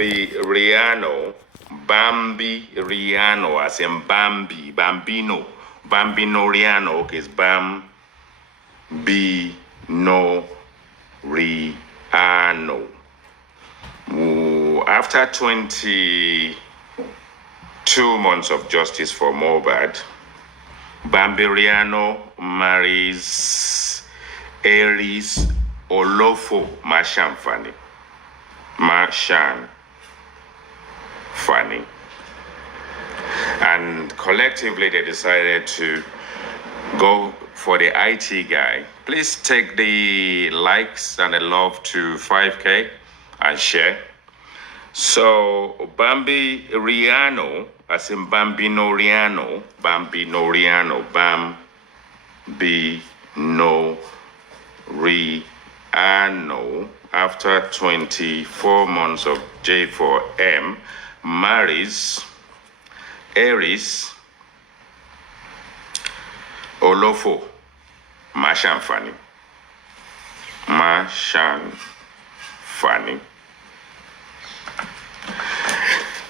Bambiriano, Bambiriano, as in Bambi, Bambino, Bambinoriano, okay, it's Bambinoriano. After 22 months of justice for Mohbad, Bambiriano marries Aries Olofo Mashanfani. And collectively they decided to go for the IT guy. Please take the likes and the love to 5K and share. So Bambi Riano, as in Bambino Riano, after 24 months of J4M, marries Aries Olofo Mashanfani.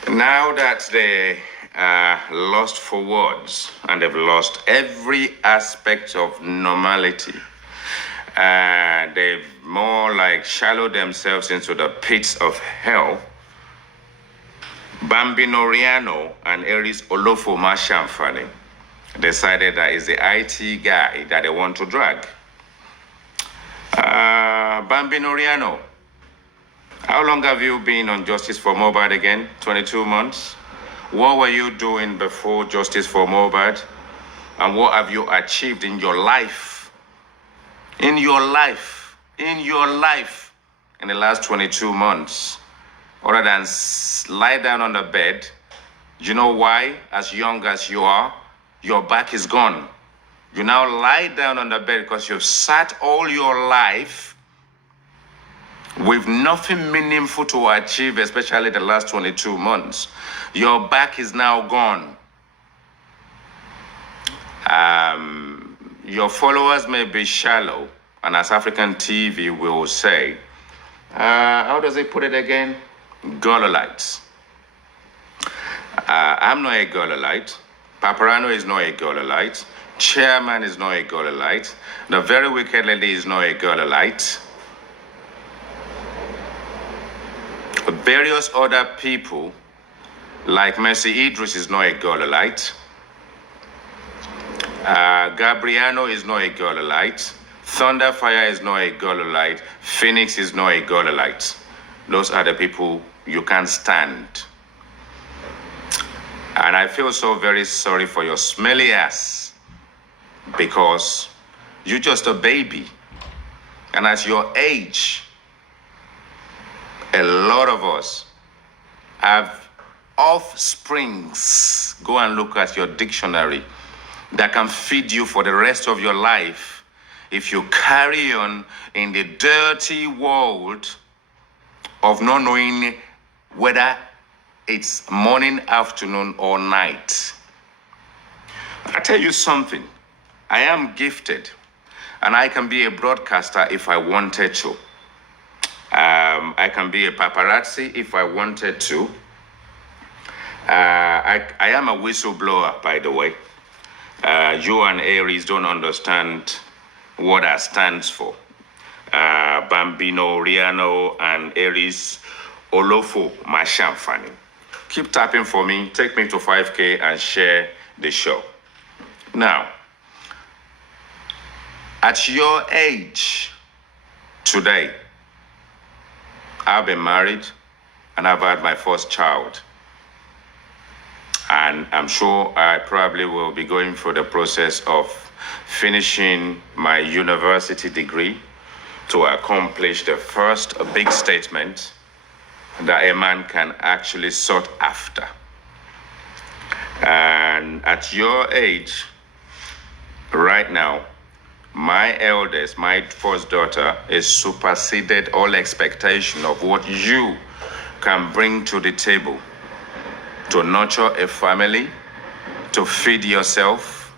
Now that they are lost for words and they've lost every aspect of normality, they've more like shallowed themselves into the pits of hell. Bambino Riano and Aries Olofo Mashanfani decided that is the IT guy that they want to drag. Bambino Riano, how long have you been on Justice for Mohbad again? 22 months? What were you doing before Justice for Mohbad? And what have you achieved in your life? In the last 22 months? Other than lie down on the bed. You know why? As young as you are, your back is gone. You now lie down on the bed because you've sat all your life with nothing meaningful to achieve, especially the last 22 months. Your back is now gone. Your followers may be shallow, and as African TV will say, how does it put it again? Girlolites. I'm not a girlolite. Papariano is not a girlolite. Chairman is not a girlolite. The very wicked lady is not a girlolite. Various other people, like Mercy Idris, is not a girlolite. Gabriano is not a girlolite. Thunderfire is not a girlolite. Phoenix is not a girlolite. Those are the people you can't stand. And I feel so very sorry for your smelly ass, because you're just a baby. And at your age, a lot of us have offsprings. Go and look at your dictionary that can feed you for the rest of your life if you carry on in the dirty world of not knowing whether it's morning, afternoon, or night. I tell you something, I am gifted and I can be a broadcaster if I wanted to. I can be a paparazzi if I wanted to. I am a whistleblower, by the way. You and Aries don't understand what that stands for. Bambino Riano and Aries Olofo Mashanfani. Keep tapping for me, take me to 5K and share the show. Now, at your age today, I've been married and I've had my first child. And I'm sure I probably will be going through the process of finishing my university degree to accomplish the first big statement that a man can actually sought after. And at your age, right now, my eldest, my first daughter, is superseded all expectation of what you can bring to the table to nurture a family, to feed yourself.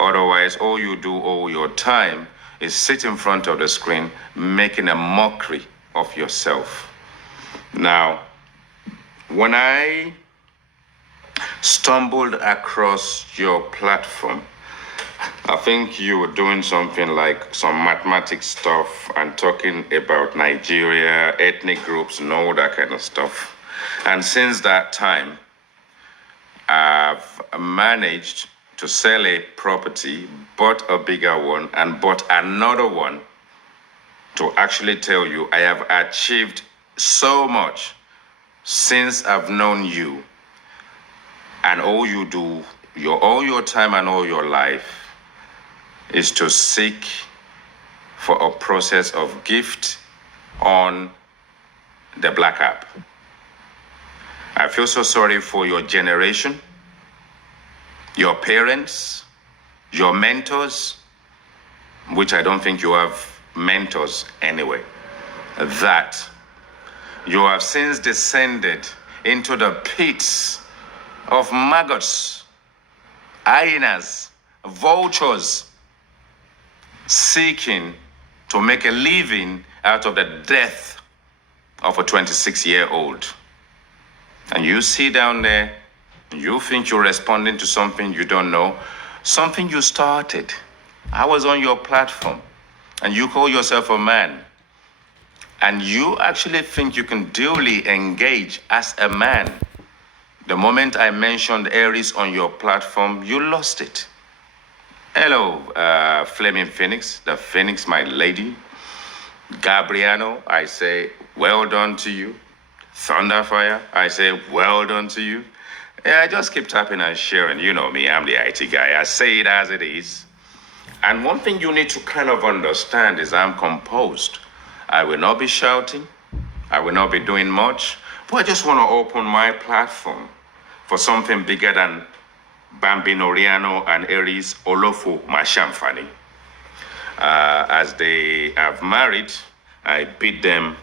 Otherwise, all you do all your time is sit in front of the screen making a mockery of yourself. Now, When I stumbled across your platform, I think you were doing something like some mathematics stuff and talking about Nigeria, ethnic groups, and all that kind of stuff. And since that time, I've managed to sell a property, bought a bigger one, and bought another one to actually tell you I have achieved so much since I've known you. And all you do, all your time and all your life is to seek for a process of gift on the Black app. I feel so sorry for your generation, your parents, your mentors, which I don't think you have mentors anyway, that you have since descended into the pits of maggots, hyenas, vultures, seeking to make a living out of the death of a 26-year-old. And you sit down there, you think you're responding to something you don't know, something you started. I was on your platform, and you call yourself a man, and you actually think you can duly engage as a man. The moment I mentioned Aries on your platform, you lost it. Hello, Flaming Phoenix, the Phoenix, my lady. Gabriano, I say, well done to you. Thunderfire, I say, well done to you. Yeah, I just keep tapping and sharing. You know me, I'm the IT guy. I say it as it is. And one thing you need to kind of understand is I'm composed. I will not be shouting. I will not be doing much. But I just want to open my platform for something bigger than Bambino Riano and Aries Olofo Mashamfani. As they have married, I bid them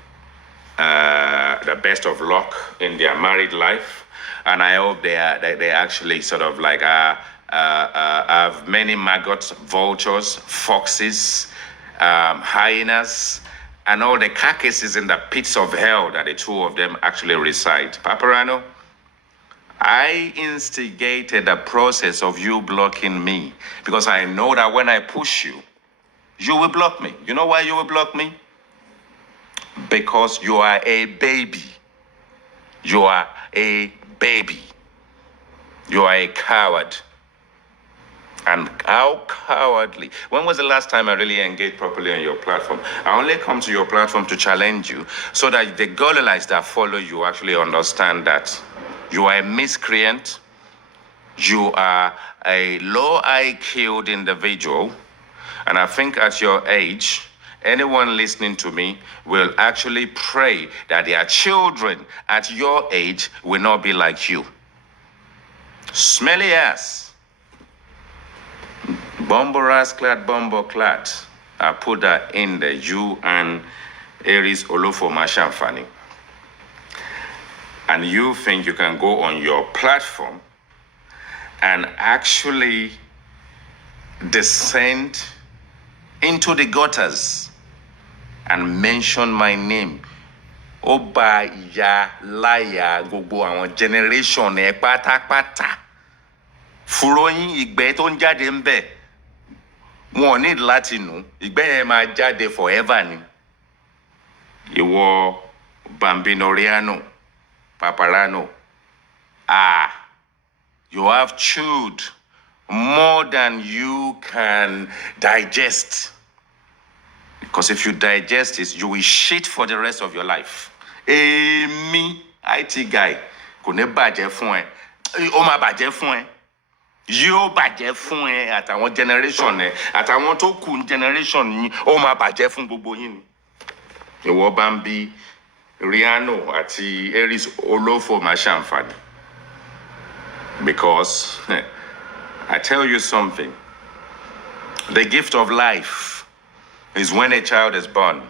the best of luck in their married life, and I hope they actually sort of like have many maggots, vultures, foxes, hyenas, and all the carcasses in the pits of hell that the two of them actually reside. Papariano, I instigated the process of you blocking me because I know that when I push you, you will block me. You know why you will block me? Because you are a baby. You are a baby. You are a coward. And how cowardly. When was the last time I really engaged properly on your platform? I only come to your platform to challenge you so that the gullites that follow you actually understand that you are a miscreant. You are a low IQ'd individual. And I think at your age, anyone listening to me will actually pray that their children at your age will not be like you. Smelly ass. Bumble ass clad, bumble clad. I put that in there. You and Aries Olofo Mashamfani. And you think you can go on your platform and actually descend into the gutters and mention my name. Oba ya laya gbogbo àwọn generation ẹ pátápátá. Furoyin ìgbẹ́ tó ń jáde ń bẹ̀. Wọn ò need láti nù. Ìgbẹ́ yẹn máa jáde forever ni. Ìwọ Bambino Riano, Papariano. You have chewed more than you can digest. Because if you digest it, you will shit for the rest of your life. Me, IT guy, kò ní bàjẹ́ fún ẹ. Ó máa bàjẹ́ fún ẹ. Yóò bàjẹ́ fún ẹ àtàwọn generation ẹ àtàwọn tó kù generation yín ó máa bàjẹ́ fún gbogbo yín ni. Ìwọ Bambi Riano àti Aries Olofo Mashamfani. Because I tell you something, the gift of life is when a child is born.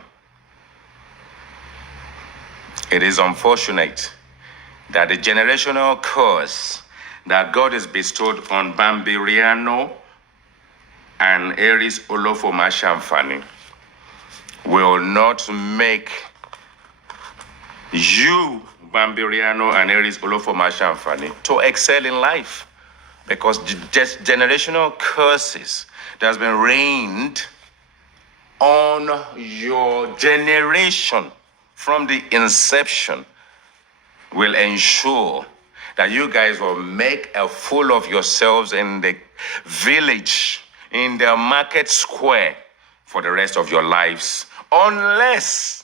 It is unfortunate that the generational curse that God has bestowed on Bambi Riano and Aries Olofo Mashamfani will not make you Bambiriano and Aries Olofoma to excel in life. Because just generational curses that has been reigned on your generation from the inception will ensure that you guys will make a fool of yourselves in the village, in the market square for the rest of your lives, unless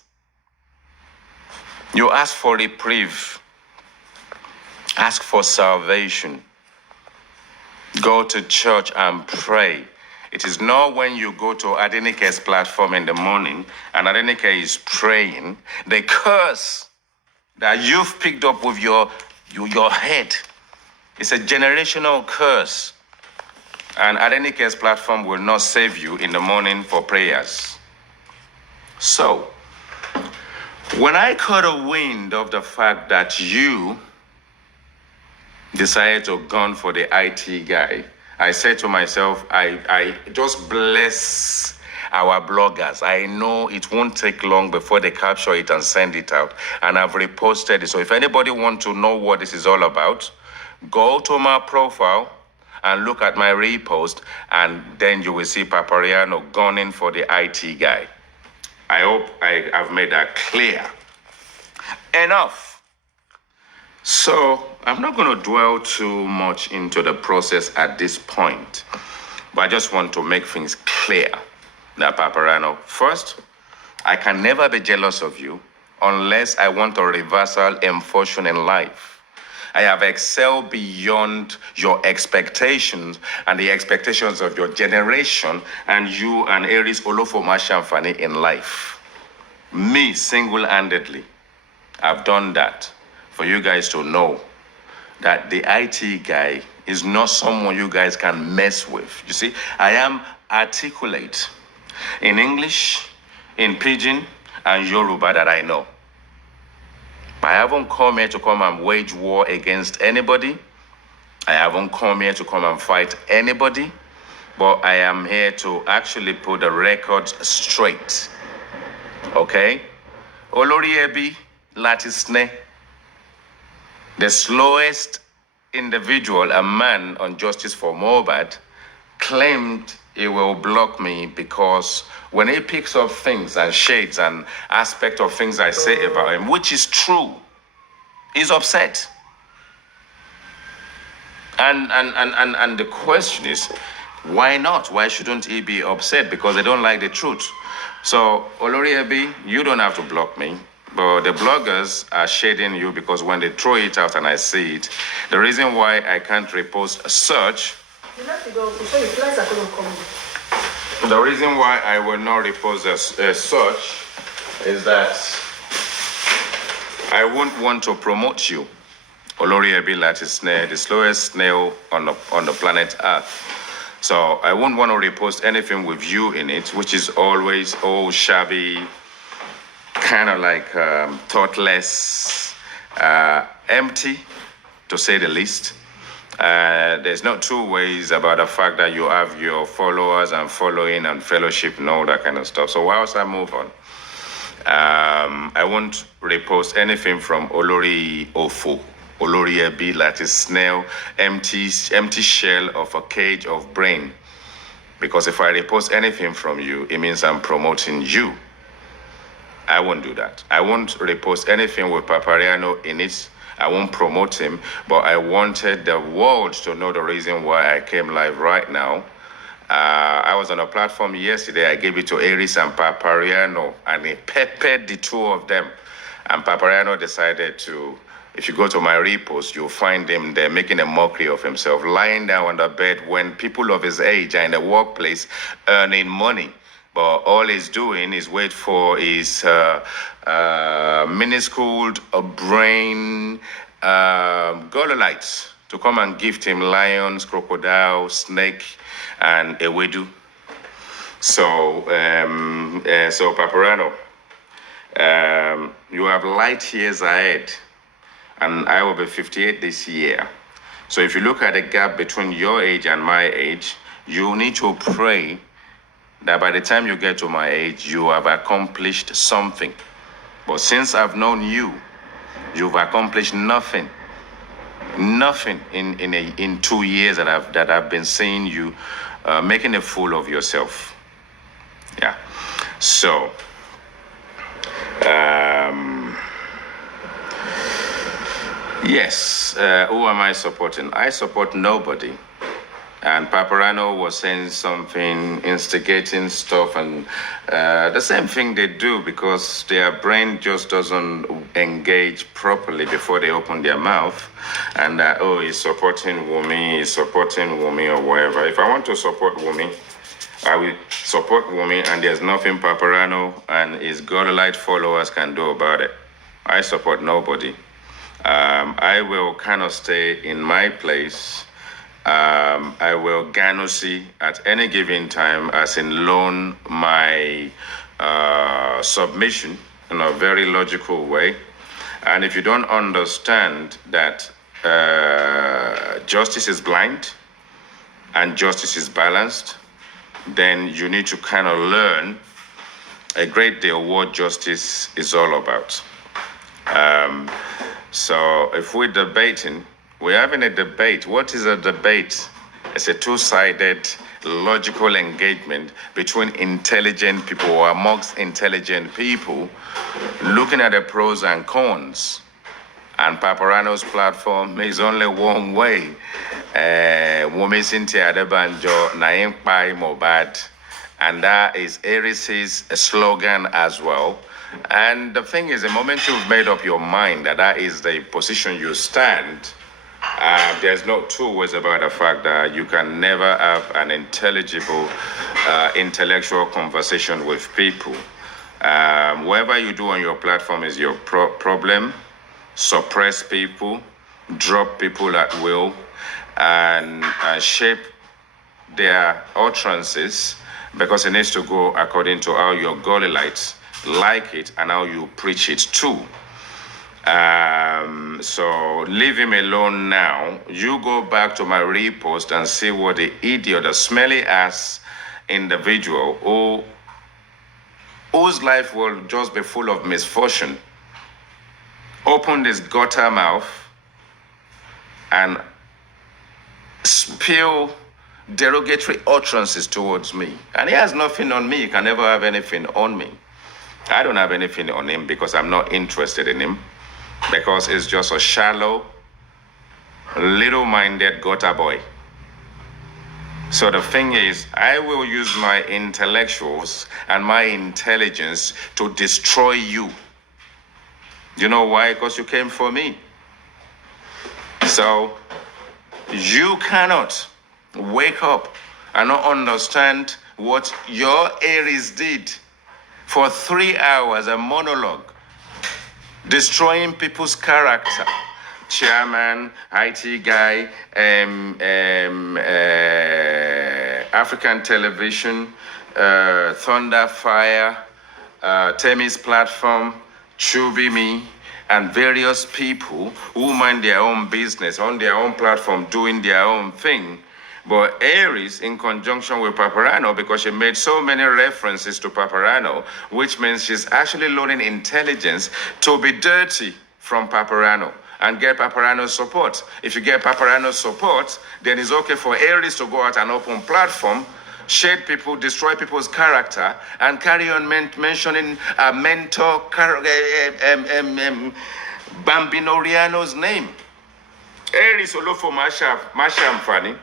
you ask for reprieve, ask for salvation, go to church and pray. It is not when you go to Adenike's platform in the morning and Adenike is praying, the curse that you've picked up with your head. It's a generational curse. And Adenike's platform will not save you in the morning for prayers. So, when I caught a wind of the fact that you decided to gun for the IT guy, I said to myself, I just bless our bloggers. I know it won't take long before they capture it and send it out. And I've reposted it. So if anybody wants to know what this is all about, go to my profile and look at my repost, and then you will see Papariano gunning for the IT guy. I hope I have made that clear. Enough. So I'm not going to dwell too much into the process at this point, but I just want to make things clear. Now, Papariano, first, I can never be jealous of you unless I want a reversal in fortune in life. I have excelled beyond your expectations and the expectations of your generation and you and Aries Olofoma Shamfani in life. Me, single-handedly, I've done that for you guys to know that the IT guy is not someone you guys can mess with. You see, I am articulate in English, in Pidgin, and Yoruba that I know. I haven't come here to come and wage war against anybody. I haven't come here to come and fight anybody. But I am here to actually put the records straight. Okay? Oloriebi Latisne, the slowest individual, a man on Justice for Mohbad, claimed he will block me because when he picks up things and shades and aspect of things I say about him, which is true, he's upset. And the question is, why not? Why shouldn't he be upset? Because they don't like the truth. So, Oloriebi, you don't have to block me. But the bloggers are shading you because when they throw it out and I see it, the reason why I can't repost a search, the reason why I will not repost a search is that I won't want to promote you. Oloriebi Latisne, the slowest snail on the planet Earth. So I won't want to repost anything with you in it, which is always old, shabby, kind of like thoughtless, empty, to say the least. There's not two ways about the fact that you have your followers and following and fellowship and all that kind of stuff. So whilst I move on, I won't repost anything from Olori Ofo, Oloriebi, that is snail, empty shell of a cage of brain. Because if I repost anything from you, it means I'm promoting you. I won't do that. I won't repost anything with Papariano in it. I won't promote him, but I wanted the world to know the reason why I came live right now. I was on a platform yesterday. I gave it to Aries and Papariano, and he peppered the two of them. And Papariano decided to, if you go to my repost, you'll find him there making a mockery of himself, lying down on the bed when people of his age are in the workplace earning money. But all he's doing is wait for his minuscule brain Gololites to come and gift him lions, crocodile, snake, and ewedu. So, Paparano, you have light years ahead, and I will be 58 this year. So if you look at the gap between your age and my age, you need to pray that by the time you get to my age, you have accomplished something. But since I've known you, You've accomplished nothing. Nothing in 2 years that I've been seeing you making a fool of yourself. Yeah. So yes, who am I supporting? I support nobody. And Paparano was saying something, instigating stuff, and the same thing they do because their brain just doesn't engage properly before they open their mouth. And oh, he's supporting Wumi, or whatever. If I want to support Wumi, I will support Wumi, and there's nothing Paparano and his godlike followers can do about it. I support nobody. I will kind of stay in my place. I will Ganusi at any given time, as in loan my submission in a very logical way. And if you don't understand that justice is blind and justice is balanced, then you need to kind of learn a great deal what justice is all about. So if we're debating, we're having a debate. What is a debate? It's a two-sided logical engagement between intelligent people or amongst intelligent people looking at the pros and cons. And Paparano's platform is only one way. Wumi Cynthia Adebanjo, Naim Pai Mobad. And that is Aries' slogan as well. And the thing is, the moment you've made up your mind that that is the position you stand, there's no two ways about the fact that you can never have an intelligible, intellectual conversation with people. Whatever you do on your platform is your problem. Suppress people, drop people at will, and shape their utterances because it needs to go according to how your godlites like it and how you preach it too. So leave him alone now. You go back to my repost and see what the idiot, the smelly ass individual whose life will just be full of misfortune, opened his gutter mouth and spew derogatory utterances towards me. And he has nothing on me. He can never have anything on me. I don't have anything on him because I'm not interested in him. Because it's just a shallow, little-minded gutter boy. So the thing is, I will use my intellectuals and my intelligence to destroy you. You know why? Because you came for me. So you cannot wake up and not understand what your Aries did for 3 hours, a monologue, destroying people's character. Chairman, IT guy, African Television, Thunderfire, Temi's platform, Chubimi, and various people who mind their own business on their own platform doing their own thing. But Aries, in conjunction with Paparano, because she made so many references to Paparano, which means she's actually learning intelligence to be dirty from Paparano and get Paparano's support. If you get Paparano's support, then it's okay for Aries to go out and open platform, shade people, destroy people's character, and carry on mentioning a mentor, Bambinoriano's name. Aries Olofo Masham Fanny.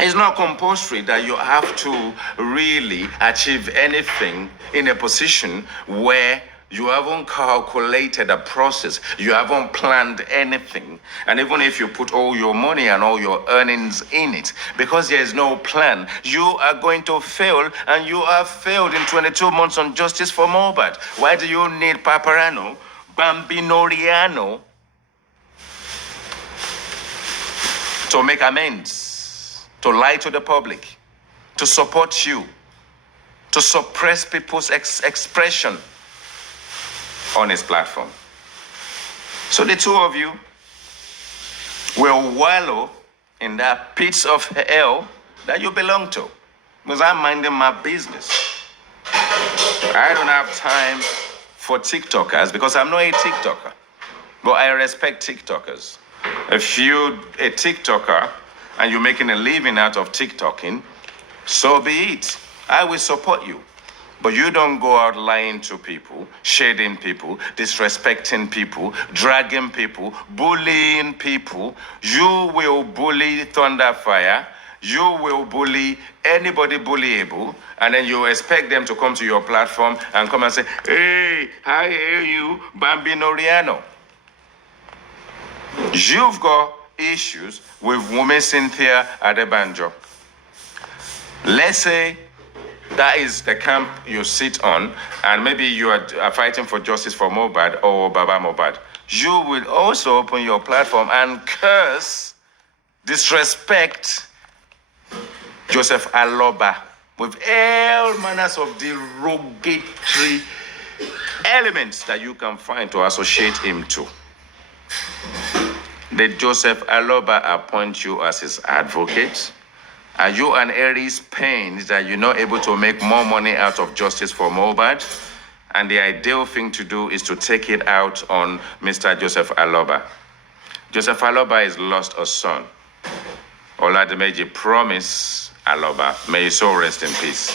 It's not compulsory that you have to really achieve anything in a position where you haven't calculated a process, you haven't planned anything. And even if you put all your money and all your earnings in it, because there is no plan, you are going to fail, and you have failed in 22 months on Justice for Mohbad. Why do you need Paparano, Bambinoriano to make amends? To lie to the public, to support you, to suppress people's expression on his platform. So the two of you will wallow in that pits of hell that you belong to. Because I'm minding my business. I don't have time for TikTokers because I'm not a TikToker. But I respect TikTokers. If you're a TikToker and you're making a living out of TikToking, so be it. I will support you. But you don't go out lying to people, shading people, disrespecting people, dragging people, bullying people. You will bully Thunderfire. You will bully anybody bullyable, and then you expect them to come to your platform and come and say, hey, how are you, Bambino Riano? You've got issues with woman Cynthia Adebanjo. Let's say that is the camp you sit on, and maybe you are fighting for justice for Mohbad or Baba Mohbad. You will also open your platform and curse, disrespect Joseph Aloba with all manners of derogatory elements that you can find to associate him to. Did Joseph Aloba appoint you as his advocate? Are you an Aries pained that you're not able to make more money out of justice for Mohbad? And the ideal thing to do is to take it out on Mr. Joseph Aloba. Joseph Aloba has lost a son. Oladimeji promised Aloba, may his soul rest in peace.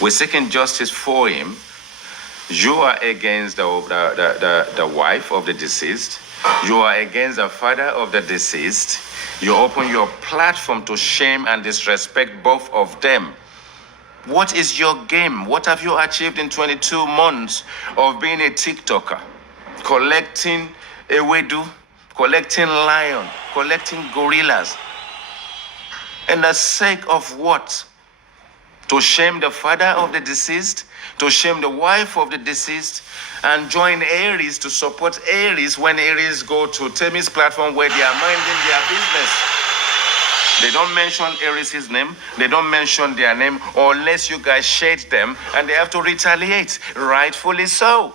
We're seeking justice for him. You are against the wife of the deceased. You are against the father of the deceased. You open your platform to shame and disrespect both of them. What is your game? What have you achieved in 22 months of being a TikToker? Collecting ewedu, collecting lion, collecting gorillas. And the sake of what? To shame the father of the deceased, to shame the wife of the deceased, and join Aries to support Aries when Aries go to Temi's platform where they are minding their business. They don't mention Aries' name, they don't mention their name, unless you guys shade them and they have to retaliate, rightfully so.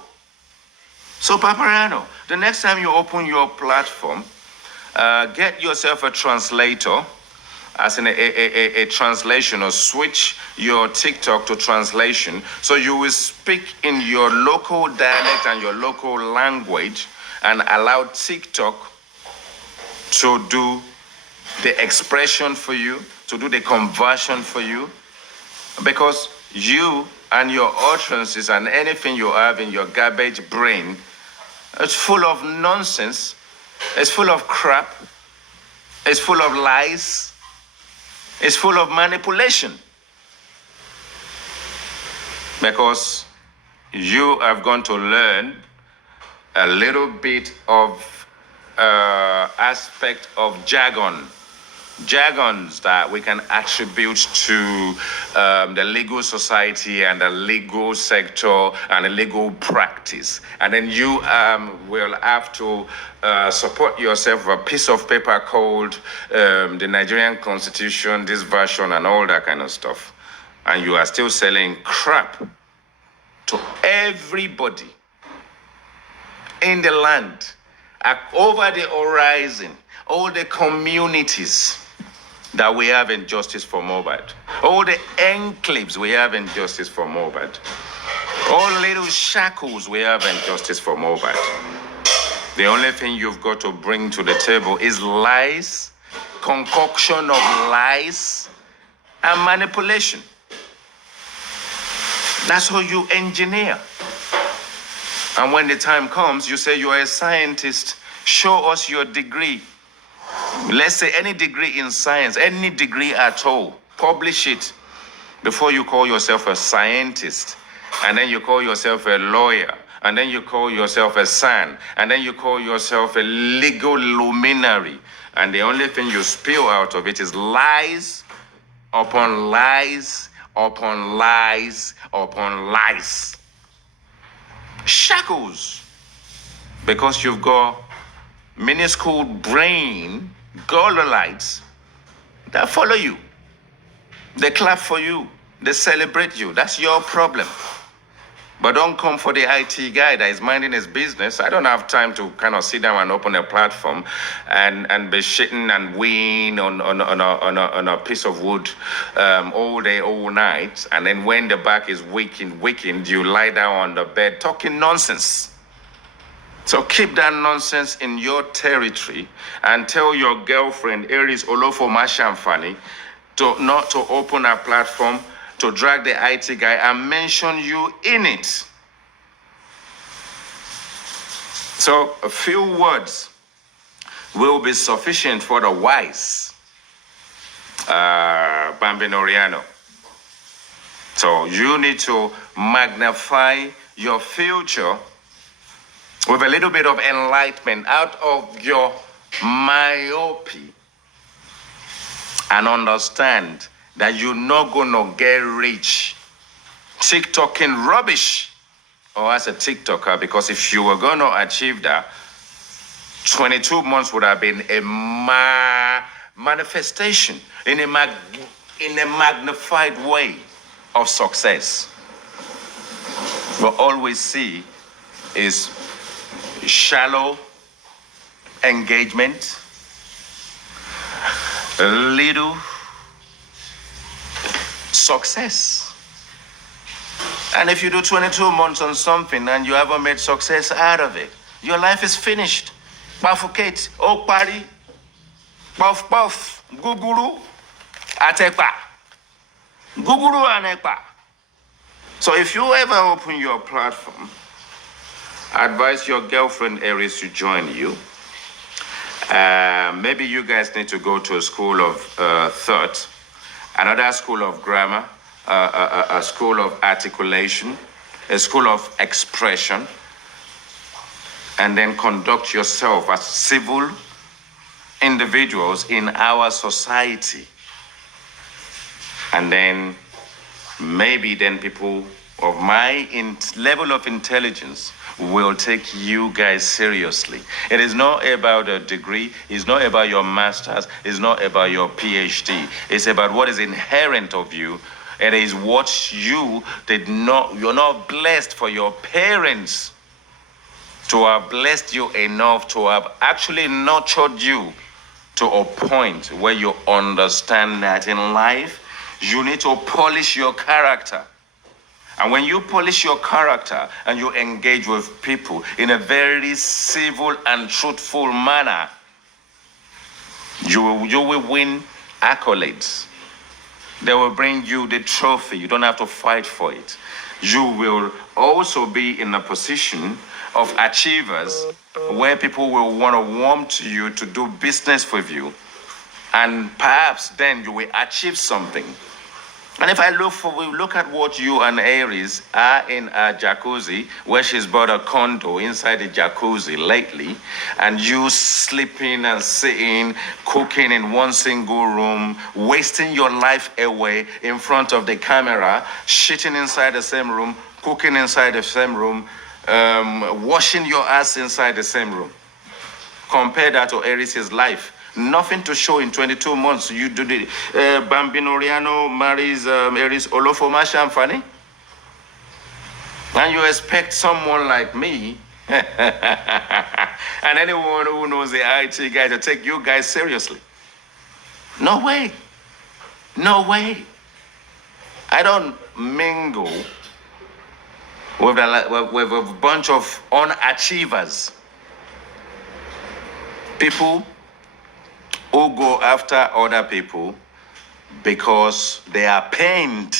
So papariano, the next time you open your platform, get yourself a translator, as in a translation, or switch your TikTok to translation, so you will speak in your local dialect and your local language and allow TikTok to do the expression for you, to do the conversion for you, because you and your utterances and anything you have in your garbage brain, it's full of nonsense, it's full of crap, it's full of lies, it's full of manipulation. Because you have gone to learn a little bit of aspect of jargons that we can attribute to the legal society and the legal sector and the legal practice. And then you will have to support yourself with a piece of paper called the Nigerian Constitution, this version, and all that kind of stuff. And you are still selling crap to everybody in the land, over the horizon, all the communities that we have in justice for Mohbad, all the enclaves we have in justice for Mohbad, all little shackles we have in justice for Mohbad. The only thing you've got to bring to the table is lies, concoction of lies, and manipulation. That's how you engineer. And when the time comes, you say you are a scientist, show us your degree. Let's say any degree in science, any degree at all, publish it before you call yourself a scientist. And then you call yourself a lawyer. And then you call yourself a son. And then you call yourself a legal luminary. And the only thing you spill out of it is lies upon lies upon lies upon lies. Shackles. Because you've got minuscule brain Gololites that follow you. They clap for you. They celebrate you. That's your problem. But don't come for the IT guy that is minding his business. I don't have time to kind of sit down and open a platform and be shitting and weighing on a piece of wood all day, all night. And then when the back is weakened, you lie down on the bed talking nonsense. So keep that nonsense in your territory and tell your girlfriend, Aries Olofo Mashamfani, to not to open a platform, to drag the IT guy and mention you in it. So a few words will be sufficient for the wise, Bambinoriano. So you need to magnify your future with a little bit of enlightenment out of your myopia and understand that you're not gonna get rich TikToking rubbish or as a TikToker, because if you were gonna achieve that, 22 months would have been a manifestation in a magnified way of success. What all we see is shallow engagement, little success. And if you do 22 months on something and you haven't made success out of it, your life is finished. Bafukate, Okpari, Puff Puff, Guguru, Atekpa. Guguru Anekpa. So if you ever open your platform, advise your girlfriend Aries to join you. Maybe you guys need to go to a school of thought, another school of grammar, a school of articulation, a school of expression, and then conduct yourself as civil individuals in our society. And then maybe then people of my level of intelligence will take you guys seriously. It is not about a degree, it's not about your master's, it's not about your PhD. It's about what is inherent of you. It is what you're not blessed for your parents to have blessed you enough to have actually nurtured you to a point where you understand that in life, you need to polish your character. And when you polish your character and you engage with people in a very civil and truthful manner, you will win accolades. They will bring you the trophy. You don't have to fight for it. You will also be in a position of achievers where people will want to warm to you to do business with you. And perhaps then you will achieve something. And if we look at what you and Aries are in a jacuzzi, where she's bought a condo inside the jacuzzi lately, and you sleeping and sitting, cooking in one single room, wasting your life away in front of the camera, shitting inside the same room, cooking inside the same room, washing your ass inside the same room. Compare that to Aries' life. Nothing to show in 22 months. You do the Bambinoriano marries Aries Olofo Mashamfani, and you expect someone like me and anyone who knows the IT guy to take you guys seriously. No way. No way. I don't mingle with a bunch of unachievers. People who go after other people because they are pained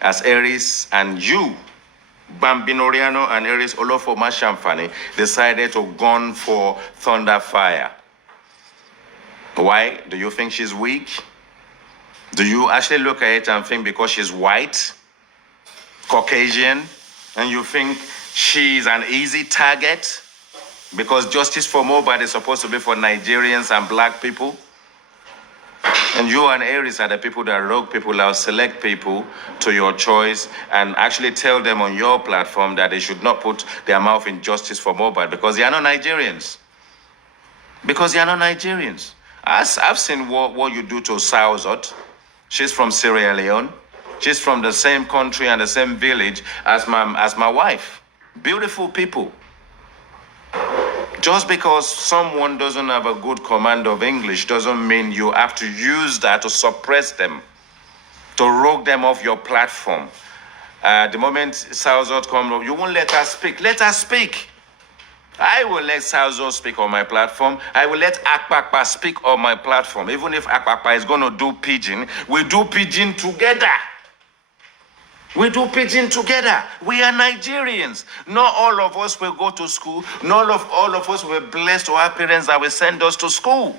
as Aries and you, Bambinoriano and Aries Olofo Mashamfani, decided to gun for Thunderfire. Why? Do you think she's weak? Do you actually look at it and think because she's white, Caucasian, and you think she's an easy target? Because justice for mobile is supposed to be for Nigerians and black people. And you and Aries are the people that rogue people out, select people to your choice, and actually tell them on your platform that they should not put their mouth in justice for mobile because they are not Nigerians. Because they are not Nigerians. I've seen what you do to Sauzot. She's from Sierra Leone. She's from the same country and the same village as my wife. Beautiful people. Just because someone doesn't have a good command of English doesn't mean you have to use that to suppress them, to rogue them off your platform. The moment Sauzot comes up, you won't let her speak. Let her speak. I will let Salzo speak on my platform. I will let Akpakpa speak on my platform. Even if Akpakpa is going to do pidgin, we do pidgin together. We do pidgin together. We are Nigerians. Not all of us will go to school. Not all of us were blessed to have parents that will send us to school.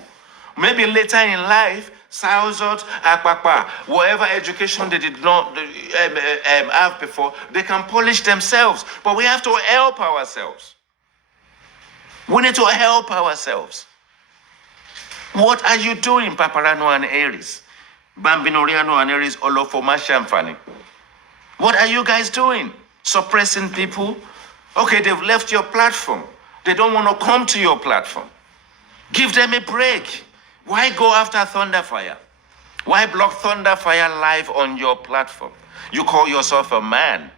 Maybe later in life, Sauzot, Akpakpa, whatever education they did not have before, they can polish themselves. But we have to help ourselves. We need to help ourselves. What are you doing, Papariano and Aries? Bambinoriano and Aries, Olofoma Shamfani? What are you guys doing? Suppressing people? Okay, they've left your platform. They don't want to come to your platform. Give them a break. Why go after Thunderfire? Why block Thunderfire live on your platform? You call yourself a man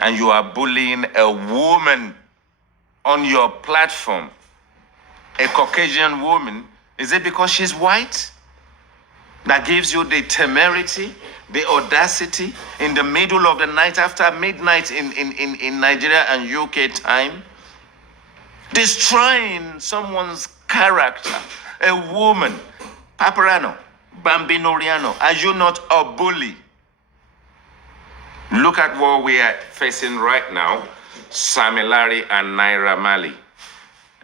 and you are bullying a woman on your platform. A Caucasian woman. Is it because she's white? That gives you the temerity, the audacity in the middle of the night after midnight in Nigeria and UK time, destroying someone's character, a woman. Papariano, Bambinoriano, are you not a bully? Look at what we are facing right now, Samilari and Naira Mali,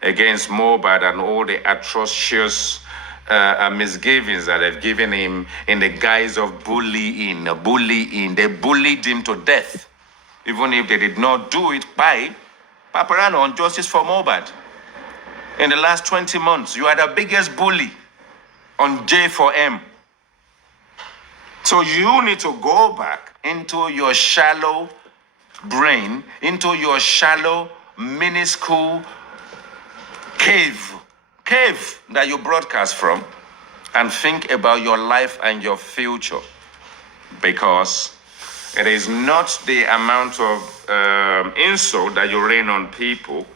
against Mobad and all the atrocious misgivings that they've given him in the guise of bullying. They bullied him to death, even if they did not do it by Papariano on Justice for Mobad. In the last 20 months, you are the biggest bully on J4M. So you need to go back into your shallow brain, into your shallow, minuscule cave that you broadcast from, and think about your life and your future, because it is not the amount of insult that you rain on people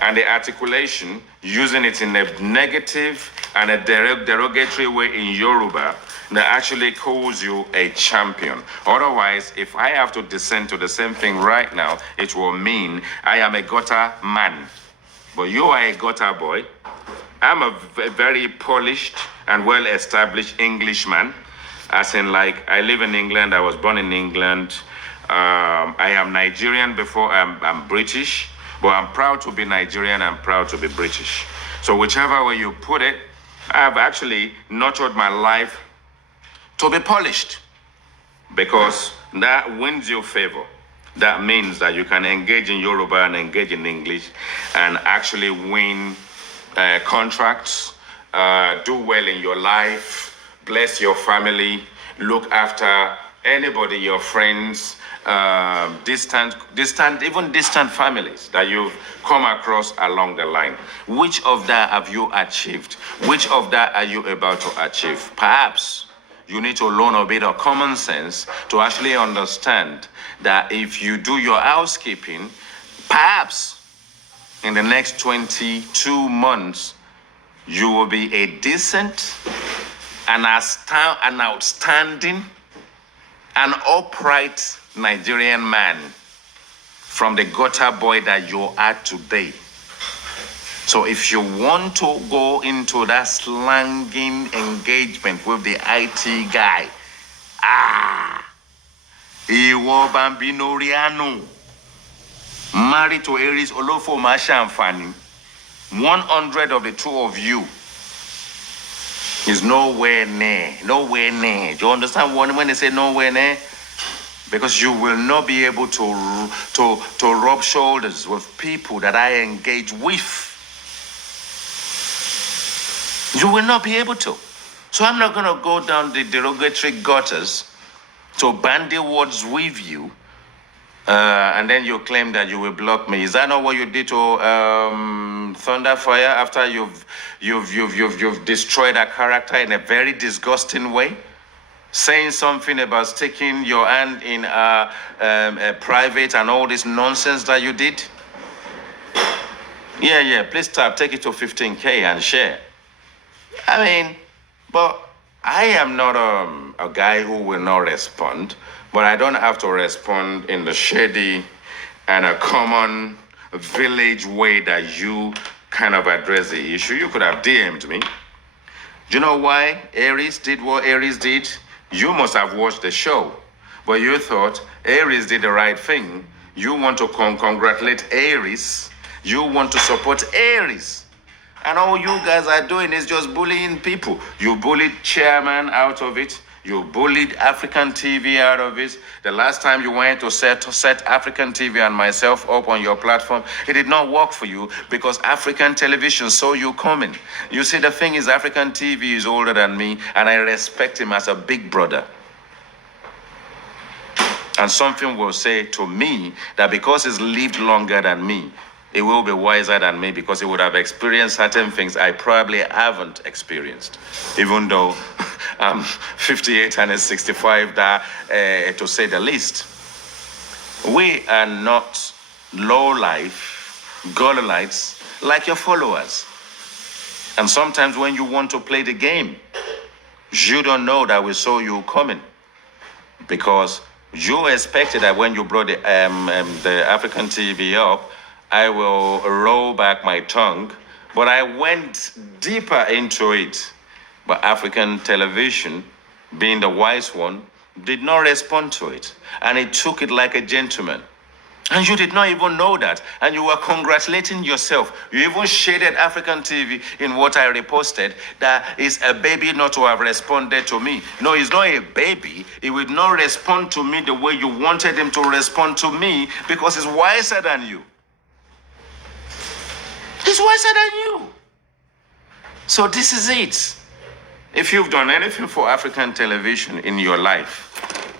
and the articulation, using it in a negative and a derogatory way in Yoruba, that actually calls you a champion. Otherwise, if I have to descend to the same thing right now, it will mean I am a gutter man. But you are a gutter boy. I'm a very polished and well-established Englishman, as in, like, I live in England, I was born in England. I am Nigerian before I'm British, but I'm proud to be Nigerian, I'm proud to be British. So whichever way you put it, I've actually nurtured my life to be polished, because that wins you favor. That means that you can engage in Yoruba and engage in English and actually win contracts, do well in your life, bless your family, look after anybody, your friends, distant families that you've come across along the line. Which of that have you achieved? Which of that are you about to achieve? Perhaps you need to learn a bit of common sense to actually understand that if you do your housekeeping, perhaps in the next 22 months, you will be a decent, an outstanding, an upright Nigerian man from the gutter boy that you are today. So if you want to go into that slanging engagement with the IT guy, Iwo Bambinoriano, married to Aries Olofoma Shamfani, 100 of the two of you is nowhere near. Nowhere near. Do you understand when they say nowhere near? Because you will not be able to rub shoulders with people that I engage with. You will not be able to. So I'm not going to go down the derogatory gutters to bandy words with you, and then you claim that you will block me. Is that not what you did to Thunderfire after you've destroyed her character in a very disgusting way? Saying something about sticking your hand in a private and all this nonsense that you did? Yeah, please take it to 15K and share. I mean, but I am not a guy who will not respond, but I don't have to respond in the shady and a common village way that you kind of address the issue, you could have DM'd me. Do you know why Aries did what Aries did? You must have watched the show, but you thought Aries did the right thing. You want to congratulate Aries. You want to support Aries. And all you guys are doing is just bullying people. You bullied Chairman out of it. You bullied African TV out of it. The last time you wanted to set African TV and myself up on your platform, it did not work for you because African television saw you coming. You see, the thing is, African TV is older than me, and I respect him as a big brother. And something will say to me that because he's lived longer than me, he will be wiser than me because he would have experienced certain things I probably haven't experienced. Even though I'm 58 and he's 65, to say the least. We are not low-life, Goliaths like your followers. And sometimes when you want to play the game, you don't know that we saw you coming. Because you expected that when you brought the African TV up, I will roll back my tongue, but I went deeper into it. But African television, being the wise one, did not respond to it. And it took it like a gentleman. And you did not even know that. And you were congratulating yourself. You even shaded African TV in what I reposted, that is a baby not to have responded to me. No, it's not a baby. It will not respond to me the way you wanted him to respond to me because he's wiser than you. He's wiser than you. So this is it. If you've done anything for African television in your life,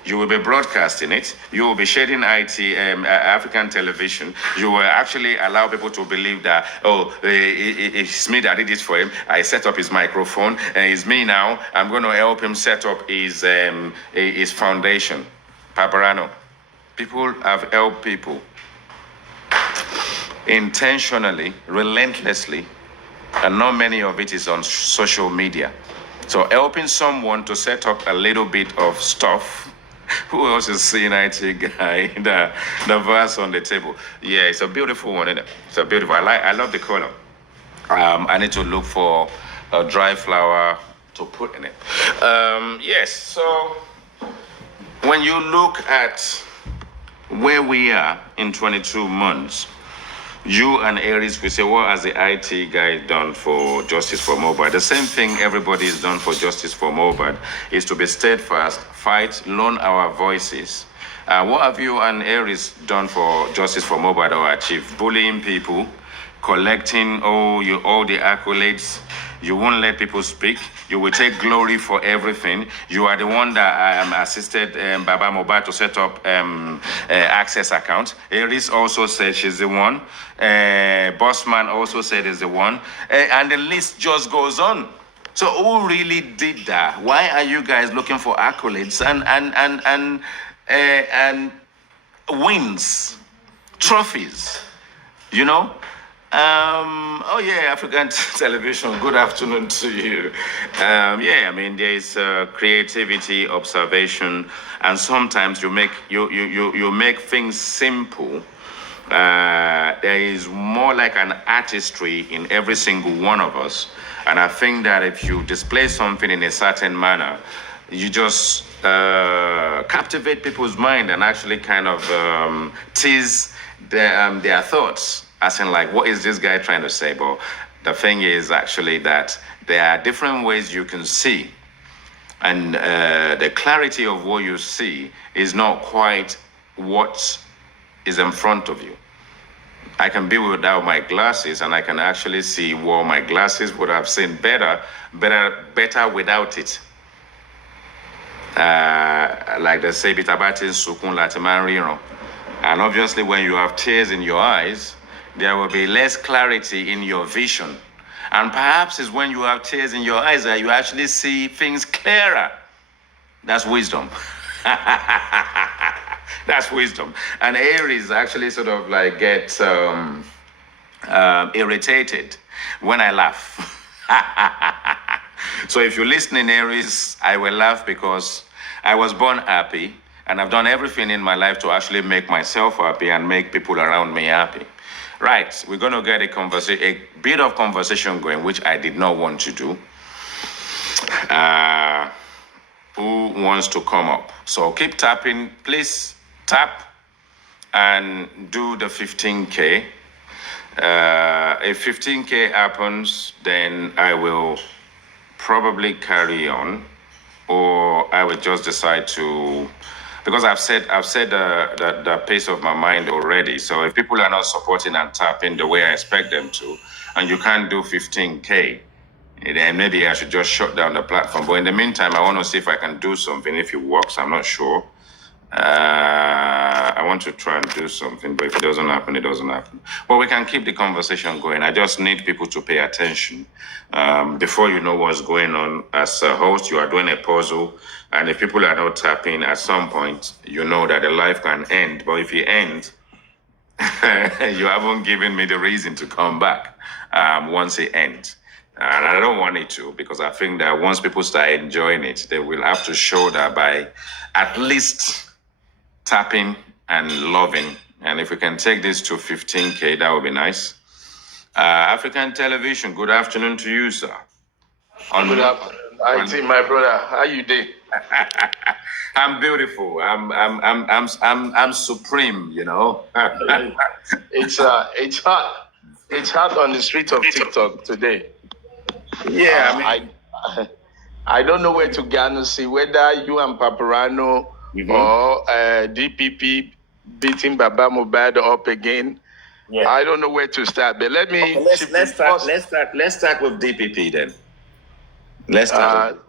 you will be broadcasting it. You will be shading African television. You will actually allow people to believe that, it's me that did it for him. I set up his microphone, and it's me now. I'm going to help him set up his foundation. Papariano. People have helped people intentionally, relentlessly, and not many of it is on social media. So helping someone to set up a little bit of stuff. Who else is seeing IT guy? The verse on the table. Yeah, it's a beautiful one, isn't it? It's a beautiful. I love the color. I need to look for a dry flower to put in it. Yes. So when you look at where we are in 22 months, you and Aries will say, what has the IT guy done for Justice for Mohbad? The same thing everybody has done for Justice for Mohbad is to be steadfast, fight, loan our voices. What have you and Aries done for Justice for Mohbad or achieved? Bullying people, collecting all the accolades. You won't let people speak. You will take glory for everything. You are the one that assisted Baba Mohbad to set up access account. Aries also said she's the one. Bossman also said is the one. And the list just goes on. So who really did that? Why are you guys looking for accolades and wins, trophies? You know? Oh yeah, African television. Good afternoon to you. Yeah, I mean there is creativity, observation, and sometimes you make things simple. There is more like an artistry in every single one of us, and I think that if you display something in a certain manner, you just captivate people's mind and actually kind of tease their thoughts. As in, like, what is this guy trying to say? But the thing is actually that there are different ways you can see. And the clarity of what you see is not quite what is in front of you. I can be without my glasses and I can actually see what my glasses would have seen better without it. Like they say, bitabatin sukun latiman. And obviously when you have tears in your eyes, there will be less clarity in your vision. And perhaps it's when you have tears in your eyes that you actually see things clearer. That's wisdom. That's wisdom. And Aries actually sort of like get irritated when I laugh. So if you're listening, Aries, I will laugh because I was born happy and I've done everything in my life to actually make myself happy and make people around me happy. Right, we're going to get a bit of conversation going, which I did not want to do. Who wants to come up? So keep tapping. Please tap and do the 15K. If 15K happens, then I will probably carry on, or I will just decide to, because I've said the pace of my mind already. So if people are not supporting and tapping the way I expect them to, and you can't do 15K, then maybe I should just shut down the platform. But in the meantime, I want to see if I can do something. If it works, I'm not sure. I want to try and do something, but if it doesn't happen, it doesn't happen. But we can keep the conversation going. I just need people to pay attention. Before you know what's going on, as a host, you are doing a puzzle, and if people are not tapping at some point, you know that the life can end. But if it ends, you haven't given me the reason to come back once it ends. And I don't want it to, because I think that once people start enjoying it, they will have to show that by at least tapping and loving. And if we can take this to 15K, that would be nice. African Television, good afternoon to you, sir. Good afternoon. I see my brother. How you doing? I'm beautiful. I'm supreme, you know. It's hot. It's hot on the streets of TikTok today. Yeah, I don't know where to go see whether you and Papariano or DPP beating Baba Mubad up again. Yeah. I don't know where to start, but let me. Okay, let's start with DPP then. Let's start.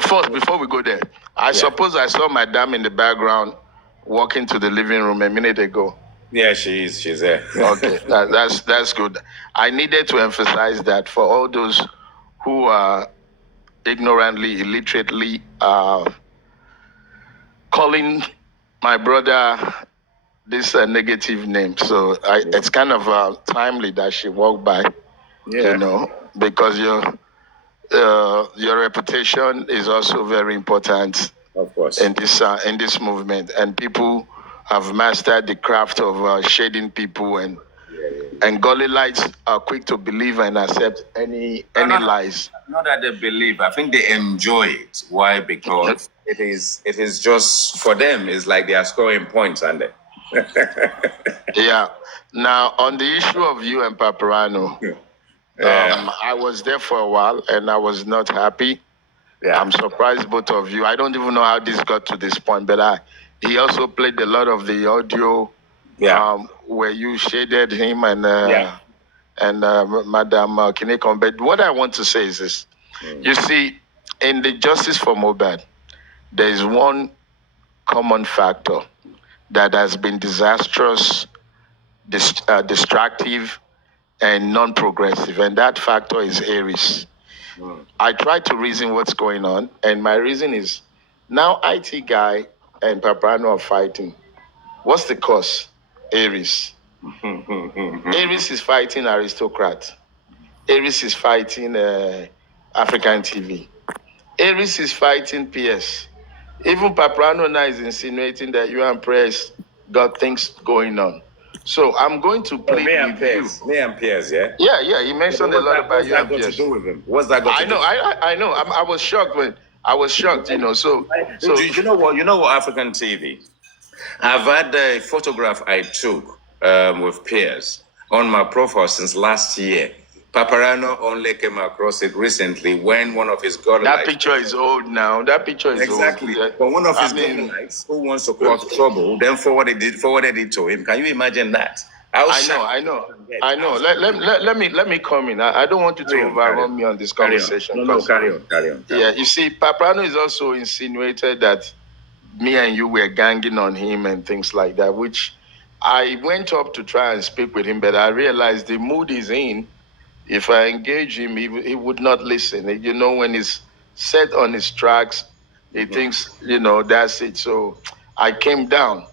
First, before we go there, I suppose I saw Madame in the background walking to the living room a minute ago. Yeah, she's there. Okay, that's good. I needed to emphasize that for all those who are ignorantly, illiterately calling my brother this negative name. So it's kind of timely that she walked by, you know, because your reputation is also very important, of course, in this movement, and people have mastered the craft of shading people, and gully lights are quick to believe and accept any lies. Not that they believe. I think they enjoy it. Why? Because it is just for them. It's like they are scoring points, aren't they? Yeah. Now on the issue of you and Papariano, I was there for a while and I was not happy. Yeah. I'm surprised both of you. I don't even know how this got to this point, but he also played a lot of the audio where you shaded him and Madam Kinekon. But what I want to say is this. You see, in the Justice for Mohbad, there is one common factor that has been disastrous, destructive, and non-progressive, and that factor is Aries. I tried to reason what's going on, and my reason is now IT guy and Papariano are fighting. What's the cause? Aries. Aries is fighting aristocrat. Aries is fighting African TV. Aries is fighting PS. Even Papariano now is insinuating that you and Press got things going on. So I'm going to plead with you. Me and Piers, yeah? Yeah. He mentioned a lot about you and Piers. What's that got to do with him? What's that got to do with him? I know. I was shocked, you know. So you know what, African TV? I've had a photograph I took with Piers on my profile since last year. Papariano only came across it recently when one of his godlights... That picture is old now. That picture is exactly. old. But one of his godlights who wants to cause trouble then forwarded it to him. Can you imagine that? I know. Let me come in. I don't want you to overrun me on this conversation. No, carry on. Yeah, you see, Papariano is also insinuated that me and you were ganging on him and things like that, which I went up to try and speak with him, but I realized the mood he's in. If I engage him, he would not listen. You know, when he's set on his tracks, he thinks, you know, that's it. So I came down,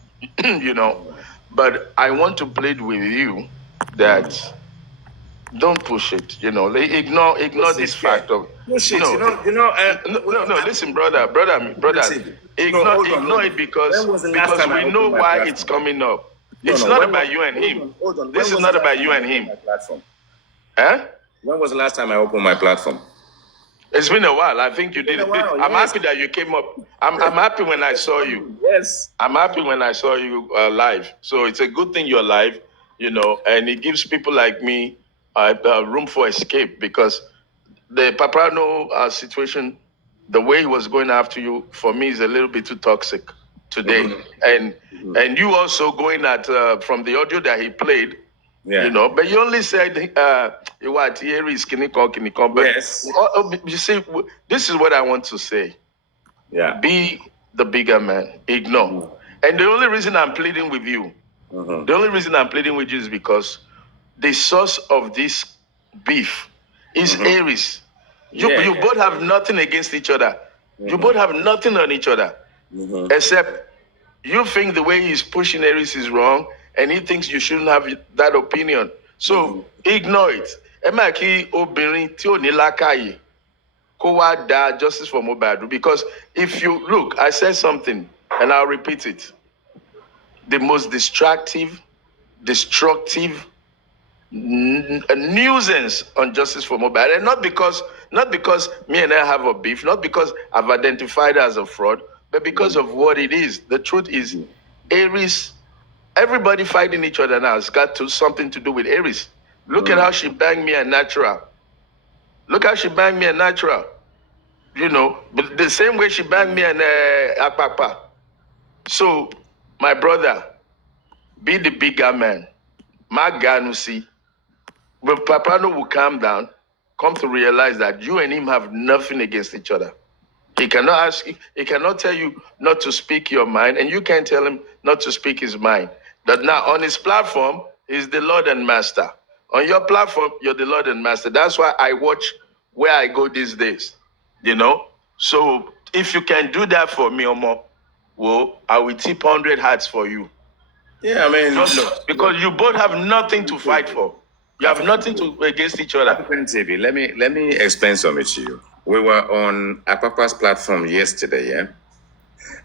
you know. But I want to plead with you that don't push it. You know, ignore this fact of push it. No. Listen, brother. Ignore it because we know why it's coming up. It's not about you and him. Hold on. This is not about you and him. Huh? When was the last time I opened my platform? It's been a while. I think you did it. I'm happy that you came up. I'm happy when I saw you. Yes. I'm happy when I saw you live. So it's a good thing you're live, and it gives people like me room for escape, because the papariano situation, the way he was going after you, for me, is a little bit too toxic today. Mm-hmm. And you also going at from the audio that he played. Yeah. But you only said what Aries can come. Yes. You see, this is what I want to say. Yeah. Be the bigger man. Ignore. Mm-hmm. And the only reason I'm pleading with you, is because the source of this beef is Aries. You both have nothing against each other. You both have nothing on each other, except you think the way he's pushing Aries is wrong, and he thinks you shouldn't have that opinion. So ignore it. Emaki obìnrin tí ò ní làákàyè kó wá dá justice for Mohbad. Because if you look, I said something, and I'll repeat it. The most destructive nuisance on justice for Mohbad, and not because me and I have a beef, not because I've identified her as a fraud, but because of what it is. The truth is, Aries. Everybody fighting each other now has got something to do with Aries. Look at how she banged me at Natural. But the same way she banged me at Akpakpa. So, my brother, be the bigger man. Maganusi. But Papano will calm down, come to realize that you and him have nothing against each other. He cannot tell you not to speak your mind, and you can't tell him not to speak his mind. That now on his platform, he's the Lord and Master. On your platform, you're the Lord and Master. That's why I watch where I go these days. So if you can do that for me, Omo, well, I will tip 100 hearts for you. Yeah, I mean, because you both have nothing to fight for. You have nothing to against each other. African TV, let me explain something to you. We were on Akpakpa's platform yesterday, yeah?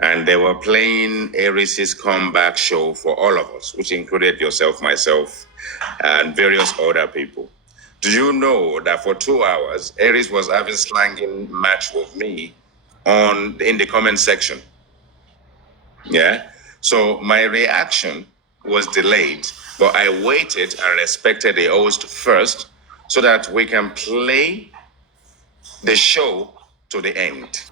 And they were playing Aries' comeback show for all of us, which included yourself, myself, and various other people. Do you know that for 2 hours, Aries was having slanging match with me in the comment section? Yeah? So my reaction was delayed, but I waited and respected the host first so that we can play the show to the end.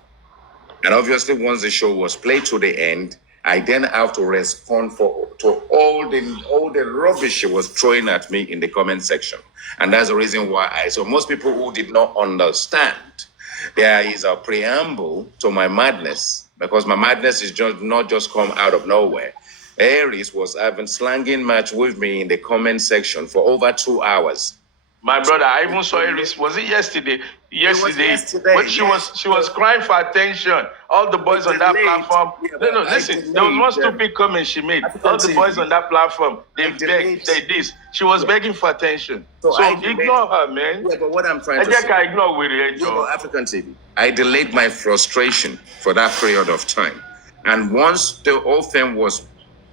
And obviously, once the show was played to the end, I then have to respond to all the rubbish she was throwing at me in the comment section. And that's the reason why so most people who did not understand, there is a preamble to my madness, because my madness is not just come out of nowhere. Aries was having slanging match with me in the comment section for over 2 hours. My brother, I even saw Aries. Was it yesterday? Yesterday. But she was crying for attention. All the boys on that platform. No, listen. There was one stupid comment she made. All the boys on that platform, they begged, they this. She was begging for attention. So ignore her, man. Yeah, but what I'm trying to say. I ignore with it, Joe. African TV. I delayed my frustration for that period of time. And once the whole thing was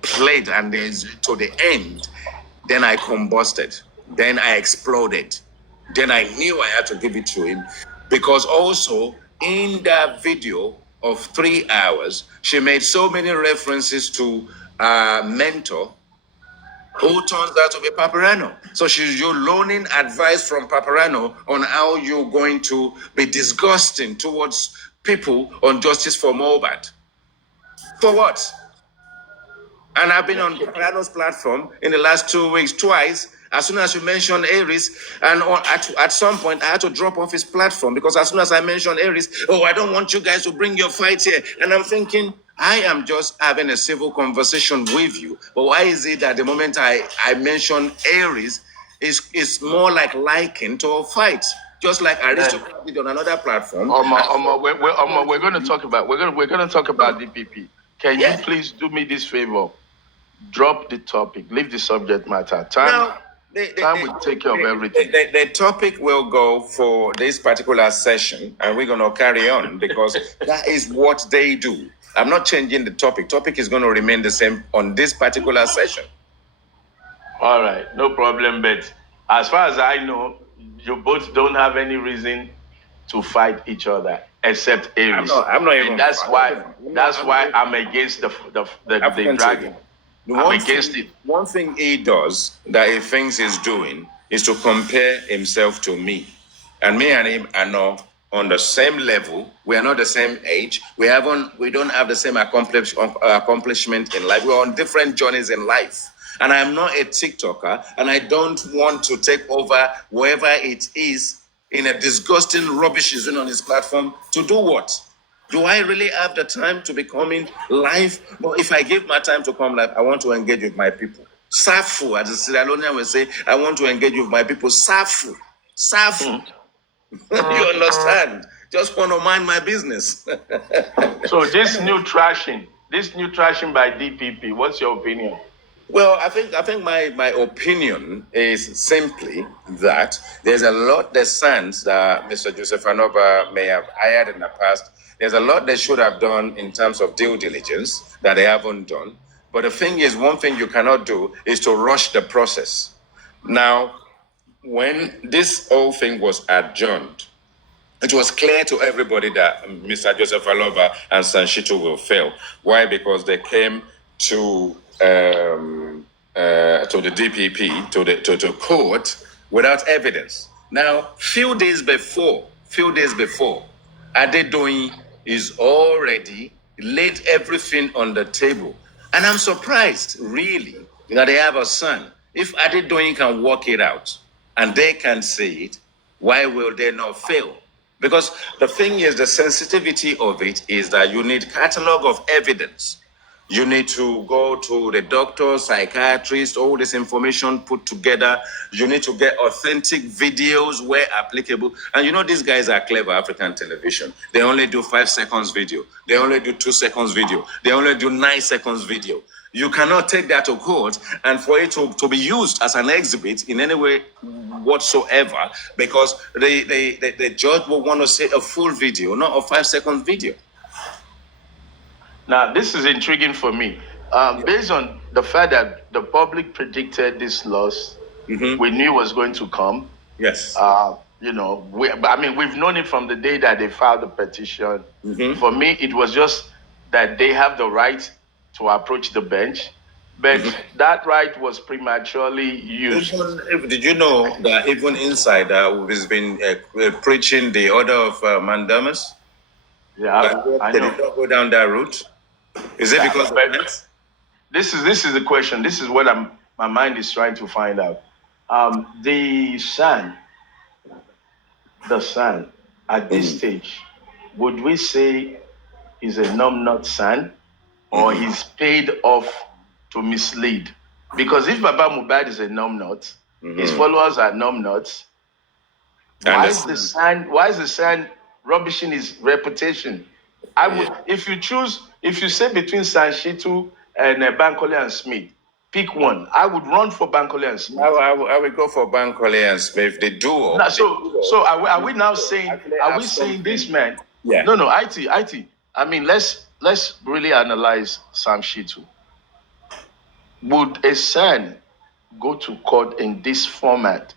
played and to the end, then I combusted. Then I exploded. Then I knew I had to give it to him, because also in that video of 3 hours, she made so many references to a mentor who turns out to be papariano. So you're loaning advice from papariano on how you're going to be disgusting towards people on justice for Mohbad. For what? And I've been on papariano's platform in the last 2 weeks twice. As soon as you mention Aries, and at some point I had to drop off his platform, because as soon as I mentioned Aries, I don't want you guys to bring your fight here. And I'm thinking, I am just having a civil conversation with you. But why is it that the moment I mention Aries, it's more like liking to a fight? Just like Aristocrat did on another platform. We're going to talk about DPP. Can you please do me this favor? Drop the topic. Leave the subject matter. Time will take care of everything. The topic will go for this particular session, and we're going to carry on, because that is what they do. I'm not changing the topic. Topic is going to remain the same on this particular session. All right, no problem. But as far as I know, you both don't have any reason to fight each other except Aries. I'm not even. And that's why I'm against the dragon. I'm against it. One thing he does that he thinks he's doing is to compare himself to me. And me and him are not on the same level. We are not the same age. We don't have the same accomplishment in life. We're on different journeys in life. And I'm not a TikToker, and I don't want to take over wherever it is in a disgusting rubbish he's doing on his platform to do what? Do I really have the time to be coming live? But if I give my time to come live, I want to engage with my people. Safu, as the Sierra Leonean will say, I want to engage with my people. Safu. You understand? Just want to mind my business. So this new trashing by DPP, what's your opinion? Well, I think my opinion is simply that there's a lot the sons that Mr. Joseph Anova may have hired in the past. There's a lot they should have done in terms of due diligence that they haven't done. But the thing is, one thing you cannot do is to rush the process. Now, when this whole thing was adjourned, it was clear to everybody that Mr. Joseph Alova and Sanshitu will fail. Why? Because they came to the DPP, to court without evidence. Now, few days before, Adedoyin is already laid everything on the table. And I'm surprised, really, that they have a son. If Adedoyin can work it out and they can see it, why will they not fail? Because the thing is, the sensitivity of it is that you need catalog of evidence. You need to go to the doctor, psychiatrist, all this information put together. You need to get authentic videos where applicable. And you know, these guys are clever, African television. They only do 5 seconds video. They only do 2 seconds video. They only do 9 seconds video. You cannot take that to court and for it to be used as an exhibit in any way whatsoever, because the judge will want to see a full video, not a 5 second video. Now, this is intriguing for me. Based on the fact that the public predicted this loss, we knew it was going to come. Yes. We've known it from the day that they filed the petition. For me, it was just that they have the right to approach the bench, but that right was prematurely used. Did you know that even Insider has been preaching the order of mandamus? Yeah, I know. They did not go down that route. Is it because of that? This is the question. This is what my mind is trying to find out. The son at this stage, would we say is a numbnut son, or he's paid off to mislead? Because if Baba Mohbad is a numbnut, his followers are numbnuts. Why is the son rubbishing his reputation? I would, if you say between Sanshitu and Bankole and Smith, pick one. I would run for Bankole and Smith. I would go for Bankole and Smith. They do. So are we now saying? Are we saying this man? Yeah. No. IT. I mean, let's really analyze Sanshitu. Would a son go to court in this format?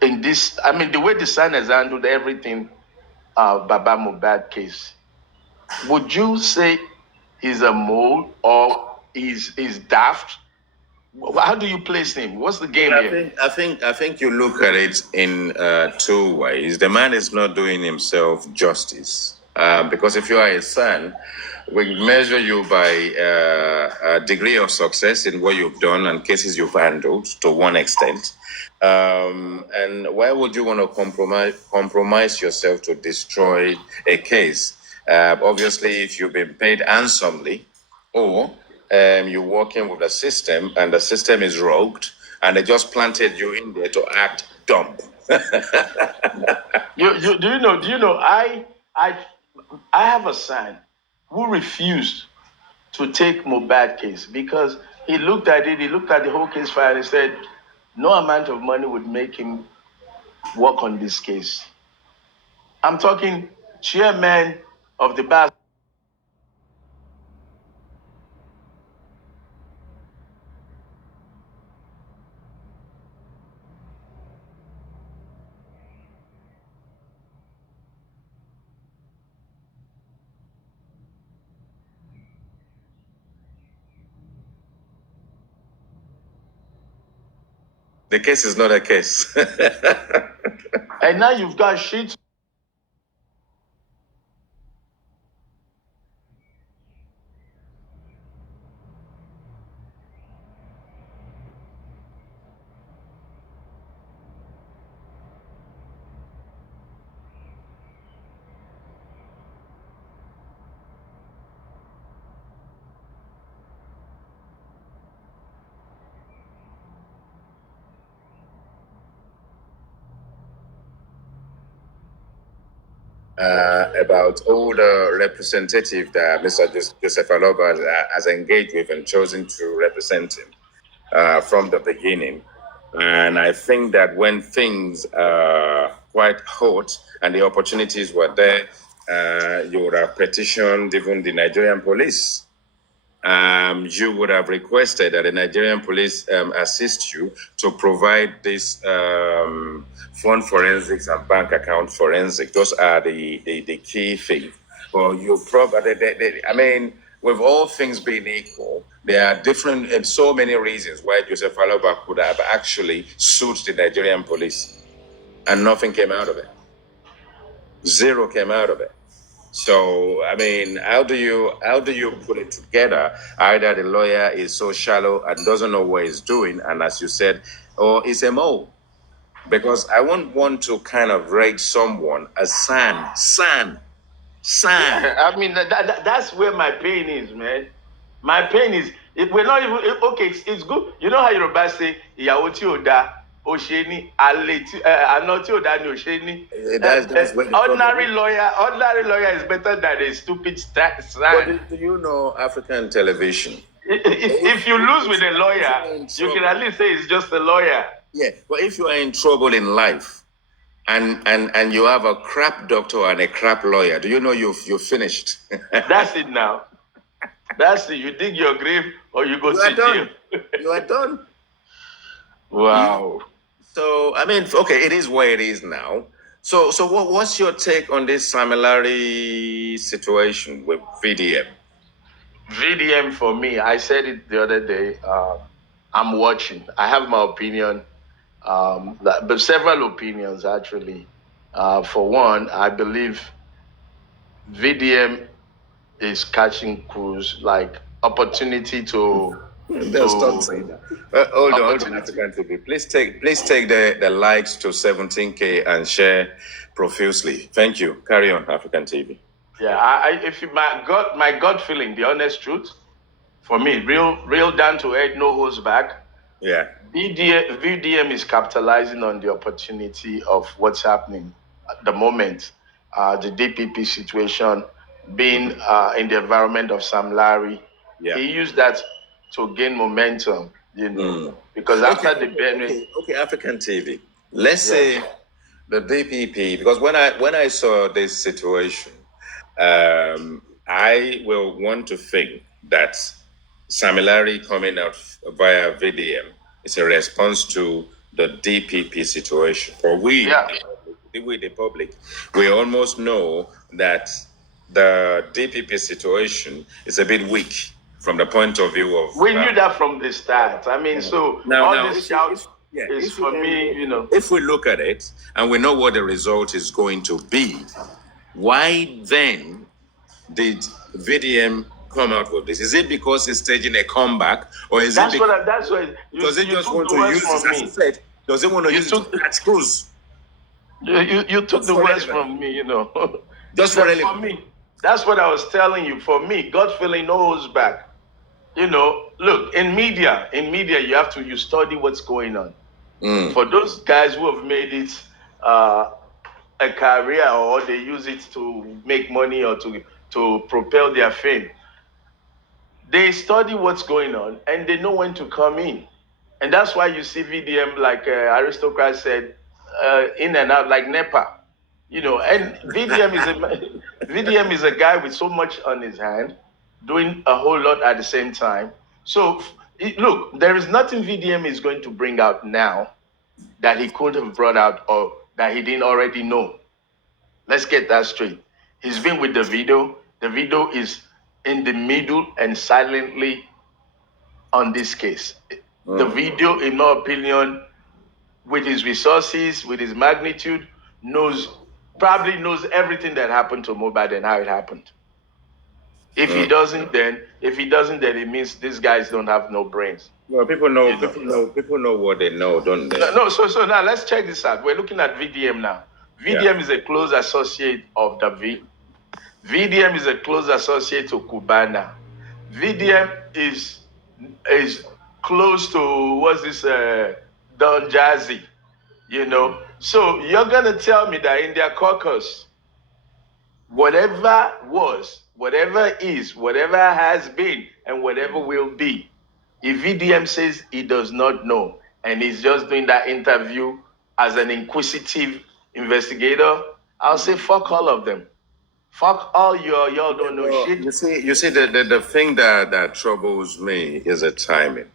The way the son has handled everything, Baba Mohbad case, would you say he's a mole or is daft? How do you place him? What's the game here? I think you look at it in 2 ways. The man is not doing himself justice, because if you are his son, we measure you by a degree of success in what you've done and cases you've handled to one extent. And why would you want to compromise yourself to destroy a case? Obviously, if you've been paid handsomely, or you're working with a system and the system is rogued and they just planted you in there to act dumb. Do you know? I have a son who refused to take Mohbad case because he looked at it. He looked at the whole case file and said, no amount of money would make him work on this case. I'm talking chairman of the bar. The case is not a case. And now you've got shit. About all the representative that Mr. Joseph Aloba has engaged with and chosen to represent him from the beginning. And I think that when things are quite hot and the opportunities were there, you would have petitioned even the Nigerian police. You would have requested that the Nigerian police assist you to provide this phone forensics and bank account forensic. Those are the key things. Well, you probably, I mean, with all things being equal, there are different and so many reasons why Joseph Aloba could have actually sued the Nigerian police, and nothing came out of it. Zero came out of it. So, I mean, how do you put it together? Either the lawyer is so shallow and doesn't know what he's doing, and as you said, or it's a mole. Because I won't want to kind of rate someone as san. I mean, that's where my pain is, man. My pain is, if we're not even, okay, it's good. You know how Yoruba say, ìyàwó tí ò dá, ó ṣe ní, àná tí ò dá ni ò ṣe ní. That's where the ordinary lawyer is better than a stupid But sign. do you know African television? If you lose with a lawyer, you can at least say it's just a lawyer. Yeah, but if you are in trouble in life, and you have a crap doctor and a crap lawyer, do you know you're finished? That's it now. That's it. You dig your grave or you go to jail. You are done. Wow. So I mean, okay, it is what it is now. So what's your take on this similarity situation with VDM? VDM for me, I said it the other day. I'm watching. I have my opinion, but several opinions actually. For one, I believe VDM is catching crews like opportunity to. Stop saying that. Hold on, African TV. Please take the likes to 17K and share profusely. Thank you. Carry on, African TV. Yeah, my gut feeling, the honest truth, for me, real down to earth, no holds back. Yeah. VDM is capitalizing on the opportunity of what's happening at the moment. The DPP situation, being in the environment of Sam Larry, he used that to gain momentum, you know, because after the Benue. Okay, African TV. Let's say the DPP, because when I saw this situation, I will want to think that Samilari coming out via VDM is a response to the DPP situation. For we, the public, we almost know that the DPP situation is a bit weak from the point of view of. We knew that from the start. I mean, so all this shout is for me, you know. If we look at it and we know what the result is going to be, why then did VDM come out with this? Is it because he's staging a comeback, or is that's it? That's what. Does he just want to use it? As I said, does he want to use it to catch crews? You took the words from me, you know. Just for me. That's what I was telling you. For me, God feeling no holds back. You know, look, in media, you study what's going on. For those guys who have made it a career, or they use it to make money or to propel their fame, they study what's going on and they know when to come in. And that's why you see VDM, like Aristocrat said, in and out like NEPA. You know, and VDM is a guy with so much on his hand, doing a whole lot at the same time. So, look, there is nothing VDM is going to bring out now that he could have brought out or that he didn't already know. Let's get that straight. He's been with the video. The video is in the middle and silently on this case. The video, in my opinion, with his resources, with his magnitude, probably knows everything that happened to Mohbad and how it happened. If he doesn't, then it means these guys don't have no brains. Well, people know, You know. people know what they know, don't they? No, so now let's check this out. We're looking at VDM now. VDM is a close associate of Davi. VDM is a close associate to Cubana. VDM is close to Don Jazzy, you know. So you're gonna tell me that in their caucus, whatever was, whatever is, whatever has been, and whatever will be, if VDM says he does not know and he's just doing that interview as an inquisitive investigator, I'll say fuck all of them. Fuck all y'all don't know shit. You see, the thing that troubles me is the timing.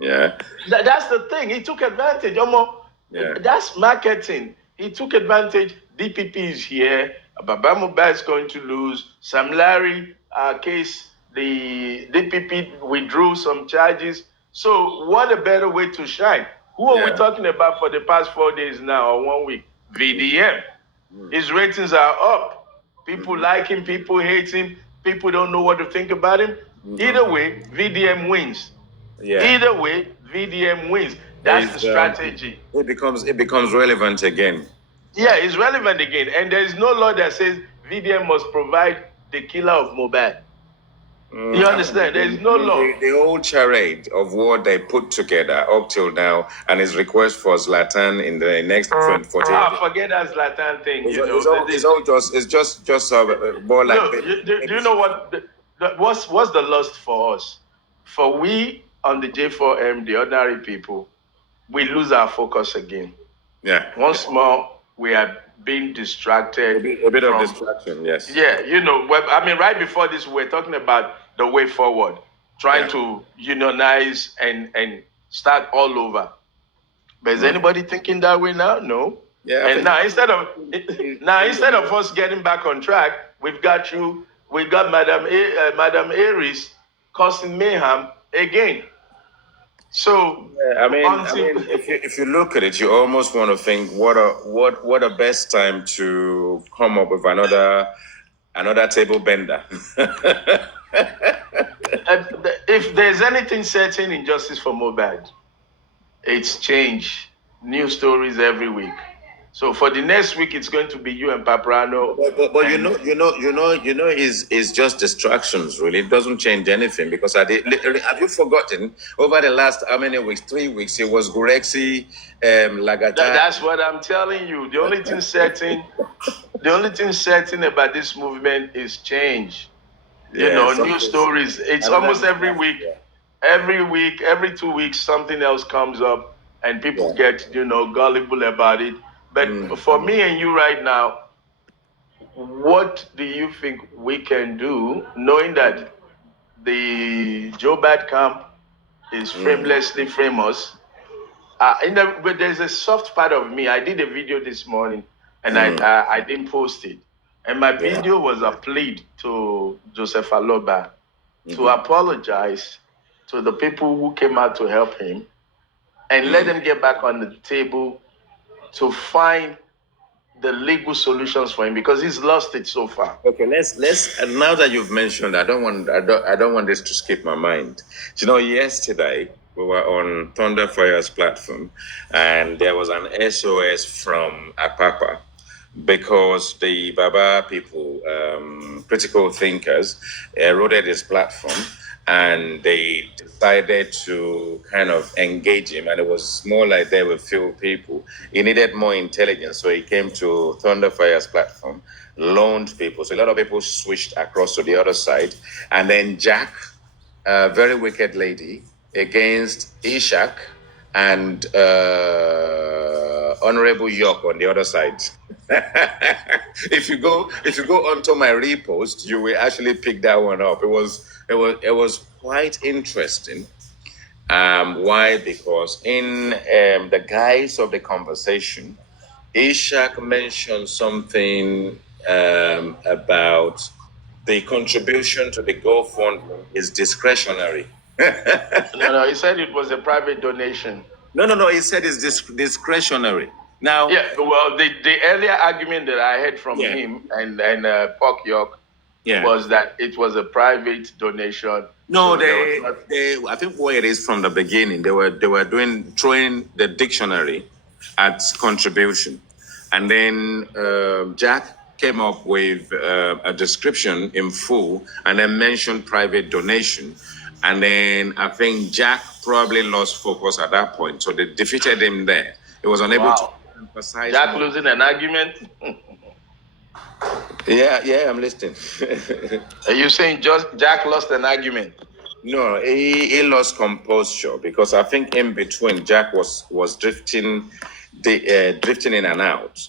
Yeah. That's the thing. He took advantage. Yeah. That's marketing. He took advantage. DPP is here. Baba Mohbad is going to lose. Sam Larry case, the DPP withdrew some charges. So what a better way to shine. Who are we talking about for the past 4 days now or 1 week? VDM. His ratings are up. People like him, people hate him, people don't know what to think about him. Either way, VDM wins. Yeah. Either way, VDM wins. That's the strategy. It becomes relevant again. Yeah, it's relevant again. And there is no law that says VDM must provide the killer of Mohbad. You understand? There is no law. The old charade of what they put together up till now and his request for Zlatan in the next 40 forget that Zlatan thing. It's just more like. Look, do you know what's the lust for us? For we on the J4M, the ordinary people, we lose our focus again. Yeah. Once more, we are being distracted. A bit of distraction, yes. Yeah, right before this, we're talking about the way forward, trying to unionize and start all over. But is anybody thinking that way now? No. Yeah. And now instead of us getting back on track, we got Madam Aries causing mayhem again. So if you look at it, you almost want to think what a best time to come up with another table bender. If there's anything certain in Justice for Mohbad, it's change. New stories every week. So for the next week, it's going to be you and Papariano. But it's just distractions, really. It doesn't change anything because have you forgotten over the last how many weeks? 3 weeks. It was Gurexi, Lagata. That's what I'm telling you. The only thing certain about this movement is change. New stories. It's almost every week. Every week, every 2 weeks, something else comes up, and people get gullible about it. But for me and you right now, what do you think we can do, knowing that the Joe Bad camp is framelessly famous? But there's a soft part of me. I did a video this morning, and I didn't post it. And my video was a plea to Joseph Aloba to apologize to the people who came out to help him and let them get back on the table to find the legal solutions for him because he's lost it so far. Okay, let's now that you've mentioned, I don't want this to skip my mind. Yesterday we were on Thunderfire's platform, and there was an SOS from Apapa because the Baba people, critical thinkers, eroded his platform. And they decided to kind of engage him, and it was more like they were few people. He needed more intelligence, so he came to Thunderfire's platform, loaned people. So a lot of people switched across to the other side, and then Jack, a very wicked lady, against Ishak and Honorable York on the other side. If you go onto my repost, you will actually pick that one up. It was quite interesting. Why? Because in the guise of the conversation, Ishak mentioned something about the contribution to the GoFundMe is discretionary. No, he said it was a private donation. No. He said it's discretionary. Now, Yeah, well, the earlier argument that I heard from Yeah. him and Pork York yeah. was that it was a private donation. No, so there was not- they. I think what it is from the beginning, they were throwing the dictionary at contribution, and then Jack came up with a description in full, and then mentioned private donation, and then I think Jack probably lost focus at that point, so they defeated him there. He was unable to Wow. emphasize. Jack more. losing an argument. Yeah, I'm listening. Are you saying just Jack lost an argument? No, he lost composure because I think in between Jack was drifting, drifting in and out.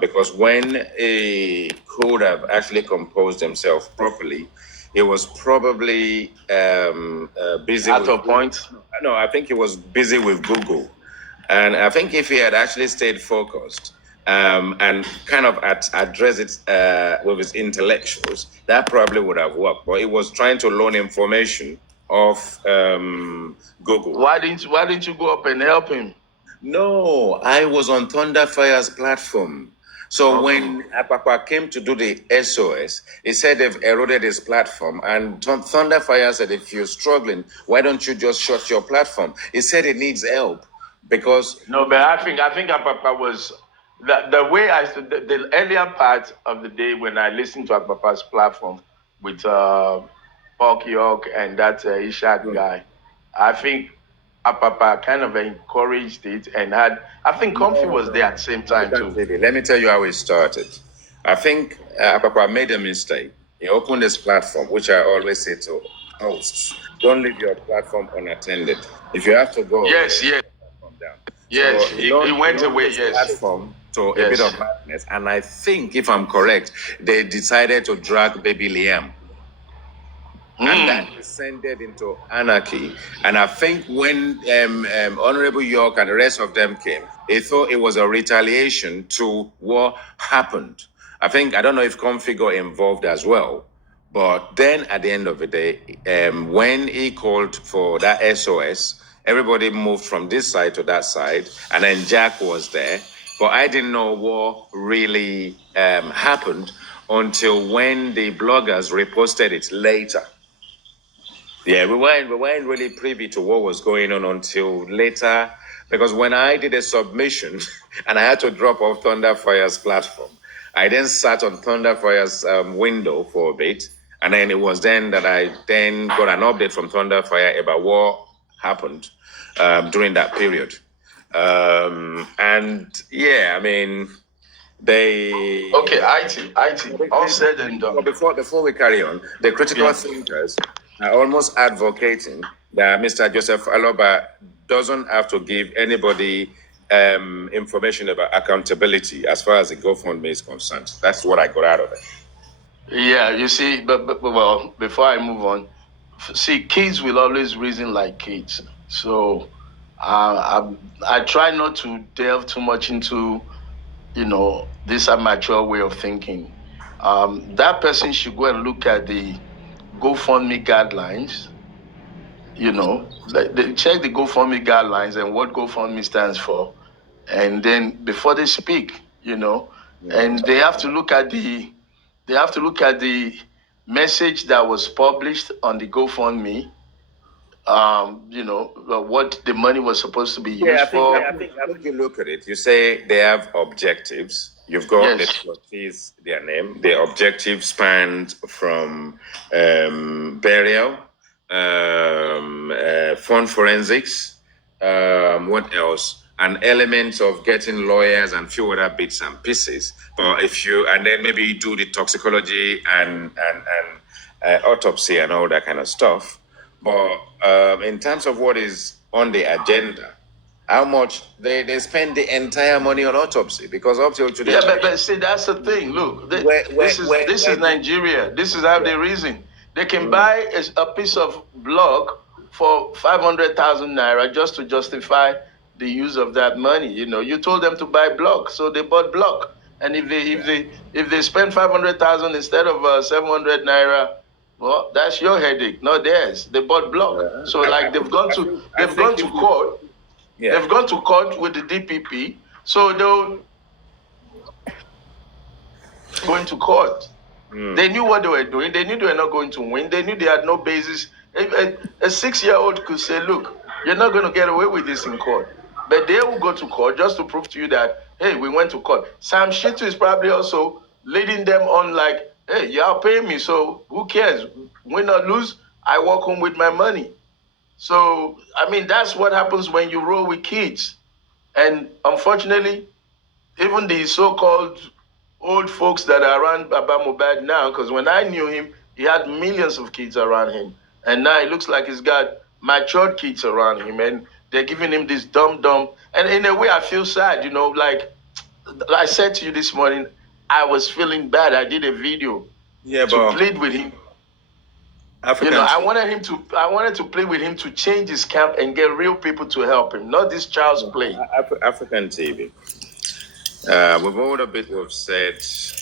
Because when he could have actually composed himself properly, he was probably busy. At with a point. No, I think he was busy with Google, and I think if he had actually stayed focused. And kind of address it with his intellectuals, that probably would have worked. But he was trying to learn information of Google. Why didn't you go up and help him? No, I was on Thunderfire's platform. So when Apapa came to do the SOS, he said they've eroded his platform. And Thunderfire said, if you're struggling, why don't you just shut your platform? He said he needs help because No, but I think Apapa was the way the earlier part of the day when I listened to Apapa's platform with Pork York and that Ishak guy, I think Apapa kind of encouraged it and I think Comfy was there at the same time too. Let me tell you how it started. I think Apapa made a mistake. He opened his platform, which I always say to hosts, don't leave your platform unattended. If you have to go, Yes. down. Yes, So he went away. Yes. Platform to a Yes. bit of madness, and I think, if I'm correct, they decided to drag baby Liam, and that descended into anarchy. And I think when Honorable York and the rest of them came, they thought it was a retaliation to what happened. I don't know if Comfy got involved as well. But then at the end of the day, when he called for that SOS, everybody moved from this side to that side, and then Jack was there. But I didn't know what really happened until when the bloggers reposted it later. Yeah, we weren't really privy to what was going on until later, because when I did a submission and I had to drop off Thunderfire's platform, I then sat on Thunderfire's window for a bit, and then it was then that I then got an update from Thunderfire about what happened during that period. And yeah, I mean, they... Okay, IT. All said and done. Before we carry on, the critical thinkers are almost advocating that Mr. Joseph Aloba doesn't have to give anybody information about accountability as far as the GoFundMe is concerned. That's what I got out of it. Yeah, you see, but well, before I move on, see, kids will always reason like kids. So I try not to delve too much into, this immature way of thinking. That person should go and look at the GoFundMe guidelines. They check the GoFundMe guidelines and what GoFundMe stands for, and then before they speak, and they have to look at the message that was published on the GoFundMe. What the money was supposed to be used for. I think you look at it. You say they have objectives. You've got Yes. the trustees, their name. The objective spans from burial, fund forensics, what else? An element of getting lawyers and few other bits and pieces. But and then maybe you do the toxicology and autopsy and all that kind of stuff. But in terms of what is on the agenda, how much they spend the entire money on autopsy, because up till today. Yeah, but see, that's the thing. Look, this is Nigeria. This is how they reason. They can buy a piece of block for 500,000 naira just to justify the use of that money. You told them to buy block, so they bought block. And if they spend 500,000 instead of 700 naira, well, that's your headache, not theirs. They bought block. So they've gone to court. Yeah. They've gone to court with the DPP, so they'll going to court. They knew what they were doing. They knew they were not going to win. They knew they had no basis. A 6-year-old could say, look, you're not going to get away with this in court. But they will go to court just to prove to you that, hey, we went to court. Sam Shitu is probably also leading them on like, hey, y'all pay me, so who cares? Win or lose, I walk home with my money. So, I mean, that's what happens when you roll with kids. And unfortunately, even the so-called old folks that are around Baba Mubad now, because when I knew him, he had millions of kids around him. And now it looks like he's got matured kids around him, and they're giving him this dumb. And in a way, I feel sad, like I said to you this morning, I was feeling bad. I did a video to plead with him. I wanted to play with him to change his camp and get real people to help him, not this child's play. African TV. With all the bit we've said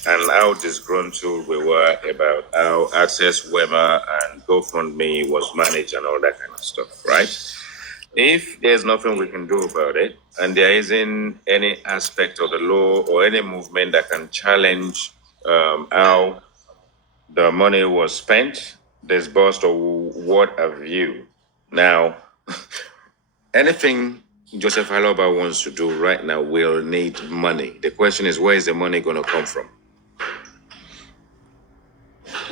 and how disgruntled we were about how Access, Wema, and GoFundMe was managed and all that kind of stuff, right? If there's nothing we can do about it, and there isn't any aspect of the law or any movement that can challenge how the money was spent, disbursed, or what have you. Now, anything Joseph Aloba wants to do right now will need money. The question is, where is the money going to come from?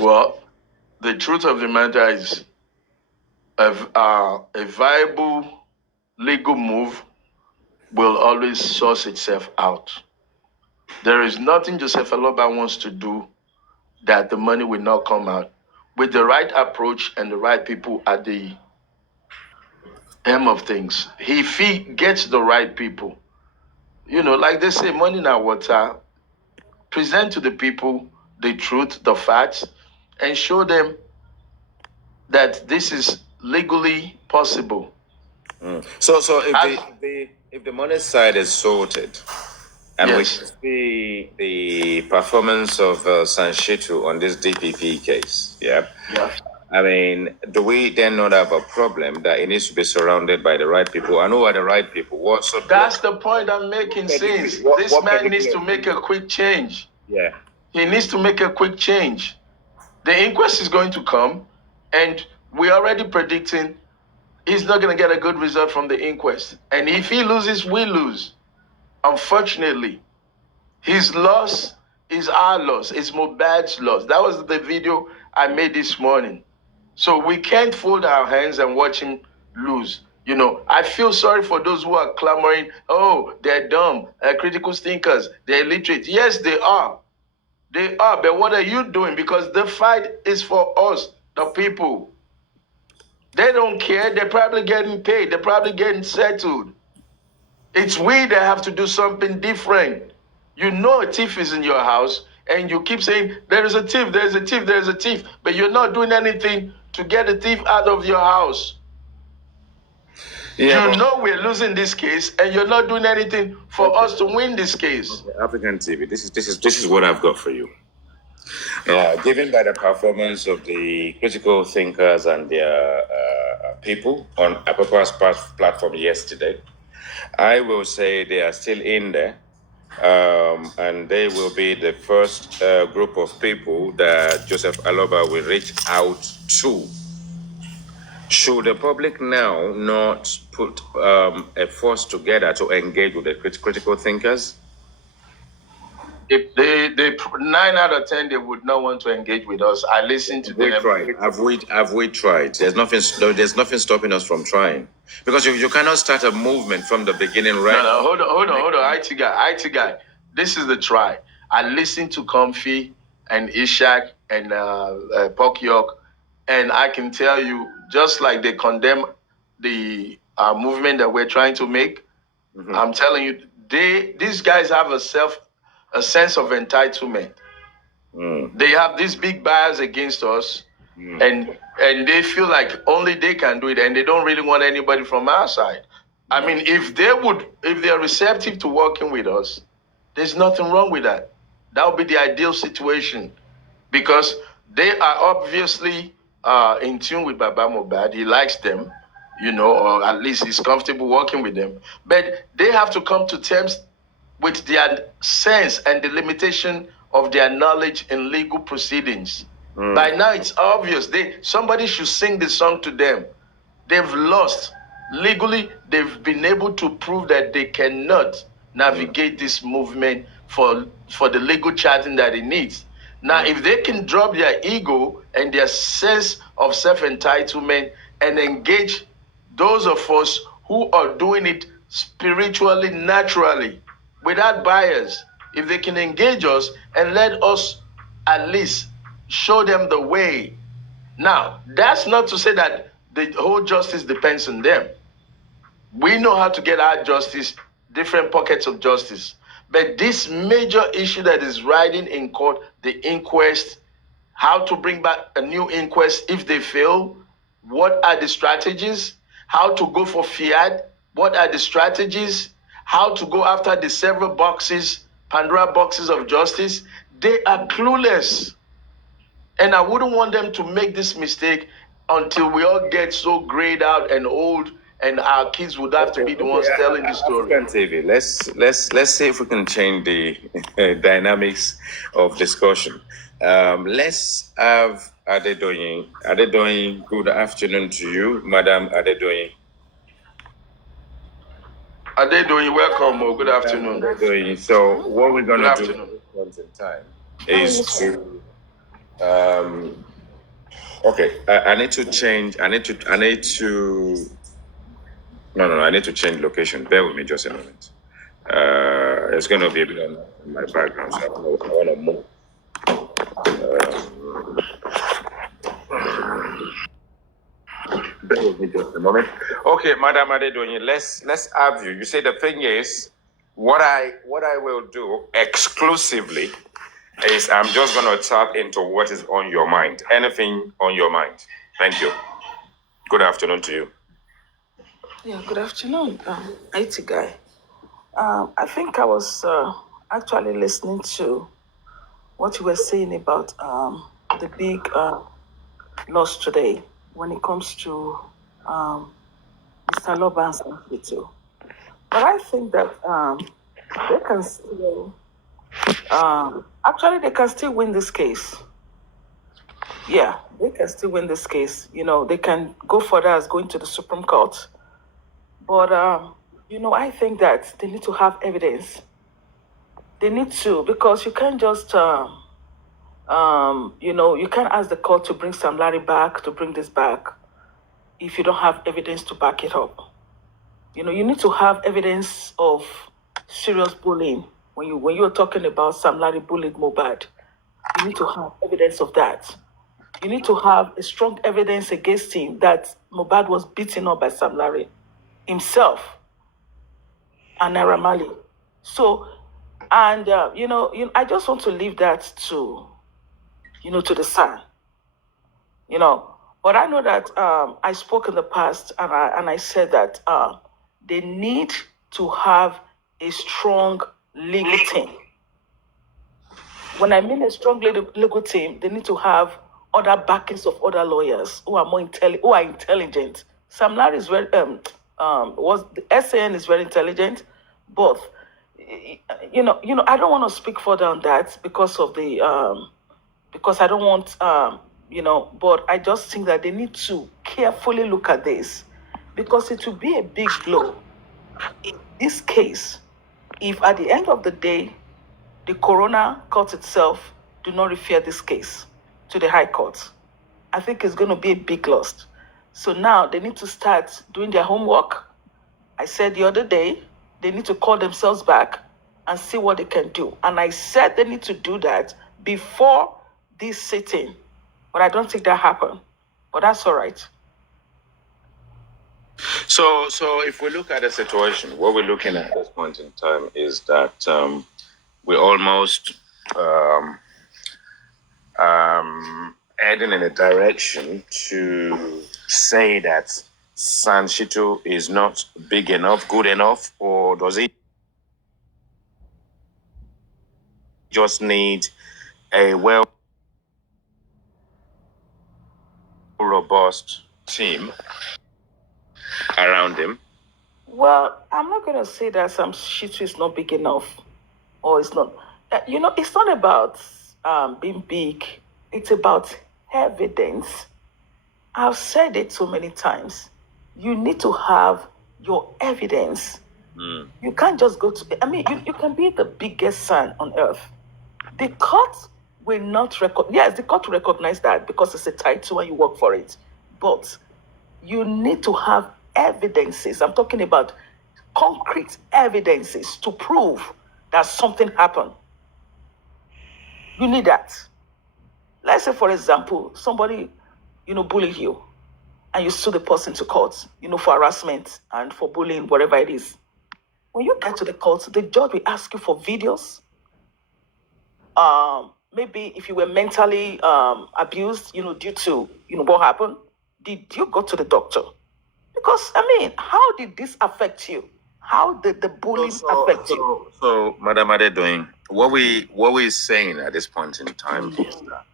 Well, the truth of the matter is a viable legal move will always source itself out. There is nothing Joseph Aloba wants to do that the money will not come out. With the right approach and the right people at the helm of things, if he gets the right people, like they say, money na water, present to the people the truth, the facts, and show them that this is legally possible. So if the money side is sorted, and Yes. we see the performance of Sanshitu on this DPP case, yeah. I mean, do we then not have a problem that it needs to be surrounded by the right people? And who are the right people? That's the point I'm making, since this man needs to make a quick change. Yeah. He needs to make a quick change. The inquest is going to come, and we're already predicting he's not going to get a good result from the inquest. And if he loses, we lose. Unfortunately, his loss is our loss. It's Mohbad's loss. That was the video I made this morning. So we can't fold our hands and watch him lose. I feel sorry for those who are clamoring, oh, they're dumb, critical thinkers, they're illiterate. Yes, they are. They are, but what are you doing? Because the fight is for us, the people. They don't care. They're probably getting paid. They're probably getting settled. It's we that have to do something different. A thief is in your house, and you keep saying, there is a thief, there is a thief, there is a thief, but you're not doing anything to get the thief out of your house. Yeah, we're losing this case, and you're not doing anything for us to win this case. African TV, this is what I've got for you. Given by the performance of the critical thinkers and their people on Apapa's platform yesterday, I will say they are still in there, and they will be the first group of people that Joseph Aloba will reach out to. Should the public now not put a force together to engage with the critical thinkers? If they 9 out of 10, they would not want to engage with us. I listened to them. Have we tried? There's nothing stopping us from trying, because you cannot start a movement from the beginning, right? No, hold on, IT guy. This is the try. I listened to Comfy and Ishak and Pokyok, and I can tell you, just like they condemn the movement that we're trying to make, I'm telling you, these guys have a sense of entitlement. They have this big bias against us, and they feel like only they can do it, and they don't really want anybody from our side. I mean, if they're receptive to working with us, there's nothing wrong with that. That would be the ideal situation, because they are obviously in tune with Baba Mohbad. He likes them. or at least he's comfortable working with them. But they have to come to terms with their sense and the limitation of their knowledge in legal proceedings. By now, it's obvious. Somebody should sing the song to them. They've lost. Legally, they've been able to prove that they cannot navigate this movement for the legal charting that it needs. Now, if they can drop their ego and their sense of self-entitlement and engage those of us who are doing it spiritually, naturally, without bias, if they can engage us and let us at least show them the way. Now, that's not to say that the whole justice depends on them. We know how to get our justice, different pockets of justice. But this major issue that is riding in court, the inquest, how to bring back a new inquest if they fail, what are the strategies, how to go for fiat, what are the strategies, how to go after the several boxes, Pandora boxes of justice. They are clueless. And I wouldn't want them to make this mistake until we all get so grayed out and old, and our kids would have to be the ones telling the story. African TV. Let's see if we can change the dynamics of discussion. Let's have Adedoyin. Adedoyin, good afternoon to you, Madam Adedoyin. Adedoyin, welcome. Good afternoon. Adedoyin. So what we're gonna do Good at this point in time is to okay. I need to change. I need to. No. I need to change location. Bear with me just a moment. It's going to be a bit on my background, so I want to move. Bear with me just a moment. Okay, Madam Adedoyin, let's have you. You say the thing is, what I will do exclusively is I'm just going to tap into what is on your mind. Anything on your mind. Thank you. Good afternoon to you. Yeah, good afternoon, IT guy. I think I was actually listening to what you were saying about the big loss today when it comes to Mr. Loban's hospital. But I think that they can still, actually, they can still win this case. Yeah, they can still win this case. They can go further as going to the Supreme Court. But, I think that they need to have evidence. They need to, because you can't just, you can't ask the court to bring Sam Larry back, to bring this back, if you don't have evidence to back it up. You need to have evidence of serious bullying. When you're talking about Sam Larry bullied Mohbad, you need to have evidence of that. You need to have a strong evidence against him that Mohbad was beaten up by Sam Larry himself and Naira Marley. So, and I just want to leave that to the sun. But I know that I spoke in the past and I said that they need to have a strong legal team. When I mean a strong legal team, they need to have other backings of other lawyers who are who are intelligent. Sam Larry is very the SAN is very intelligent, but I don't want to speak further on that because of the because I don't want but I just think that they need to carefully look at this because it will be a big blow in this case if at the end of the day the coroner court itself do not refer this case to the High Court. I think it's going to be a big loss. So now they need to start doing their homework. I said the other day, they need to call themselves back and see what they can do. And I said they need to do that before this sitting. But I don't think that happened. But that's all right. So if we look at the situation, what we're looking at this point in time is that we're almost heading in a direction to say that Sanshito is not big enough, good enough, or does it just need a robust team around him? Well, I'm not going to say that some shit is not big enough or it's not. It's not about being big. It's about evidence. I've said it so many times. You need to have your evidence. You can't just go to, you can be the biggest son on earth. The court will not yes, the court will recognize that because it's a title and you work for it. But you need to have evidences. I'm talking about concrete evidences to prove that something happened. You need that. Let's say, for example, somebody, bullied you and you sue the person to court, for harassment and for bullying, whatever it is. When you get to the court, the judge will ask you for videos. Maybe if you were mentally abused, due to, what happened, did you go to the doctor? Because, how did this affect you? How did the bullying affect you? So, Madam Adedoyin, what we're saying at this point in time is that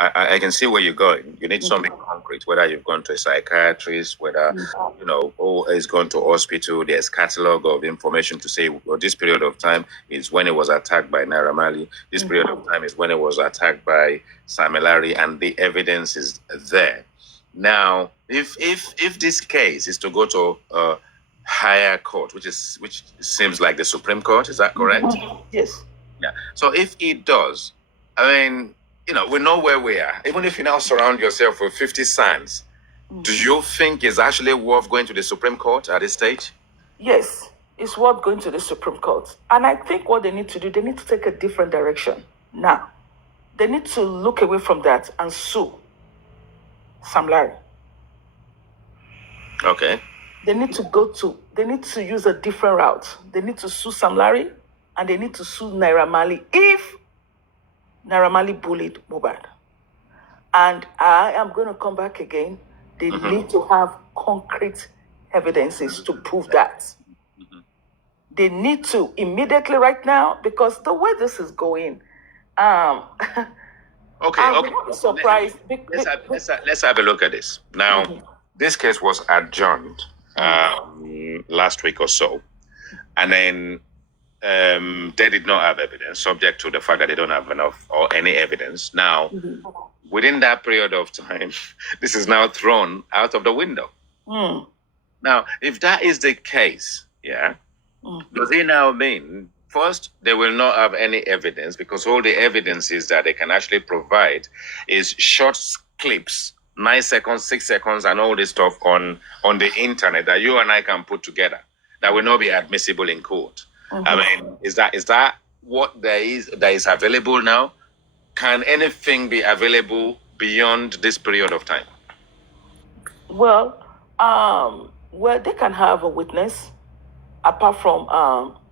I can see where you're going. You need something concrete, whether you've gone to a psychiatrist, whether, has gone to hospital. There's catalog of information to say, well, this period of time is when it was attacked by Naira Marley. This period of time is when it was attacked by Sam Larry, and the evidence is there. Now, if this case is to go to a higher court, which seems like the Supreme Court, is that correct? Yes. Yeah. So if it does, we know where we are. Even if you now surround yourself with 50 sons, do you think it's actually worth going to the Supreme Court at this stage? Yes, it's worth going to the Supreme Court. And I think what they need to do, they need to take a different direction. Now, they need to look away from that and sue Sam Larry. Okay. They need to use a different route. They need to sue Sam Larry and they need to sue Naira Marley if Naira Marley bullied Mohbad. And I am going to come back again. They need to have concrete evidences to prove that. They need to immediately right now, because the way this is going, I'm surprised. Let's have a look at this. Now, this case was adjourned last week or so. And then they did not have evidence, subject to the fact that they don't have enough or any evidence. Now, within that period of time, this is now thrown out of the window. Now, if that is the case, does it now mean, first, they will not have any evidence because all the evidences that they can actually provide is short clips, 9 seconds, 6 seconds, and all this stuff on the internet that you and I can put together that will not be admissible in court. Is that what there is available now? Can anything be available beyond this period of time? Well, they can have a witness, apart from,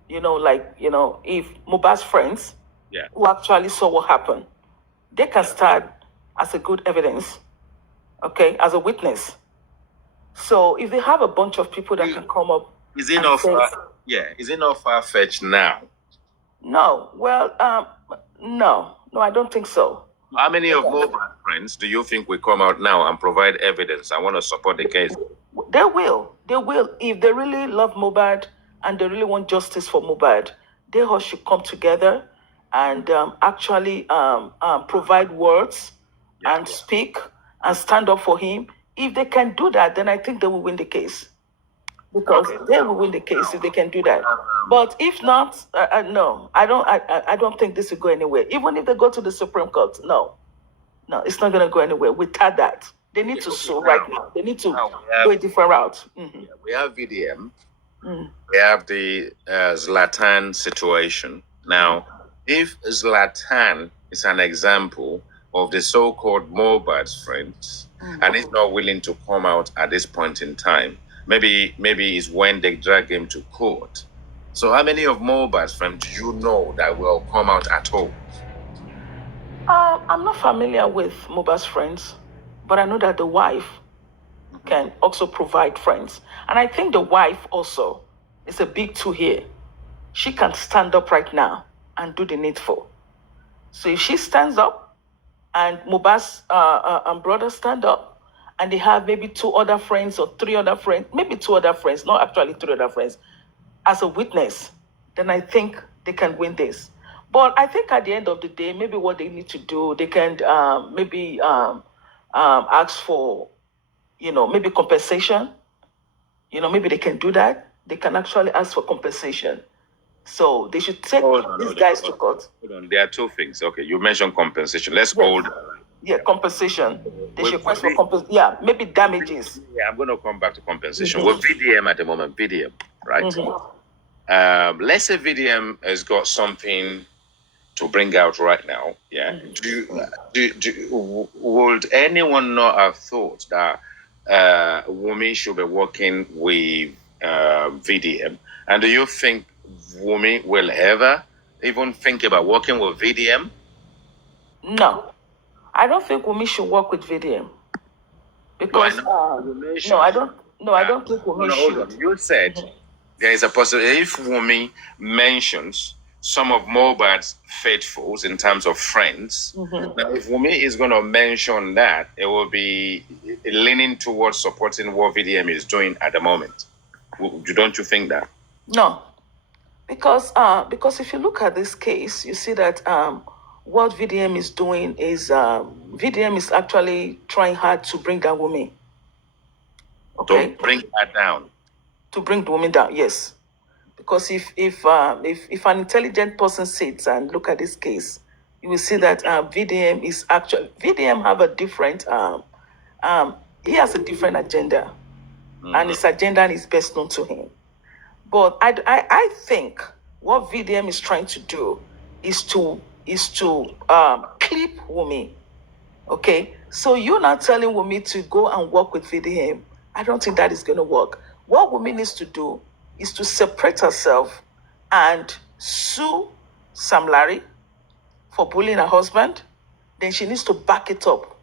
if Mohbad's friends who actually saw what happened, they can start as a good evidence, as a witness. So if they have a bunch of people that can come up, is it not far-fetched now? No. Well, no, I don't think so. How many of Mohbad's friends do you think will come out now and provide evidence? I want to support the case. They will. If they really love Mohbad and they really want justice for Mohbad, they all should come together and actually provide words and speak and stand up for him. If they can do that, then I think they will win the case. Because they will win the case if they can do that. But if not, no, I don't think this will go anywhere. Even if they go to the Supreme Court, no, it's not going to go anywhere. Without that, they need to sue right now. They need to go a different route. We have VDM. We have the Zlatan situation. Now, if Zlatan is an example of the so-called Mohbad's friends, and is not willing to come out at this point in time, maybe it's when they drag him to court. So how many of Mohbad's friends do you know that will come out at all? I'm not familiar with Mohbad's friends, but I know that the wife can also provide friends. And I think the wife also is a big two here. She can stand up right now and do the needful. So if she stands up and Mohbad's brother stand up and they have maybe 2 other friends or 3 other friends, maybe 2 other friends, not actually 3 other friends, as a witness, then I think they can win this. But I think at the end of the day, maybe what they need to do, they can maybe ask for, maybe compensation. Maybe they can do that. They can actually ask for compensation. So they should take these guys to court. Hold on. There are 2 things. Okay, you mentioned compensation. Let's hold. Yeah, compensation. They should request for we- compensation. Yeah, maybe damages. Yeah, I'm going to come back to compensation. With VDM at the moment, VDM, right? Let's say VDM has got something to bring out right now. Yeah. Would anyone not have thought that Wumi should be working with VDM? And do you think Wumi will ever even think about working with VDM? No, I don't think Wumi should work with VDM because I don't think Wumi should. You said there is a possibility if Wumi mentions some of Mohbad's faithfuls in terms of friends, now if Wumi is going to mention that, it will be leaning towards supporting what VDM is doing at the moment. Don't you think that? No, because if you look at this case, you see that what VDM is doing is VDM is actually trying hard to bring down Wumi. Okay. To bring her down. To bring the woman down, yes. Because if an intelligent person sits and look at this case, you will see that VDM is actually VDM have a different he has a different agenda, and his agenda is best known to him. But I think what VDM is trying to do is to clip Wumi. Okay, so you're not telling Wumi to go and work with VDM. I don't think that is going to work. What Wumi needs to do is to separate herself and sue Sam Larry for bullying her husband. Then she needs to back it up.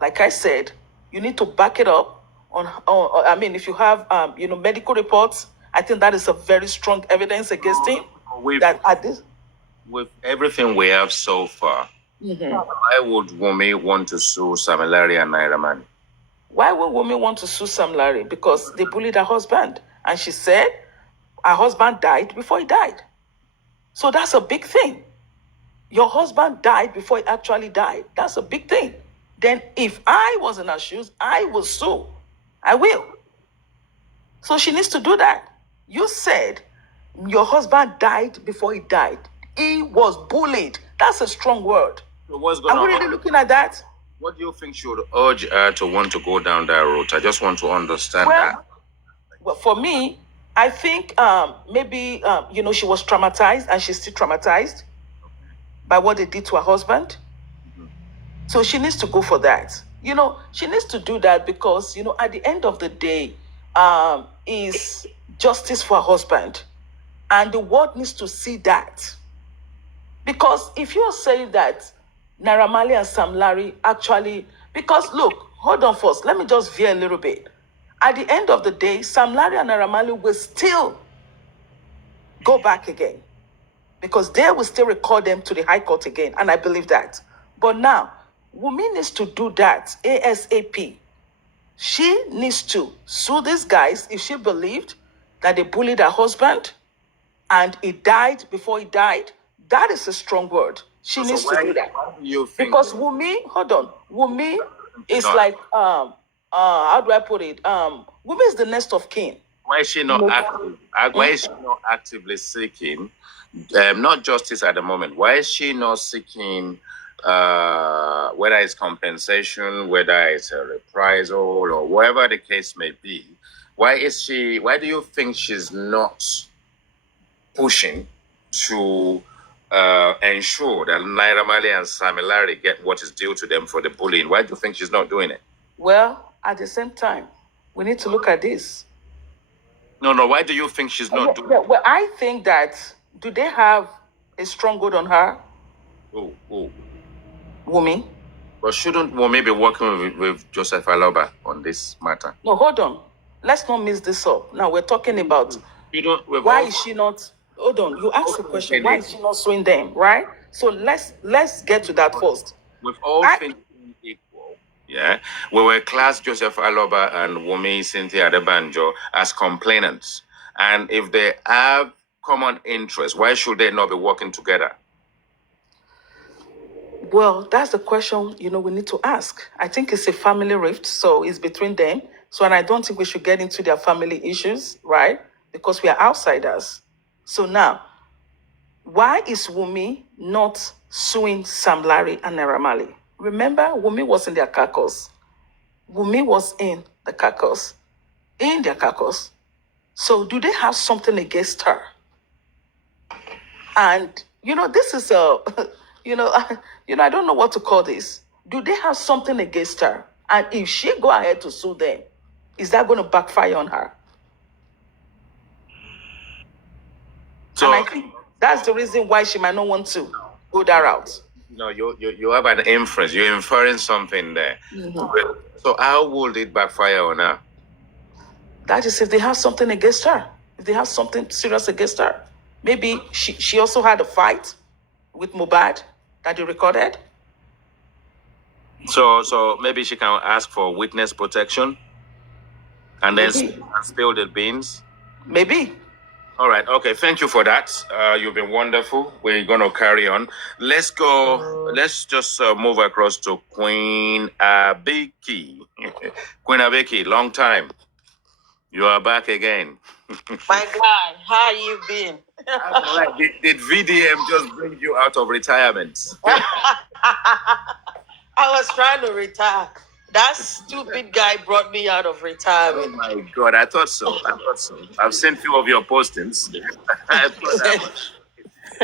Like I said, you need to back it up if you have medical reports. I think that is a very strong evidence against him. With everything we have so far, why would Wumi want to sue Sam Larry and Naira Marley? Why would Wumi want to sue Sam Larry? Because they bullied her husband. And she said her husband died before he died. So that's a big thing. Your husband died before he actually died. That's a big thing. Then if I was in her shoes, I will sue. I will. So she needs to do that. You said your husband died before he died. He was bullied. That's a strong word. So what's going Are on? we really looking at that? What do you think should urge her to want to go down that route? I just want to understand that. Well, for me, I think maybe she was traumatized, and she's still traumatized by what they did to her husband. So she needs to go for that. She needs to do that because at the end of the day, is justice for her husband, and the world needs to see that. Because if you're saying that Naira Marley and Sam Larry actually, because look, hold on first, let me just veer a little bit. At the end of the day, Sam Larry and Naira Marley will still go back again because they will still record them to the High Court again, and I believe that. But now, Wumi needs to do that ASAP. She needs to sue these guys if she believed that they bullied her husband and he died before he died. That is a strong word. She needs to do that. Because Wumi, hold on, Wumi is like, how do I put it? Wumi is the next of kin. Why is she not active? Why is she not actively seeking not justice at the moment? Why is she not seeking whether it's compensation, whether it's a reprisal, or whatever the case may be? Why do you think she's not pushing to ensure that Naira Marley and Sam Larry get what is due to them for the bullying? Why do you think she's not doing it? Well, at the same time, we need to look at this. No. Why do you think she's not doing it? Well, I think that, do they have a stronghold on her? Oh. Wumi? But shouldn't Wumi be working with Joseph Aloba on this matter? No, hold on. Let's not mix this up. Now we're talking about why is she not? Hold on. You asked the question. Why is she not suing them? Right. So let's get to that first. With all things being equal, Yeah, we were classed Joseph Aloba and Wumi Cynthia Adebanjo as complainants. And if they have common interests, why should they not be working together? Well, that's the question, we need to ask. I think it's a family rift, so it's between them. So, and I don't think we should get into their family issues, right? Because we are outsiders. So now, why is Wumi not suing Sam Larry and Naira Marley? Remember, Wumi was in their caucus. Wumi was in the caucus, in their caucus. So do they have something against her? And this is a, I don't know what to call this. Do they have something against her? And if she go ahead to sue them, is that going to backfire on her? So, and I think that's the reason why she might not want to go that route. no, you have an inference. You're inferring something there. Mm-hmm. So how would it backfire on her? That is if they have something against her. If they have something serious against her. Maybe she also had a fight with Mohbad that they recorded. So maybe she can ask for witness protection and then spill the beans. Maybe. All right. Okay. Thank you for that. You've been wonderful. We're going to carry on. Let's go. Let's just move across to Queen Abiki. Queen Abiki, long time. You are back again. My God, how you been? Right. Did VDM just bring you out of retirement? I was trying to retire. That stupid guy brought me out of Oh retirement. my God, I thought so. I've seen few of your postings. I thought that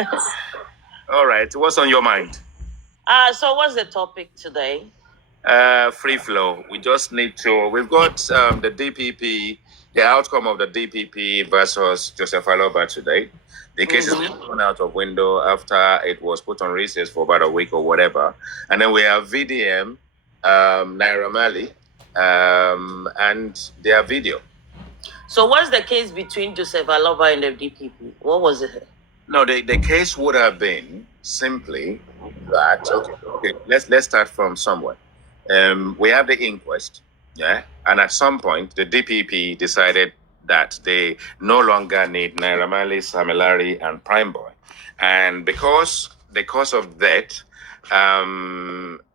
was... All right, what's on your mind? So what's the topic today? Free flow. We just need to. We've got the DPP, the outcome of the DPP versus Joseph Aloba today. The case is thrown out of window after it was put on recess for about a week or whatever. And then we have VDM, Naira Marley, and their video. So what's the case between Joseph Aloba and the DPP? What was it? No, the case would have been simply that. Okay. Let's start from somewhere. We have the inquest, yeah, and at some point the DPP decided that they no longer need Naira Marley, Sam Larry, and Prime Boy, and because the cause of death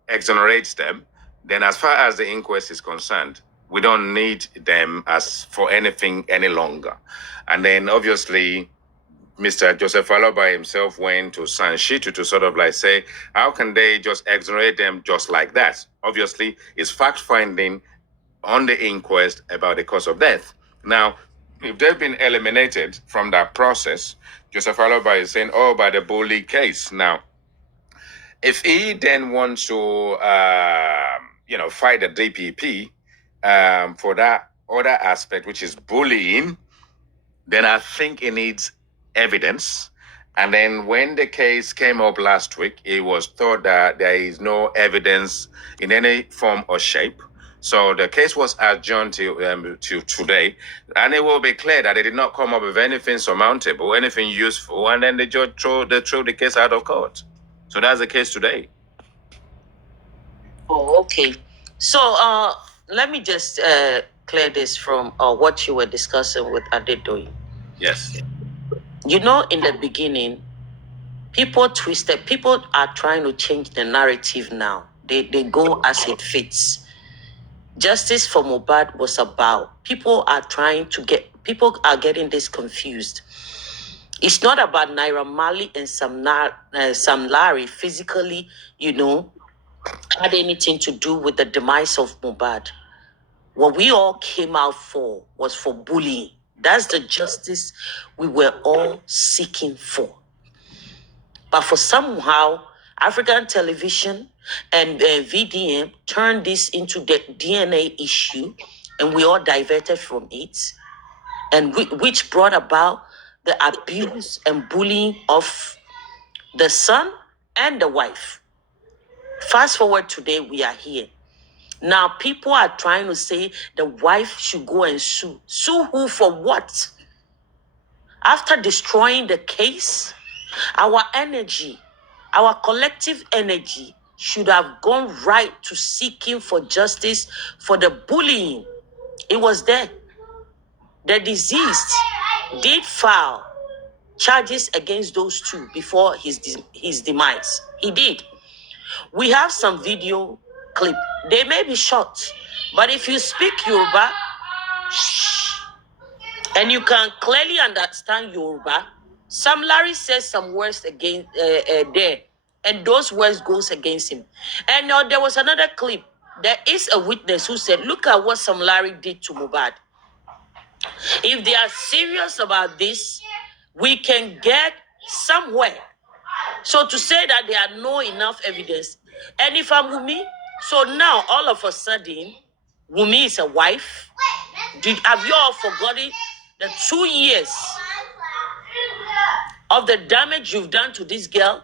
exonerates them, then as far as the inquest is concerned, we don't need them as for anything any longer. And then obviously Mr. Joseph Aloba himself went to San Shitu to sort of like say, how can they just exonerate them just like that? Obviously, it's fact-finding on the inquest about the cause of death. Now, if they've been eliminated from that process, Joseph Aloba is saying, oh, by the bully case. Now, if he then wants to, fight the DPP for that other aspect, which is bullying, then I think it needs evidence. And then when the case came up last week, it was thought that there is no evidence in any form or shape. So the case was adjourned to today, and it will be clear that they did not come up with anything surmountable, anything useful, and then the judge threw the case out of court. So that's the case today. Oh, okay. So let me just clear this from what you were discussing with Adedoyi. Yes. In the beginning, people are trying to change the narrative now. They go as it fits. Justice for Mohbad was about, people are getting this confused. It's not about Naira Marley and Sam Larry physically, had anything to do with the demise of Mohbad. What we all came out for was for bullying. That's the justice we were all seeking for. But for somehow, African television and VDM turned this into the DNA issue, and we all diverted from it, and which brought about the abuse and bullying of the son and the wife. Fast forward today, we are here. Now, people are trying to say the wife should go and sue. Sue who for what? After destroying the case, our energy, our collective energy should have gone right to seeking for justice for the bullying. It was there. The deceased did file charges against those two before his demise. He did. We have some video clip. They may be short, but if you speak Yoruba and you can clearly understand Yoruba, Sam Larry says some words against there, and those words goes against him. And there was another clip. There is a witness who said, "Look at what Sam Larry did to Mubad. If they are serious about this, we can get somewhere." So to say that there are no enough evidence, and if I'm Wumi, so now all of a sudden, Wumi is a wife. Have you all forgotten the 2 years of the damage you've done to this girl?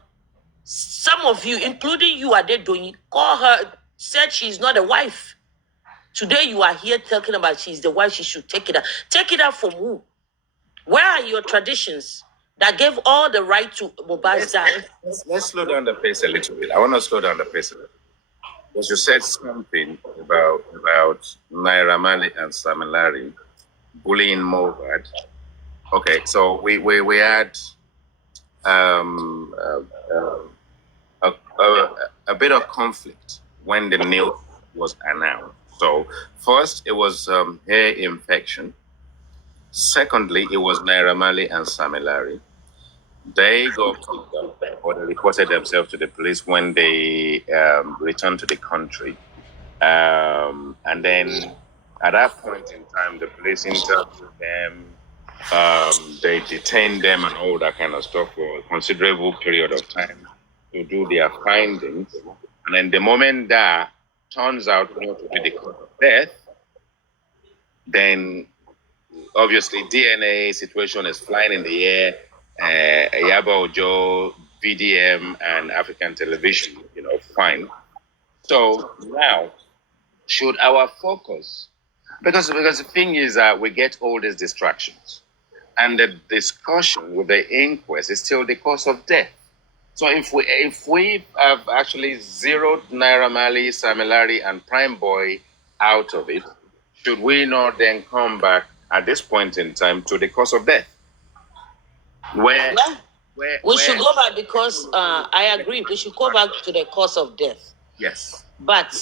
Some of you, including you, Adedoyin, call her, said she's not a wife. Today you are here talking about she's the wife, she should take it out. Take it out from who? Where are your traditions that gave all the right to Mohbad's dad? Let's slow down the pace a little bit. I want to slow down the pace a little bit. Because you said something about Naira Marley and Sam Larry bullying Mohbad. Okay, so we had a bit of conflict when the news was announced. So first it was hair infection. Secondly, it was Naira Marley and Sam Larry. They got picked up or they reported themselves to the police when they returned to the country. And then at that point in time, the police interviewed them. They detained them and all that kind of stuff for a considerable period of time to do their findings. And then the moment that turns out not to be the cause of death, then obviously DNA situation is flying in the air. Yaba Ojo, VDM, and African television, fine. So now, should our focus, because the thing is that we get all these distractions, and the discussion with the inquest is still the cause of death. So if we have actually zeroed Naira Marley, Sam Larry, and Prime Boy out of it, should we not then come back at this point in time to the cause of death? We should go back because I agree. We should go back to the cause of death. Yes. But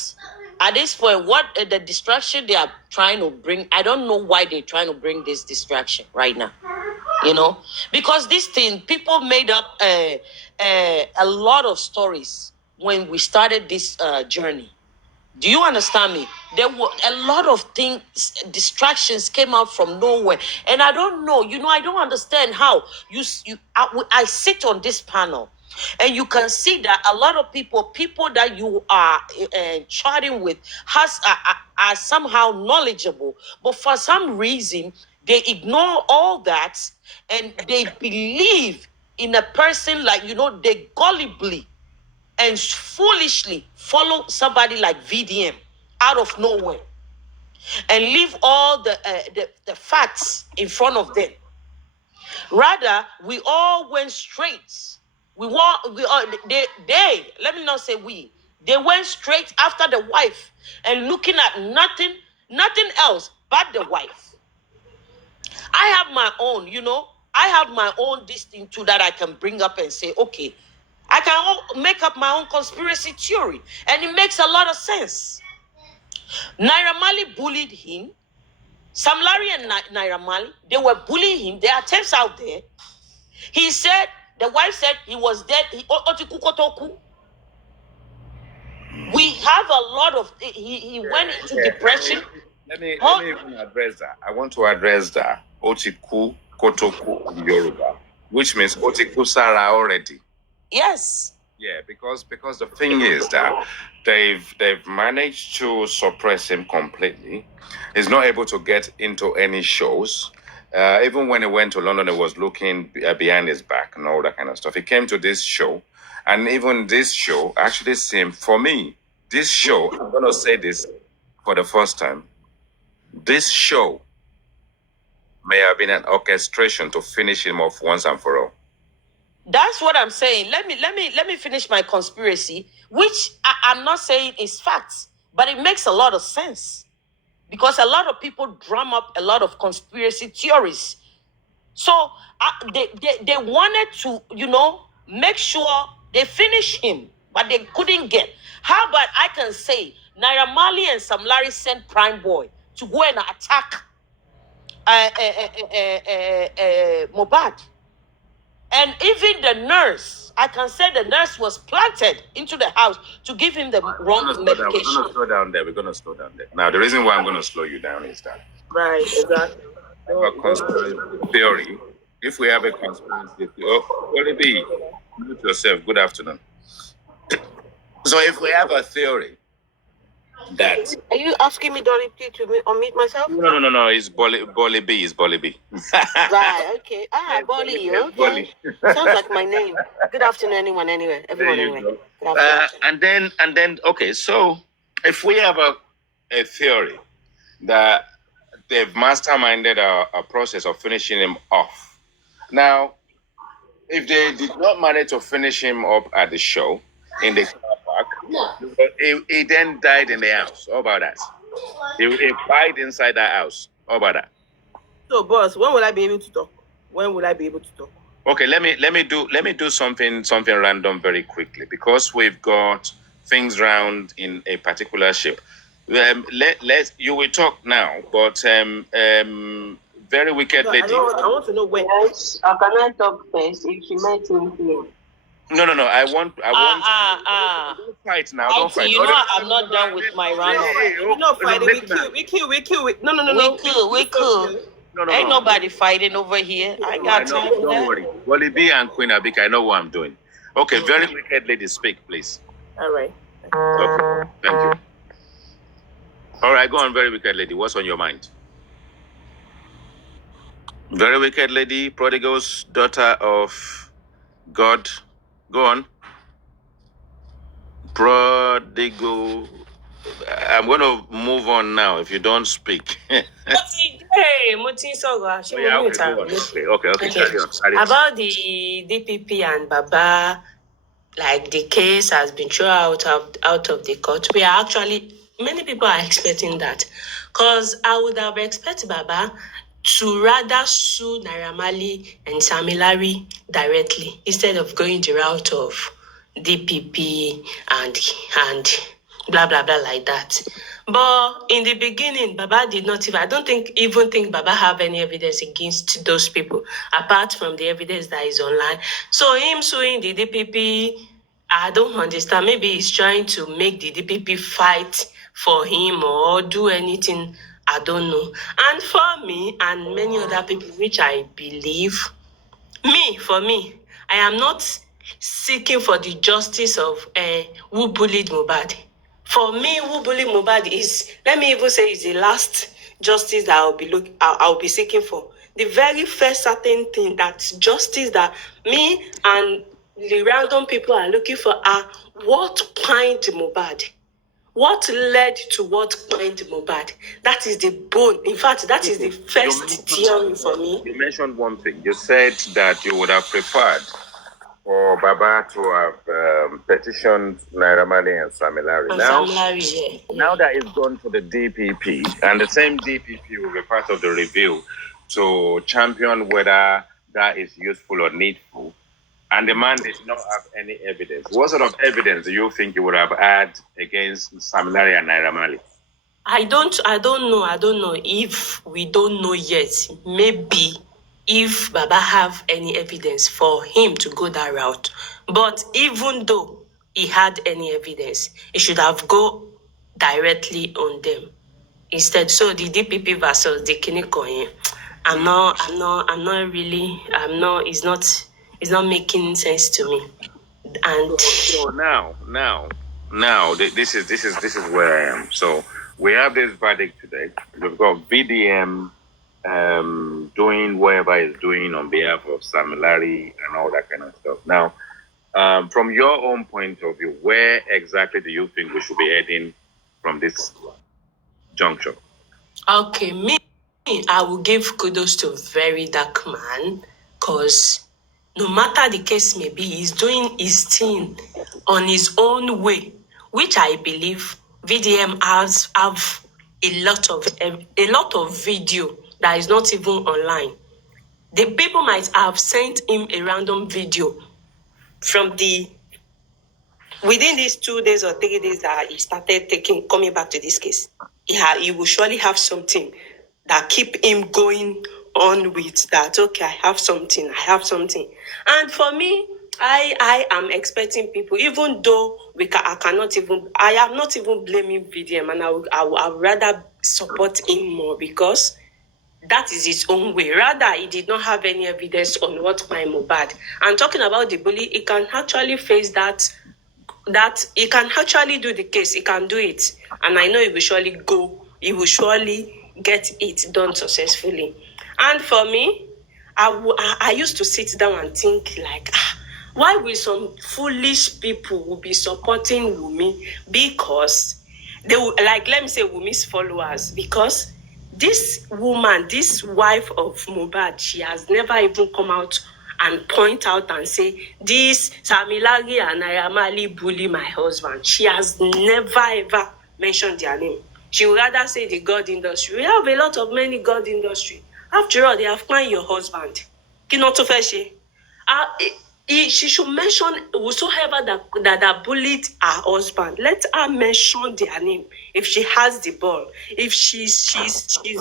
at this point, what the distraction they are trying to bring, I don't know why they're trying to bring this distraction right now. Because this thing, people made up a lot of stories when we started this journey. Do you understand me? There were a lot of things, distractions came out from nowhere. And I don't know, I don't understand how I sit on this panel and you can see that a lot of people that you are chatting with are somehow knowledgeable. But for some reason, they ignore all that and they believe in a person like, they gullibly and foolishly follow somebody like VDM out of nowhere and leave all the facts in front of them. Rather, we all went straight. They let me not say we. They went straight after the wife and looking at nothing else but the wife. I have my own, I have my own this thing too that I can bring up and say, okay, I can make up my own conspiracy theory. And it makes a lot of sense. Naira Marley bullied him. Sam Larry and Naira Marley, they were bullying him. There are tapes out there. He said, the wife said he was dead. We have a lot of, he went into depression. Let me even address that. I want to address that. Otiku Kotoku in Yoruba, which means Otiku Sara already. Yes. Yeah, because the thing is that they've managed to suppress him completely. He's not able to get into any shows. Even when he went to London, he was looking behind his back and all that kind of stuff. He came to this show, and even this show actually seemed, for me, this show, I'm going to say this for the first time, this show may have been an orchestration to finish him off once and for all. That's what I'm saying. Let me finish my conspiracy, which I'm not saying is facts, but it makes a lot of sense because a lot of people drum up a lot of conspiracy theories. So they wanted to, make sure they finish him, but they couldn't get. How about I can say Naira Marley and Sam Larry sent Prime Boy to go and attack Mohbad. And even the nurse, I can say the nurse was planted into the house to give him the wrong medication. We're going to slow down there. We're going to slow down there. Now, the reason why I'm going to slow you down is that Right, exactly. a conspiracy theory. If we have a conspiracy theory, Olibi, mute yourself. Good afternoon. So, if we have a theory that Are you asking me, Dolly, to unmute myself? no, it's Bolly B. It's Bolly B. Right, okay. Bolly, okay. Sounds like my name. Good afternoon, everyone anyway. Good afternoon. And then, okay. So, if we have a theory that they've masterminded a process of finishing him off. Now, if they did not manage to finish him up at the show in the car park, he then died in the house. How about that? He died inside that house. How about that? So, boss, when will I be able to talk? Okay, let me do something random very quickly because we've got things round in a particular shape. You will talk now, but very wicked lady. I want to know when. Yes, can I talk first if she met him here? No. I want. Don't fight now. Don't fight. You know I'm not done with my round-up. We're not fighting. We kill. No. We cool. No. Ain't nobody fighting over here. I got time for that. Don't worry. Wally B and Queen Abika, I know what I'm doing. Okay, very wicked lady, speak, please. All right. Okay, thank you. All right, go on, very wicked lady. What's on your mind? Very wicked lady, prodigal's daughter of God. Go on. Prodigal. I'm going to move on now if you don't speak. Hey, Mutin Soga. Okay. Carry on. About the DPP and Baba, like the case has been thrown out of the court. We are actually, many people are expecting that. Because I would have expected Baba to rather sue Naira Marley and Sam Larry directly instead of going the route of DPP and blah blah blah like that. But in the beginning, Baba did not even. I don't even think Baba have any evidence against those people apart from the evidence that is online. So him suing the DPP, I don't understand. Maybe he's trying to make the DPP fight for him or do anything. I don't know. And for me and many other people, which I believe, for me, I am not seeking for the justice of who bullied Mohbad. For me, who bullied Mohbad is, let me even say, is the last justice that I'll be seeking for. The very first certain thing, that's justice that me and the random people are looking for are what pined Mohbad. What led to what pined Mohbad? That is the bone. In fact, that is the first theory for me. You mentioned one thing. You said that you would have preferred for Baba to have petitioned Naira Marley and Sam Larry. Now that it's gone to the DPP, and the same DPP will be part of the review to champion whether that is useful or needful, and the man did not have any evidence. What sort of evidence do you think you would have had against Sam Larry and Naira Marley? I don't know if we don't know yet. Maybe if Baba have any evidence for him to go that route. But even though he had any evidence, he should have go directly on them instead. So the DPP versus the Kinikoye, it's not making sense to me. And so now this is where I am. So we have this verdict today. We've got VDM doing whatever he's doing on behalf of Sam Larry and all that kind of stuff. Now, from your own point of view, where exactly do you think we should be heading from this juncture? Okay, I will give kudos to Very Dark Man, because no matter the case may be, he's doing his thing on his own way, which I believe VDM have a lot of video that is not even online. The people might have sent him a random video from within these 2 days or 3 days that he started coming back to this case. He will surely have something that keep him going on with that. Okay, I have something. And for me, I am expecting people, even though I am not even blaming VDM, and I would rather support him more, because that is his own way. Rather, he did not have any evidence on what my Mohbad. And talking about the bully, he can actually face that he can actually do the case. He can do it. And I know he will surely get it done successfully. And for me, I used to sit down and think like, why will some foolish people be supporting Wumi? Because they will, like, let me say Wumi's followers, because this woman, this wife of Mohbad, she has never even come out and point out and say, this Samilagi and Ayamali bully my husband. She has never ever mentioned their name. She would rather say the God industry. We have a lot of many God industry. After all, they have found your husband. She should mention whosoever that bullied her husband. Let her mention their name if she has the ball. If she's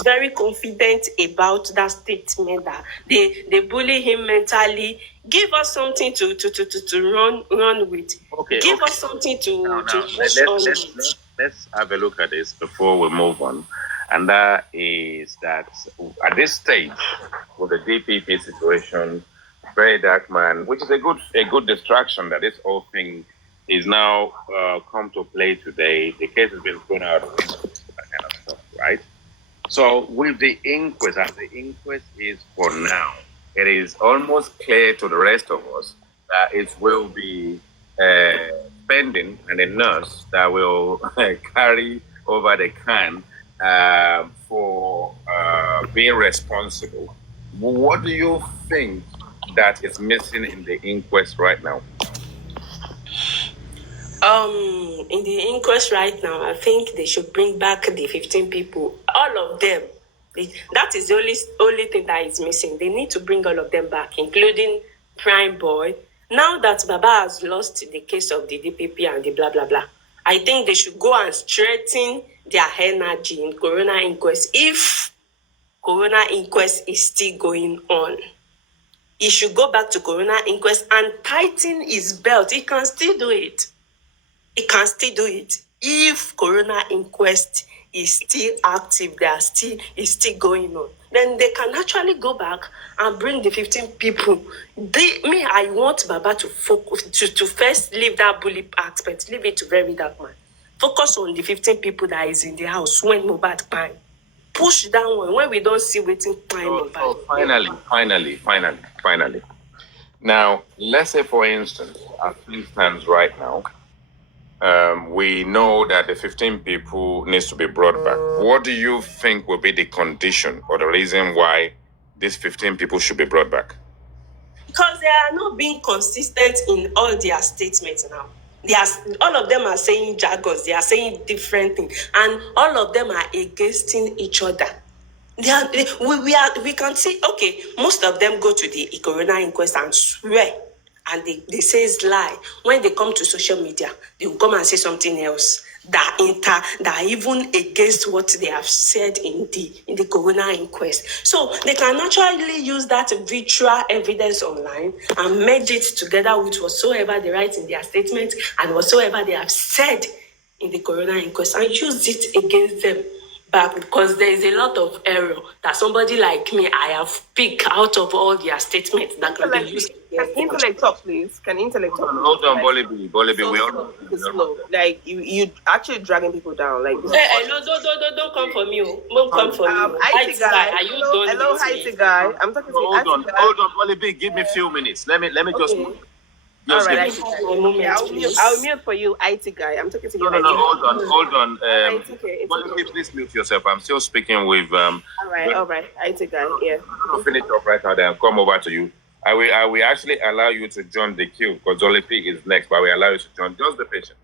very confident about that statement that they bully him mentally. Give us something to run with. Okay. Give us something to push on. Let's have a look at this before we move on. And that is that at this stage, with the DPP situation, very dark man, which is a good distraction that this whole thing is now come to play today. The case has been thrown out of that kind of stuff, right? So with the inquest, as the inquest is for now, it is almost clear to the rest of us that it will be pending and a nurse that will carry over the can for being responsible. What do you think that is missing in the inquest right now? In the inquest right now, I think they should bring back the 15 people, all of them. That is the only thing that is missing. They need to bring all of them back, including Prime Boy. Now that Baba has lost the case of the DPP and the blah, blah, blah, I think they should go and strengthen their energy in Corona Inquest. If Corona Inquest is still going on, he should go back to Corona Inquest and tighten his belt. He can still do it. If Corona Inquest is still active, is still going on, then they can actually go back and bring the 15 people. I want Baba to focus, to first leave that bully aspect, leave it to very dark man. Focus on the 15 people that is in the house when Mohbad came. Push that one when we don't see waiting time. So finally. Now, let's say, for instance, as things stands right now, we know that the 15 people needs to be brought back. What do you think will be the condition or the reason why these 15 people should be brought back? Because they are not being consistent in all their statements now. All of them are saying jargons. They are saying different things, and all of them are against each other. We can see, okay, most of them go to the Corona Inquest and swear, and they say it's lie. When they come to social media, they will come and say something else that even against what they have said in the Corona Inquest. So they can actually use that virtual evidence online and merge it together with whatsoever they write in their statement and whatsoever they have said in the Corona Inquest and use it against them. But because there is a lot of error that somebody like me, I have picked out of all their statements that can be used. Can intellect talk, please? Can intellect talk? Hold on, Bolibi, we all slow. Like you actually dragging people down. Like don't come for me. Don't come for me. IT guy, are you done? Hello, IT guy. I'm talking to you. Hold on, Bolibi. Give me a few minutes. Let me just. Okay. All right, I'll mute for you, IT guy. I'm talking to you. No, hold on. It's okay. Please mute yourself. I'm still speaking with. All right, IT guy. Yeah. I'll finish up right now. Then I'll come over to you. I will actually allow you to join the queue because P is next, but we allow you to join. Just be patient.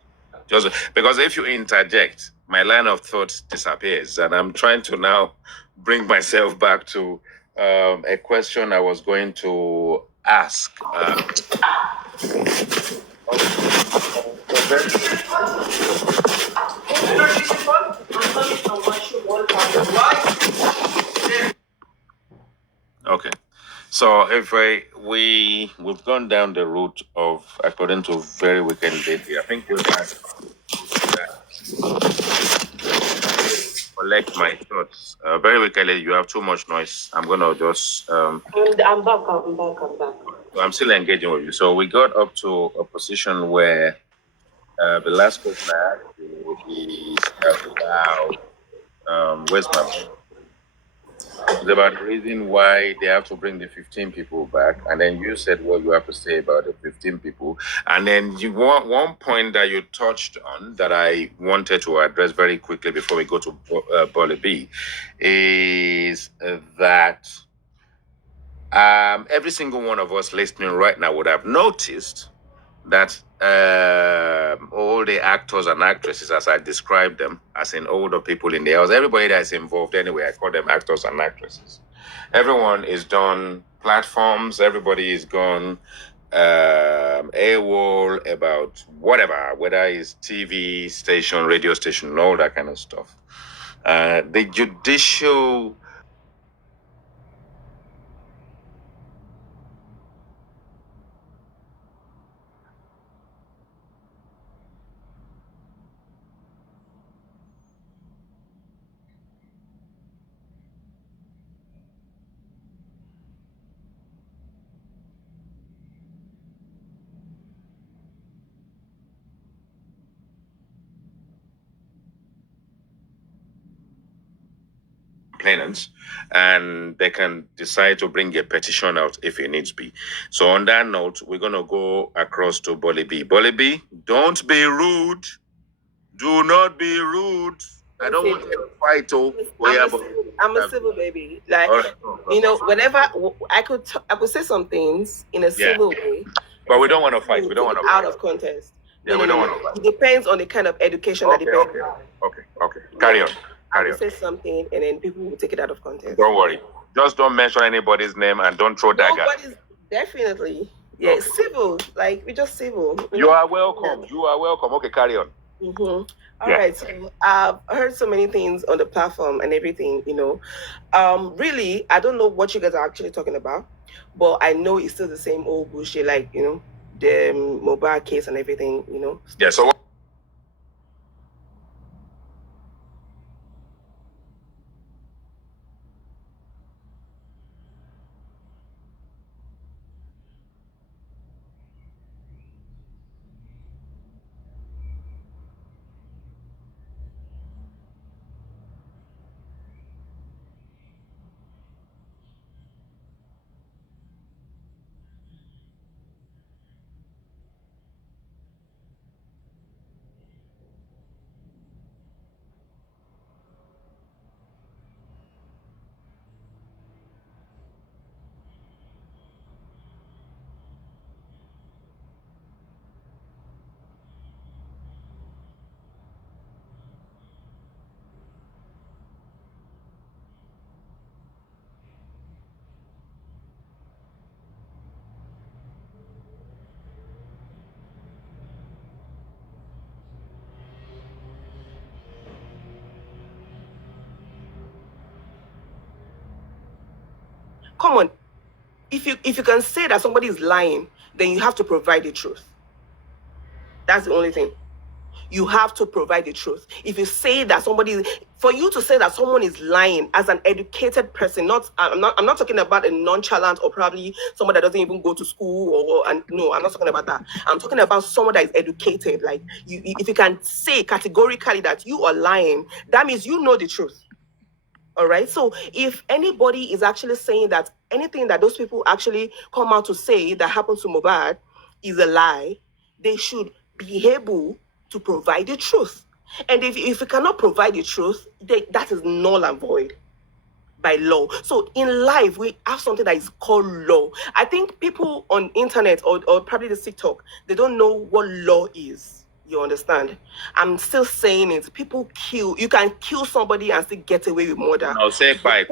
Just because if you interject, my line of thought disappears, and I'm trying to now bring myself back to a question I was going to ask. Okay. So if we've gone down the route of according to very wicked lady, I think we've had collect my thoughts. Very wicked lady, you have too much noise. I'm gonna just I'm back. I'm still engaging with you. So we got up to a position where the last question I asked you is about where's my mind? It's about the reason why they have to bring the 15 people back, and then you said what you have to say about the 15 people, and then you one point that you touched on that I wanted to address very quickly before we go to Bolly B is that every single one of us listening right now would have noticed that all the actors and actresses, as I described them, as in older people in the house, everybody that's involved anyway, I call them actors and actresses. Everyone is done platforms, everybody is gone AWOL about whatever, whether it's TV station, radio station, all that kind of stuff. The judicial complainants, and they can decide to bring a petition out if it needs be. So on that note, we're gonna go across to Bolly B. Bolly B, don't be rude. Do not be rude. I don't want to fight. I'm a civil baby. Like whenever I could say some things in a civil way. But we don't want to fight. We don't want to out of context. Yeah, we don't want to fight. It depends on the kind of education that the person has. Okay. Carry on. I will say something and then people will take it out of context. Don't worry. Just don't mention anybody's name and don't throw daggers. Nobody's definitely. Yeah, okay. Civil. Like we just civil. You are welcome. You are welcome. Okay, carry on. All right. So I've heard so many things on the platform and everything, really, I don't know what you guys are actually talking about, but I know it's still the same old bullshit, like, the mobile case and everything, Yeah, so come on. If you can say that somebody is lying, then you have to provide the truth. That's the only thing. You have to provide the truth. If you say that for you to say that someone is lying as an educated person, I'm not talking about a nonchalant or probably someone that doesn't even go to school no, I'm not talking about that. I'm talking about someone that is educated. Like if you can say categorically that you are lying, that means you know the truth. All right. So if anybody is actually saying that anything that those people actually come out to say that happens to Mohbad is a lie, they should be able to provide the truth. And if you cannot provide the truth, that is null and void. by law. So in life, we have something that is called law. I think people on internet or probably the TikTok, they don't know what law is. You understand? I'm still saying it. People kill. You can kill somebody and still get away with murder. No, say bye,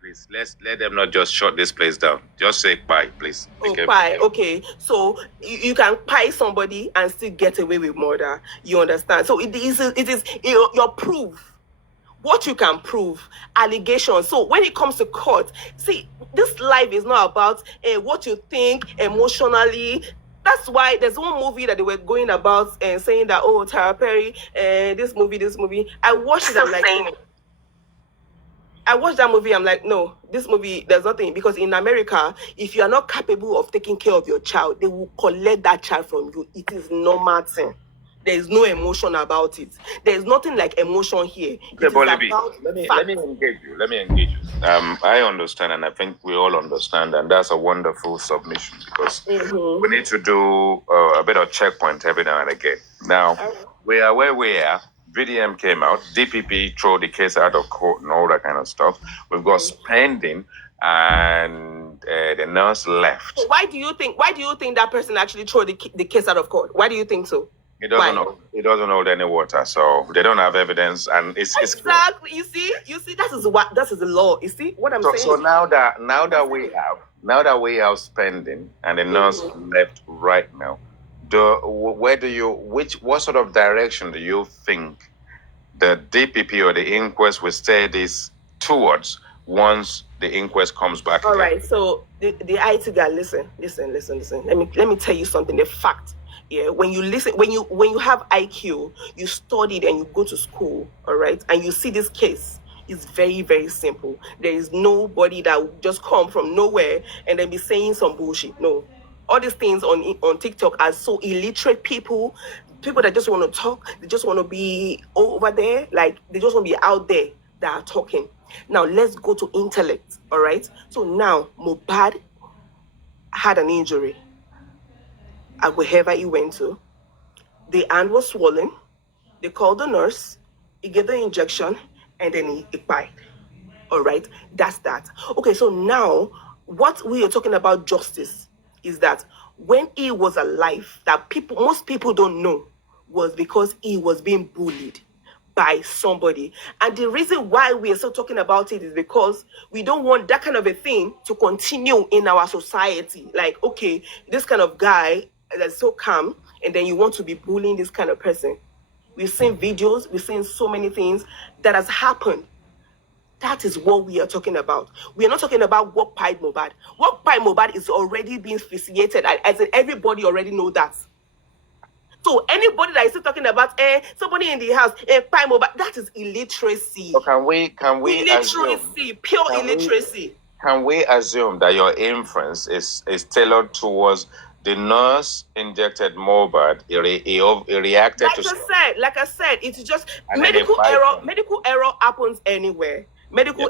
please. Let them not just shut this place down. Just say bye, please. Oh, pie. Okay, so you can pie somebody and still get away with murder. You understand? So it is your proof. What you can prove, allegations. So when it comes to court, see, this life is not about what you think emotionally. That's why there's one movie that they were going about and saying that, oh, Tara Perry, this movie. I watched it. I'm like, no. I watched that movie. I'm like, no, this movie, there's nothing. Because in America, if you are not capable of taking care of your child, they will collect that child from you. It is normal thing. There is no emotion about it. There is nothing like emotion here. Okay, let me engage you. I understand, and I think we all understand, and that's a wonderful submission because we need to do a bit of checkpoint every now and again. Now, we are where we are. VDM came out. DPP threw the case out of court and all that kind of stuff. We've got spending, and the nurse left. So why do you think that person actually threw the case out of court? Why do you think so? It doesn't hold any water, so they don't have evidence, and it's exactly. You see, that is the law. You see what I'm saying? So now that we have spending, and the nurse left right now, what sort of direction do you think the DPP or the inquest will steer this towards once the inquest comes back? All right. So the IT guy, listen. Let me tell you something. The fact. Yeah, when you listen, when you have IQ, you studied and you go to school, all right, and you see this case, it's very, very simple. There is nobody that will just come from nowhere and then be saying some bullshit. No. All these things on TikTok are so illiterate people that just want to talk, they just want to be over there, like they just want to be out there that are talking. Now let's go to intellect, all right? So now Mohbad had an injury. At wherever he went to, the hand was swollen. They called the nurse. He gave the injection, and then he died. All right, that's that. Okay, so now what we are talking about justice is that when he was alive, that most people don't know, was because he was being bullied by somebody. And the reason why we are still talking about it is because we don't want that kind of a thing to continue in our society. Like, okay, this kind of guy that's so calm, and then you want to be bullying this kind of person. We've seen videos, we've seen so many things that has happened. That is what we are talking about. We are not talking about what pied Mohbad. What pied Mohbad is already being asphyxiated, as in everybody already know that. So anybody that is still talking about somebody in the house, pied Mohbad, that is illiteracy. So can we illiteracy, pure illiteracy. Can we assume that your inference is tailored towards the nurse injected Mohbad, he reacted like I said, it's just medical error happens anywhere.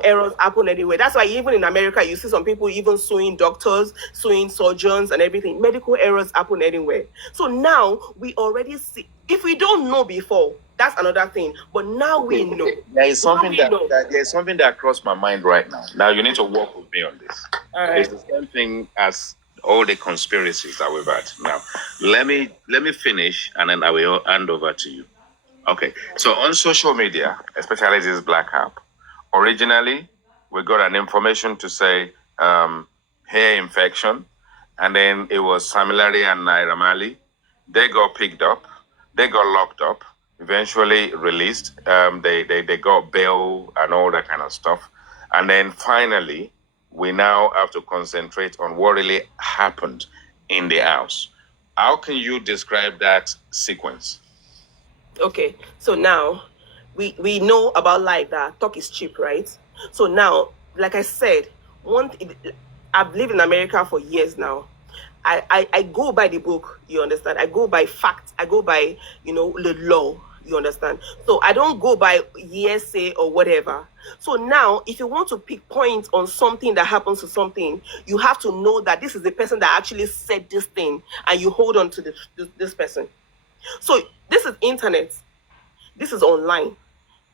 Errors happen anywhere. That's why even in America, you see some people even suing doctors, suing surgeons and everything. Medical errors happen anywhere. So now we already see. If we don't know before, that's another thing. But now we know. There is something that crossed my mind right now. Now you need to work with me on this. All right. It's the same thing as all the conspiracies that we've had. Now, let me finish, and then I will hand over to you. Okay. So on social media, especially this Black app, originally we got an information to say hair infection, and then it was Samilari and Naira Marley. They got picked up, they got locked up, eventually released. They got bail and all that kind of stuff, and then finally, we now have to concentrate on what really happened in the house. How can you describe that sequence? Okay, so now we know about life that talk is cheap, right? So now, like I said, I've lived in America for years now. I go by the book, you understand? I go by facts. I go by, the law, you understand? So I don't go by hearsay or whatever. So now, if you want to pick points on something that happens to something, you have to know that this is the person that actually said this thing, and you hold on to this person. So this is internet. This is online.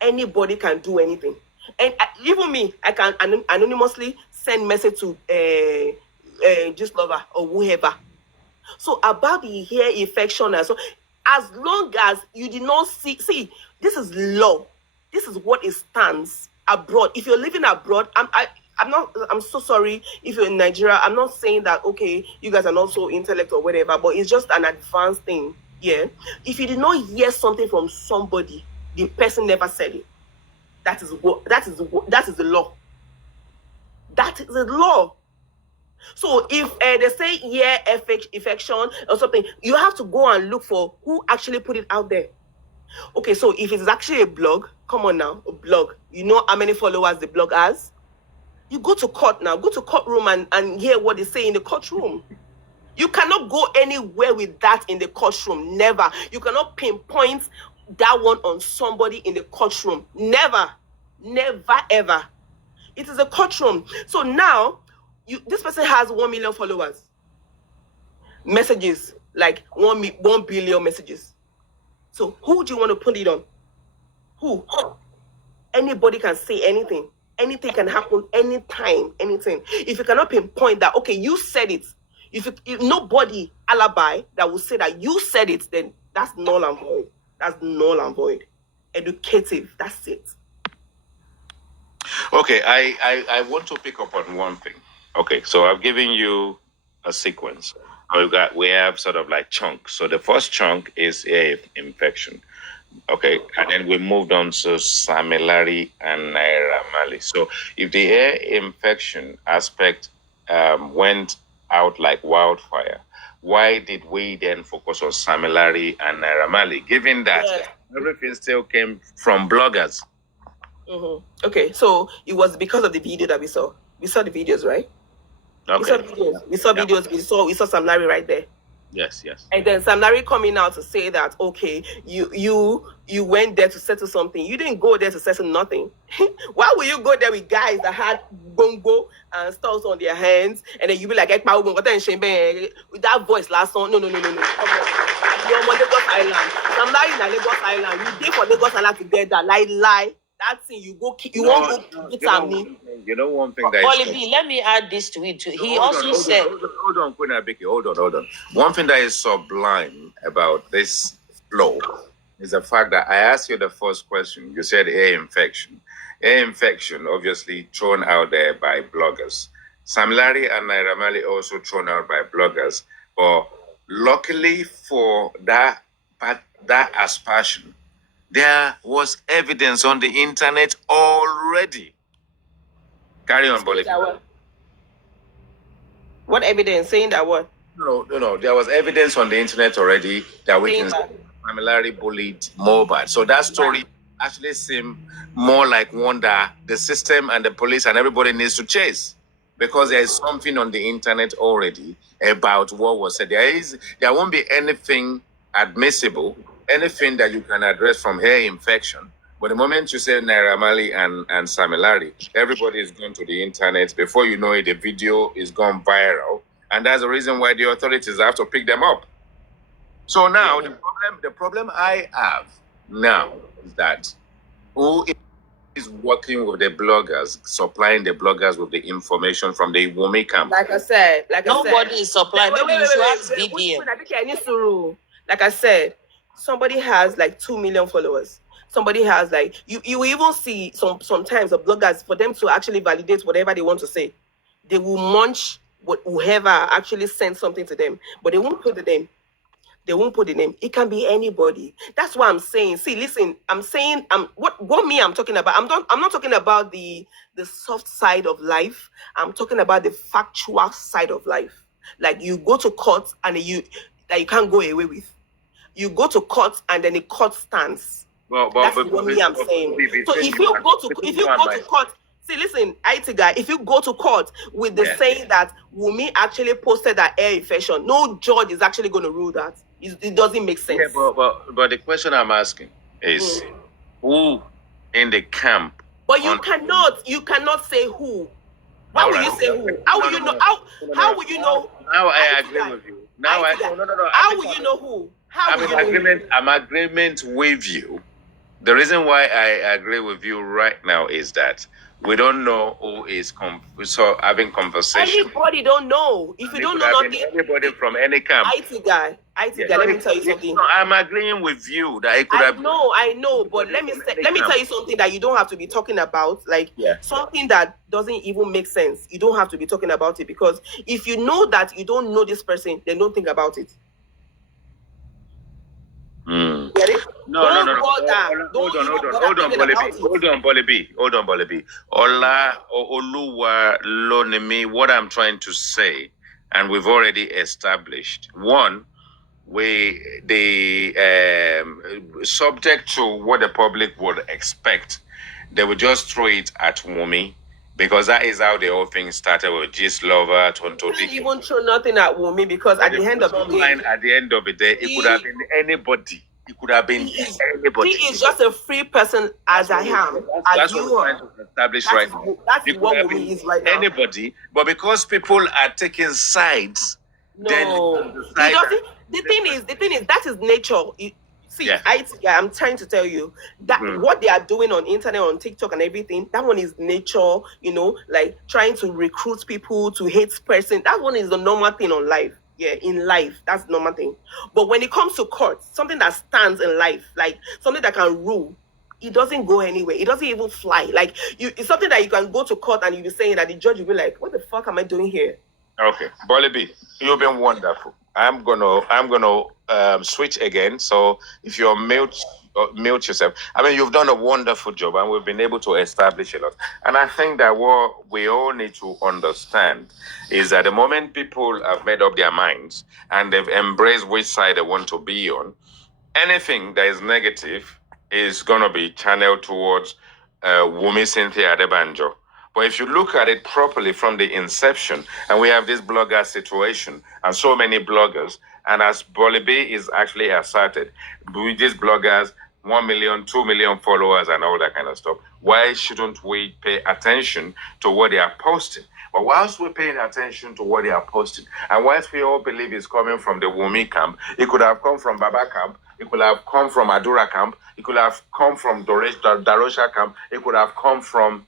Anybody can do anything. And even me, I can anonymously send message to just lover or whoever. So about the hair infection, and so as long as you did not see, this is law. This is what it stands abroad. If you're living abroad, I'm so sorry if you're in Nigeria. I'm not saying that okay, you guys are not so intellect or whatever, but it's just an advanced thing. Yeah. If you did not hear something from somebody, the person never said it. That is the law. That is the law. So if they say infection or something, you have to go and look for who actually put it out there. Okay, so if it's actually a blog, come on now, a blog. You know how many followers the blog has? You go to court now, go to courtroom and hear what they say in the courtroom. You cannot go anywhere with that in the courtroom. Never. You cannot pinpoint that one on somebody in the courtroom. Never. Never, ever. It is a courtroom. So now, this person has 1 million followers. Messages, like 1 billion messages. So who do you want to put it on? Who? Anybody can say anything. Anything can happen anytime, anything. If you cannot pinpoint that, okay, you said it. If nobody alibi that will say that you said it, then that's null and void. That's null and void. Educative, that's it. Okay, I want to pick up on one thing. Okay, so I've given you a sequence. We have sort of like chunks. So the first chunk is a infection. Okay, and then we moved on to Sam Larry and Naira Marley. So if the hair infection aspect went out like wildfire, why did we then focus on Sam Larry and Naira Marley, given that everything still came from bloggers? Mm-hmm. Okay, so it was because of the video that we saw. We saw the videos, right? Okay. We saw videos. We saw videos. We saw Sam Larry right there. Yes. And then Sam Larry coming out to say that, okay, you went there to settle something. You didn't go there to settle nothing. Why would you go there with guys that had bongo and stuff on their hands, and then you be like, with that voice last song? No. Come on. You're on Lagos Island. Sam Larry in Lagos Island. You did for Lagos Island together. Lie. That thing you go. Won't go get me. You know one thing that Oliver, let me add this to it. He also said, hold on, Queen Abike, hold on. One thing that is sublime about this flow is the fact that I asked you the first question. You said hair infection. Hair infection, obviously thrown out there by bloggers. Sam Larry and Naira Marley also thrown out by bloggers. But luckily for that aspersion, there was evidence on the internet already. Carry on, Bolivia. What evidence? Saying that what? No. There was evidence on the internet already that we can Sam Larry bullied Mohbad. So that story actually seemed more like one that the system and the police and everybody needs to chase, because there is something on the internet already about what was said. There won't be anything admissible, anything that you can address from hair infection. But the moment you say Naira Marley and Sam Larry, everybody is going to the internet. Before you know it, the video is gone viral. And that's the reason why the authorities have to pick them up. So now, the problem I have now is that who is working with the bloggers, supplying the bloggers with the information from the Wumi camp? Like I said, nobody is supplying. Maybe you should ask BDM. Like I said, somebody has like 2 million followers. Somebody has like you even see sometimes the bloggers, for them to actually validate whatever they want to say, they will munch whoever actually sent something to them, but they won't put the name. They won't put the name. It can be anybody. That's what I'm saying. See, listen, I'm saying what I'm talking about. I'm not talking about the soft side of life. I'm talking about the factual side of life. Like you go to court and you can't go away with. You go to court and then the court stands. That's what I'm saying. So if you go to court, see, listen, IT guy, if you go to court with the saying that Wumi actually posted that hair infection, no judge is actually going to rule that. It doesn't make sense. Yeah, but the question I'm asking is who in the camp? But you cannot say who. Why will you say who? How will you know? How will you know? Now I agree with you. Now how will you know who? I'm in agreement with you The reason why I agree with you right now is that we don't know who is having conversation. Everybody don't know. If you don't know nothing, anybody from any camp. IT guy, let me tell you something. No, I'm agreeing with you that it could I have. know, but let me tell you something that you don't have to be talking about, like something that doesn't even make sense. You don't have to be talking about it, because if you know that you don't know this person, then don't think about it. Get it? No. Hold on, Bolly B. Ola Oluwa Lonimi. What I'm trying to say, and we've already established, one, subject to what the public would expect, they would just throw it at Wumi, because that is how the whole thing started with Gist Lover, Tonto. Didn't even throw nothing at Wumi, because at the end of the day, it could have been anybody. It could have been anybody. He is just a free person as I am. That's what we're trying to establish right now. That's what Wumi is right now. Anybody, but because people are taking sides, no. The thing is, that is nature. I'm trying to tell you that what they are doing on internet, on TikTok and everything, that one is nature, like trying to recruit people to hate person. That one is the normal thing on life. Yeah, in life, that's the normal thing. But when it comes to court, something that stands in life, like something that can rule, it doesn't go anywhere. It doesn't even fly. Like it's something that you can go to court and you'll be saying that the judge will be like, what the fuck am I doing here? Okay, Bolly B, you've been wonderful. I'm gonna switch again. So if you're mute yourself. I mean, you've done a wonderful job, and we've been able to establish a lot. And I think that what we all need to understand is that the moment people have made up their minds and they've embraced which side they want to be on, anything that is negative is gonna be channeled towards Wumi Cynthia Adebanjo. But if you look at it properly from the inception, and we have this blogger situation and so many bloggers, and as Bolly B is actually asserted, with these bloggers, 1 million, 2 million followers and all that kind of stuff, why shouldn't we pay attention to what they are posting? But whilst we're paying attention to what they are posting, and whilst we all believe it's coming from the Wumi camp, it could have come from Baba camp, it could have come from Adura camp, it could have come from Darosha camp, it could have come from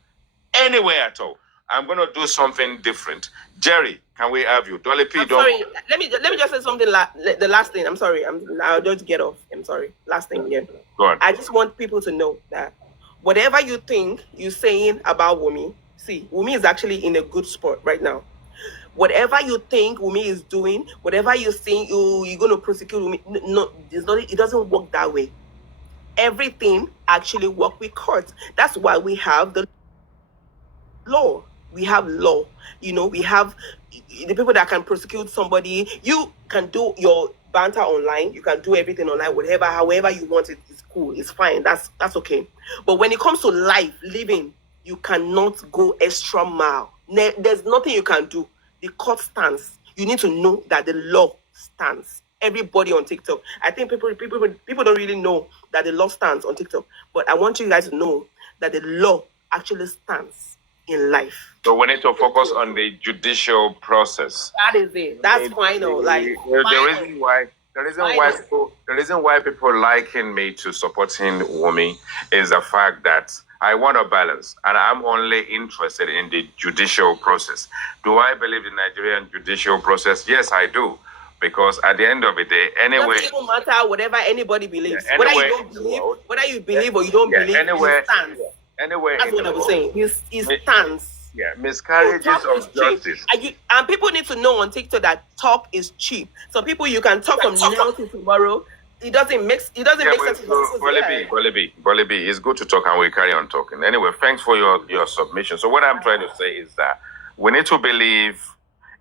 anywhere at all. I'm going to do something different. Jerry, can we have you? Dolly P, sorry. Let me just say something. The last thing. I'm sorry. I'll just get off. I'm sorry. Last thing. Yeah. Go on. I just want people to know that whatever you think you're saying about Wumi, see, Wumi is actually in a good spot right now. Whatever you think Wumi is doing, whatever you're saying, you're going to prosecute Wumi. No, it doesn't work that way. Everything actually works with courts. That's why we have the law. We have law. We have the people that can prosecute somebody. You can do your banter online. You can do everything online, however you want it. It's cool. It's fine. That's okay. But when it comes to life, living, you cannot go extra mile. There's nothing you can do. The court stands. You need to know that the law stands. Everybody on TikTok. I think people don't really know that the law stands on TikTok. But I want you guys to know that the law actually stands in life. So we need to focus on the judicial process. That is it. That's final. The reason why people liken me to supporting Wumi is the fact that I want a balance, and I'm only interested in the judicial process. Do I believe in the Nigerian judicial process? Yes, I do. Because at the end of the day, anyway, it doesn't matter whatever anybody believes. Whether you believe or you don't believe, it stands. That's what I was saying. He stands. Yeah, miscarriages of justice. And people need to know on TikTok that talk is cheap. Some people, you can talk from now to tomorrow. It doesn't make sense. Bolly B, it's good to talk and we carry on talking. Anyway, thanks for your submission. So what I'm trying to say is that we need to believe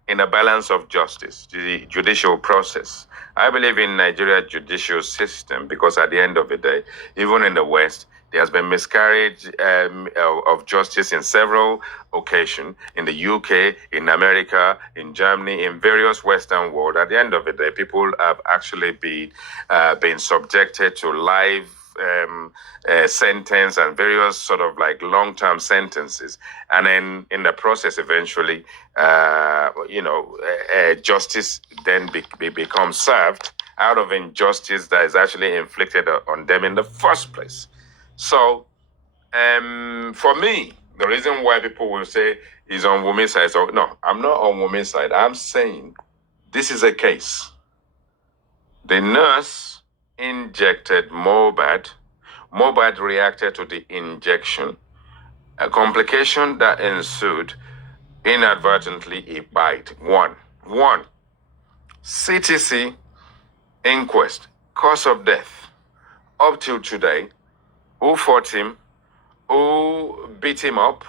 in a balance of justice, the judicial process. I believe in Nigeria judicial system because at the end of the day, even in the West, there has been miscarriage of justice in several occasions, in the UK, in America, in Germany, in various Western world. At the end of the day, people have actually been subjected to life sentence and various sort of like long-term sentences. And then in the process, eventually, justice then becomes served out of injustice that is actually inflicted on them in the first place. So, for me, the reason why people will say he's on women's side, so no, I'm not on women's side. I'm saying this is a case. The nurse injected Mobad. Mobad reacted to the injection. A complication that ensued, inadvertently, a bite. One. CTC inquest. Cause of death. Up till today, who fought him? Who beat him up?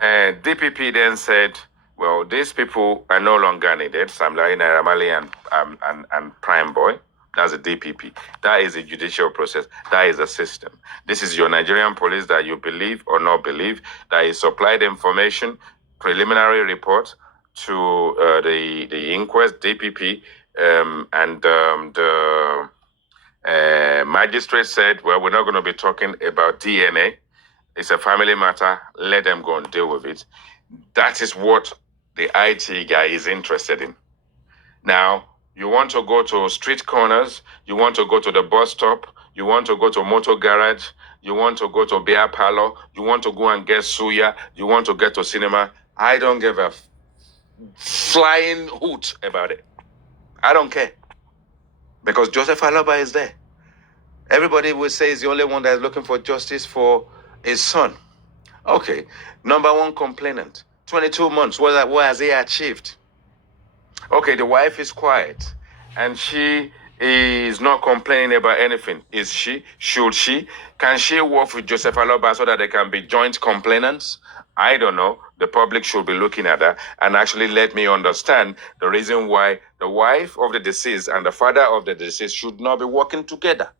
And DPP then said, well, these people are no longer needed. Sam Larry, Naira Marley, and Prime Boy. That's a DPP. That is a judicial process. That is a system. This is your Nigerian police that you believe or not believe, that is supplied information, preliminary report to the inquest, DPP, and the magistrate said, well, we're not going to be talking about DNA. It's a family matter. Let them go and deal with it. That is what the IT guy is interested in. Now, you want to go to street corners, you want to go to the bus stop, you want to go to motor garage, you want to go to beer parlor, you want to go and get suya, you want to get to cinema. I don't give a flying hoot about it. I don't care. Because Joseph Aloba is there. Everybody will say he's the only one that is looking for justice for his son. Okay, number one complainant, 22 months, what has he achieved? Okay, the wife is quiet and she is not complaining about anything. Is she? Should she? Can she work with Joseph Aloba so that they can be joint complainants? I don't know. The public should be looking at that and actually let me understand the reason why the wife of the deceased and the father of the deceased should not be working together.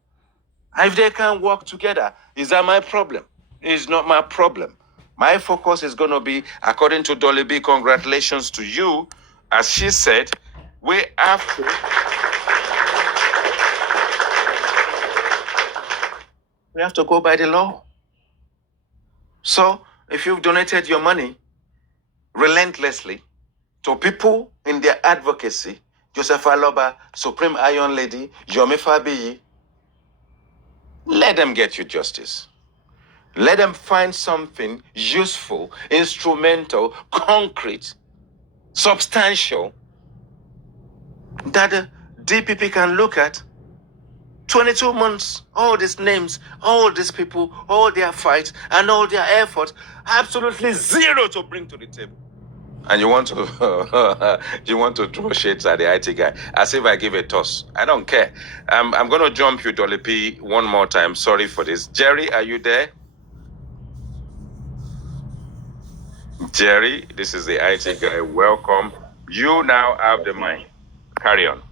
If they can't work together, is that my problem? It's not my problem. My focus is going to be, according to Dolly B, congratulations to you. As she said, we have to go by the law. So, if you've donated your money relentlessly to people in their advocacy, Joseph Aloba, Supreme Iron Lady, Yomi Fabiyi, let them get you justice. Let them find something useful, instrumental, concrete, substantial that the DPP can look at. 22 months, all these names, all these people, all their fights, and all their efforts, absolutely zero to bring to the table. And you want to throw shades at the IT guy, as if I give a toss. I don't care. I'm going to jump you, Dolly P, one more time. Sorry for this. Jerry, are you there? Jerry, this is the IT guy. Welcome. You now have the mic. Carry on.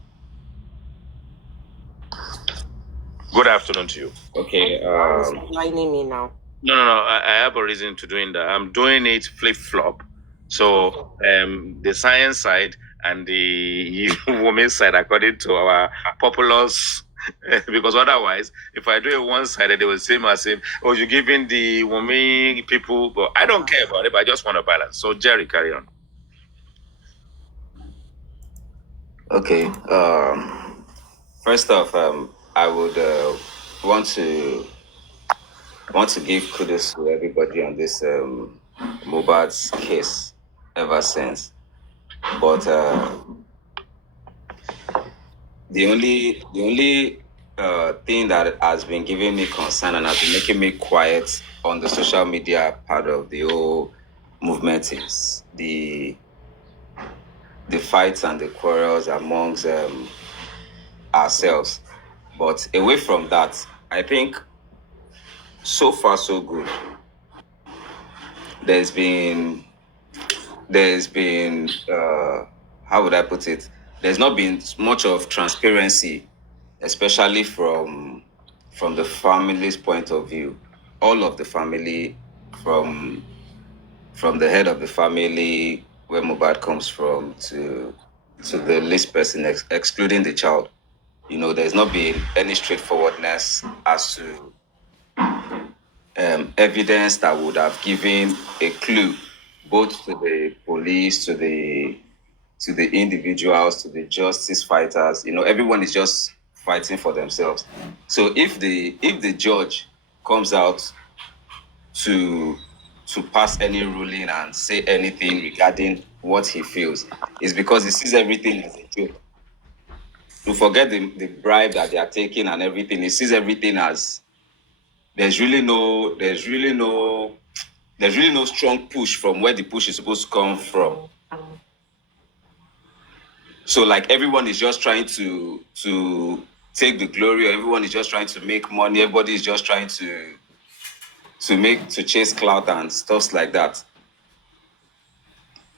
Good afternoon to you. Okay. Lining me now. No. I have a reason to doing that. I'm doing it flip-flop. So the science side and the women's side, according to our populace, because otherwise, if I do it one-sided, they will say, oh, you're giving the women people, but I don't care about it, but I just want to balance. So, Jerry, carry on. Okay. First off, I would want to give kudos to everybody on this Mohbad's case ever since. But the only thing that has been giving me concern and has been making me quiet on the social media part of the whole movement is the fights and the quarrels amongst ourselves. But away from that, I think so far so good. There's been how would I put it? There's not been much of transparency, especially from the family's point of view. All of the family, from the head of the family, where Mohbad comes from, to the least person, excluding the child. You know, there's not been any straightforwardness as to evidence that would have given a clue both to the police, to the individuals, to the justice fighters. You know, everyone is just fighting for themselves. So if the judge comes out to pass any ruling and say anything regarding what he feels is because he sees everything as a joke. To forget the bribe that they are taking and everything, he sees everything as there's really no strong push from where the push is supposed to come from. So like everyone is just trying to take the glory, or everyone is just trying to make money, everybody is just trying to chase clout and stuff like that.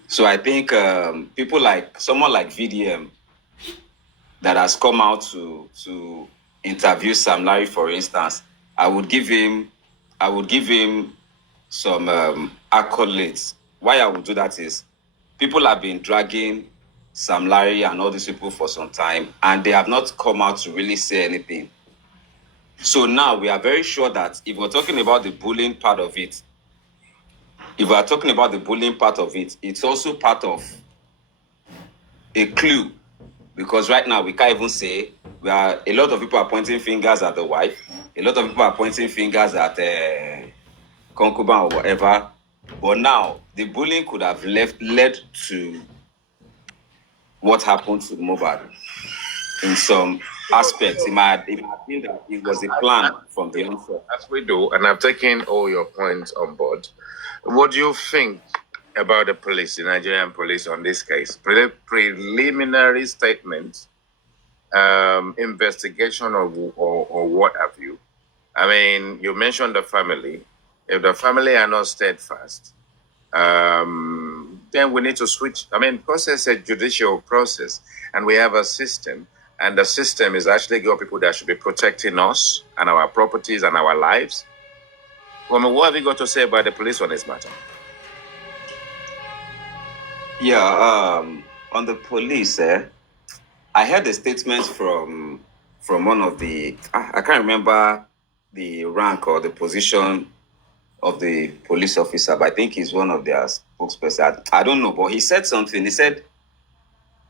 So I think people like someone like VDM that has come out to interview Sam Larry, for instance, I would give him some accolades. Why I would do that is people have been dragging Sam Larry and all these people for some time, and they have not come out to really say anything. So now we are very sure that if we're talking about the bullying part of it, it's also part of a clue. Because right now we can't even say a lot of people are pointing fingers at the wife, a lot of people are pointing fingers at concubine or whatever. But now the bullying could have led to what happened to Mohbad in some aspects. It might have been that it was a plan from the onset. As we do, and I've taken all your points on board. What do you think about the police, the Nigerian police on this case? Preliminary statements, investigation or what have you? I mean, you mentioned the family. If the family are not steadfast, then we need to switch. I mean, process a judicial process, and we have a system, and the system is actually got people that should be protecting us and our properties and our lives. I mean, what have you got to say about the police on this matter? Yeah, on the police, I heard a statement from one of the, I can't remember the rank or the position of the police officer, but I think he's one of their spokespersons. I don't know, but he said something. He said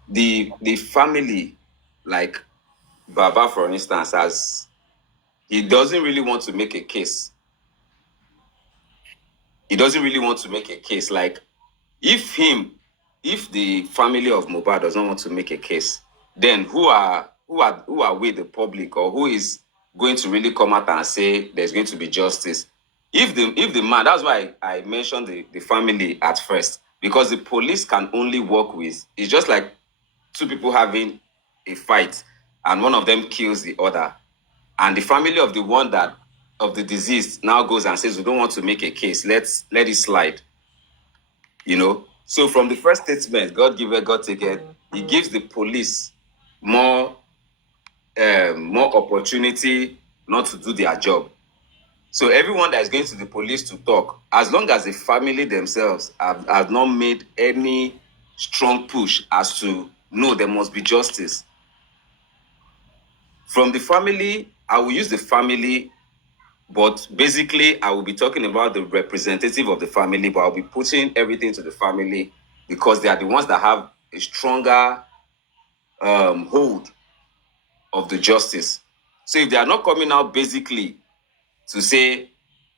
the family, like Baba, for instance, he doesn't really want to make a case. Like, if the family of Mohbad does not want to make a case, then who are we, the public, or who is going to really come out and say there's going to be justice? If the man, that's why I mentioned the family at first, because the police can only work with, it's just like two people having a fight and one of them kills the other, and the family of the deceased now goes and says, we don't want to make a case, let it slide. So from the first statement, God give it, God take it, he gives the police more opportunity not to do their job. So everyone that is going to the police to talk, as long as the family themselves have not made any strong push as to, no, there must be justice. From the family, I will use the family, but basically I will be talking about the representative of the family, but I'll be putting everything to the family because they are the ones that have a stronger hold of the justice. So if they are not coming out basically to say,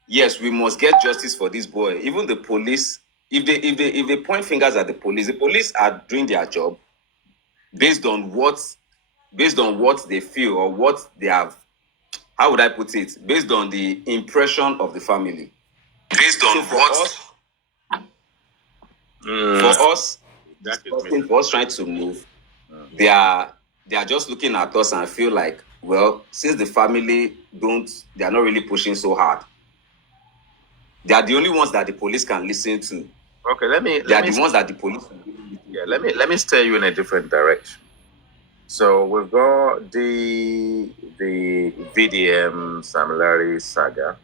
yes, we must get justice for this boy, even the police, if they point fingers at the police are doing their job based on what they feel, or what they have, how would I put it, based on the impression of the family. Based on for us trying to move, they are just looking at us and feel like, well, since the family they are not really pushing so hard, they are the only ones that the police can listen to. Okay, let me steer you in a different direction. So we've got the VDM Sam Larry saga,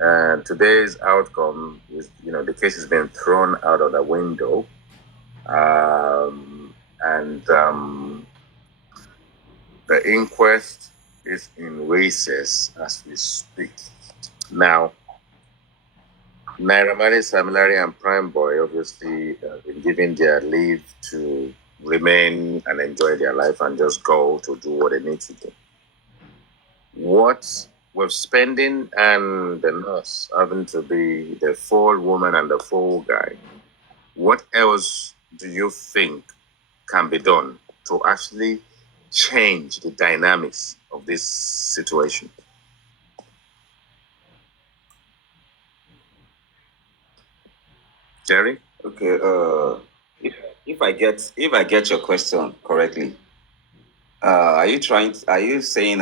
and today's outcome is, the case has been thrown out of the window, and the inquest is in recess as we speak. Now, Naira Marley, Sam Larry, and Prime Boy obviously been given their leave to remain and enjoy their life and just go to do what they need to do. What with spending and the nurse having to be the full woman and the full guy, what else do you think can be done to actually change the dynamics of this situation? Jerry? Okay. If I get your question correctly, are you saying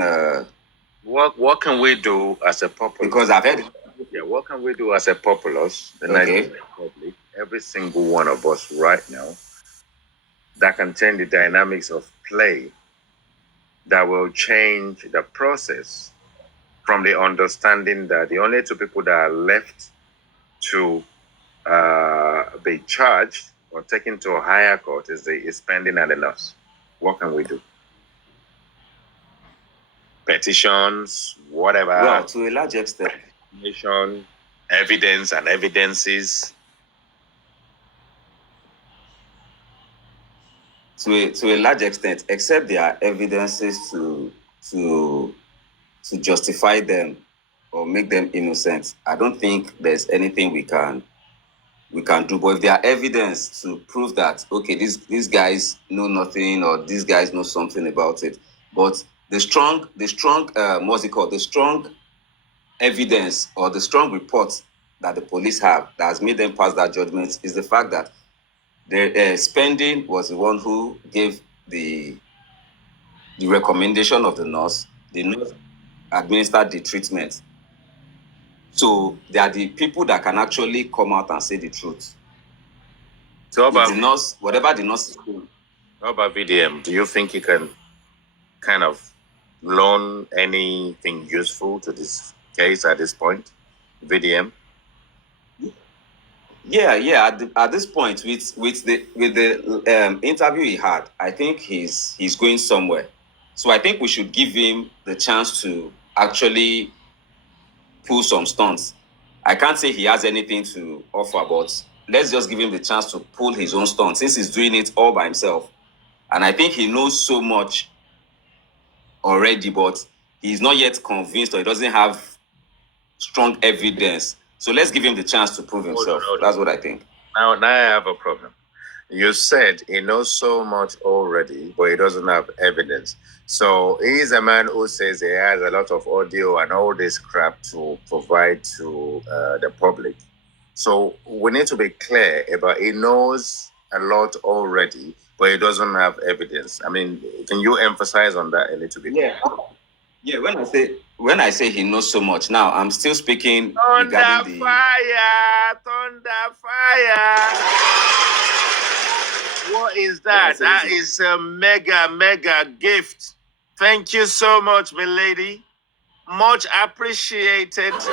what can we do as a populace? Because I've heard. Yeah, what can we do as a populace, the Okay. Nigerian public, every single one of us right now, that can change the dynamics of play, that will change the process from the understanding that the only two people that are left to be charged or taken to a higher court is spending and the nurse. What can we do? Petitions, whatever. Well, to a large extent. Evidence and evidences. To a large extent, except there are evidences to justify them or make them innocent, I don't think there's anything we can do. But if there are evidence to prove that, okay, these guys know nothing or these guys know something about it, but the strong what's it called? The strong evidence or the strong report that the police have that has made them pass that judgment is the fact that the spending was the one who gave the recommendation of the nurse. The nurse administered the treatment. So they are the people that can actually come out and say the truth. So about the nurse, whatever the nurse is doing. How about VDM? Do you think you can kind of learn anything useful to this case at this point? VDM? Yeah. At this point, with the interview he had, I think he's going somewhere. So I think we should give him the chance to actually pull some stunts. I can't say he has anything to offer, but let's just give him the chance to pull his own stunts since he's doing it all by himself. And I think he knows so much already, but he's not yet convinced or he doesn't have strong evidence. So let's give him the chance to prove himself. That's what I think. Now I have a problem. You said he knows so much already, but he doesn't have evidence. So he's a man who says he has a lot of audio and all this crap to provide to the public. So we need to be clear about he knows a lot already, but he doesn't have evidence. I mean, can you emphasize on that a little bit? Yeah. When I say he knows so much, now I'm still speaking regarding the thunder fire. What is that? That is a mega gift. Thank you so much, my lady. Much appreciated. Oh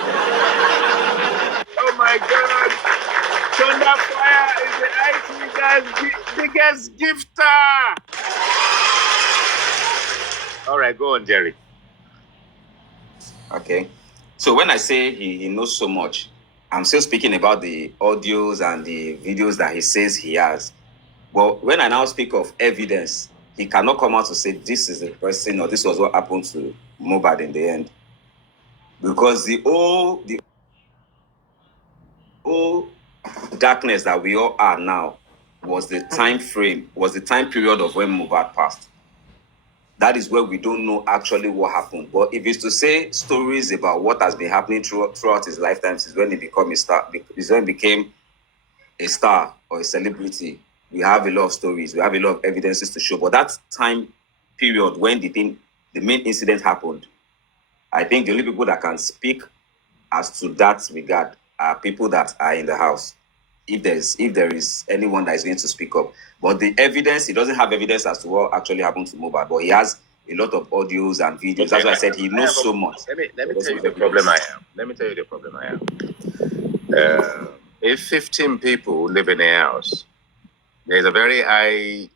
my God. Thunder fire is the IT biggest gifter. All right, go on, Jerry. Okay. So when I say he knows so much, I'm still speaking about the audios and the videos that he says he has. But when I now speak of evidence, he cannot come out to say this is the person or this was what happened to Mohbad in the end. Because the whole darkness that we all are now was the time frame, was the time period of when Mohbad passed. That is where we don't know actually what happened. But if it's to say stories about what has been happening throughout his lifetime, is when he became a star, is when he became a star or a celebrity. We have a lot of stories, we have a lot of evidences to show. But that time period when the main incident happened, I think the only people that can speak as to that regard are people that are in the house. If there is anyone that is going to speak up. But the evidence, he doesn't have evidence as to what actually happened to Mohbad, but he has a lot of audios and videos. Okay, that's why I said he knows so much. Let me tell you the problem I have. Let me tell you the problem I have. If 15 people live in a house, there's a very high,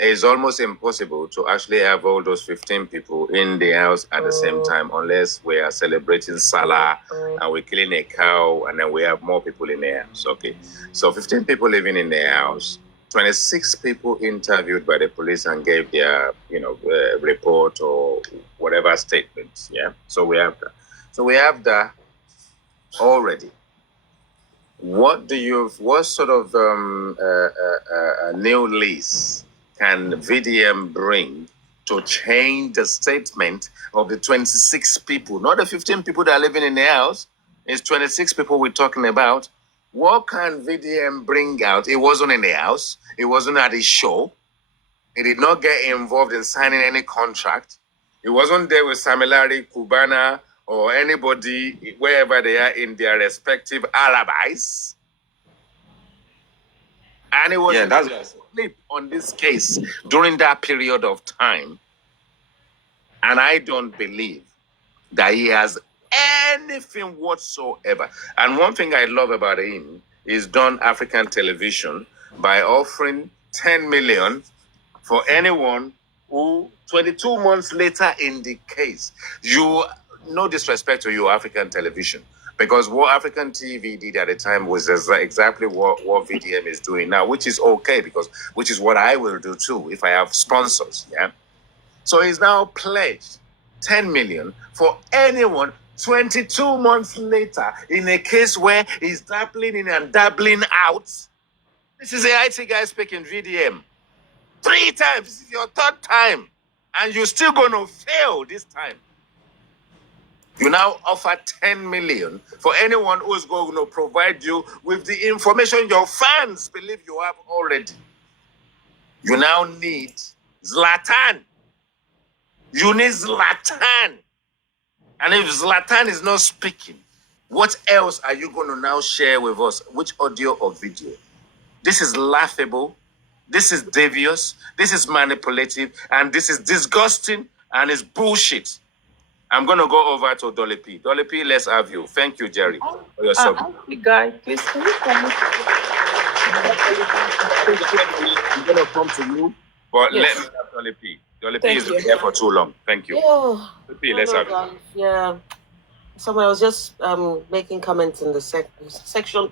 it's almost impossible to actually have all those 15 people in the house at the same time unless we are celebrating Salah and we're killing a cow and then we have more people in the house. Okay. So 15 people living in the house. 26 people interviewed by the police and gave their, report or whatever statements. Yeah. So we have that. So we have that already. What sort of new lease can VDM bring to change the statement of the 26 people, not the 15 people that are living in the house? It's 26 people we're talking about. What can VDM bring out? It wasn't in the house. It wasn't at his show. He did not get involved in signing any contract. He wasn't there with Samilari, Cubana, or anybody, wherever they are in their respective alibis. And it was sleep on this case during that period of time. And I don't believe that he has anything whatsoever. And one thing I love about him is done African television by offering 10 million for anyone who 22 months later in the case, no disrespect to you, African television, because what African TV did at the time was exactly what VDM is doing now, which is okay, which is what I will do too if I have sponsors. Yeah. So he's now pledged 10 million for anyone 22 months later in a case where he's dabbling in and dabbling out. This is the IT guy speaking, VDM. 3 times. This is your 3rd time. And you're still going to fail this time. You now offer 10 million for anyone who's going to provide you with the information your fans believe you have already. You now need Zlatan. You need Zlatan. And if Zlatan is not speaking, what else are you going to now share with us? Which audio or video? This is laughable. This is devious. This is manipulative. And this is disgusting. And it's bullshit. I'm going to go over to Dolly P. Dolly P, let's have you. Thank you, Jerry, for your support. Guy, please, can you come? I'm going to come to you, but Yes. let me have Dolly P. Dolly P Thank is you. here for too long. Thank you. Yeah. Dolly P, let's have you. Guys. Yeah. Someone I was just making comments in the section.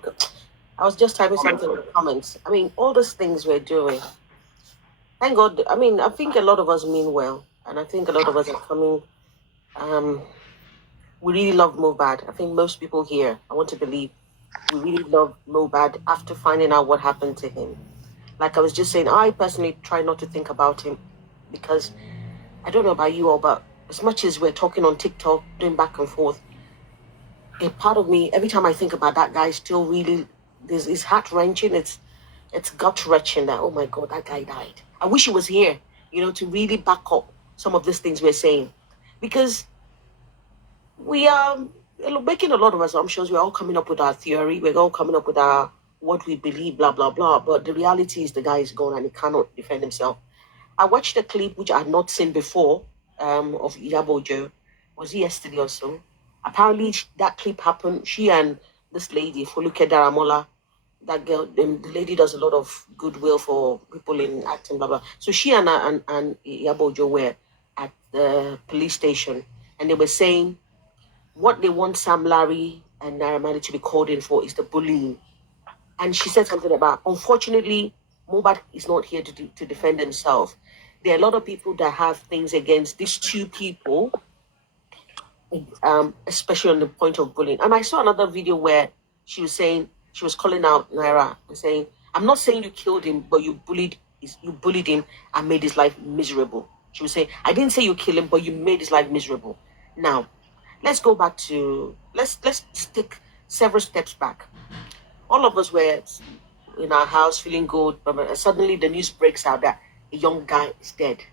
I was just typing something in the comments. I mean, all these things we're doing. Thank God. I mean, I think a lot of us mean well, and I think a lot of us are coming. We really love Mohbad. I think most people here, I want to believe, we really love Mohbad after finding out what happened to him. Like I was just saying, I personally try not to think about him because I don't know about you all, but as much as we're talking on TikTok, doing back and forth, a part of me, every time I think about that guy, still really, it's heart-wrenching. It's gut-wrenching that, oh my God, that guy died. I wish he was here, to really back up some of these things we're saying. Because we are making a lot of assumptions. We're all coming up with our theory. We're all coming up with what we believe, blah, blah, blah. But the reality is the guy is gone and he cannot defend himself. I watched a clip which I had not seen before of Iyabojo. Was it yesterday or so? Apparently that clip happened. She and this lady, Foluke Daramola, that girl, the lady does a lot of goodwill for people in acting, blah, blah. So she and Iyabojo were at the police station and they were saying what they want Sam Larry and Naira Marley to be called in for is the bullying. And she said something about, unfortunately, Mohbad is not here to defend himself. There are a lot of people that have things against these two people, especially on the point of bullying. And I saw another video where she was saying, she was calling out Naira and saying, I'm not saying you killed him, but you bullied him and made his life miserable. She was saying, I didn't say you killed him, but you made his life miserable. Now, let's go back to, let's take several steps back. All of us were in our house feeling good, but suddenly the news breaks out that a young guy is dead.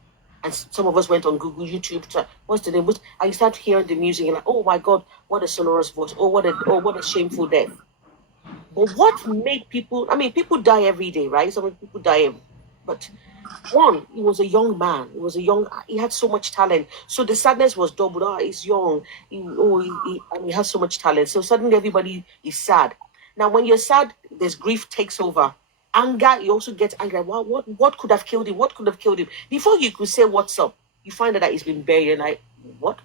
And some of us went on Google, YouTube, what's the name? And you start hearing the music and like, oh my God, what a sonorous voice. Oh, what a shameful death. But what made people, I mean, people die every day, right? Some people die, but one, he was a young man. He had so much talent. So the sadness was doubled. Oh, he's young. He has so much talent. So suddenly everybody is sad. Now, when you're sad, there's grief takes over. Anger, you also get angry. What could have killed him? What could have killed him? Before you could say what's up, you find out that he's been buried. And what?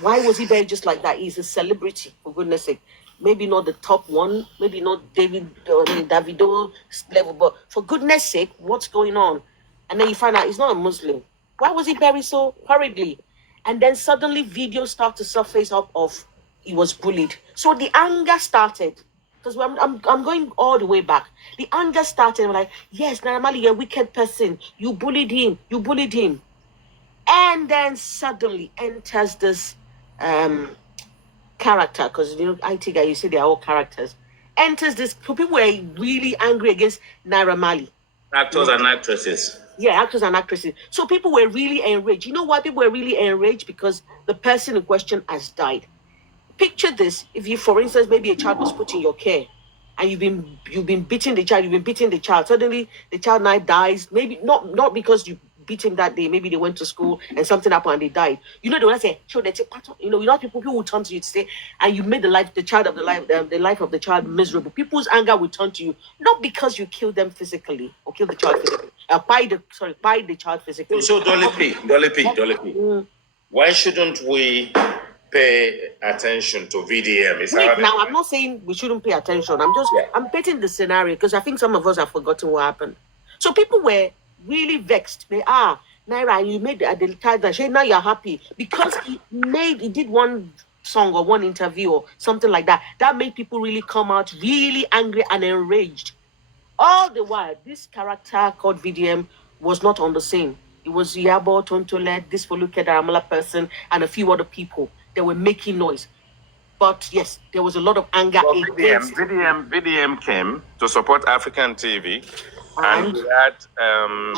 Why was he buried just like that? He's a celebrity, for goodness sake. maybe not the top one, maybe not Davido level, but for goodness sake, what's going on? And then you find out he's not a Muslim. Why was he buried so hurriedly? And then suddenly videos start to surface up of he was bullied. So the anger started. Because I'm going all the way back. The anger started. We're like, yes, Naramali, you're a wicked person. You bullied him. You bullied him. And then suddenly enters this character, because you know, IT guy, you say they're all characters. Enters this. So people were really angry against Naira Marley. Actors and actresses. Yeah, actors and actresses. So people were really enraged. You know why people were really enraged? Because the person in question has died. Picture this: if you, for instance, maybe a child was put in your care, and you've been beating the child. Suddenly, the child now dies. Maybe not because you beat him that day. Maybe they went to school and something happened and they died. You know, they want to say, "Sure, they take part." You know, people will turn to you to say, and you made the life of the child miserable. People's anger will turn to you not because you killed them physically or killed the child physically. By the child physically. So Dolly P. Why shouldn't we pay attention to VDM? Wait, now I'm not saying we shouldn't pay attention. I'm painting the scenario because I think some of us have forgotten what happened. So people were really vexed. Naira, you made the child that now you're happy because he did one song or one interview or something like that. That made people really come out really angry and enraged. All the while, this character called VDM was not on the scene. It was Yabo, Tontole, this Foluke Daramala person, and a few other people that were making noise. But yes, there was a lot of anger against VDM came to support African TV, and we had and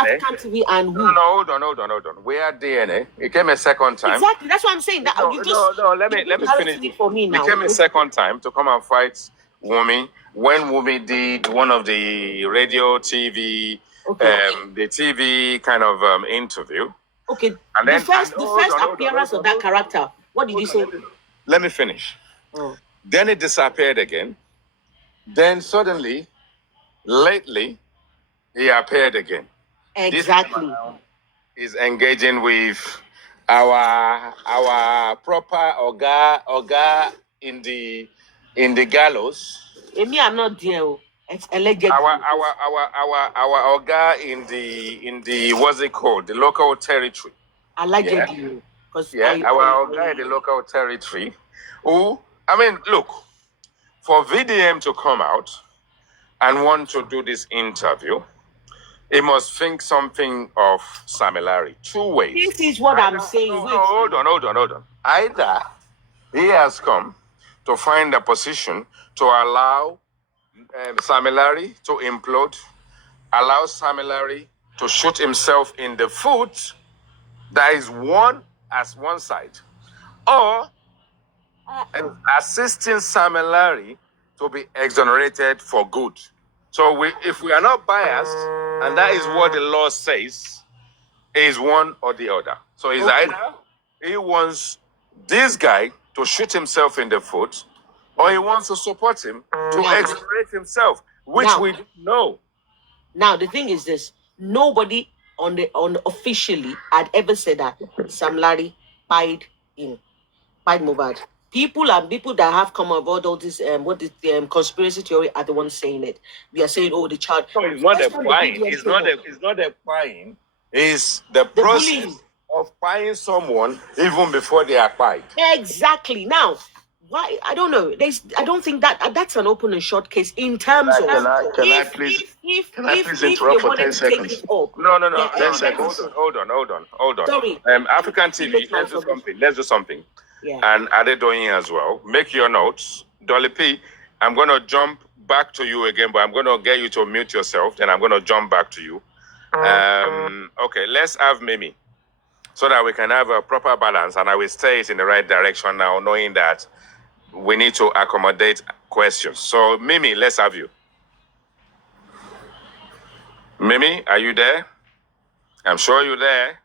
African TV and who? No, hold on. We had DNA. It came a second time. Exactly, that's what I'm saying. That let me finish. For me now. It came a second time to come and fight Wumi when Wumi did one of the radio TV, the TV kind of interview. Okay. And then the first appearance of that character. What did you say? Let me finish. Then it disappeared again. Then suddenly, lately, he appeared again. Exactly. Is engaging with our proper Oga in the gallows. Me, I'm not there. It's allegedly. Our Oga in the what's it called? The local territory. Allegedly. Our Oga in the local territory. Who, I mean, look, for VDM to come out and want to do this interview, he must think something of similarity. Two ways. This is what I'm saying. Hold on. Either he has come to find a position to allow Samilari to implode, allow Samilari to shoot himself in the foot. That is one side. Or assisting Samilari to be exonerated for good. So if we are not biased, and that is what the law says, is one or the other. So it's either he wants this guy to shoot himself in the foot, or he wants to support him to exonerate himself, which we don't know. Now the thing is this: nobody on officially had ever said that Sam Larry pied Mohbad. People that have come about all this conspiracy theory are the ones saying it. We are saying, the child. No, it's not a prying. It's not a prying. It's the process bullying of prying someone even before they are pied. Exactly. Now, why? I don't know. I don't think that's an open and short case in terms of. Can I please interrupt for 10 seconds? No. 10 seconds. Hold on. Sorry. African TV. Let's do something. Yeah. And Adedoyin as well. Make your notes. Dolly P, I'm going to jump back to you again, but I'm going to get you to mute yourself. Then I'm going to jump back to you. Okay, let's have Mimi so that we can have a proper balance. And I will stay in the right direction now, knowing that we need to accommodate questions. So, Mimi, let's have you. Mimi, are you there? I'm sure you're there.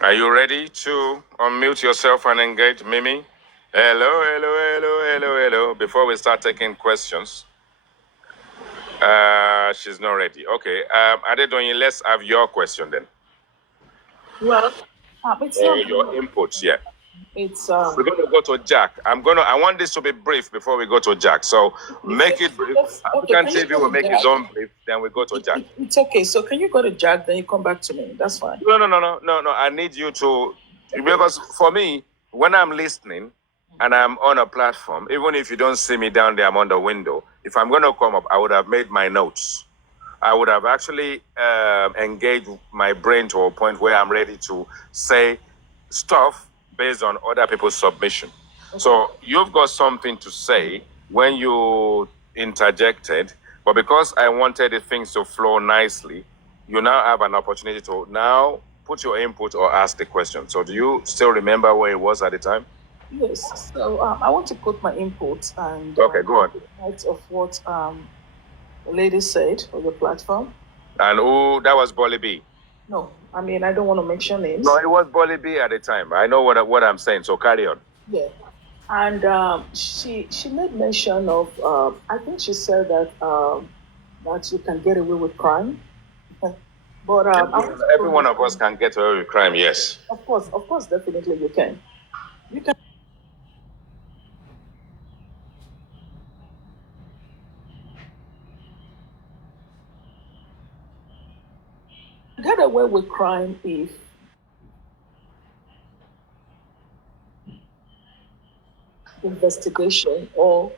Are you ready to unmute yourself and engage, Mimi? Hello. Before we start taking questions. She's not ready. Okay. Adedoyin, let's have your question then. Well, your inputs, yeah. It's We're going to go to Jack. I want this to be brief before we go to Jack. So make it brief. okay. African Can you TV go will to make Jack? its own brief. Then we go to Jack. It's okay. So can you go to Jack? Then you come back to me. That's fine. No. I need you to, because for me, when I'm listening and I'm on a platform, even if you don't see me down there, I'm on the window. If I'm going to come up, I would have made my notes. I would have actually engaged my brain to a point where I'm ready to say stuff based on other people's submission. Okay. So you've got something to say when you interjected, but because I wanted the things to flow nicely, you now have an opportunity to now put your input or ask the question. So do you still remember where it was at the time? Yes. So I want to put my input and okay, go on. Of what the lady said on the platform. And that was Bolly B. No, I mean I don't want to mention names. No, it was Bolly B at the time. I know what I'm saying. So carry on. Yeah, and she made mention of I think she said that that you can get away with crime. But every one of us can get away with crime. Yes. Of course, definitely you can. You can. Get away with crime if investigation or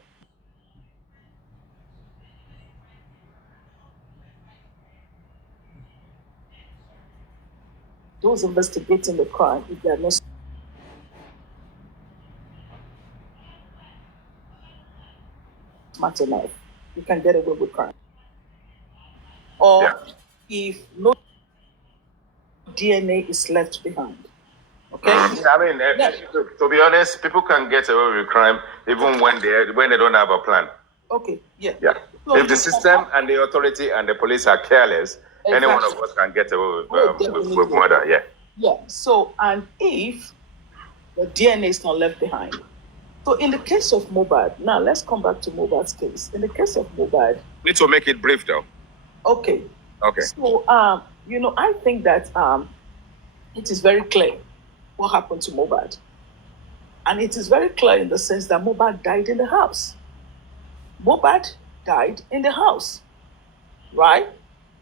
those investigating the crime, if they are not smart enough, you can get away with crime. Or if no DNA is left behind. Okay. I mean, to be honest, people can get away with crime even when they don't have a plan. Okay. Yeah. So if the system and the authority and the police are careless, any one of us can get away with murder. Yeah. Yeah. So, and if the DNA is not left behind. So, in the case of Mohbad, now let's come back to Mohbad's case. In the case of Mohbad, need to make it brief, though. Okay. So, I think that it is very clear what happened to Mohbad, and it is very clear in the sense that Mohbad died in the house. Mohbad died in the house, right?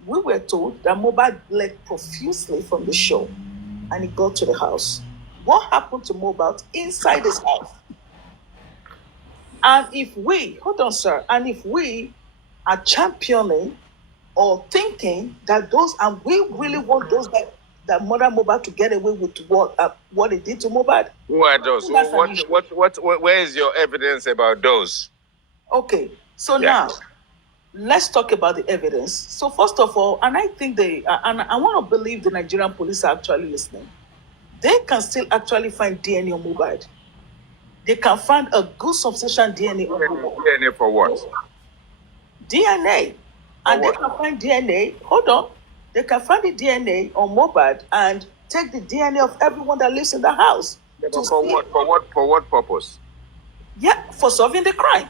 We were told that Mohbad bled profusely from the show, and he got to the house. What happened to Mohbad inside his house? And if we are championing or thinking that those, and we really want those that murder Mohbad to get away with what they did to Mohbad. Who are those? Where is your evidence about those? Okay, so now let's talk about the evidence. So first of all, and I think and I want to believe the Nigerian police are actually listening. They can still actually find DNA on Mohbad. They can find a good substantial DNA on Mohbad. DNA for what? DNA. And they can find DNA. Hold on. They can find the DNA on Mohbad and take the DNA of everyone that lives in the house. Yeah, but for what purpose? Yeah, for solving the crime.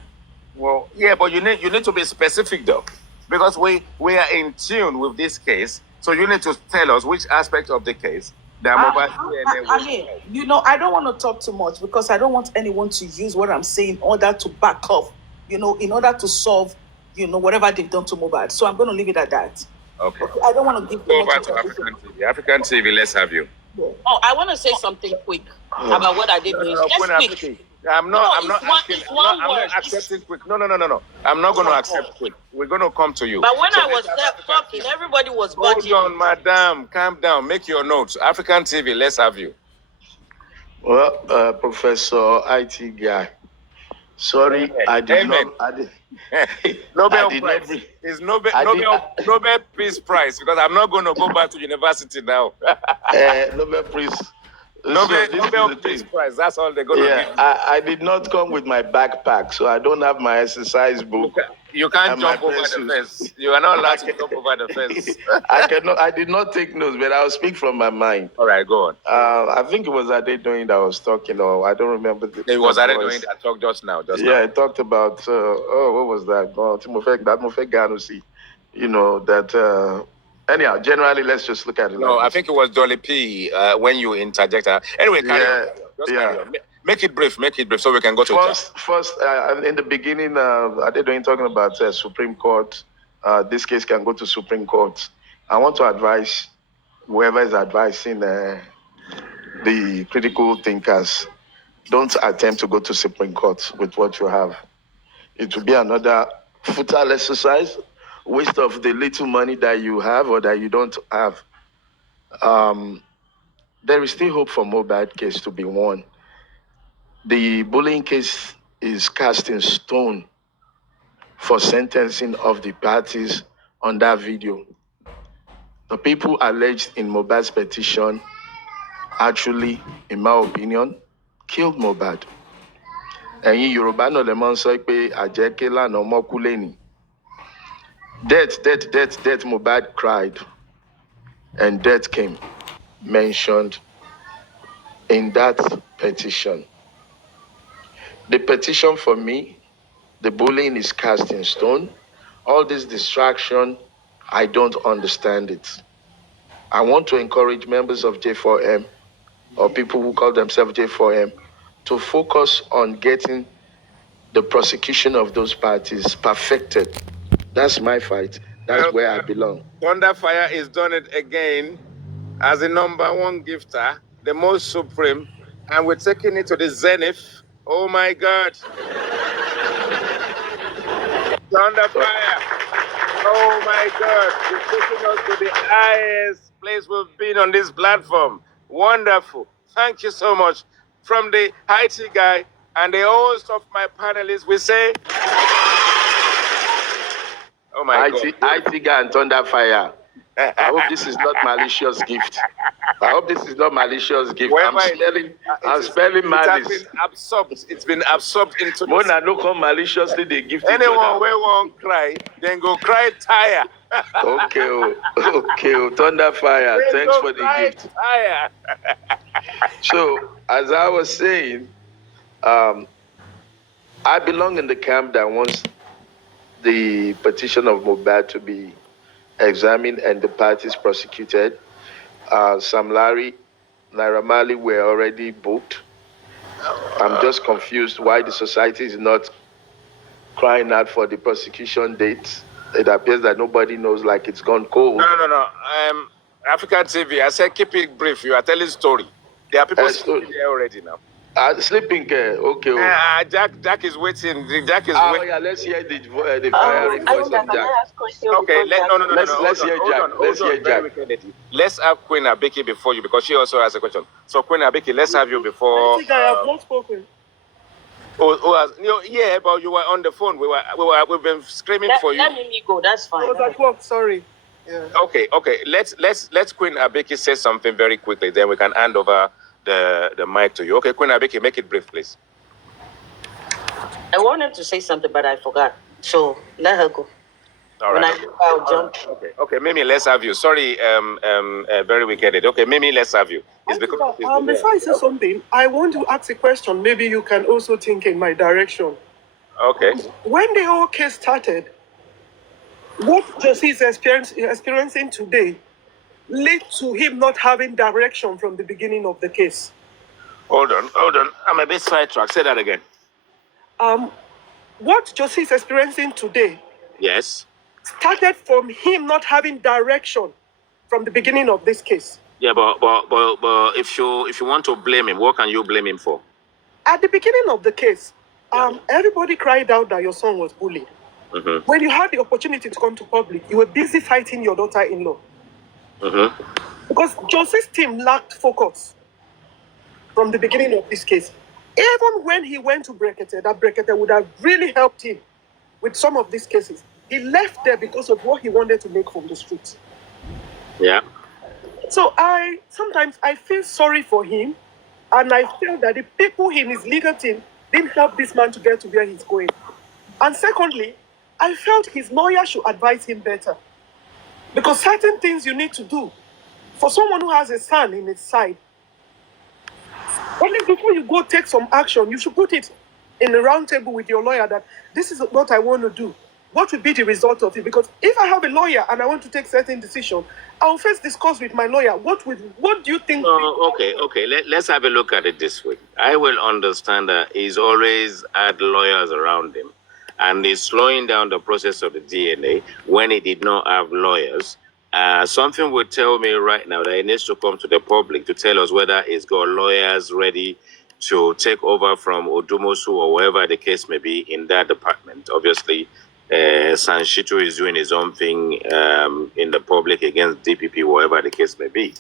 Well, yeah, but you need to be specific though, because we are in tune with this case. So you need to tell us which aspect of the case that Mohbad DNA was. I don't want to talk too much because I don't want anyone to use what I'm saying in order to back off. In order to solve, whatever they've done to Mohbad. So I'm going to leave it at that. Okay. I don't want to give go back to African TV. African TV, let's have you. Yeah. Oh, I want to say something quick about what I did. Just quick. I'm not accepting quick. No. I'm not going to accept quick. We're going to come to you. But when I was talking, everybody was budging. Hold on, madam. Calm down. Make your notes. African TV, let's have you. Well, Professor IT guy. Sorry, I did not. Nobel Prize. It's Nobel Peace Prize because I'm not going to go back to university now. Nobel Peace. Nobel Peace Prize. That's all they're going to give. I did not come with my backpack, so I don't have my exercise book. You can't jump over the fence. You are not allowed to jump over the fence. I did not take notes, but I'll speak from my mind. All right, go on. I think it was Ade Doing that was talking, or I don't remember. It was Ade Doing that talked just now. I talked about, what was that? Timofey Ganusi. Anyhow, generally, let's just look at it. No, I think it was Dolly P when you interjected. Anyway, carry on. Just Yeah. carry on. Make it brief, so we can go to Jack. First, in the beginning, I did when talking about Supreme Court. This case can go to Supreme Court. I want to advise whoever is advising the critical thinkers, don't attempt to go to Supreme Court with what you have. It will be another futile exercise, waste of the little money that you have or that you don't have. There is still hope for Mohbad case to be won. The bullying case is cast in stone for sentencing of the parties on that video. The people alleged in Mohbad's petition actually, in my opinion, killed Mohbad. Ẹ̀yin Yorùbá náà lè máa ń sọ pé àjẹké lánàá ọmọ kú lẹ́nìí. Death, Mohbad cried, and death came, mentioned in that petition. The petition for me, the bullying is cast in stone. All this distraction, I don't understand it. I want to encourage members of J4M or people who call themselves J4M to focus on getting the prosecution of those parties perfected. That's my fight. That's where I belong. Thunderfire is done it again as the #1 gifter, the most supreme, and we're taking it to the zenith. Oh my God. Thunderfire. Oh my God. You're taking us to the highest place we've been on this platform. Wonderful. Thank you so much. From the IT guy and the host of my panelists, we say, oh my God. IT guy and Thunderfire. I hope this is not malicious gift. I hope this is not malicious gift. I'm spelling malice. It's been absorbed into Mona no come maliciously they give anyone where won't cry, then go cry tire. Okay, Thunderfire. Thanks for the gift. Tire. So, as I was saying, I belong in the camp that wants the petition of Mohbad to be examined and the parties prosecuted. Sam Larry, Naira Marley were already booked. I'm just confused why the society is not crying out for the prosecution date. It appears that nobody knows, like it's gone cold. No. African TV, I said keep it brief. You are telling story. There are people sleeping there already now. Sleeping care, okay. Jack is waiting. Jack is waiting. Yeah, let's hear the firing voice of Jack. Okay, let's hear Jack. Let's hear Jack. Let's have Queen Abiki before you, because she also has a question. So Queen Abiki, let's have you before. I think I have not spoken. Yeah, but you were on the phone. We've been screaming for you. Let me go. That's fine. I was at work. Sorry. Yeah. Okay. Let's Queen Abiki say something very quickly. Then we can hand over the mic to you. Okay, Queen Abiki, make it brief, please. I wanted to say something, but I forgot. So let her go. All right. I'll jump. Okay, Mimi, let's have you. Sorry, very wicked. Okay, Mimi, let's have you. It's because before I say something, I want to ask a question. Maybe you can also think in my direction. Okay. When the whole case started, what Josie is experiencing today led to him not having direction from the beginning of the case. Hold on. I'm a bit sidetracked. Say that again. What Josie is experiencing today, Yes. started from him not having direction from the beginning of this case. Yeah, but if you want to blame him, what can you blame him for? At the beginning of the case, everybody cried out that your son was bullied. Mm-hmm. When you had the opportunity to come to public, you were busy fighting your daughter-in-law. Mm-hmm. Because Josie's team lacked focus from the beginning of this case. Even when he went to Brekete, that Brekete would have really helped him with some of these cases. He left there because of what he wanted to make from the streets. Yeah. So sometimes I feel sorry for him, and I feel that the people in his legal team didn't help this man to get to where he's going. And secondly, I felt his lawyer should advise him better. Because certain things you need to do for someone who has a son in his side, only before you go take some action, you should put it in a round table with your lawyer that this is what I want to do. what will be the result of it? Because if I have a lawyer and I want to take certain decision, I'll first discuss with my lawyer. What do you think? Okay. Let's have a look at it this way. I will understand that he's always had lawyers around him, and he's slowing down the process of the DNA when he did not have lawyers. Something would tell me right now that he needs to come to the public to tell us whether he's got lawyers ready to take over from Odumosu or wherever the case may be in that department. Obviously, Sanshitu is doing his own thing in the public against DPP, whatever the case may be.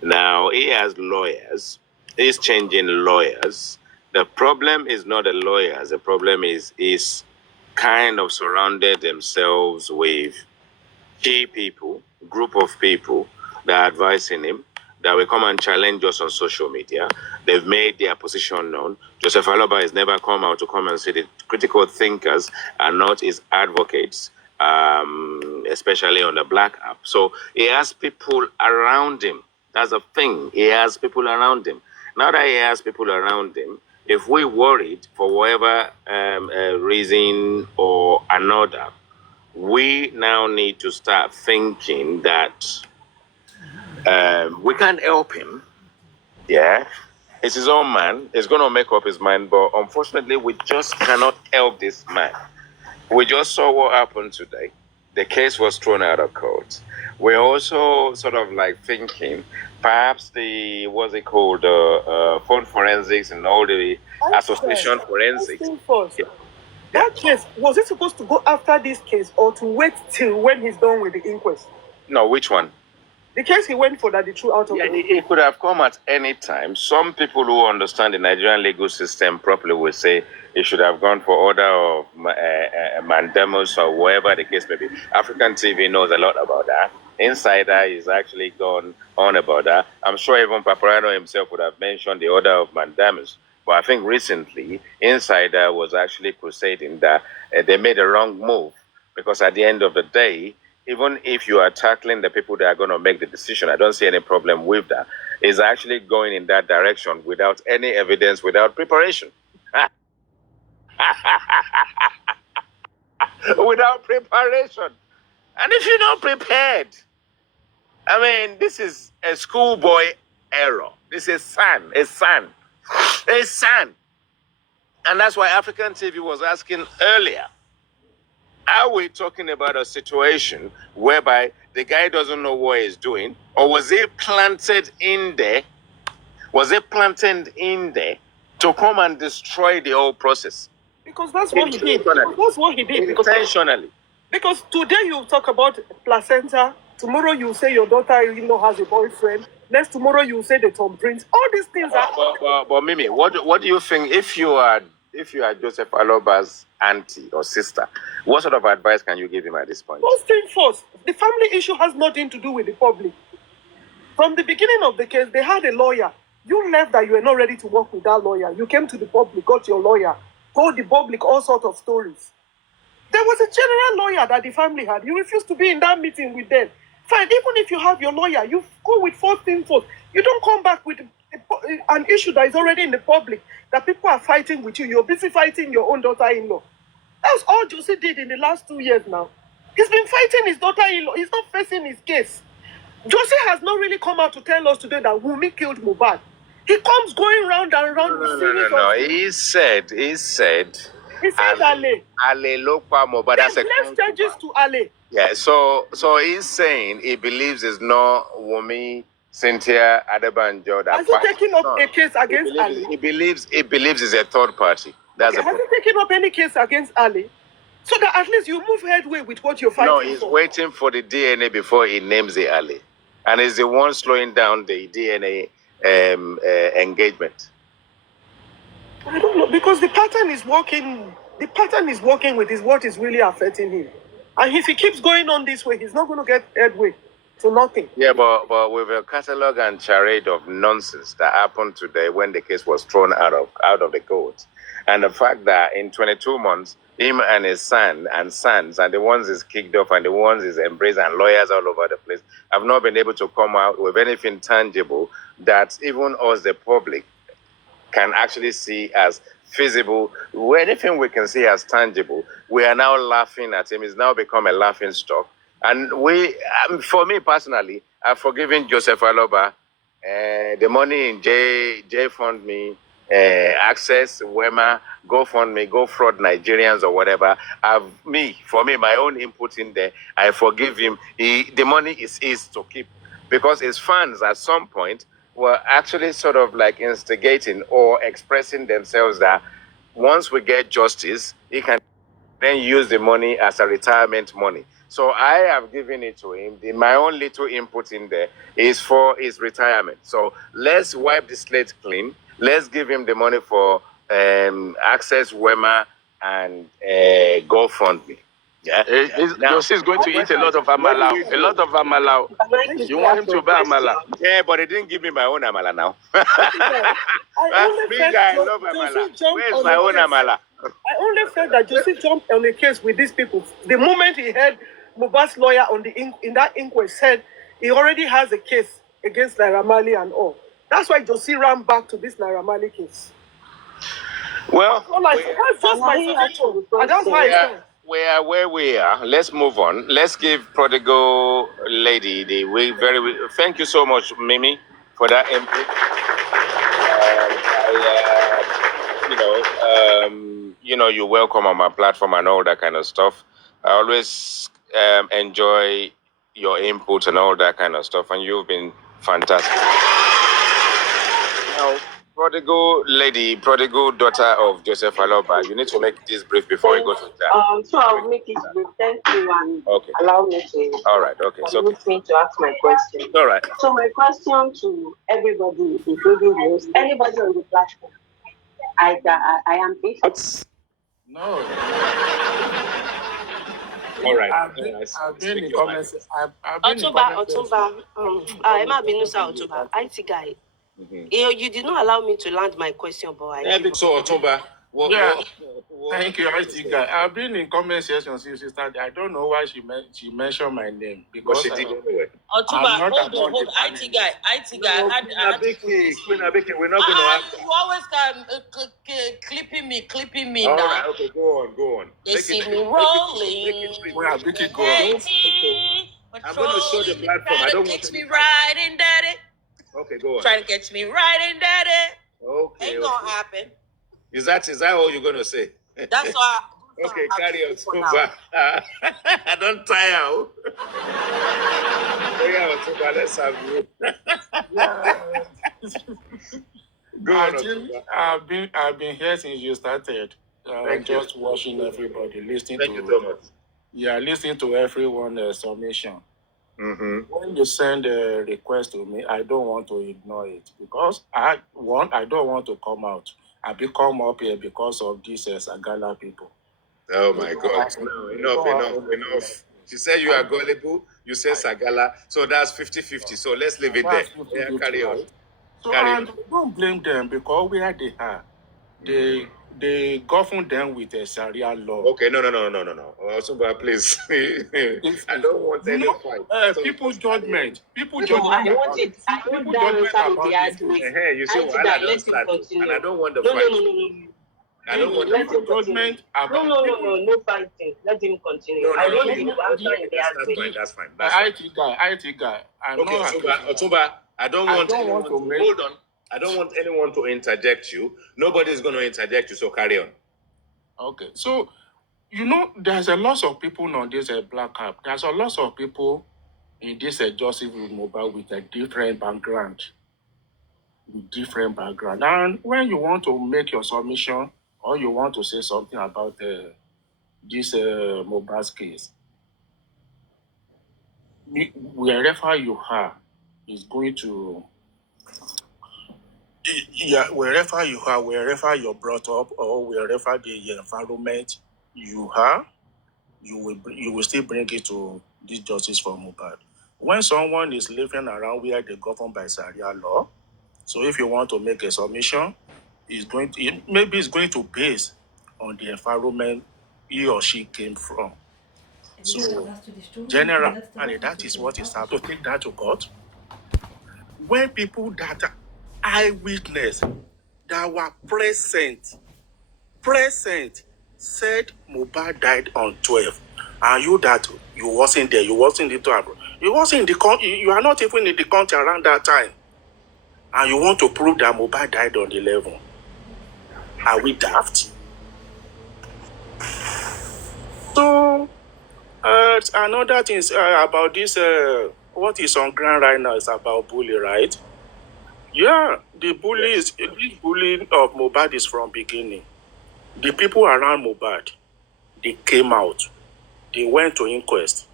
Now, he has lawyers. He's changing lawyers. The problem is not the lawyers. The problem is he's kind of surrounded themselves with key people, group of people that are advising him, that will come and challenge us on social media. They've made their position known. Joseph Aloba has never come out to come and say the critical thinkers are not his advocates, especially on the Black app. So he has people around him. That's the thing. He has people around him. Now that he has people around him, if we worried for whatever reason or another, we now need to start thinking that we can't help him. Yeah, it's his own man. He's going to make up his mind. But unfortunately, we just cannot help this man. We just saw what happened today. The case was thrown out of court. We're also sort of like thinking perhaps the, what's it called, phone forensics and all the association forensics. Yeah. That case, was it supposed to go after this case or to wait till when he's done with the inquest? No, which one? The case he went for that they threw out of it. It could have come at any time. Some people who understand the Nigerian legal system properly will say it should have gone for order of mandamus or whatever the case may be. African TV knows a lot about that. Insider is actually gone on about that. I'm sure even Papariano himself would have mentioned the order of mandamus. But I think recently, Insider was actually crusading that they made a wrong move, because at the end of the day, even if you are tackling the people that are going to make the decision, I don't see any problem with that. It's actually going in that direction without any evidence, without preparation. Without preparation. And if you're not prepared, I mean, this is a schoolboy error. This is a son. And that's why African TV was asking earlier, are we talking about a situation whereby the guy doesn't know what he's doing, or was it planted in there? Was it planted in there to come and destroy the whole process? Because that's what he did. That's what he did. Intentionally. Because today you talk about placenta, tomorrow you say your daughter-in-law has a boyfriend, next tomorrow you say the Tom Prince. All these things are. But Mimi, what do you think if you are Joseph Aloba's auntie or sister? What sort of advice can you give him at this point? First thing first, the family issue has nothing to do with the public. From the beginning of the case, they had a lawyer. You left that you were not ready to work with that lawyer. You came to the public, got your lawyer, told the public all sorts of stories. There was a general lawyer that the family had. You refused to be in that meeting with them. Fine, even if you have your lawyer, you go with first thing first. You don't come back with an issue that is already in the public, that people are fighting with you. You're busy fighting your own daughter-in-law. That's all Josie did in the last 2 years now. He's been fighting his daughter-in-law. He's not facing his case. Josie has not really come out to tell us today that Wunmi killed Mohbad. He comes going round and round with series No. He said Ale. Ale Lokpa Mohbad. That's less charges to Ale. Yeah, so he's saying he believes it's not Wunmi, Cynthia, Adebanjo. Has he taken up a case against Ali? He believes it's a third party. Has he taken up any case against Ali? So that at least you move headway with what you're fighting for. No, he's waiting for the DNA before he names the Ali. And he's the one slowing down the DNA engagement. I don't know, because the pattern is working. The pattern is working with what is really affecting him. And if he keeps going on this way, he's not going to get headway to nothing. Yeah, but with a catalogue and charade of nonsense that happened today when the case was thrown out of the court, and the fact that in 22 months, him and his sons, and the ones he's kicked off and the ones he's embraced, and lawyers all over the place, have not been able to come out with anything tangible that even us, the public, can actually see as feasible, anything we can see as tangible, we are now laughing at him. It's now become a laughing stock. And for me personally, I've forgiven Joseph Aloba. The money in J Fund Me, Access, Wema, GoFundMe, Go Fraud Nigerians or whatever. For me, my own input in there, I forgive him. The money is his to keep because his fans at some point were actually sort of like instigating or expressing themselves that once we get justice, he can then use the money as a retirement money. So I have given it to him. My own little input in there is for his retirement. So let's wipe the slate clean. Let's give him the money for Access, Wema, and GoFundMe. Yeah. Josie is going to eat a lot of amala. A lot of amala. You want him to buy amala? Yeah, but he didn't give me my own amala now. I love amala. Where's my own amala? I only felt that Joseph jumped on a case with these people. The moment he heard Mohbad's lawyer in that inquest said he already has a case against Naira Marley and all. That's why Joseph ran back to this Naira Marley case. Well, that's just my suggestion. And that's why I said. We are where we are. Let's move on. Let's give prodigal lady the way. Thank you so much, Mimi, for that input. You're welcome on my platform and all that kind of stuff. I always enjoy your input and all that kind of stuff, and you've been fantastic. Now, prodigal daughter of Joseph Aloba, you need to make this brief before we go to that. So I'll make it brief. Thank you, and allow me to. All right, okay. So me to ask my question. All right. So my question to everybody, including those, anybody on the platform, I am patient. No. All right. I've been in comments. Otumba, Emma Binusa Otumba, IT guy. You did not allow me to land my question, boy. So Otumba, thank you, IT guy. I've been in comment section since she started. I don't know why she mentioned my name because she did anyway. Otumba, hold on, IT guy. No, Queen Abike, we're not going to ask. You always clipping me All now. right, okay, go on. They see me rolling. Go on. I'm going to show the platform. I don't want catch me riding, daddy. Okay, go on. Trying to catch me riding, daddy. Okay. Ain't gonna happen. Is that all you're going to say? That's why. Okay, carry on. Super. I don't tire. Super, let's have you. Go on. I've been here since you started. Just watching everybody, listening Thank you so much. Yeah, listening to everyone's submission. Mm-hmm. When you send a request to me, I don't want to ignore it because I don't want to come out. I come up here because of these Sagala people. Oh my God! No, enough. She said you are gullible. You said Sagala, so that's 50-50. So let's leave it there. Yeah, carry on. So don't blame them because where they are, they govern them with a Sharia law. Okay, no. Somebody, please. I don't want any fight. People's judgment. People I judgment. want it. I want that inside the argument. You see, I don't start, and I don't want the fight. No. I don't want Let him continue. No fighting. Let him continue. I want him to answer in the argument. That's fine. IT guy. Otumba, I don't want anyone to hold on. I don't want anyone to interject you. Nobody's going to interject you, so carry on. Okay. So, there's a lot of people on this black app. There's a lot of people in this Joseph Mobile with a different background. And when you want to make your submission or you want to say something about this Mobile's case, wherever you are, is going to... Yeah, wherever you are, wherever you're brought up, or wherever the environment you are, you will still bring it to this justice for Mohbad. When someone is living around where they govern by Sharia law, so if you want to make a submission, it's going to base on the environment he or she came from. So generally, that is what is happening. To take that to court, when people that eyewitness that were present present said Mohbad died on 12, and you wasn't there, you wasn't in the you wasn't in the country, you are not even in the country around that time, and you want to prove that Mohbad died on the 11th. Are we daft? So, another thing about this, what is on ground right now is about bully, right? Yeah, the bully is this bullying of Mohbad is from beginning. The people around Mohbad, they came out, they went to inquest,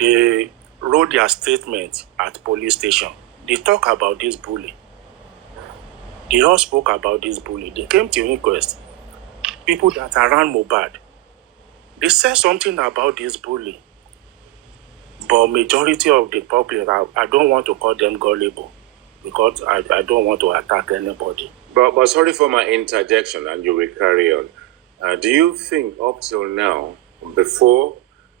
they wrote their statement at police station. They talk about this bully. They all spoke about this bully. They came to inquest. People that are around Mohbad, they said something about this bully. But majority of the public, I don't want to call them gullible because I don't want to attack anybody. But sorry for my interjection, and you will carry on. Do you think up till now, before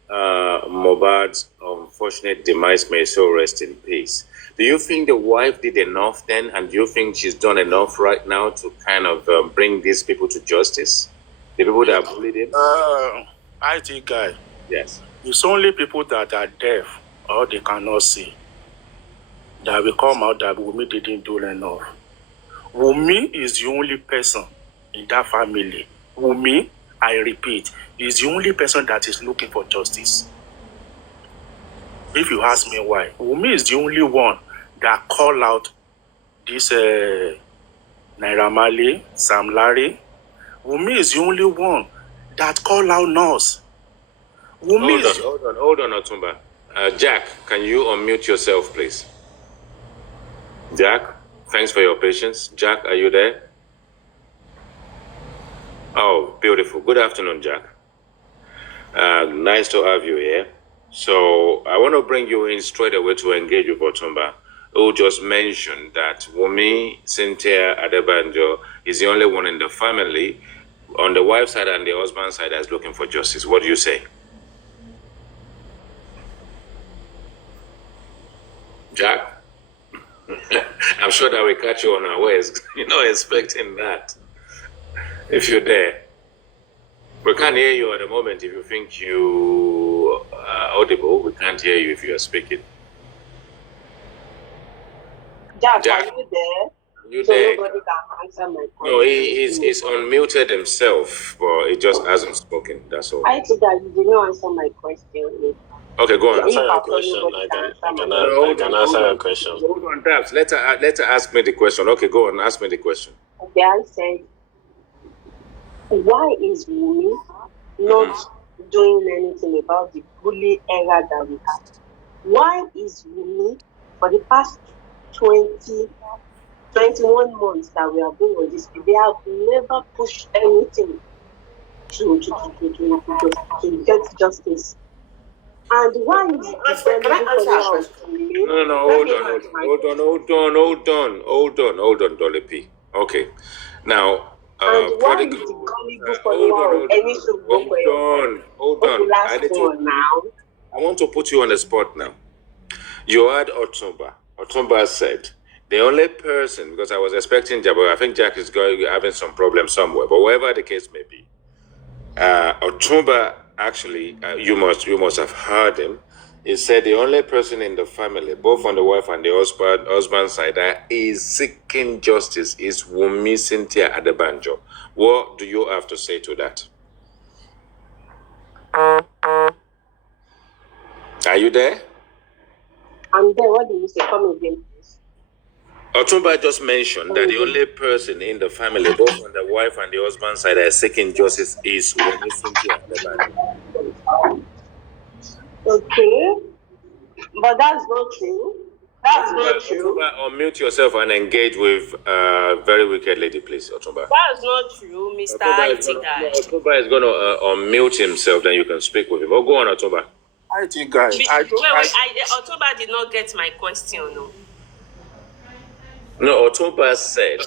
Mohbad's unfortunate demise, may so rest in peace, do you think the wife did enough then, and do you think she's done enough right now to kind of bring these people to justice? The people that bullied him? IT guy. Yes. It's only people that are deaf or they cannot see that will come out that Wunmi didn't do enough. Wunmi is the only person in that family. Wunmi, I repeat, is the only person that is looking for justice. If you ask me why, Wunmi is the only one that call out this Naira Marley, Sam Larry. Wunmi is the only one that call out Nurse. Hold on, Otumba. Jack, can you unmute yourself, please? Jack, thanks for your patience. Jack, are you there? Oh, beautiful. Good afternoon, Jack. Nice to have you here. So I want to bring you in straight away to engage with Otumba, who just mentioned that Wunmi Cynthia Adebanjo is the only one in the family, on the wife's side and the husband's side, that's looking for justice. What do you say? Jack? I'm sure that we catch you unawares. You're not expecting that. If you're there. We can't hear you at the moment. If you think you are audible, we can't hear you if you are speaking. Jack, are you there? You So there? nobody can answer my question. No, he's unmuted himself, but he just hasn't spoken. That's all. I think that you did not answer my question. Okay, go on. If Answer your after question. nobody can answer my I question. can answer your question. Hold on, Dabs. Let her ask me the question. Okay, go on. Ask me the question. Okay, I said, why is Wunmi not doing anything about the bully era that we have? Why is Wunmi, for the past 21 months that we have been on this, they have never pushed anything to get justice? And why is the Can I answer that question? Hold on, Dolly P. Okay. Now, and why is the gullible follower of any hold on. I want to put you on the spot now. You had Otumba. Otumba said the only person, because I was expecting Jack, but I think Jack is having some problem somewhere. But whatever the case may be, Otumba actually, you must have heard him. He said the only person in the family, both on the wife and the husband's side, that is seeking justice is Wunmi Cynthia Adebanjo. What do you have to say to that? Are you there? I'm there. What do you say? Come again, please. Otumba just mentioned that the only person in the family, both on the wife and the husband's side, that is seeking justice is Wunmi Cynthia Adebanjo. Okay, but that's not true. That's not true. Otumba, unmute yourself and engage with very wicked lady, please, Otumba. That's not true, Mr. IT guy. Otumba is going to unmute himself, then you can speak with him. Oh, go on, Otumba. IT guy. Otumba did not get my question, no. No, Otumba said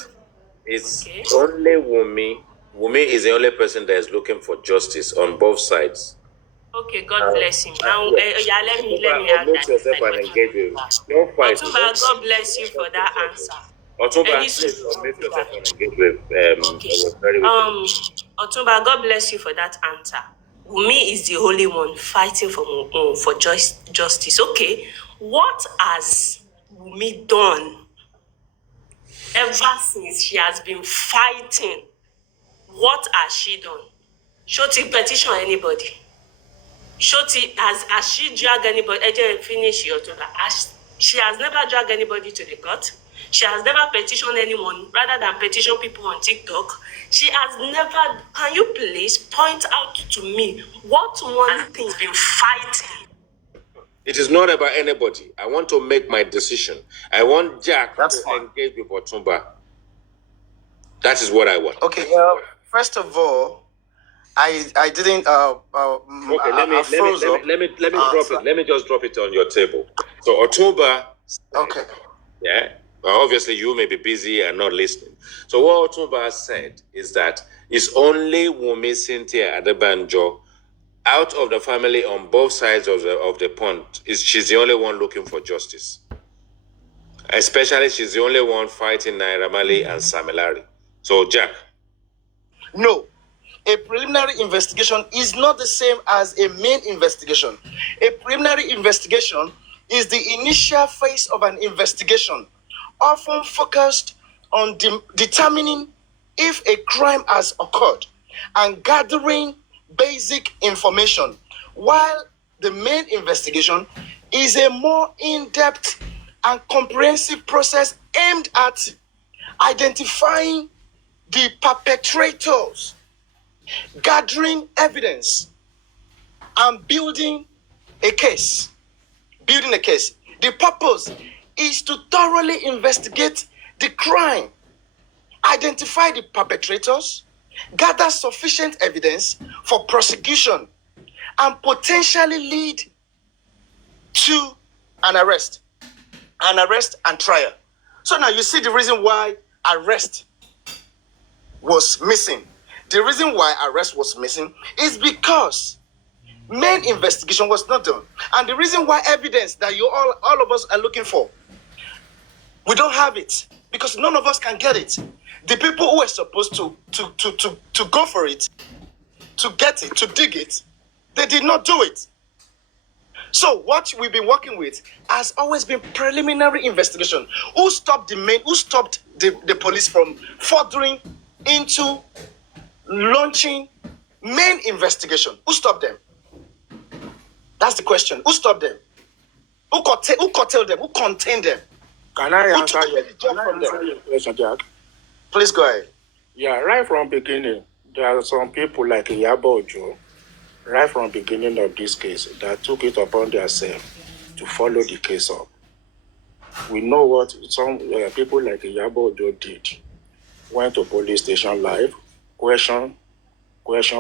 it's only Wunmi. Wunmi is the only person that is looking for justice on both sides. Okay, God bless him. Now, let me add that. Yourself and engage with. Don't fight. Otumba, God bless you for that answer. Otumba, Any please sùúrù, unmute Otumba. yourself and engage with. Okay. I was very wicked. Otumba, God bless you for that answer. Wumi is the only one fighting for justice. Okay. What has Wumi done ever since she has been fighting? What has she done? Shoti petition anybody? Shoti has she dragged anybody? Finish your Otumba. She has never dragged anybody to the court. She has never petitioned anyone rather than petition people on TikTok. She has never. Can you please point out to me what one thing has been fighting? It is not about anybody. I want to make my decision. I want Jack That's to fine. engage with Otumba. That is what I want. Okay. Well, first of all, I didn't. Okay, let me drop so- it. Let me just drop it on your table. So Otumba. Okay. Yeah. Well, obviously, you may be busy and not listening. So what Otumba has said is that it's only Wumi Cynthia Adebanjo out of the family on both sides of the pond. She's the only one looking for justice. Especially, she's the only one fighting Naira Marley and Sam Larry. So, Jack. No, a preliminary investigation is not the same as a main investigation. A preliminary investigation is the initial phase of an investigation, often focused on determining if a crime has occurred and gathering basic information, while the main investigation is a more in-depth and comprehensive process aimed at identifying the perpetrators, gathering evidence, and building a case. The purpose is to thoroughly investigate the crime, identify the perpetrators, gather sufficient evidence for prosecution, and potentially lead to an arrest and trial. So now you see the reason why arrest was missing. The reason why arrest was missing is because main investigation was not done. And the reason why evidence that you all of us are looking for, we don't have it because none of us can get it. The people who were supposed to go for it, to get it, to dig it, they did not do it. So what we've been working with has always been preliminary investigation. Who stopped the police from furthering into launching main investigation? Who stopped them? That's the question. Who stopped them? Who curtailed them? Who contained them? Can I Who answer took your, the job from them? your question, Jack? Please go ahead. Yeah, right from beginning, there are some people like Iyabo Ojo, right from beginning of this case, that took it upon themselves to follow the case up. We know what some people like Iyabo Ojo did. Went to police station live, question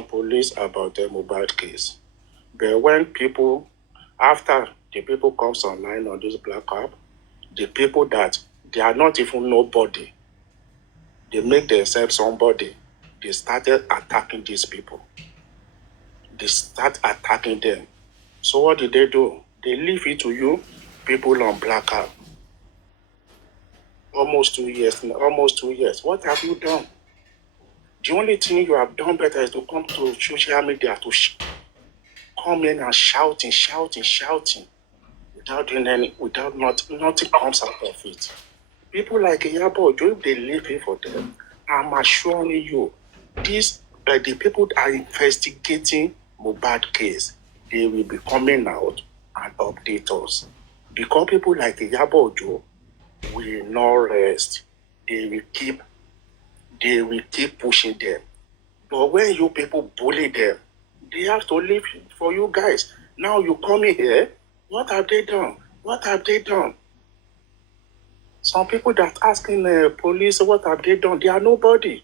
police about the mobile case. But when people, after the people comes online on this black app, the people that they are not even nobody, they make themselves somebody, they started attacking these people. They start attacking them. So what did they do? They leave it to you, people on black app. Almost 2 years. What have you done? The only thing you have done better is to come to social media to come in and shouting, nothing comes out of it. People like Iyabo Ojo, if they leave it for them, I'm assuring you, the people that are investigating Mohbad case, they will be coming out and update us. Because people like Iyabo Ojo will not rest. They will keep pushing them. But when you people bully them, they have to leave for you guys. Now you come in here, what have they done? Some people that asking the police, what have they done? They are nobody.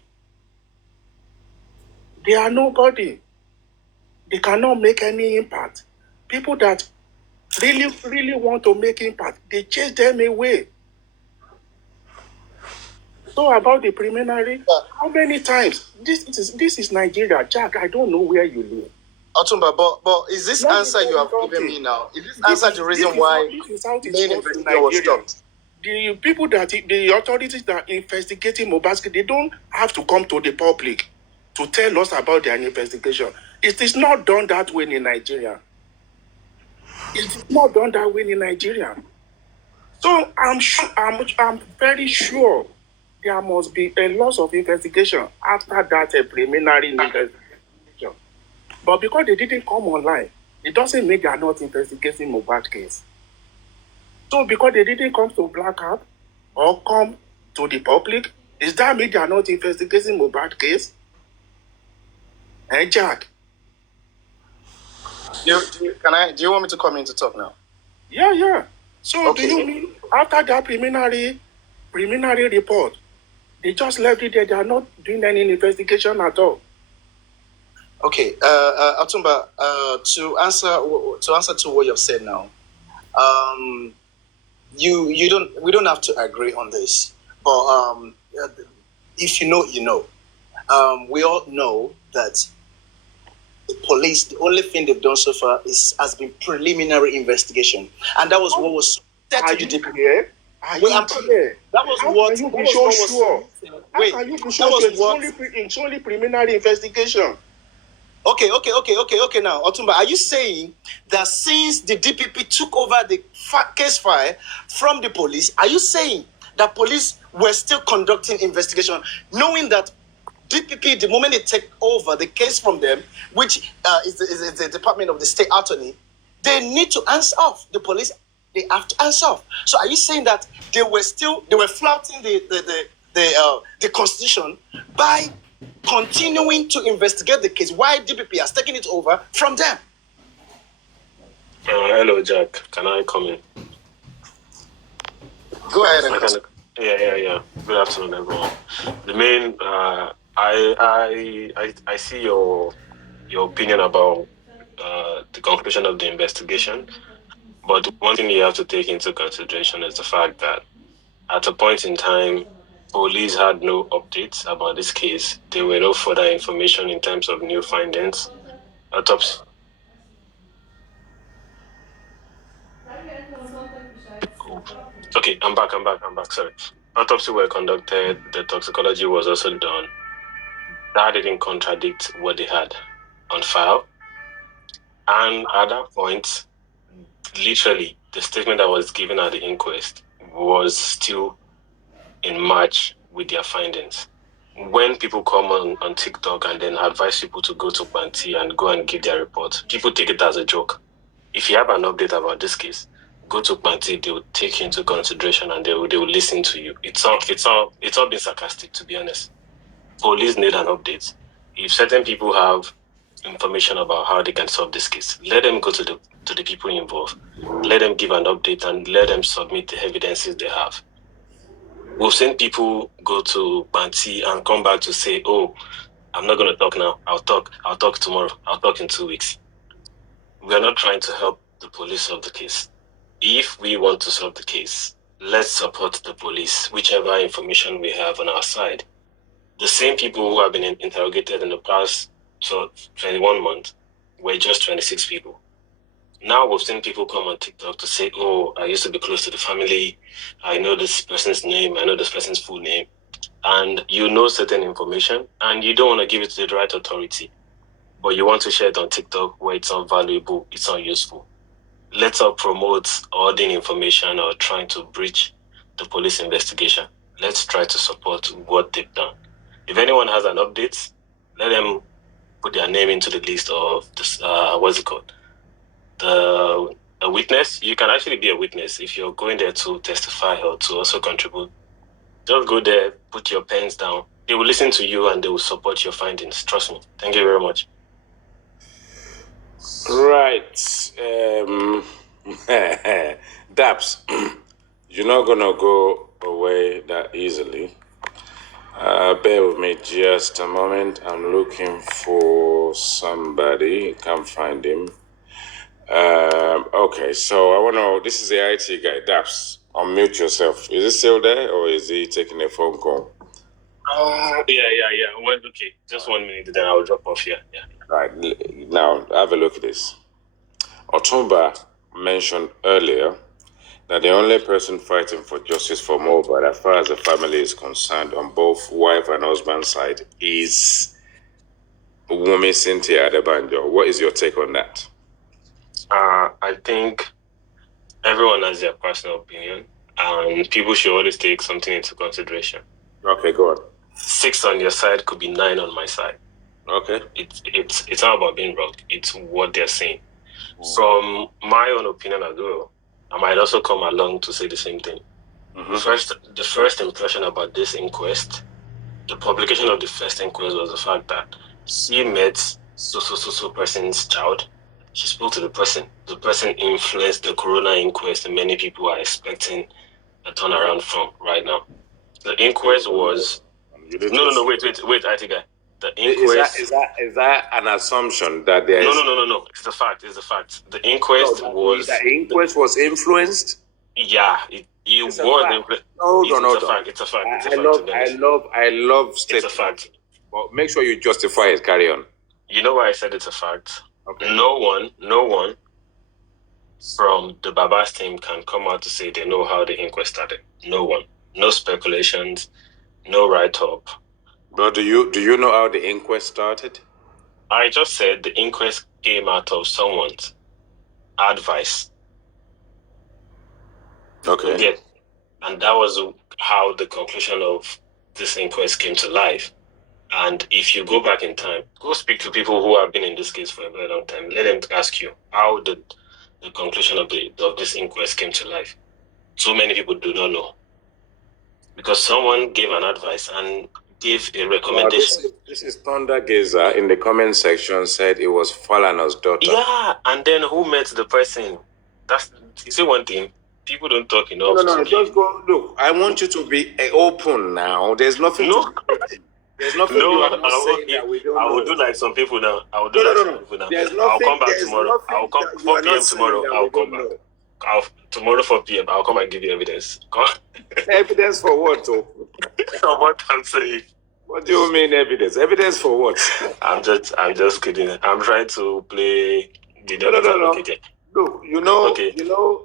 They cannot make any impact. People that really want to make impact, they chase them away. So about the preliminary, how many times? This is Nigeria. Jack, I don't know where you live. Otumba, but is this answer you have given me now? Is this answer the reason why main investigation was stopped? the people the authorities that are investigating Mohbad, they don't have to come to the public to tell us about their investigation. It is not done that way in Nigeria. It is not done that way in Nigeria. So I'm very sure there must be a lot of investigation after that preliminary investigation. But because they didn't come online, it doesn't mean they are not investigating Mohbad case. So because they didn't come to Blackout or come to the public, is that mean they are not investigating Mohbad case? Hey, Jack. Do you want me to come in to talk now? Yeah. So Okay. do you mean after that preliminary report, they just left it there? They are not doing any investigation at all. Okay, Atumba, to answer to what you've said now, we don't have to agree on this, but if you know, you know. We all know that the police, the only thing they've done so far has been preliminary investigation, and that was what was said to the DPP. Are you clear? That was How what. can you That be was so what was sure? Wait, How can you be that so was sure? what. It's only preliminary investigation. Okay. Now, Otumba, are you saying that since the DPP took over the case file from the police, are you saying that police were still conducting investigation, knowing that DPP, the moment they take over the case from them, which is the Department of the State Attorney, they need to answer off. The police, they have to answer off. So are you saying that they were flouting the Constitution by continuing to investigate the case? Why DPP has taken it over from them? Hello, Jack. Can I come in? Go ahead. Yeah. Good afternoon, everyone. The main, I see your opinion about the conclusion of the investigation, but one thing you have to take into consideration is the fact that at a point in time, police had no updates about this case. There were no further information in terms of new findings. Autopsy. Okay, I'm back. Sorry. Autopsy were conducted. The toxicology was also done. That didn't contradict what they had on file. And at that point, literally, the statement that was given at the inquest was still in match with their findings. When people come on TikTok and then advise people to go to Banti and go and give their report, people take it as a joke. If you have an update about this case, go to Banti, they will take you into consideration and they will listen to you. It's all been sarcastic, to be honest. Police need an update. If certain people have information about how they can solve this case, let them go to the people involved. Let them give an update and let them submit the evidences they have. We've seen people go to Banti and come back to say, "Oh, I'm not going to talk now. I'll talk tomorrow. I'll talk in 2 weeks." We are not trying to help the police solve the case. If we want to solve the case, let's support the police, whichever information we have on our side. The same people who have been interrogated in the past 21 months were just 26 people. Now we've seen people come on TikTok to say, "Oh, I used to be close to the family. I know this person's name. I know this person's full name." And you know certain information and you don't want to give it to the right authority, but you want to share it on TikTok where it's not valuable, it's not useful. Let's not promote hoarding information or trying to breach the police investigation. Let's try to support what they've done. If anyone has an update, let them put their name into the list of this, what's it called? A witness. You can actually be a witness if you're going there to testify or to also contribute. Just go there, put your pens down. They will listen to you and they will support your findings. Trust me. Thank you very much. Right. Daps, you're not going to go away that easily. Bear with me just a moment. I'm looking for somebody. Can't find him. Okay, so I want to. This is the IT guy. Daps, unmute yourself. Is he still there or is he taking a phone call? Yeah. Well, okay. Just 1 minute, then I'll drop off here. Yeah. Right. Now, have a look at this. Otumba mentioned earlier that the only person fighting for justice for Mohbad, as far as the family is concerned, on both wife and husband side, is Wunmi Cynthia Adebanjo. What is your take on that? I think everyone has their personal opinion, and people should always take something into consideration. Okay, go on. 6 on your side could be 9 on my side. Okay. It's not about being wrong. It's what they're saying. From my own opinion as well, I might also come along to say the same thing. The first impression about this inquest, the publication of the first inquest, was the fact that she met so person's child. She spoke to the person. The person influenced the corona inquest, and many people are expecting a turnaround from right now. The inquest was no. Wait, Atiga. The inquest Is that an assumption that there is no. It's the fact. The inquest was the inquest was influenced? Yeah, it was influenced. It's a fact. I love statements. It's a fact. But make sure you justify it. Carry on. You know why I said it's a fact? Okay. No one from the Baba's team can come out to say they know how the inquest started. No one. No speculations, no write-up. But do you know how the inquest started? I just said the inquest came out of someone's advice. Okay. Yeah. And that was how the conclusion of this inquest came to life. And if you go back in time, go speak to people who have been in this case for a very long time. Let them ask you how the conclusion of this inquest came to life. So many people do not know. Because someone gave an advice and gave a recommendation. This is Thunder Gazer in the comment section said it was Falana's daughter. Yeah, and then who met the person? You see one thing, people don't talk enough. No, just go. Look, I want you to be open now. There's nothing There's nothing you are not saying that we don't know. I will do like some people now. Some people now. I'll come back tomorrow. I'll come 4 p.m. tomorrow. I'll come back. Tomorrow 4 p.m. I'll come and give you evidence. Evidence for what? For what I'm saying. What do you mean evidence? Evidence for what? I'm just kidding. I'm trying to play the No. Look,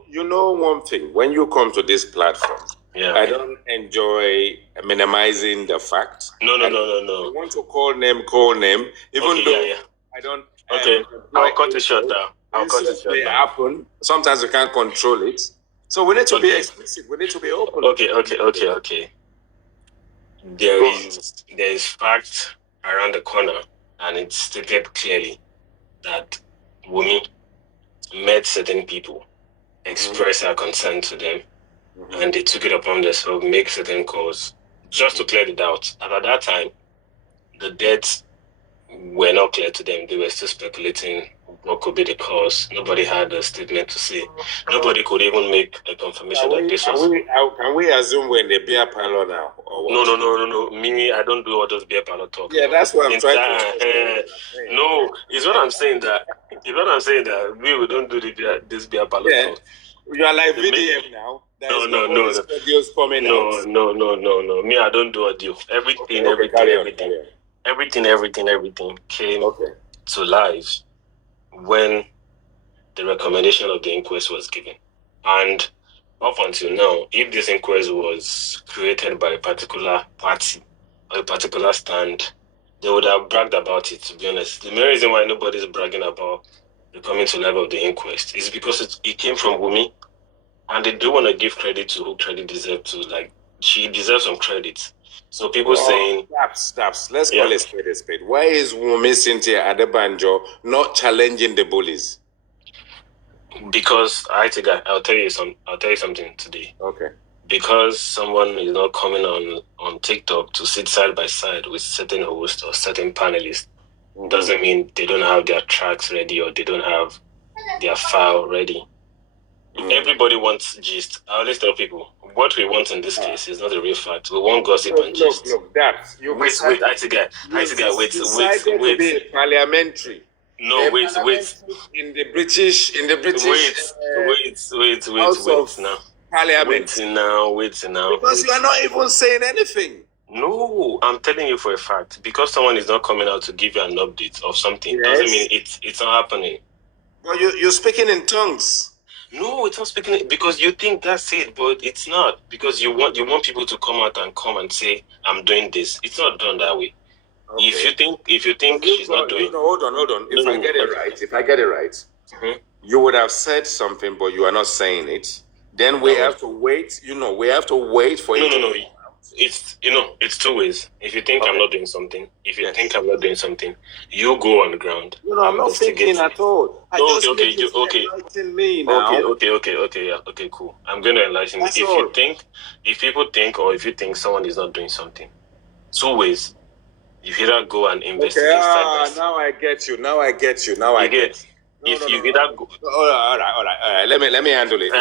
you know one thing. When you come to this platform, I don't enjoy minimizing the facts. No. You want to call name, even though I don't. Okay, I'll cut it short now. They happen. Sometimes you can't control it. So we need to be explicit. We need to be open. Okay. There is fact around the corner, and it's stated clearly that Wunmi met certain people, expressed her concern to them, and they took it upon themselves to make certain calls just to clear the doubt. And at that time, the deaths were not clear to them. They were still speculating what could be the cause. Nobody had a statement to say. Nobody could even make a confirmation that this was. Can we assume we're in the beer parlor now? No. Me, I don't do all those beer parlor talk. Yeah, that's what I'm trying to say. No, it's what I'm saying that we don't do this beer parlor talk. You are like VDM now. No. Videos coming out. No. Me, I don't do audio. Everything came to life when the recommendation of the inquest was given. And up until now, if this inquest was created by a particular party or a particular stand, they would have bragged about it, to be honest. The main reason why nobody's bragging about the coming to life of the inquest is because it came from Wunmi, and they do want to give credit to who credit deserves to. Like, she deserves some credit. So people saying... Snaps. Let's call it spade a spade. Why is Wunmi Cynthia Adebanjo not challenging the bullies? Because I'll tell you something today. Okay. Because someone is not coming on TikTok to sit side by side with certain hosts or certain panelists, doesn't mean they don't have their tracks ready or they don't have their file ready. Everybody wants gist. I always tell people, what we want in this case is not a real fact. We want gossip and gist. Wait, wait. Parliamentary. No, wait. In the British. Wait now. Parliament. Wait now. Because you are not even saying anything. No, I'm telling you for a fact. Because someone is not coming out to give you an update of something doesn't mean it's not happening. Well, you're speaking in tongues. No, it's not speaking because you think that's it, but it's not, because you want people to come out and say, I'm doing this. It's not done that way. Okay. If you think Well, she's not doing, hold on. If I get it right, you would have said something, but you are not saying it. Then we have to wait. We have to wait for it. No. It's two ways. If you think I'm not doing something, think I'm not doing something, you go on the ground. No, I'm not thinking at all. Enlighten me now. Okay, yeah, okay, cool. I'm going to enlighten you. If people think, or if you think someone is not doing something, two ways. You either go and investigate side by side. Now I get you. If you either go, all right. Let me handle it.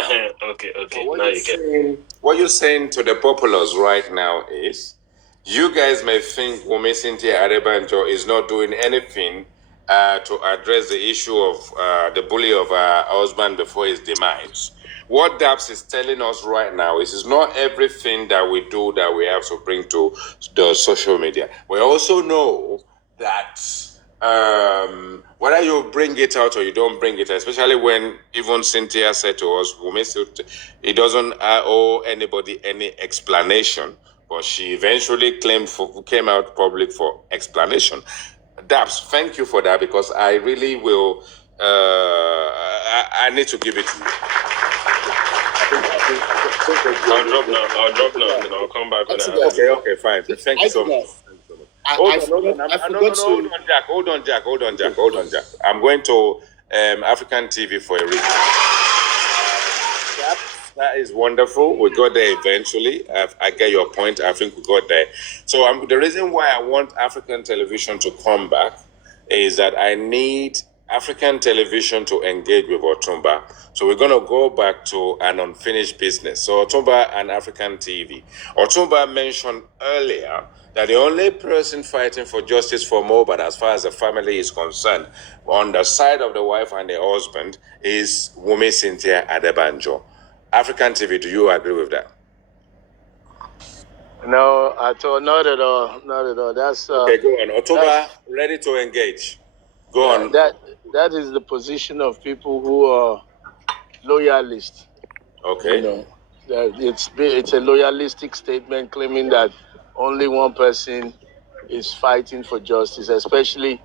Okay. So Now you get. What you're saying to the populace right now is, you guys may think Wumi Cynthia Adebanjo is not doing anything to address the issue of the bully of her husband before his demise. What Daps is telling us right now is, it's not everything that we do that we have to bring to the social media. We also know that whether you bring it out or you don't bring it, especially when even Cynthia said to us, it doesn't owe anybody any explanation, but she eventually came out public for explanation. Daps, thank you for that, because I really will. I need to give it to you. I'll drop now, and then I'll come back when Okay, fine. Thank you so much. Hold on, Jack. I'm going to African TV for a reason. That is wonderful. We got there eventually. I get your point. I think we got there. So the reason why I want African television to come back is that I need African television to engage with Otumba. So we're going to go back to an unfinished business. So Otumba and African TV. Otumba mentioned earlier that the only person fighting for justice for Mohbad, as far as the family is concerned, on the side of the wife and the husband, is Wumi Cynthia Adebanjo. African TV, do you agree with that? No, at all. Not at all. That's okay. Go on. Otumba, ready to engage. Go on. That is the position of people who are loyalists. Okay. It's a loyalistic statement claiming that only one person is fighting for justice. Especially,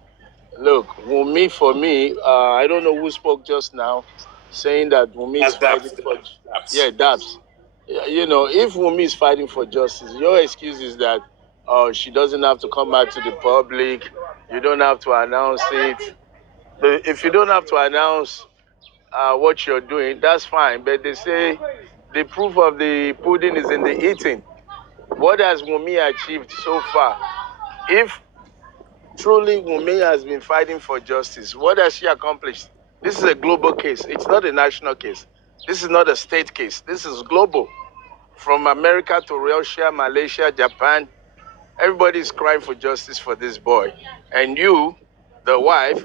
look, Wumi, for me, I don't know who spoke just now, saying that Wumi is fighting for justice. Yeah, Daps. If Wumi is fighting for justice, your excuse is that she doesn't have to come out to the public. You don't have to announce it. But if you don't have to announce what you're doing, that's fine. But they say the proof of the pudding is in the eating. What has Wumi achieved so far? If truly Wumi has been fighting for justice, what has she accomplished? This is a global case. It's not a national case. This is not a state case. This is global. From America to Russia, Malaysia, Japan, everybody is crying for justice for this boy. And you, the wife,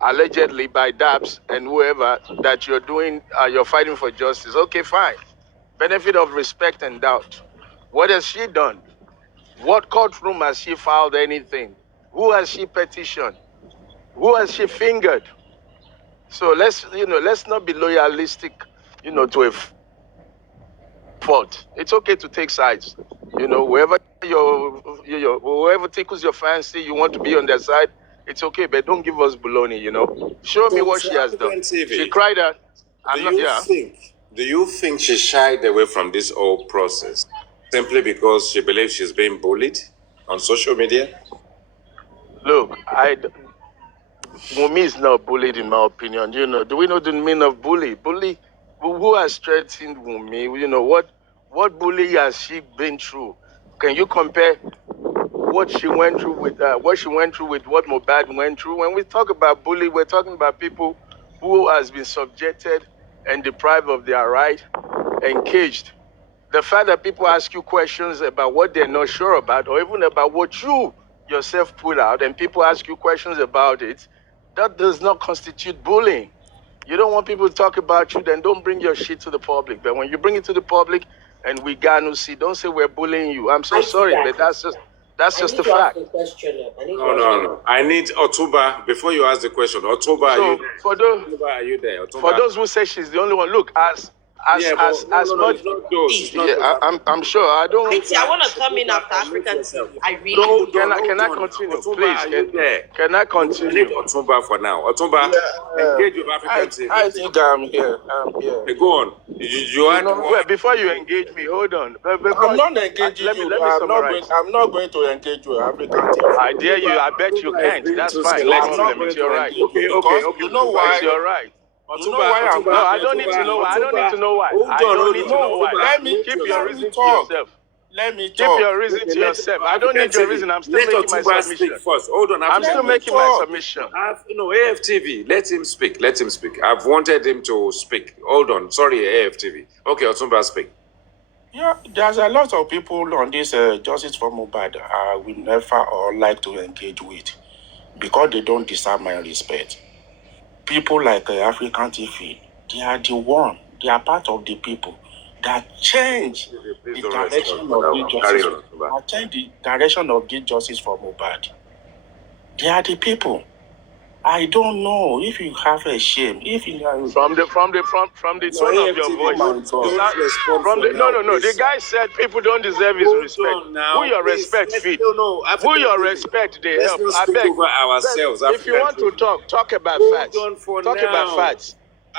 allegedly by Daps and whoever, that you're fighting for justice. Okay, fine. Benefit of respect and doubt. What has she done? What courtroom has she filed anything? Who has she petitioned? Who has she fingered? So let's not be loyalistic, to a fault. It's okay to take sides. Whoever whoever tickles your fancy, you want to be on their side. It's okay, but don't give us baloney, Show me what she has done. She cried out. Do you think she shied away from this whole process simply because she believes she's being bullied on social media? Look, Wumi is not bullied, in my opinion. Do we know the meaning of bully? Bully, who has threatened Wumi? What bully has she been through? Can you compare what she went through with what Mohbad went through? When we talk about bully, we're talking about people who has been subjected and deprived of their right and caged. The fact that people ask you questions about what they're not sure about, or even about what you yourself put out, and people ask you questions about it, that does not constitute bullying. You don't want people to talk about you, then don't bring your shit to the public. But when you bring it to the public and we see, don't say we're bullying you. I'm so sorry, but That's I just need a to ask fact. a question. No. I need Otumba, before you ask the question, Otumba, are you So for those Otumba, are you there? Otumba? for those who say she's the only one, look, as Yeah, but no, much. it's not those. It's not Yeah, those. I'm sure. I don't. Auntie, I want to come in after African TV. I really Hold Can on, I hold on. continue, Otumba, please? are you there? Can I I continue? need Otumba for now. Otumba, engage with African TV. I think I'm here. I'm here. Okay, go on. You had Well, before you engage me, hold on. I'm not engaging let me you. summarize. I'm not going to engage you, African TV. I dare you. I bet you can't. That's fine. No problem. It's your right. Okay. You know why? It's your right. You know why I'm No, I don't need to know why. I don't need to know why. I don't need to know why. Keep your reason to yourself. Let me Keep talk. your reason to yourself. I don't need your reason. I'm still making my submission. Speak first. Hold on. I'm still making my submission. AFTV, let him speak. Let him speak. I've wanted him to speak. Hold on. Sorry, AFTV. Okay, Otumba, speak. Yeah, there's a lot of people on this Justice for Mohbad I will never or like to engage with because they don't deserve my respect. People like African TV, they are the one. They are part of the people that change the direction of the justice. That change the direction of the justice for Mohbad. They are the people. I don't know if you have a shame. If you are from the tone of your voice. No. The guy said people don't deserve his respect. Who your respect fit? Who your respect they help? I beg. If you want to talk about facts. Talk about facts.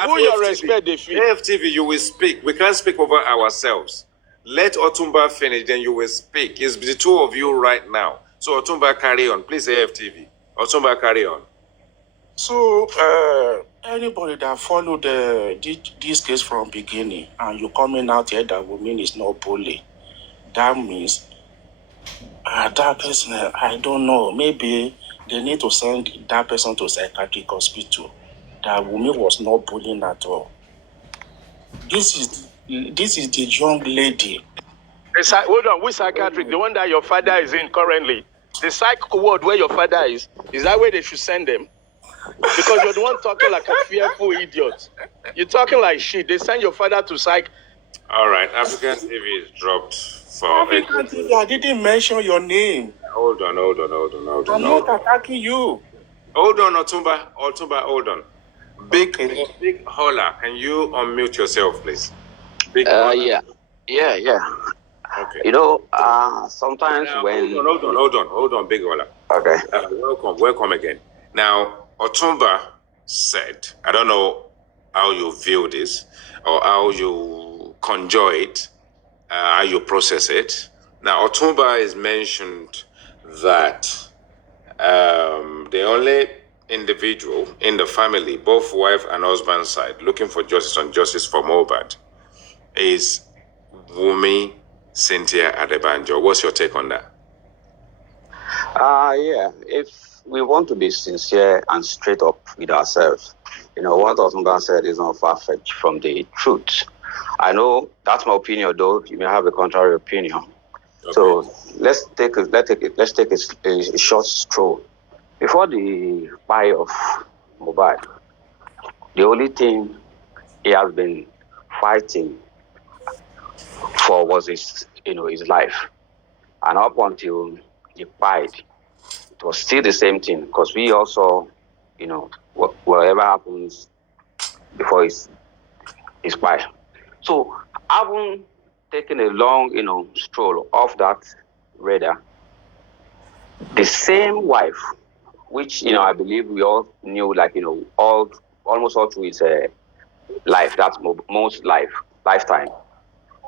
Who your respect they fit? AFTV, you will speak. We can't speak over ourselves. Let Otumba finish, then you will speak. It's the two of you right now. So Otumba, carry on. Please, AFTV. Otumba, carry on. So, anybody that followed this case from beginning and you coming out here that woman is not bully, that means that person, I don't know, maybe they need to send that person to psychiatric hospital. That woman was not bullying at all. This is the young lady. Hold on, which psychiatric? The one that your father is in currently. The psych ward where your father is that where they should send them? Because you're the one talking like a fearful idiot. You're talking like shit. They send your father to psych. All right, African TV is dropped for African TV, I didn't mention your name. Hold on. I'm not attacking you. Hold on, Otumba, hold on. Big holler. Can you unmute yourself, please? Yeah. Okay. You know, sometimes when... Hold on, big holler. Okay. Welcome again. Now, Otumba said, I don't know how you view this or how you conjure it, how you process it. Now, Otumba is mentioned that the only individual in the family, both wife and husband side, looking for justice and justice for Mohbad is Wumi Cynthia Adebanjo. What's your take on that? Yeah, if we want to be sincere and straight up with ourselves, you know, what Otumba said is not far-fetched from the truth. I know that's my opinion, though. You may have a contrary opinion. Okay. So let's take a short stroll. Before the buy of Mohbad, the only thing he has been fighting for was his life, and up until he died, it was still the same thing, because we also, whatever happens before his buy. So having taken a long, stroll off that radar, the same wife, which I believe we all knew, almost all through his life, that's most lifetime.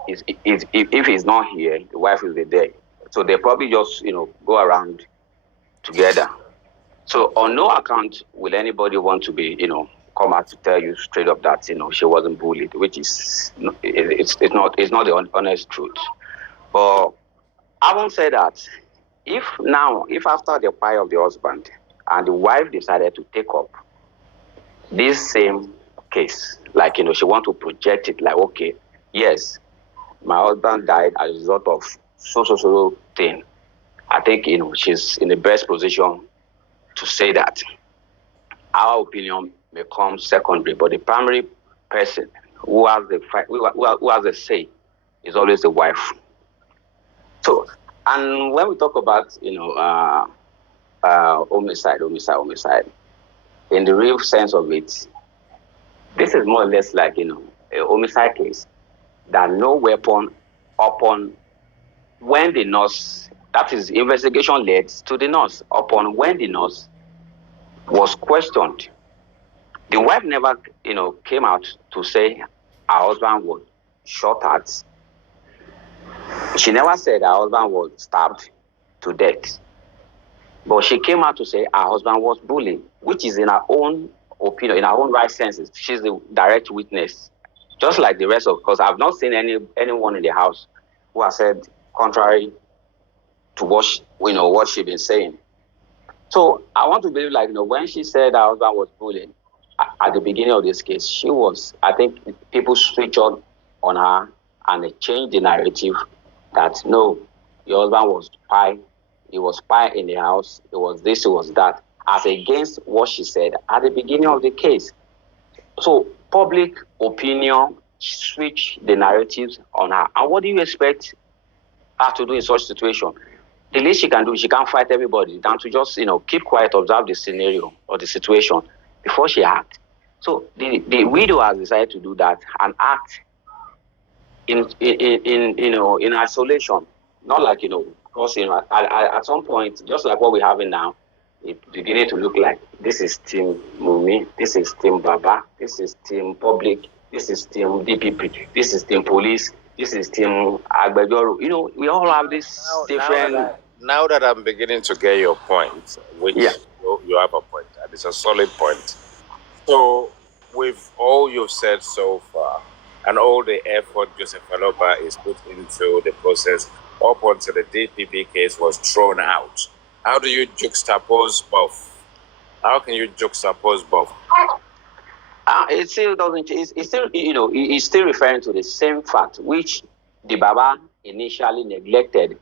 If he's not here, the wife will be there. So they probably just go around together. So on no account will anybody want to be come out to tell you straight up that she wasn't bullied, which is it's not the honest truth. But I won't say that. If after the fire of the husband and the wife decided to take up this same case, she want to project it like, okay, yes, my husband died as a result of so thing, I think she's in the best position to say that. Our opinion may come secondary, but the primary person who has the say is always the wife. So And when we talk about, homicide, in the real sense of it, this is more or less like, a homicide case that no weapon upon when the nurse, that is, investigation led to the nurse, upon when the nurse was questioned. The wife never, came out to say her husband was shot at. She never said her husband was stabbed to death. But she came out to say her husband was bullied, which is in her own opinion, in her own right senses. She's the direct witness. Just like the rest of, because I've not seen anyone in the house who has said contrary to what what she's been saying. So I want to believe, like, when she said her husband was bullied at the beginning of this case, she was, I think people switched on her and they changed the narrative that no, your husband was spy, he was spy in the house, it was this, it was that, as against what she said at the beginning of the case. So public opinion switched the narratives on her. And what do you expect her to do in such situation? The least she can do, she can't fight everybody, than to just, keep quiet, observe the scenario or the situation before she acts. So the widow has decided to do that and act in isolation, not like, because, at some point, just like what we're having now, it beginning to look like this is team Mumi, this is team Baba, this is team public, this is team DPP, this is team police, this is team Agbejoro. We all have this different. Now that I'm beginning to get your point, which you have a point, and it's a solid point. So, with all you've said so far, and all the effort Joseph Aloba is put into the process up until the DPP case was thrown out, how do you juxtapose both? How can you juxtapose both? It still doesn't. It's still, it's still referring to the same fact which the Baba initially neglected.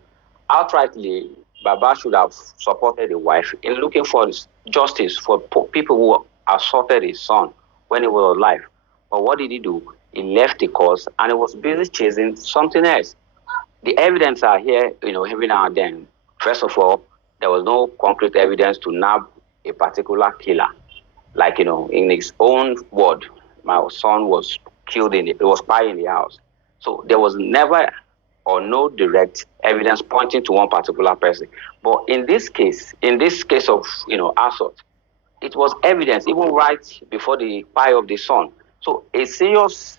Outrightly, Baba should have supported the wife in looking for justice for people who assaulted his son when he was alive. But what did he do? He left the cause and he was busy chasing something else. The evidence are here, every now and then. First of all, there was no concrete evidence to nab a particular killer. Like, in his own word, my son was killed it was spy in the house. So there was never or no direct evidence pointing to one particular person. But in this case of, assault, it was evidence even right before the spy of the son. So a serious,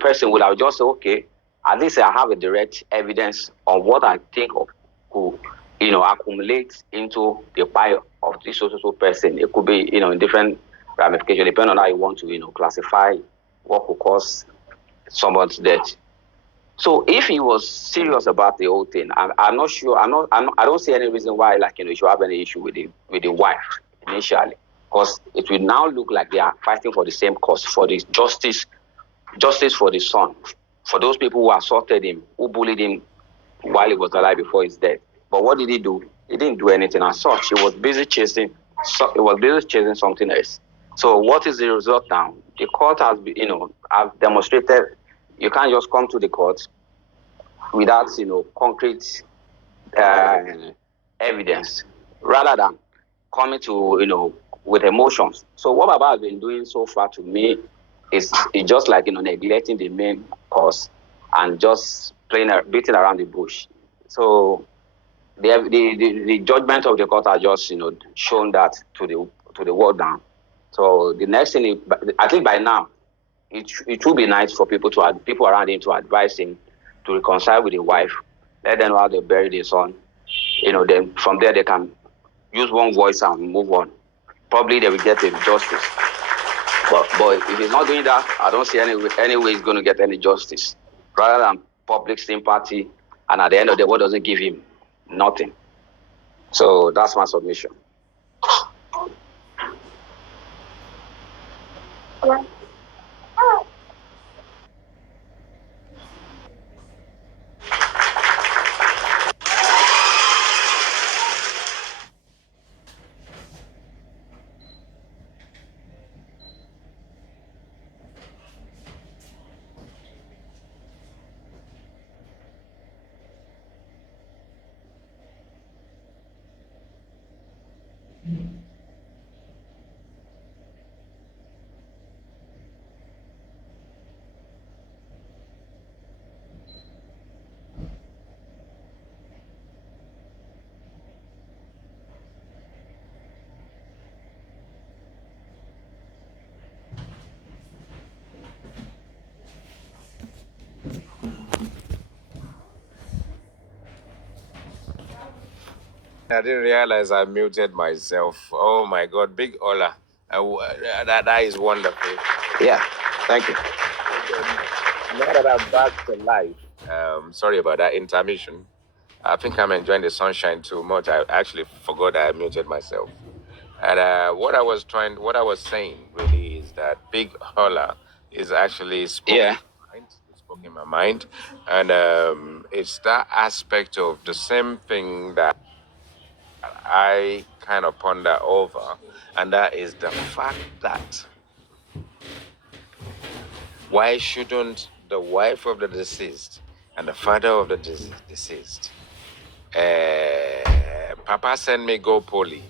person would have just said, okay, at least I have a direct evidence on what I think of who, accumulates into the spy of this social person. It could be, in different ramifications, depending on how you want to, classify what could cause someone's death. So if he was serious about the whole thing, I'm not sure. I don't see any reason why, you should have any issue with the wife initially, because it will now look like they are fighting for the same cause, for the justice for the son, for those people who assaulted him, who bullied him while he was alive before his death. But what did he do? He didn't do anything as such. He was busy chasing something else. So what is the result now? The court has, have demonstrated you can't just come to the court without, concrete evidence, rather than coming to, with emotions. So what Baba has been doing so far, to me, is just like, neglecting the main cause and just beating around the bush. So the judgment of the court has just, shown that to the world now. So the next thing is, I think by now, it will be nice for people around him to advise him to reconcile with the wife, let them know how they bury their son. Then from there they can use one voice and move on. Probably they will get a justice. But if he's not doing that, I don't see any way he's going to get any justice. Rather than public sympathy, and at the end of the day, what does it give him? Nothing. So that's my submission. I didn't realize I muted myself. Oh my God, big Ola. That is wonderful. Yeah, thank you. Now that I'm back to life, sorry about that intermission. I think I'm enjoying the sunshine too much. I actually forgot I muted myself. And what I was saying really is that Big Ola is actually spoken. Yeah. Spoke in my mind, and it's that aspect of the same thing that I kind of ponder over, and that is the fact that why shouldn't the wife of the deceased and the father of the deceased, Papa send me go poly.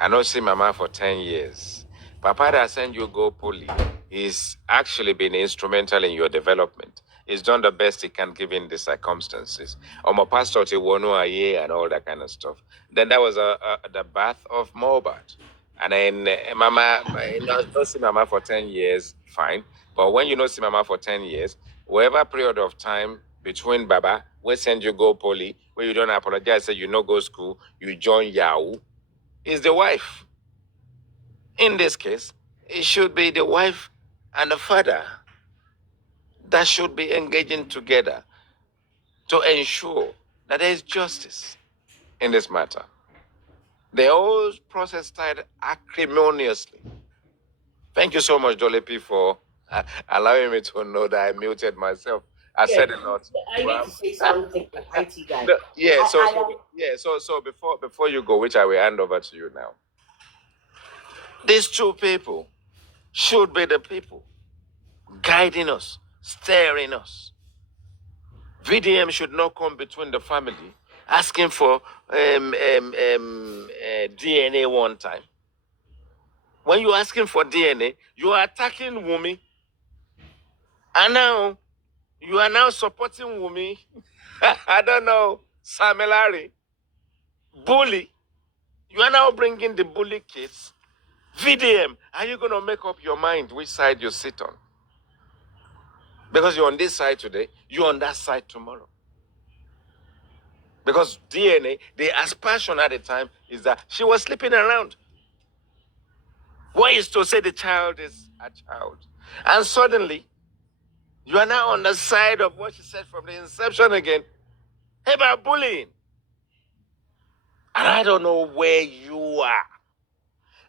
I don't see Mama for 10 years. Papa that send you go poly is actually been instrumental in your development. He's done the best he can given the circumstances. My pastor to Wonu Aye and all that kind of stuff. Then that was the birth of Mobat. And then Mama, don't see Mama for 10 years, fine. But when you don't see Mama for 10 years, whatever period of time between Baba, we send you go poly, where you don't apologize, say you no go school, you join Yahoo, is the wife. In this case, it should be the wife and the father that should be engaging together to ensure that there is justice in this matter. The whole process started acrimoniously. Thank you so much, Dolly P, for allowing me to know that I muted myself. I said a lot. I need to say something, IT guy. Yeah, so before you go, which I will hand over to you now. These two people should be the people guiding us, steering us. VDM should not come between the family asking for DNA one time. When you're asking for DNA, you are attacking Wumi. And now, you are now supporting Wumi. I don't know, Samilari. Bully. You are now bringing the bully case. VDM, are you going to make up your mind which side you sit on? Because you're on this side today, you're on that side tomorrow. Because DNA, the aspersion at the time is that she was sleeping around. Why is to say the child is a child? And suddenly, you are now on the side of what she said from the inception again, about bullying. And I don't know where you are.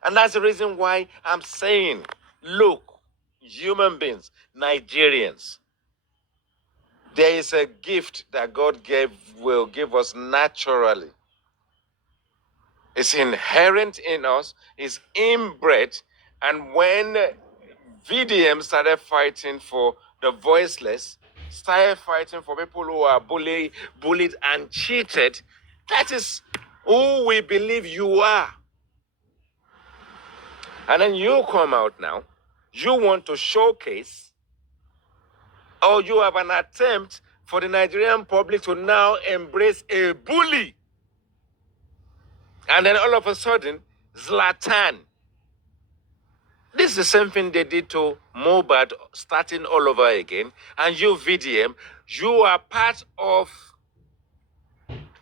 And that's the reason why I'm saying, look, human beings, Nigerians, there is a gift that God will give us naturally. It's inherent in us, it's inbred. And when VDM started fighting for the voiceless, started fighting for people who are bullied and cheated, that is who we believe you are. And then you come out now, you want to showcase, or you have an attempt for the Nigerian public to now embrace a bully. And then all of a sudden, Zlatan. This is the same thing they did to Mobad, starting all over again. And you, VDM, you are part of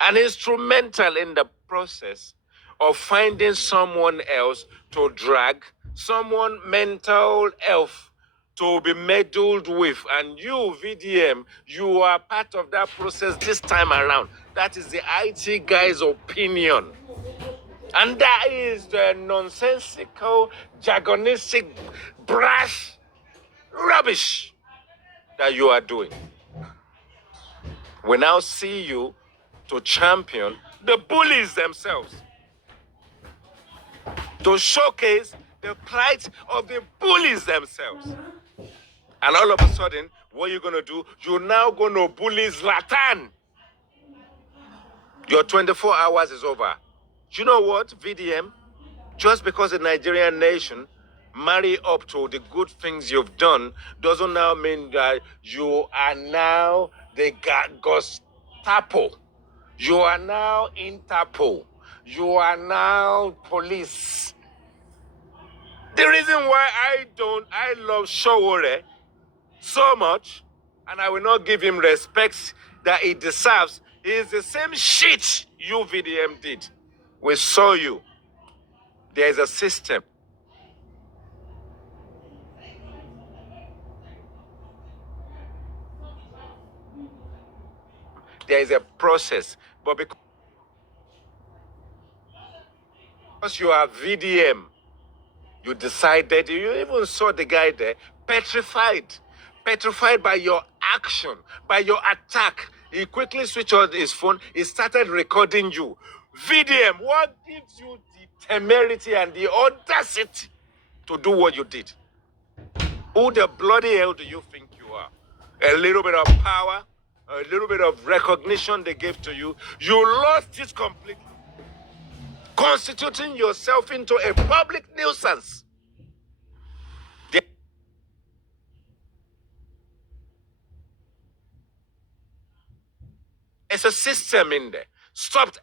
an instrumental in the process of finding someone else to drag, someone mental health to be meddled with. And you, VDM, you are part of that process this time around. That is the IT guy's opinion. And that is the nonsensical, jargonistic, brash rubbish that you are doing. We now see you to champion the bullies themselves, to showcase the plight of the bullies themselves. And all of a sudden, what you're going to do, you're now going to bully Zlatan. Your 24 hours is over. You know what, VDM? Just because the Nigerian nation marry up to the good things you've done doesn't now mean that you are now the Gestapo. You are now Interpol. You are now police. The reason why I love Showore so much, and I will not give him respect that he deserves, is the same shit you VDM did. We saw you. There is a system. There is a process. But because you are VDM, you decided, you even saw the guy there, petrified by your action, by your attack. He quickly switched on his phone, he started recording you. VDM, what gives you the temerity and the audacity to do what you did? Who the bloody hell do you think you are? A little bit of power, a little bit of recognition they gave to you. You lost it completely, constituting yourself into a public nuisance. There's a system in there. Stopped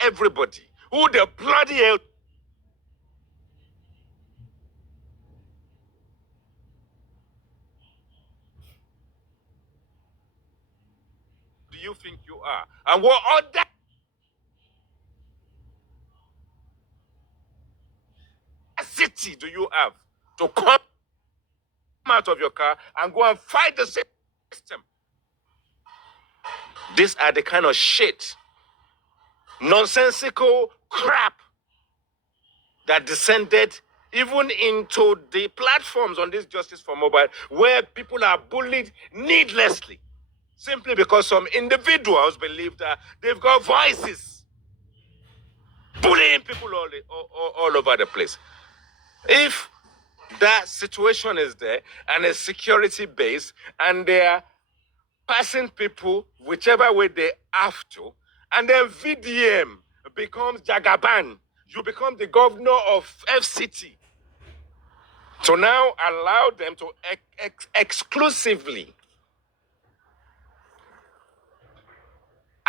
everybody. Who the bloody hell do you think you are? And what audacity do you have to come out of your car and go and fight the system? These are the kind of shit, nonsensical crap that descended even into the platforms on this Justice for Mobile, where people are bullied needlessly, simply because some individuals believe that they've got voices, bullying people all over the place. If that situation is there and a security base and they are passing people whichever way they have to, and then VDM becomes Jagaban, you become the governor of FCT, to now allow them to exclusively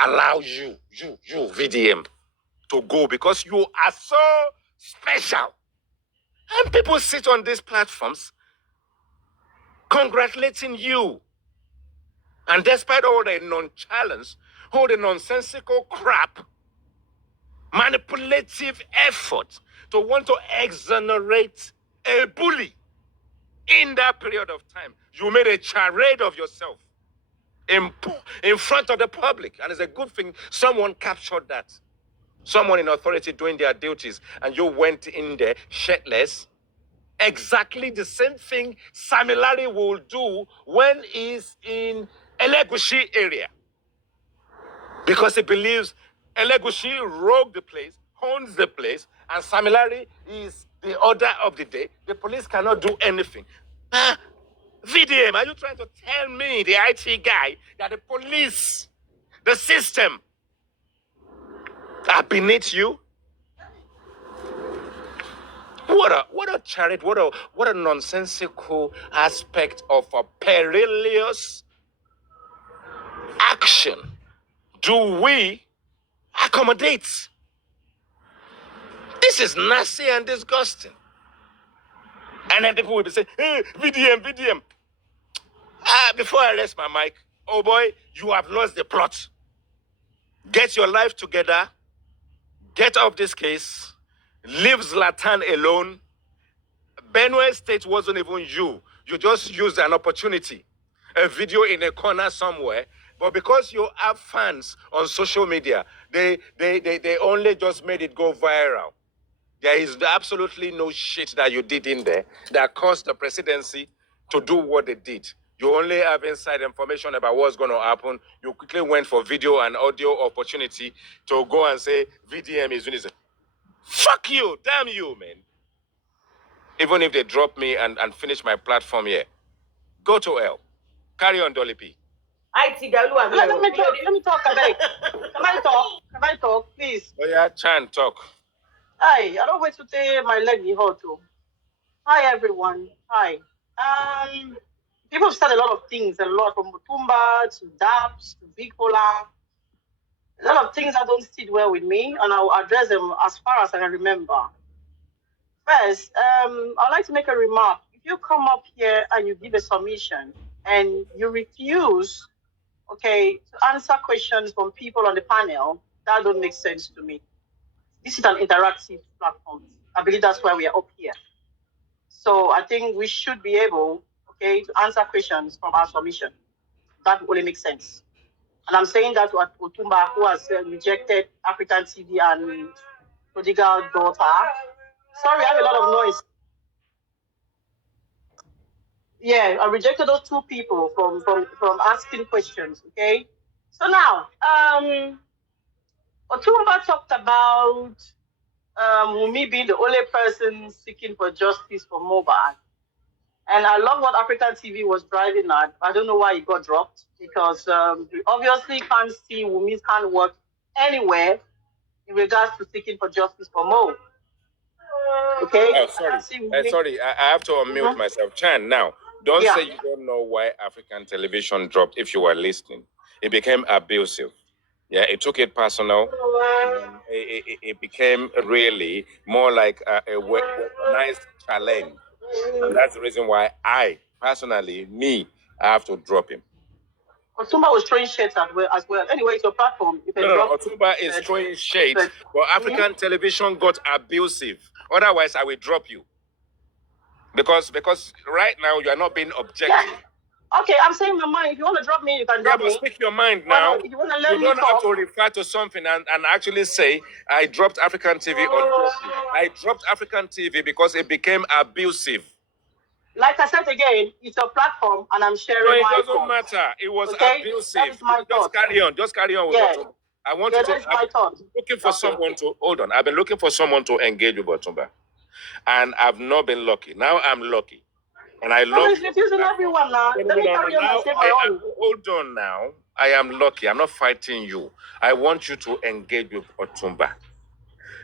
allow you, VDM, to go because you are so special. And people sit on these platforms congratulating you. And despite all the nonchalance, all the nonsensical crap, manipulative effort to want to exonerate a bully in that period of time, you made a charade of yourself in front of the public. And it's a good thing someone captured that. Someone in authority doing their duties, and you went in there shirtless. Exactly the same thing Samilari will do when he's in Elegushi area. Because he believes Elegushi rogue the place, owns the place, and Samilari is the order of the day. The police cannot do anything. VDM, are you trying to tell me, the IT guy, that the police, the system, are beneath you? What a charade, what a nonsensical aspect of a perilous action do we accommodate? This is nasty and disgusting. And then people will be saying, hey, VDM. Before I rest my mic, oh boy, you have lost the plot. Get your life together. Get off this case. Leave Zlatan alone. Benue State wasn't even you. You just used an opportunity. A video in a corner somewhere. But because you have fans on social media, they only just made it go viral. There is absolutely no shit that you did in there that caused the presidency to do what they did. You only have inside information about what's going to happen. You quickly went for video and audio opportunity to go and say, VDM is doing this. Fuck you, damn you, man. Even if they drop me and finish my platform here, go to hell. Carry on, Dolly P. Let me talk, Abeg. Can I talk, please? Oh yeah, Chan, talk. Hi, I don't wait to take my leg in hot too. Hi, everyone. Hi. People have said a lot of things, a lot from Mutumba to Daps to Big Pola. A lot of things that don't sit well with me, and I'll address them as far as I can remember. First, I'd like to make a remark. If you come up here and you give a submission and you refuse, okay, to answer questions from people on the panel, that don't make sense to me. This is an interactive platform. I believe that's why we are up here. So I think we should be able, okay, to answer questions from our submission. That only makes sense. And I'm saying that to Otumba, who has rejected African TV and Prodigal Daughter. Sorry, I have a lot of noise. Yeah, I rejected those two people from asking questions. Okay, so now Otumba talked about me being the only person seeking for justice for Mohbad, and I love what African TV was driving at. I don't know why it got dropped because we obviously can't see Wumi's handwork anywhere in regards to seeking for justice for Mo. Okay. Oh, sorry. I have to unmute myself. Chan, now, don't say you don't know why African television dropped if you were listening. It became abusive. Yeah, it took it personal. It became really more like a weaponized challenge. And that's the reason why I have to drop him. Otumba was throwing shades as well. Anyway, it's your platform. You can drop Otumba is throwing shades, but African television got abusive. Otherwise, I will drop you. Because right now you are not being objective. Yeah. Okay, I'm saying my mind. If you want to drop me, you can drop me. Speak your mind now. If you want to let you me don't talk, have to refer to something and actually say, I dropped African TV on I dropped African TV because it became abusive. Like I said again, it's your platform and I'm sharing my thoughts. It doesn't matter. It was abusive. That is my Just carry on. Just carry on with Otumba. I want you to. Looking for someone to hold on. I've been looking for someone to engage with Otumba, and I've not been lucky. Now I'm lucky, and I love. He's refusing everyone now. Let me carry on and say my own. Hold on now. I am lucky. I'm not fighting you. I want you to engage with Otumba.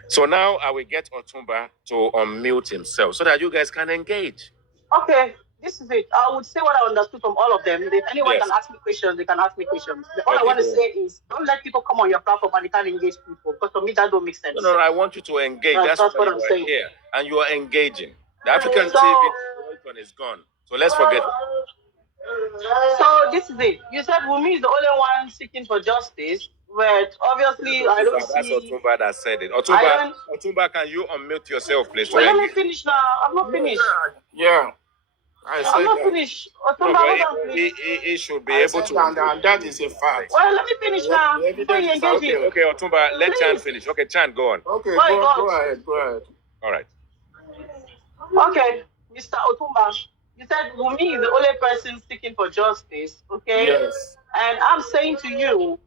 So now I will get Otumba to unmute himself so that you guys can engage. Okay, this is it. I would say what I understood from all of them. If anyone can ask me questions, they can ask me questions. All I want to say is don't let people come on your platform and they can't engage people. Because for me, that don't make sense. No, I want you to engage. That's what I'm saying. Here, and you are engaging. The African TV icon is gone. So let's forget it. So this is it. You said Wumi is the only one seeking for justice, but obviously I don't see. That's Otumba that said it. Otumba, can you unmute yourself, please? Well, let me finish now. I'm not finished. Yeah. I'm not finished. Otumba, hold on, please. He should be able to. And that is a fact. Well, let me finish now. Before you engage him. Okay, Otumba, let Chan finish. Okay, Chan, go on. Okay, go ahead. All right. Okay, Mr. Otumba, you said Wumi is the only person seeking for justice, okay? Yes. And I'm saying to you,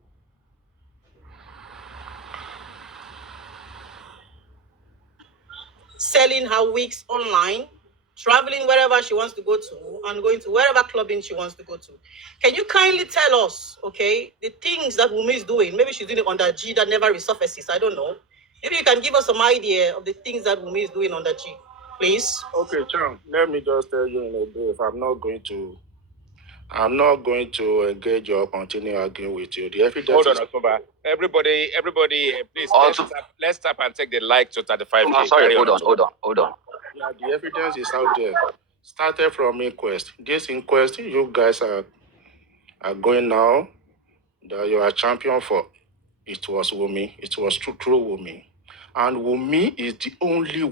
selling her wigs online, traveling wherever she wants to go to, and going to wherever clubbing she wants to go to. Can you kindly tell us, okay, the things that Wumi is doing? Maybe she's doing it under G that never resurfaces. I don't know. Maybe you can give us some idea of the things that Wumi is doing under G, please. Okay, Chan, let me just tell you in a brief. I'm not going to engage or continue arguing with you. The evidence. Hold on, Otumba. Everybody, please. Let's stop and take the like to 35. Sorry, hold on. Yeah, the evidence is out there. Started from inquest. This inquest, you guys are going now that you are champion for. It was Wumi. It was true Wumi. And Wumi is the only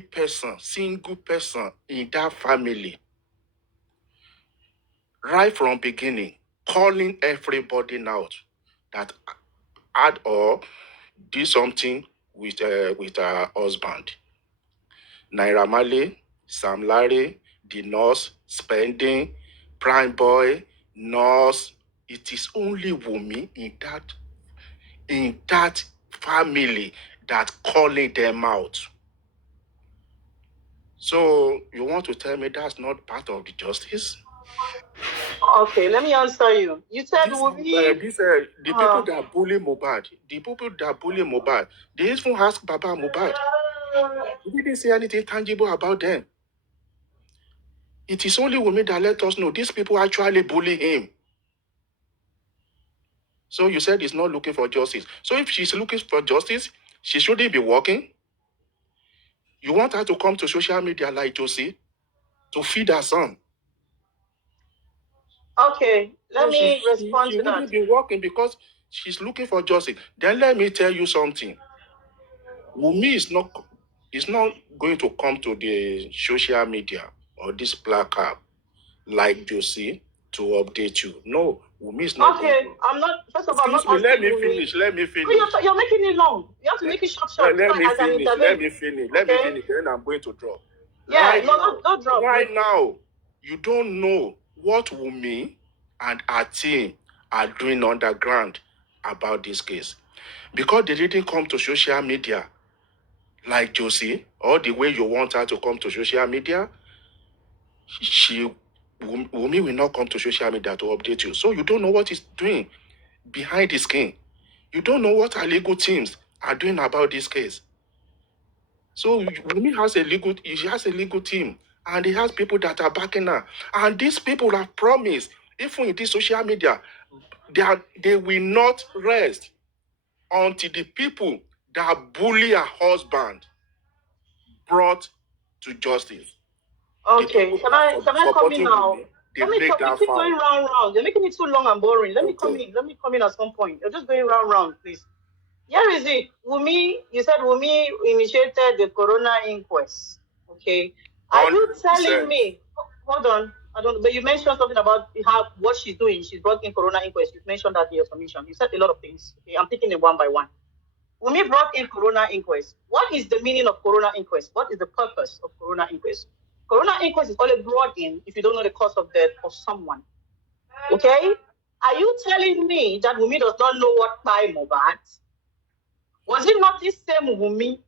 person, single person in that family, right from beginning, calling everybody out that had or did something with her husband. Naira Marley, Sam Larry, the nurse, Spending, Prime Boy, nurse. It is only Wumi in that family that calling them out. So you want to tell me that's not part of the justice? Okay, let me answer you. You said the people that bully Mohbad, they even ask Baba Mohbad. You didn't say anything tangible about them. It is only Wumi that let us know these people actually bully him. So you said he's not looking for justice. So if she's looking for justice, she shouldn't be working. You want her to come to social media like Josie to feed her son. Okay, let So me respond she to wouldn't that. be working because she's looking for justice. Then let me tell you something. Wumi is not going to come to the social media or this placard like Josie to update you. No, Wumi is not going Okay, to. I'm not. First of all, I'm not Excuse me, let asking me Wumi. finish. Let me Oh, finish. you're making it long. You have to make it short, Let so me I can finish. intervene. Let me finish. Let me Okay? finish. Then I'm going to drop. Yeah, no, don't drop. Right now, you don't know what Wumi and her team are doing underground about this case. Because they didn't come to social media like Josie, or the way you want her to come to social media, Wumi will not come to social media to update you. So you don't know what he's doing behind the skin. You don't know what our legal teams are doing about this case. So Wumi has a legal team, and he has people that are backing her. And these people have promised, even in this social media, they will not rest until the people that bully her husband brought to justice. Okay, can I come in now? They Let me make come. You that keep foul. going round. You're making it too long and boring. Let me come in. Let me come in at some point. You're just going round, please. Here is it. Wumi, you said Wumi initiated the corona inquest. Okay. Are you 100%. telling me? Hold on. I don't. But you mentioned something about what she's doing. She's brought in corona inquest. You mentioned that in your submission. You said a lot of things. Okay, I'm taking it one by one. Wumi brought in corona inquest. What is the meaning of corona inquest? What is the purpose of corona inquest? Corona inquest is only brought in if you don't know the cause of death of someone. Okay? Are you telling me that Wumi does not know what time of that? Was it not this same Wumi?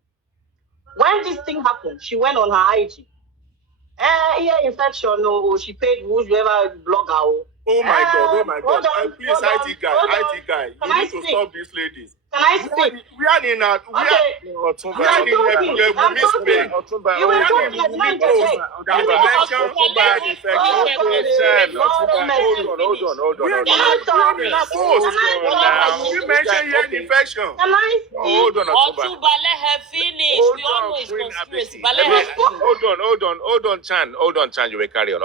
When this thing happened, she went on her IG. Ear infection, or she paid whoever blogger. Oh my God. Please, IT guy, Can you I need to speak? stop these ladies. Can I speak? We are in a... Okay. I'm talking. You were talking like man today. You mentioned ear infection. Can I speak? Hold on, Otuba, let her finish. We all know it's conspiracy, but let her finish. Hold on, Chan, you will carry on.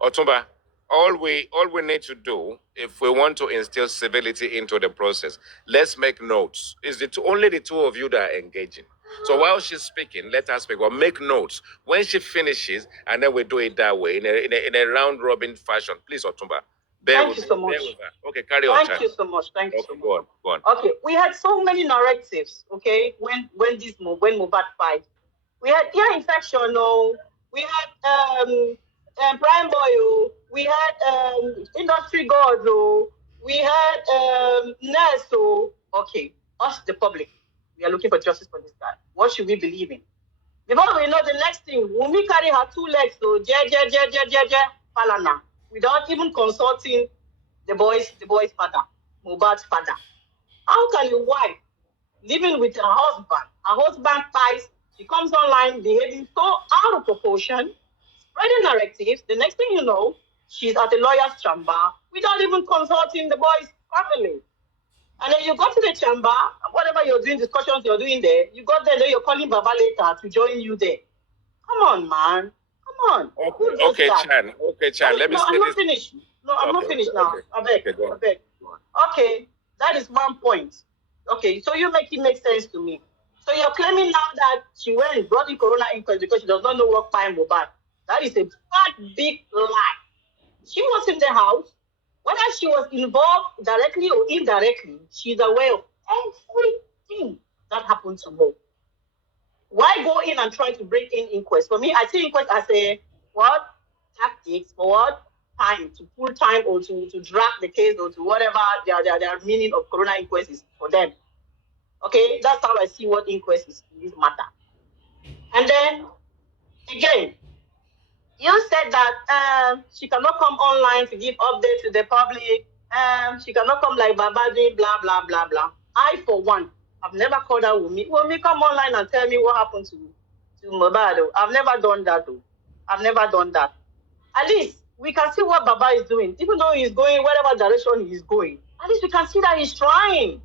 Otumba, all we need to do, if we want to instill civility into the process, let's make notes. It's only the two of you that are engaging. So while she's speaking, let her speak. Well, make notes. When she finishes, and then we do it that way, in a round robin fashion. Please, Otumba. Thank you so much. Okay, carry on, Chan. Thank you so much. Thank you so much. Go on. Okay, we had so many narratives. Okay, when Mohbad fight, we had ear infection. No, we had prime boy. Oh, we had industry god. Oh, we had nurse. Oh, okay, us the public, we are looking for justice for this guy. What should we believe in? Before we know the next thing, Wumi carry her 2 legs. So Falana, without even consulting the boy's father, Mohbad's father. How can a wife living with her husband ties, she comes online behaving so out of proportion, spreading narratives, the next thing you know, she's at a lawyer's chamber without even consulting the boy's family. And then you go to the chamber, whatever you're doing, discussions you're doing there, you got there, then you're calling Baba later to join you there. Come on, man. Come on. Okay, Chan. Let me say I'm not this. finished. No, I'm not finished now. I beg. Okay, that is one point. Okay, so you make it make sense to me. So you're claiming now that she went and brought in corona inquest because she does not know what time will back. That is a big lie. She was in the house. Whether she was involved directly or indirectly, she's aware of everything that happened to her. Why go in and try to break in inquest? For me, I see inquest as a tactics for what? Time, to pull time or to drag the case or to whatever their meaning of corona inquest is for them. Okay, that's how I see what inquest is in this matter. And then again, you said that she cannot come online to give updates to the public. She cannot come like Babadi, blah blah blah blah. I, for one, I've never called her Wumi. Wumi, come online and tell me what happened to Mohbad. I've never done that. I've never done that. At least we can see what Baba is doing. Even though he's going whatever direction he's going, at least we can see that he's trying.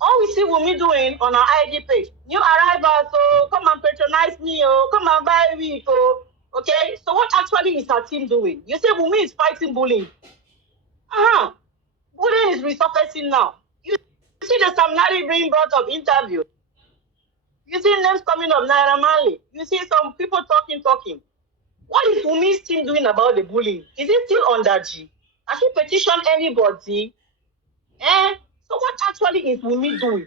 All we see Wumi doing on our ID page, new arrivals, so come and patronize me, oh, come and buy me, oh. Okay, so what actually is our team doing? You say Wumi is fighting bullying. Bullying is resurfacing now. You see the Sam Larry being brought up interview. You see names coming up, Naira Marley. You see some people talking. What is Wumi's team doing about the bullying? Is it still under G? Has he petitioned anybody? So what actually is Wumi doing?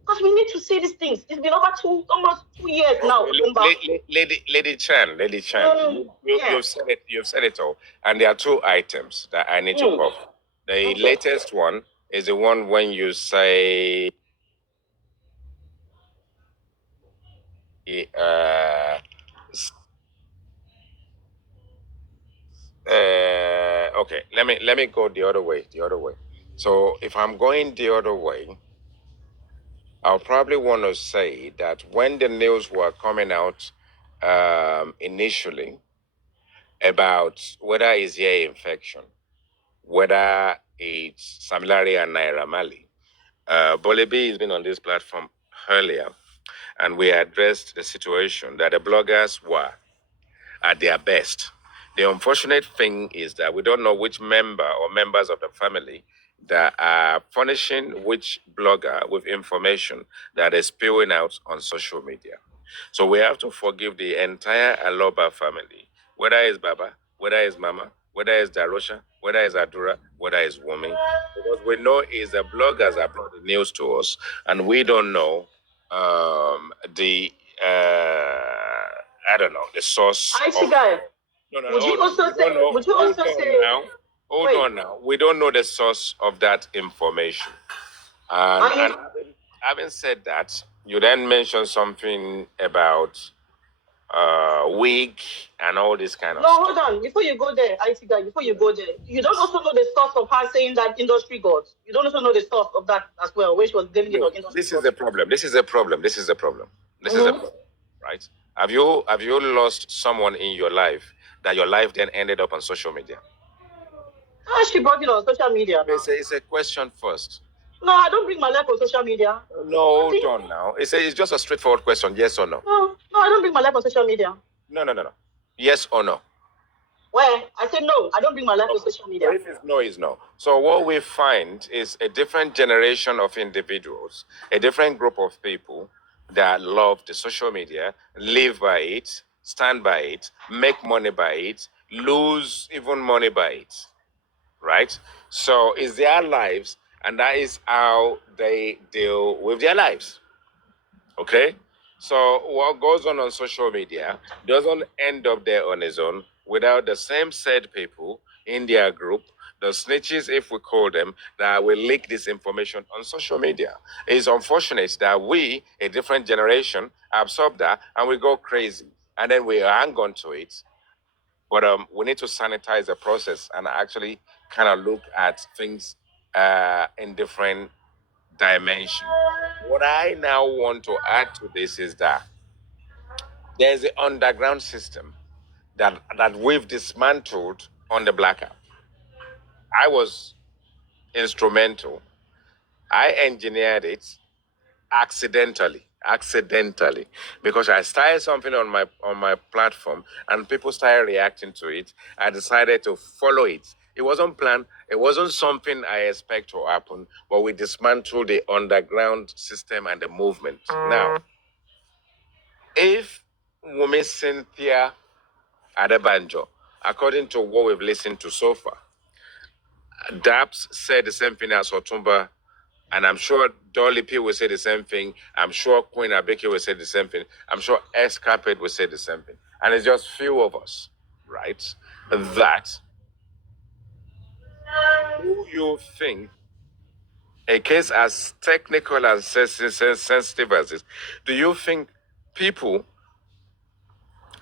Because we need to see these things. It's been over almost 2 years now. Lady Chan, you've said it all. And there are two items that I need to cover. The latest one is the one when you say okay, let me go the other way. So if I'm going the other way, I'll probably want to say that when the news were coming out initially about whether it's ear infection, whether it's Sam Larry and Naira Marley, Bolebi has been on this platform earlier, and we addressed the situation that the bloggers were at their best. The unfortunate thing is that we don't know which member or members of the family that are furnishing which blogger with information that is spewing out on social media. So we have to forgive the entire Aloba family, whether it's Baba, whether it's Mama, whether it's Darosha, whether it's Adura, whether it's Wumi, because we know it's the bloggers that brought the news to us, and we don't know the I don't know the source. I see, guy. No. Would you also say? Hold on now. We don't know the source of that information. And having said that, you then mentioned something about wig and all this kind of stuff. No, hold on. Before you go there, IT guy, you don't also know the source of her saying that industry gods. You don't also know the source of that as well, which was blaming it on industry. This is the problem. This is the problem. Right? Have you lost someone in your life that your life then ended up on social media? She brought it on social media. It's a question first. No, I don't bring my life on social media. No, hold on now. It's just a straightforward question, yes or no? No, I don't bring my life on social media. No. Yes or no? Well, I said no, I don't bring my life on social media. So if it's no, it's no. So what we find is a different generation of individuals, a different group of people that love the social media, live by it, stand by it, make money by it, lose even money by it, right? So it's their lives, and that is how they deal with their lives, okay? So what goes on social media doesn't end up there on its own without the same said people in their group, the snitches, if we call them, that will leak this information on social media. It's unfortunate that we, a different generation, absorb that and we go crazy. And then we hang on to it. But we need to sanitize the process and actually kind of look at things in different dimensions. What I now want to add to this is that there's an underground system that we've dismantled on the Black App. I was instrumental. I engineered it accidentally, because I started something on my platform and people started reacting to it. I decided to follow it. It wasn't planned. It wasn't something I expect to happen, but we dismantled the underground system and the movement. Now, if Wumi Cynthia Adebanjo, according to what we've listened to so far, Daps said the same thing as Otumba, and I'm sure Dolly P will say the same thing. I'm sure Queen Abeke will say the same thing. I'm sure Escarpet will say the same thing. And it's just few of us, right? That do you think a case as technical and sensitive as this, do you think people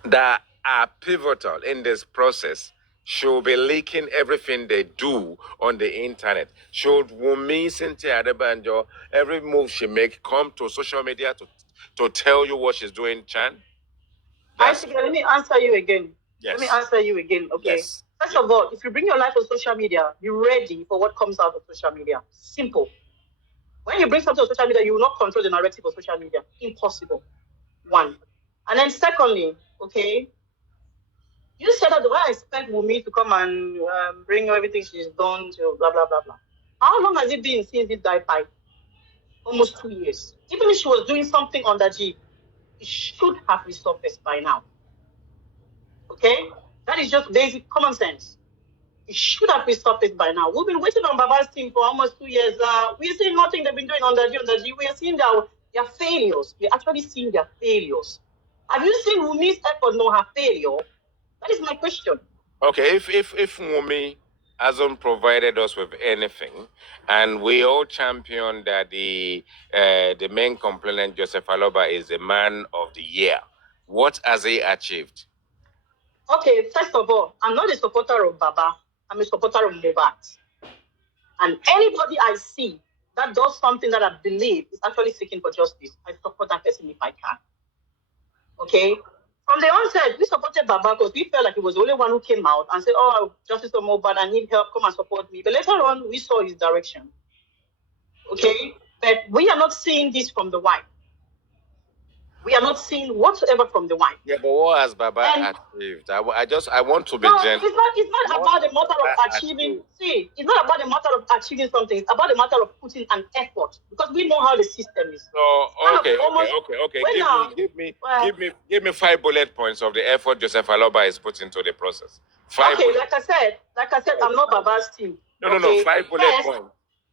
that are pivotal in this process should be leaking everything they do on the internet? Should Wumi Cynthia Adebanjo, every move she make, come to social media to tell you what she's doing, Chan? Let me answer you again. Yes. Let me answer you again, okay? Yes. First of all, if you bring your life on social media, be ready for what comes out of social media. Simple. When you bring something on social media, you will not control the narrative of social media. Impossible. One. And then secondly, okay, you said that the way I expect Wumi to come and bring everything she's done to blah, blah, blah, blah. How long has it been since this guy died? Almost 2 years. Even if she was doing something on that G, it should have resurfaced by now. Okay? That is just basic common sense. It should have resurfaced by now. We've been waiting on Baba's team for almost 2 years. We're seeing nothing they've been doing on the G. We are seeing their failures. We're actually seeing their failures. Have you seen Wumi's effort know her failure? That is my question. Okay, if Wumi hasn't provided us with anything, and we all champion that the main complainant Joseph Aloba is the man of the year, what has he achieved? Okay, first of all, I'm not a supporter of Baba. I'm a supporter of Mohbad. And anybody I see that does something that I believe is actually seeking for justice, I support that person if I can. Okay? From the onset, we supported Baba because we felt like he was the only one who came out and said, oh, justice for Mohbad, I need help, come and support me. But later on, we saw his direction. Okay? But we are not seeing this from the white. We are not seeing whatsoever from the white. Yeah, but what has Baba achieved? I want to be gentle. It's not about the matter of achieving. See, it's not about the matter of achieving something. It's about the matter of putting an effort because we know how the system is. So give me 5 bullet points of the effort Joseph Aloba is putting into the process. Like I said, I'm not Baba's team. No, 5 bullet points.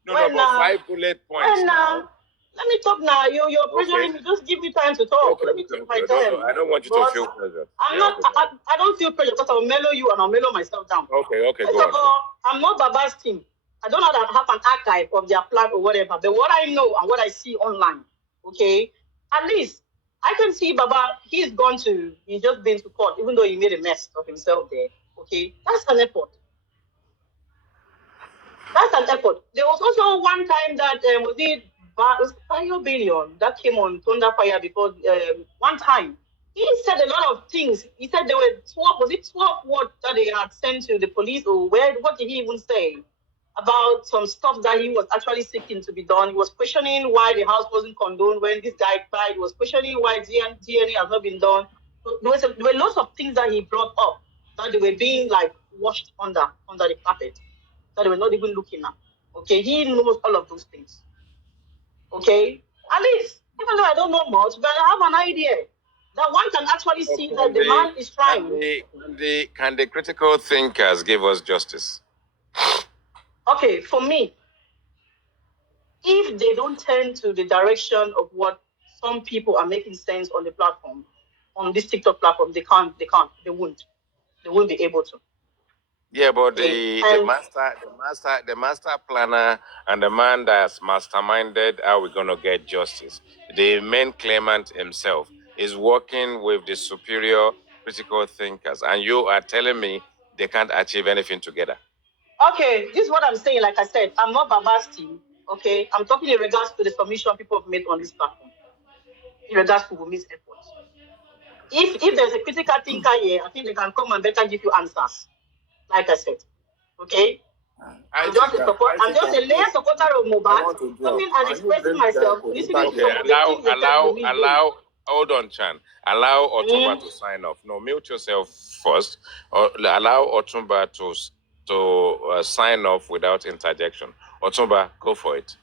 But 5 bullet points now. Let me talk now. You're pressuring me. Just give me time to talk. Let me take my time. I don't want you to feel pressure. I don't feel pressure because I'll mellow you and I'll mellow myself down. Okay, First go of all, I'm not Baba's team. I don't have an archive of their plan or whatever. But what I know and what I see online, okay, at least I can see Baba, he's just been to court, even though he made a mess of himself there. Okay, that's an effort. There was also one time that was Fire Billion that came on Thunder Fire before one time. He said a lot of things. He said there were 12 words that they had sent to the police or what did he even say? About some stuff that he was actually seeking to be done. He was questioning why the house wasn't condoned when this guy died. He was questioning why DNA has not been done. So there were lots of things that he brought up that they were being like washed under the carpet. That they were not even looking at. Okay, he knows all of those things. Okay, at least, even though I don't know much, but I have an idea that one can actually see that the man is trying. Can the critical thinkers give us justice? Okay, for me, if they don't turn to the direction of what some people are making sense on the platform, on this TikTok platform, they won't be able to. Yeah, but the master planner and the man that's masterminded how we're gonna get justice, the main claimant himself, is working with the superior critical thinkers, and you are telling me they can't achieve anything together. Okay, this is what I'm saying. Like I said, I'm not Baba's team. Okay, I'm talking in regards to the submission people have made on this platform, in regards to Wumi's efforts. If there's a critical thinker here, I think they can come and better give you answers. Like I said, okay. I'm just a layer supporter of Mohbad. Coming and expressing myself, listening to allow. Hold on, Chan. Allow Otumba to sign off. No, mute yourself first. Or allow Otumba to sign off without interjection. Otumba, go for it.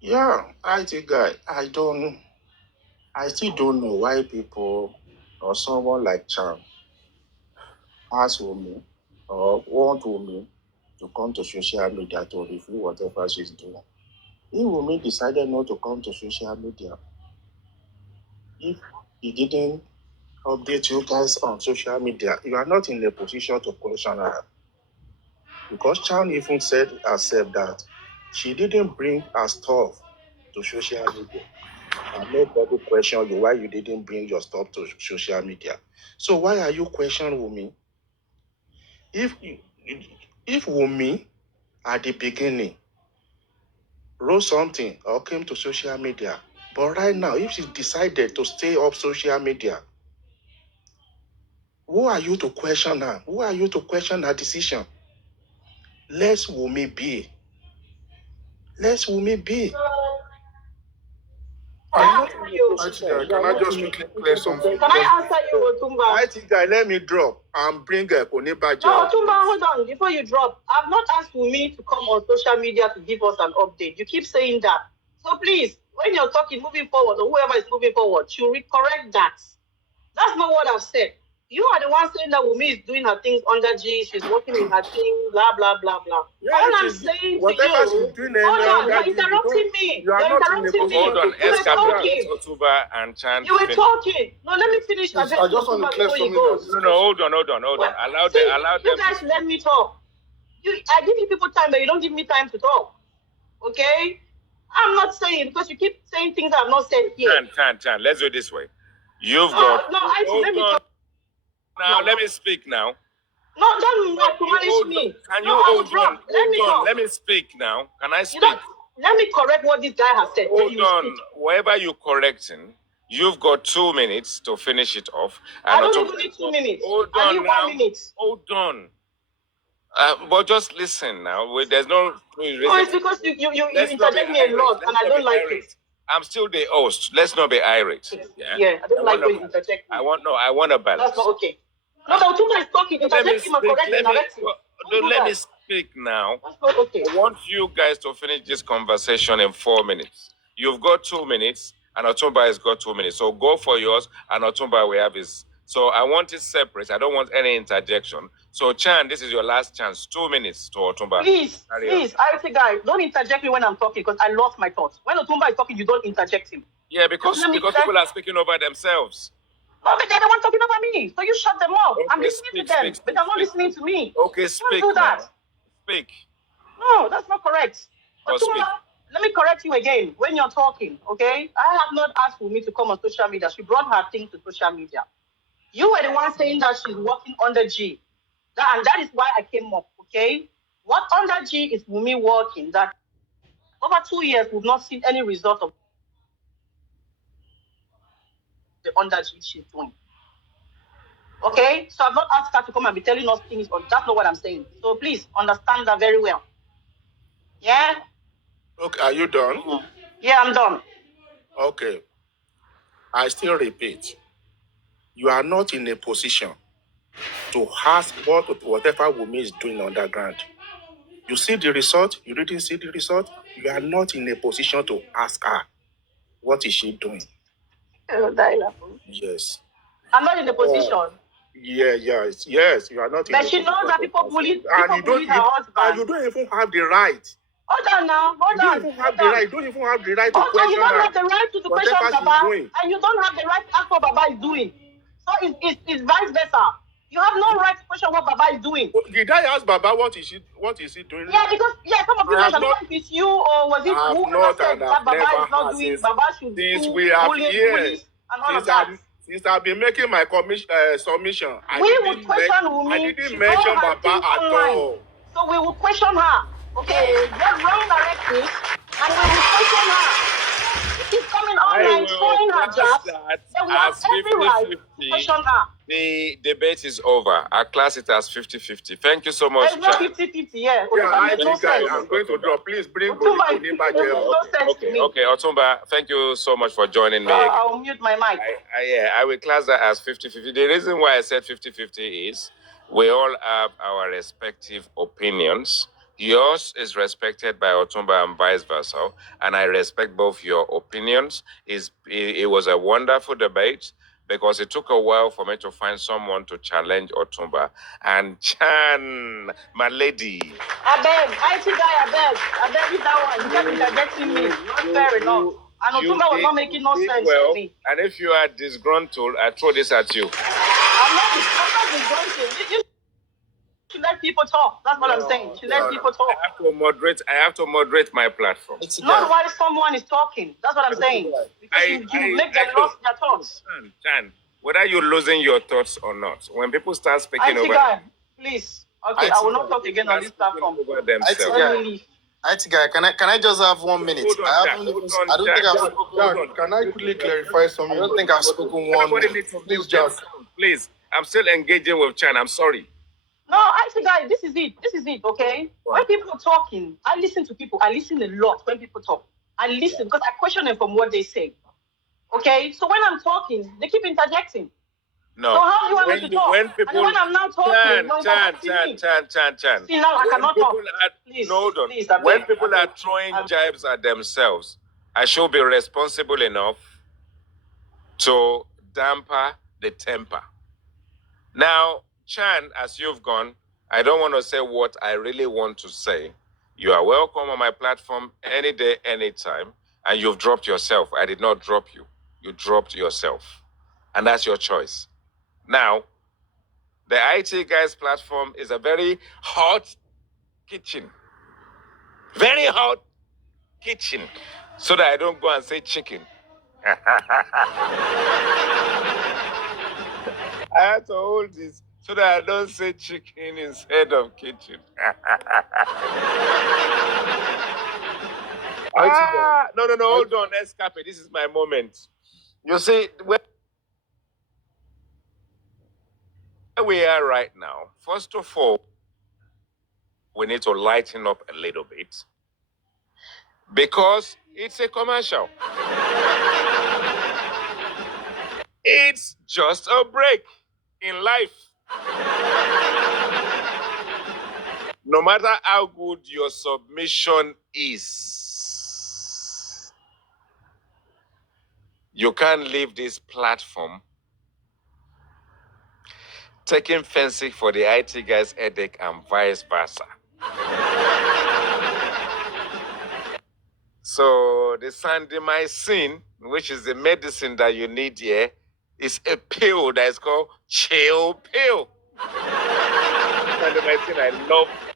Yeah, I think I still don't know why people or someone like Chan ask Wumi or want Wumi to come to social media to review whatever she's doing. If Wumi decided not to come to social media, if he didn't update you guys on social media, you are not in a position to question her. Because Chan even said herself that she didn't bring her stuff to social media. And nobody questioned you why you didn't bring your stuff to social media. So why are you questioning Wumi? If Wumi at the beginning wrote something or came to social media, but right now, if she decided to stay off social media, who are you to question her? Who are you to question her decision? Let Wumi be. Let Wumi be. you. Can I just quickly clear something? Can I answer you, Otumba? IT guy, let me drop and bring Konibaje. No, Otumba, hold on. Before you drop, I've not asked Wumi to come on social media to give us an update. You keep saying that. So please, when you're talking moving forward, or whoever is moving forward, should correct that. That's not what I've said. You are the one saying that Wumi is doing her things under G, she's working in her team, blah, blah, blah, blah. Yeah, All I'm saying to you, hold on, you're interrupting me. You're interrupting me. Hold on, You were talking. Otuba and Chan. You were talking. No, let me finish. I just want to clear something. No, hold on. Allow them. You guys let me talk. I give you people time, but you don't give me time to talk. Okay? I'm not saying, because you keep saying things I've not said here. Chan. Let's do it this way. You've got. No, let me talk. Now, let me speak now. No, don't acknowledge me. Can you hold on? Let me talk. Let me speak now. Can I speak? Let me correct what this guy has said. Hold on. Wherever you're correcting, you've got 2 minutes to finish it off. I don't even need 2 minutes. I need 1 minute. Hold on. But just listen now. There's no reason. No, it's because you interject me a lot, and I don't like it. I'm still the host. Let's not be irate. Yeah, I don't like when you interject me. I want a balance. That's not okay. No, the Otumba is talking. Interject him and correct him. Let me speak now. That's not okay. I want you guys to finish this conversation in 4 minutes. You've got 2 minutes, and Otumba has got 2 minutes. So go for yours, and Otumba will have his. So I want it separate. I don't want any interjection. So Chan, this is your last chance. 2 minutes to Otumba. Please, IT guy, don't interject me when I'm talking, because I lost my thoughts. When Otumba is talking, you don't interject him. Yeah, because people are speaking over themselves. No, but they're the one talking over me. So you shut them up. Okay, I'm listening to them, but they're not listening to me. Okay, speak. Don't do that. Speak. No, that's not correct. Oh, Otumba, let me correct you again when you're talking, okay? I have not asked for me to come on social media. She brought her thing to social media. You were the one saying that she's working under G. And that is why I came up, okay? What under G is Wumi working? That over 2 years, we've not seen any result of the under G she's doing. Okay? So I've not asked her to come and be telling us things, but that's not what I'm saying. So please understand that very well. Yeah? Okay, are you done? Mm-hmm. Yeah, I'm done. Okay. I still repeat. You are not in a position to ask whatever Wumi is doing underground. You see the result, you didn't see the result, you are not in a position to ask her, what is she doing? Yes. I'm not in the position. Yes, you are not in but a she position. knows that people bullied her husband. And you don't even have the right. Hold on now, hold on. You don't even have the right. You don't even have the right to hold question on, you don't her. have the right to question Baba, and you don't have the right to ask what Baba is doing. So it's vice versa. You have no right to question what Baba is doing. Did I ask Baba what is he doing? Yeah, because some of you guys, I don't know if it's you or was it who said that Baba is not doing, Baba should do bullies and all of that. Since I've been making my submission, I didn't mention Baba at all. So we will question her. Okay, get wrong directives, and we will question her. She's coming online showing her jobs, then we have every right to question her. The debate is over. Our class it as 50-50. Thank you so much. There's no 50-50, yeah. I'm going to drop. Please bring Okay, Otumba, thank you so much for joining me. I'll mute my mic. I will class that as 50-50. The reason why I said 50-50 is we all have our respective opinions. Yours is respected by Otumba and vice versa, and I respect both your opinions. It was a wonderful debate because it took a while for me to find someone to challenge Otumba. And Chan, my lady. I beg, IT guy, I beg you that one. You kept interjecting me. Not fair enough. And Otumba was not making no sense to me. And if you are disgruntled, I throw this at you. I'm not disgruntled. You should let people talk. That's what I'm saying. You let people talk. I have to moderate my platform. Not while someone is talking. That's what I'm saying. Because you make them lose their thoughts. Chan, whether you're losing your thoughts or not, when people start speaking over guy, please. Okay, I will not talk again on this platform. Over themselves. IT guy, can I just have 1 minute? I don't think I've spoken. Can I quickly clarify something? I don't think I've spoken 1 minute. Please, Jack. Please, I'm still engaging with Chan. I'm sorry. No, IT guy, this is it, okay? Wow. When people are talking, I listen to people. I listen a lot when people talk. I listen because I question them from what they say. Okay, so when I'm talking, they keep interjecting. No. So how do you want me to talk? When And people, then when I'm now talking, you're interjecting me. Chan. See, now I When cannot people talk. are, no, hold on. Please, I When beg, people are throwing jibes at themselves, I should be responsible enough to damper the temper. Now, Chan, as you've gone, I don't want to say what I really want to say. You are welcome on my platform any day, anytime, and you've dropped yourself. I did not drop you. You dropped yourself. And that's your choice. Now, the IT Guys platform is a very hot kitchen. Very hot kitchen. So that I don't go and say chicken. I had to hold this so that I don't say chicken instead of kitchen. No, hold on, Escape. This is my moment. You see, where we are right now, first of all, we need to lighten up a little bit because it's a commercial. It's just a break in life. No matter how good your submission is, you can't leave this platform taking fancy for the IT Guys headache and vice versa. So the sandimycin, which is the medicine that you need here, is a pill that is called chill pill. Sandimycin,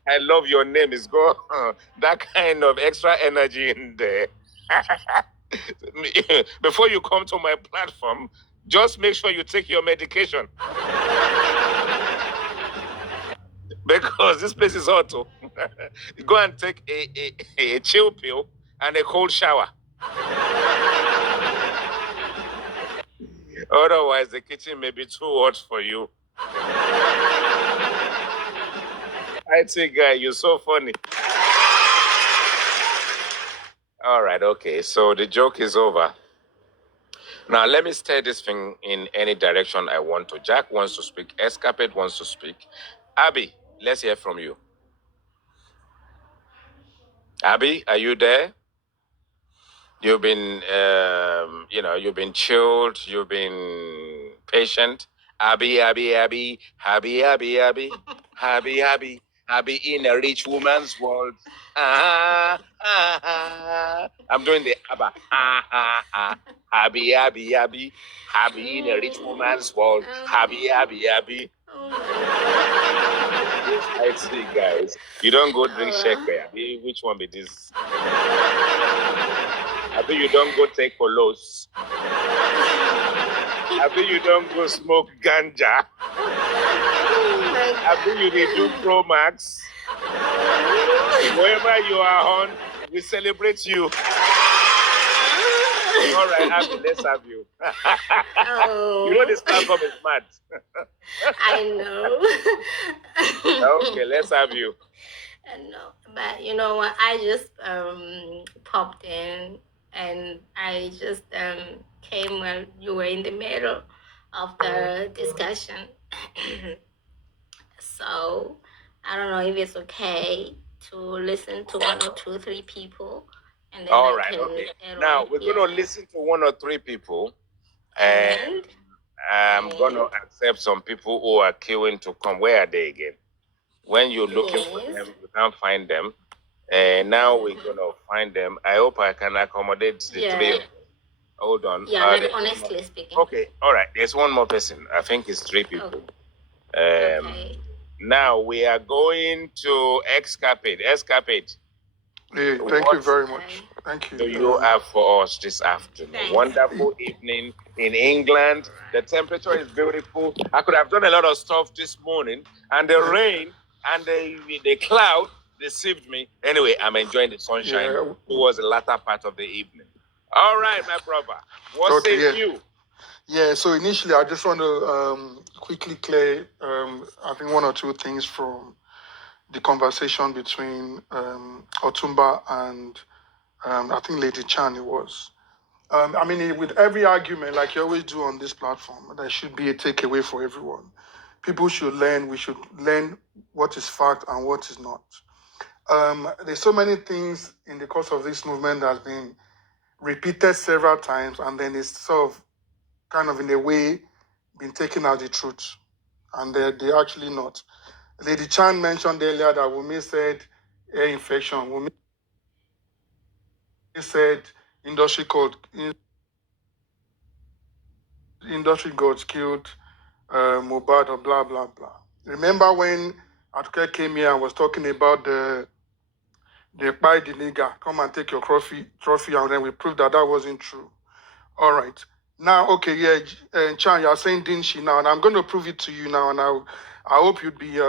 I love your name. It's got that kind of extra energy in there. Before you come to my platform, just make sure you take your medication. Because this place is hot. Too. Go and take a chill pill and a cold shower. Otherwise, the kitchen may be too hot for you. I say, guy, you're so funny. All right, okay. So the joke is over. Now, let me steer this thing in any direction I want to. Jack wants to speak. Escapade wants to speak. Abby, let's hear from you. Abby, are you there? You've been, you've been chilled. You've been patient. Abby, Abby in a rich woman's world. I'm doing the Abba. Abby in a rich woman's world. Abby. I see, guys. You don't go drink Shakespeare. Which one be this? Abi, you don't go take colos. Abi, you don't go smoke ganja. Abi, you dey do Pro Max. Wherever you are on, we celebrate you. All right, Abi, let's have you. You know this platform is mad. I know. Okay, let's have you. No, but you know what? I just popped in and I just came when you were in the middle of the discussion. So I don't know if it's okay to listen to 1 or 2, 3 people. And then all right, okay. Now we're going to listen to 1 or 3 people. And I'm going to accept some people who are queuing to come. Where are they again? When you're looking for them, you can't find them. And now we're going to find them. I hope I can accommodate the 3 of them. Hold on. Yeah, like honestly speaking. Okay, all right. There's 1 more person. I think it's 3 people. Okay. Now we are going to Escapade. Hey, thank you very much. Thank you. Do you have for us this afternoon? Thanks. Wonderful evening in England. The temperature is beautiful. I could have done a lot of stuff this morning, and the rain and the cloud deceived me. Anyway, I'm enjoying the sunshine towards the latter part of the evening. All right, my brother. What say you? Yeah, so initially I just want to quickly clear, I think 1 or 2 things from the conversation between Otumba and I think Lady Chan it was. I mean, with every argument, like you always do on this platform, there should be a takeaway for everyone. People should learn. We should learn what is fact and what is not. There's so many things in the course of this movement that has been repeated several times, and then it's sort of kind of in a way been taken as the truth, and they're actually not. Lady Chan mentioned earlier that Wumi said air infection. Wumi said industry gods killed Mohbad or blah blah blah. Remember when Atuke came here and was talking about the buy the nigger, come and take your trophy, and then we proved that wasn't true. All right. Now, okay, yeah, Chan, you're saying didn't she now, and I'm going to prove it to you now, and I hope you'd be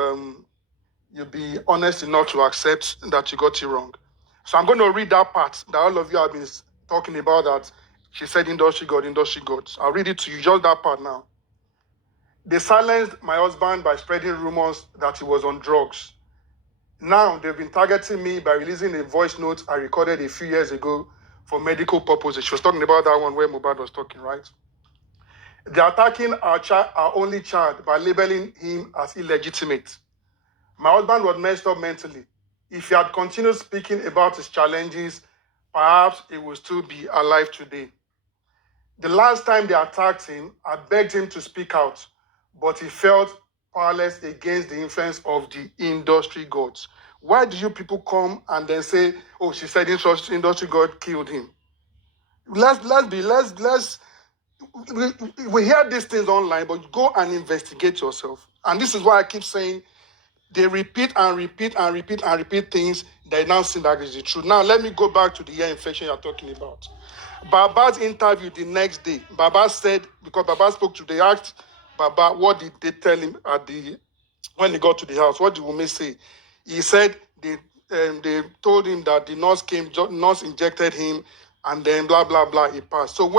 honest enough to accept that you got it wrong. So I'm going to read that part that all of you have been talking about, that she said industry gods. I'll read it to you, just that part now. They silenced my husband by spreading rumors that he was on drugs. Now they've been targeting me by releasing a voice note I recorded a few years ago for medical purposes. She was talking about that one where Mohbad was talking, right? They're attacking our only child by labeling him as illegitimate. My husband was messed up mentally. If he had continued speaking about his challenges, perhaps he would still be alive today. The last time they attacked him, I begged him to speak out, but he felt powerless against the influence of the industry gods. Why do you people come and then say, "Oh, she said industry god killed him"? We hear these things online, but go and investigate yourself. And this is why I keep saying they repeat and repeat and repeat and repeat things they now see that is the truth. Now let me go back to the ear infection you're talking about. Baba's interview the next day, Baba said, because Baba spoke to, they asked Baba, what did they tell him when he got to the house? What did Wumi say? He said they told him that the nurse injected him, and then blah blah blah, he passed. So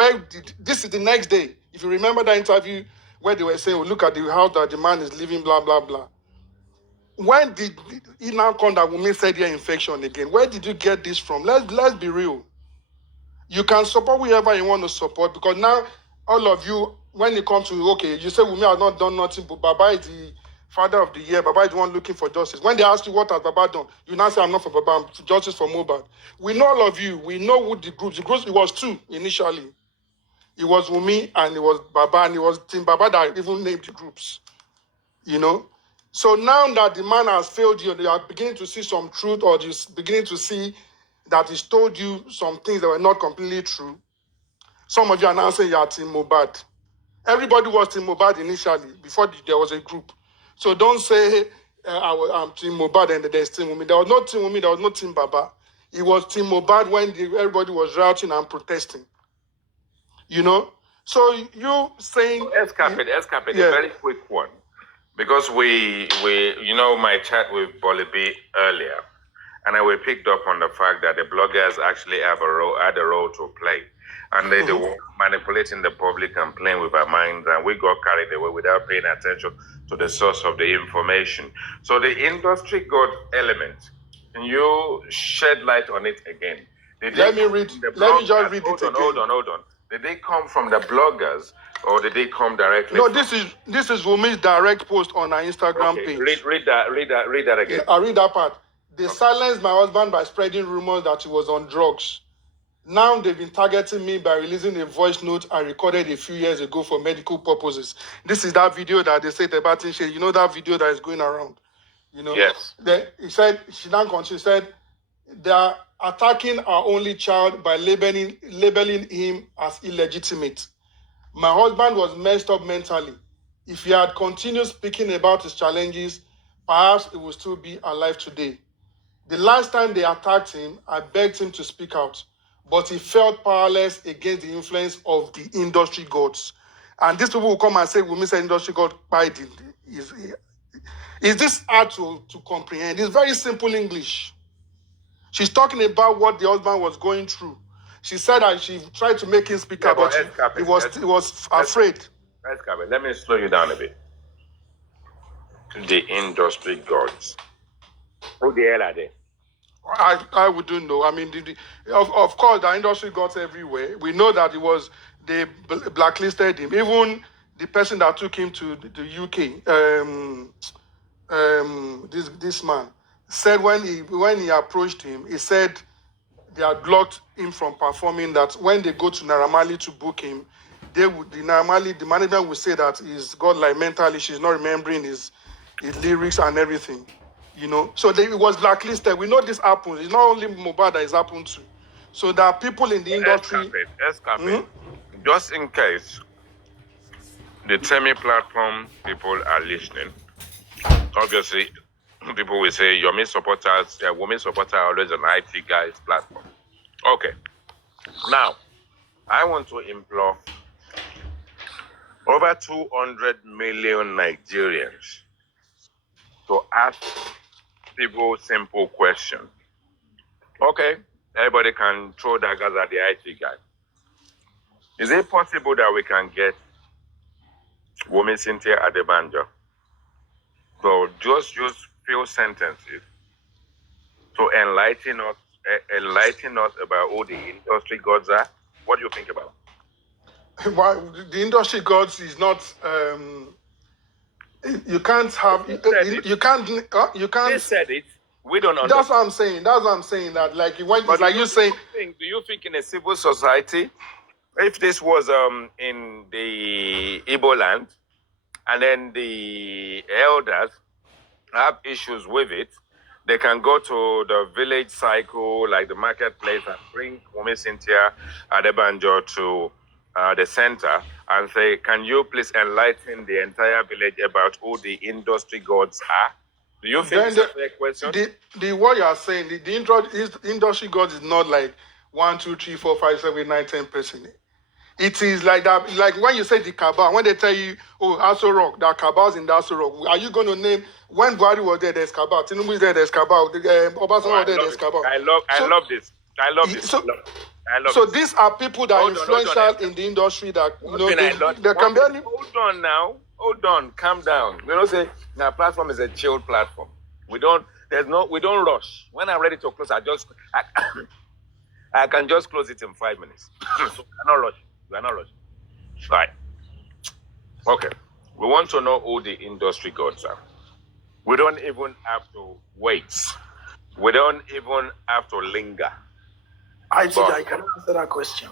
this is the next day. If you remember that interview where they were saying, "Oh, look at the house that the man is living," blah blah blah. When did he now come that Wumi said ear infection again? Where did you get this from? Let's be real. You can support whoever you want to support, because now all of you, when it comes to, okay, you say Wumi has not done nothing, but Baba is the father of the year. Baba is the one looking for justice. When they ask you what has Baba done, you now say, I'm not for Baba, I'm for justice for Mohbad. We know all of you. We know who the groups. It was two initially. It was Wumi and it was Baba, and it was Team Baba that even named the groups. You know? So now that the man has failed you, you are beginning to see some truth, or you're beginning to see that he's told you some things that were not completely true. Some of you are now saying you are Team Mohbad. Everybody was Team Mohbad initially, before there was a group. So don't say I'm Team Mohbad and there's Team Wumi. There was no Team Wumi, there was no Team Baba. It was Team Mohbad when everybody was rioting and protesting. You know? So you saying... Escape, yeah. A very quick one. Because we my chat with Bolly B earlier, and we picked up on the fact that the bloggers actually had a role to play. And they were manipulating the public and playing with our minds, and we got carried away without paying attention to the source of the information. So the industry god element, can you shed light on it again? Let me just read it again. Hold on. Did they come from the bloggers, or did they come directly? No, this is Wumi's direct post on our Instagram page. Read that again. I'll read that part. They silenced my husband by spreading rumors that he was on drugs. Now they've been targeting me by releasing a voice note I recorded a few years ago for medical purposes. This is that video that they said about Tinshe. You know that video that is going around? You know? Yes. She now continued, said, they are attacking our only child by labeling him as illegitimate. My husband was messed up mentally. If he had continued speaking about his challenges, perhaps he would still be alive today. The last time they attacked him, I begged him to speak out, but he felt powerless against the influence of the industry gods. And these people will come and say, Wumi said industry god bite. Is this hard to comprehend? It's very simple English. She's talking about what the husband was going through. She said that she tried to make him speak out, but he was afraid. Let me slow you down a bit. The industry gods. Who the hell are they? I wouldn't know. I mean, of course, the industry got everywhere. We know that they blacklisted him. Even the person that took him to the UK, this man, said when he approached him, he said they had blocked him from performing, that when they go to Naira Marley to book him, the management would say that he's got like mental issues, not remembering his lyrics and everything. So it was blacklisted. We know this happens. It's not only Mohbad that is happened to. So there are people in the industry. Escape. Just in case the semi-platform people are listening, obviously people will say Yomi supporters, women supporters are always an IT guys platform. Okay. Now, I want to implore over 200 million Nigerians to ask people simple question. Okay, everybody can throw daggers at the IT guy. Is it possible that we can get woman Cynthia Adebanjo to just use few sentences to enlighten us about who the industry gods are? What do you think about? Why the industry gods is not? You can't have. You can't. They said it. We don't understand. That's what I'm saying. That like when it's like you saying. Do you think in a civil society, if this was in the Igbo land, and then the elders have issues with it, they can go to the village cycle, like the marketplace, and bring woman Cynthia Adebanjo to the center and say, can you please enlighten the entire village about who the industry gods are? Do you think it's a fair question? The what you are saying, the industry gods is not like 1, 2, 3, 4, 5, 7, 8, 9, 10%. It is like that, like when you say the cabal, when they tell you, oh, Aso Rock, there are cabals in the Aso Rock. Are you going to name, when Buhari was there, there's cabal, Tinubu is there, there's cabal, Obasanjo was there, there's cabal. I love this. So these are people that are influential in the industry that, there can be any... Hold on now. Hold on. Calm down. We don't say, our platform is a chilled platform. We don't rush. When I'm ready to close, I can just close it in 5 minutes. So we're not rushing. We're not rushing. Right. Okay. We want to know who the industry gods are. We don't even have to wait. We don't even have to linger. I can answer that question.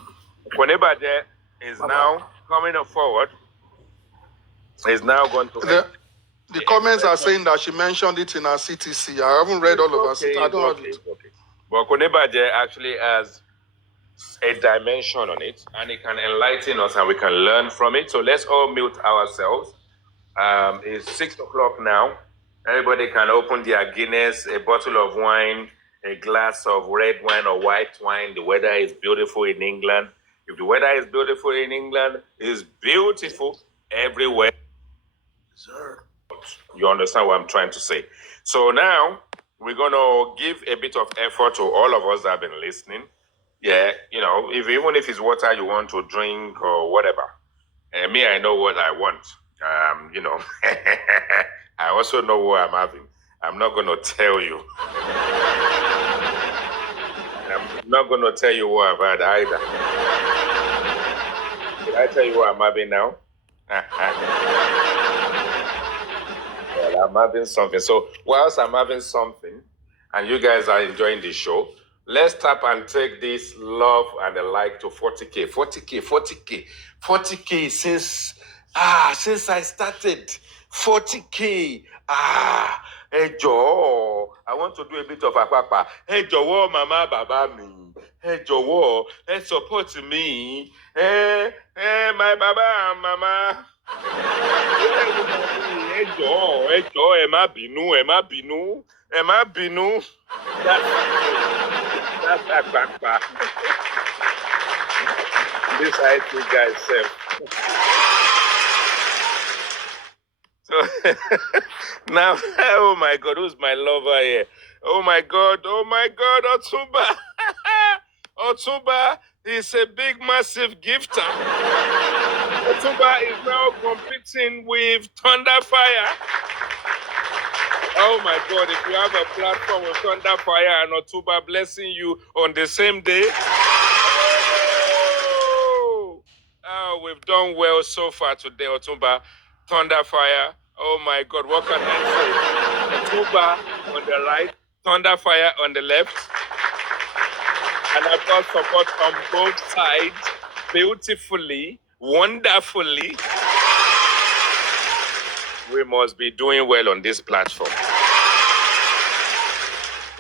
Whenever there is now coming forward, is now going to... The comments are saying that she mentioned it in her CTC. I haven't read all of her CTC. I don't have it. Okay. But Konebaje actually has a dimension on it, and it can enlighten us and we can learn from it. So let's all mute ourselves. It's 6 o'clock now. Everybody can open their Guinness, a bottle of wine, a glass of red wine or white wine. The weather is beautiful in England. If the weather is beautiful in England, it's beautiful everywhere. Sir. You understand what I'm trying to say? So now we're going to give a bit of effort to all of us that have been listening. Yeah, even if it's water you want to drink or whatever. Me, I know what I want. I also know what I'm having. I'm not going to tell you. I'm not going to tell you what I've had either. Did I tell you what I'm having now? Well, I'm having something. So whilst I'm having something and you guys are enjoying the show, let's tap and take this love and the like to 40K. 40K since I started. 40K. Hey Joe, I want to do a bit of apapa. Hey Joe, mama, baba me. Hey Joe, hey support me. Hey my baba and mama. Hey Joe, Emma Binu. That's apapa. This I think guys self. So now, oh my God, who's my lover here? Oh my God, Otumba. Otumba is a big, massive gifter. Otumba is now competing with Thunderfire. Oh my God, if you have a platform with Thunder Fire and Otuba blessing you on the same day. Oh, we've done well so far today, Otuba. Thunder Fire. Oh my God, what can I say? Otuba on the right, Thunder Fire on the left. And I've got support on both sides beautifully, wonderfully. We must be doing well on this platform.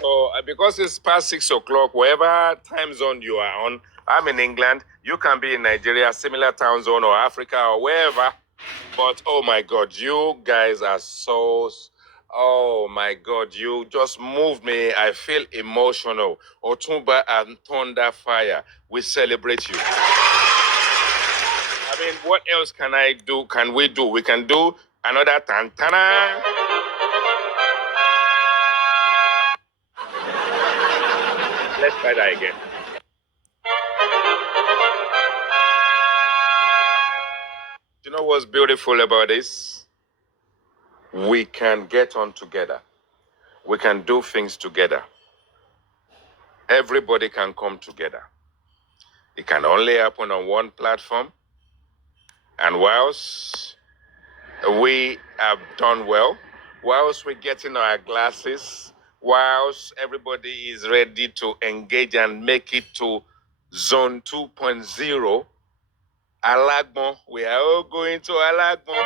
So, because it's past 6 o'clock, wherever time zone you are on, I'm in England, you can be in Nigeria, similar time zone, or Africa, or wherever. But, oh my God, you guys are so... Oh my God, you just moved me. I feel emotional. Otumba and Thunder Fire, we celebrate you. I mean, what else can I do? Can we do? We can do another tantana. Let's try that again. You know what's beautiful about this? We can get on together. We can do things together. Everybody can come together. It can only happen on one platform. And whilst we have done well, whilst we're getting our glasses, whilst everybody is ready to engage and make it to zone 2.0, Alagbon, we are all going to Alagbon.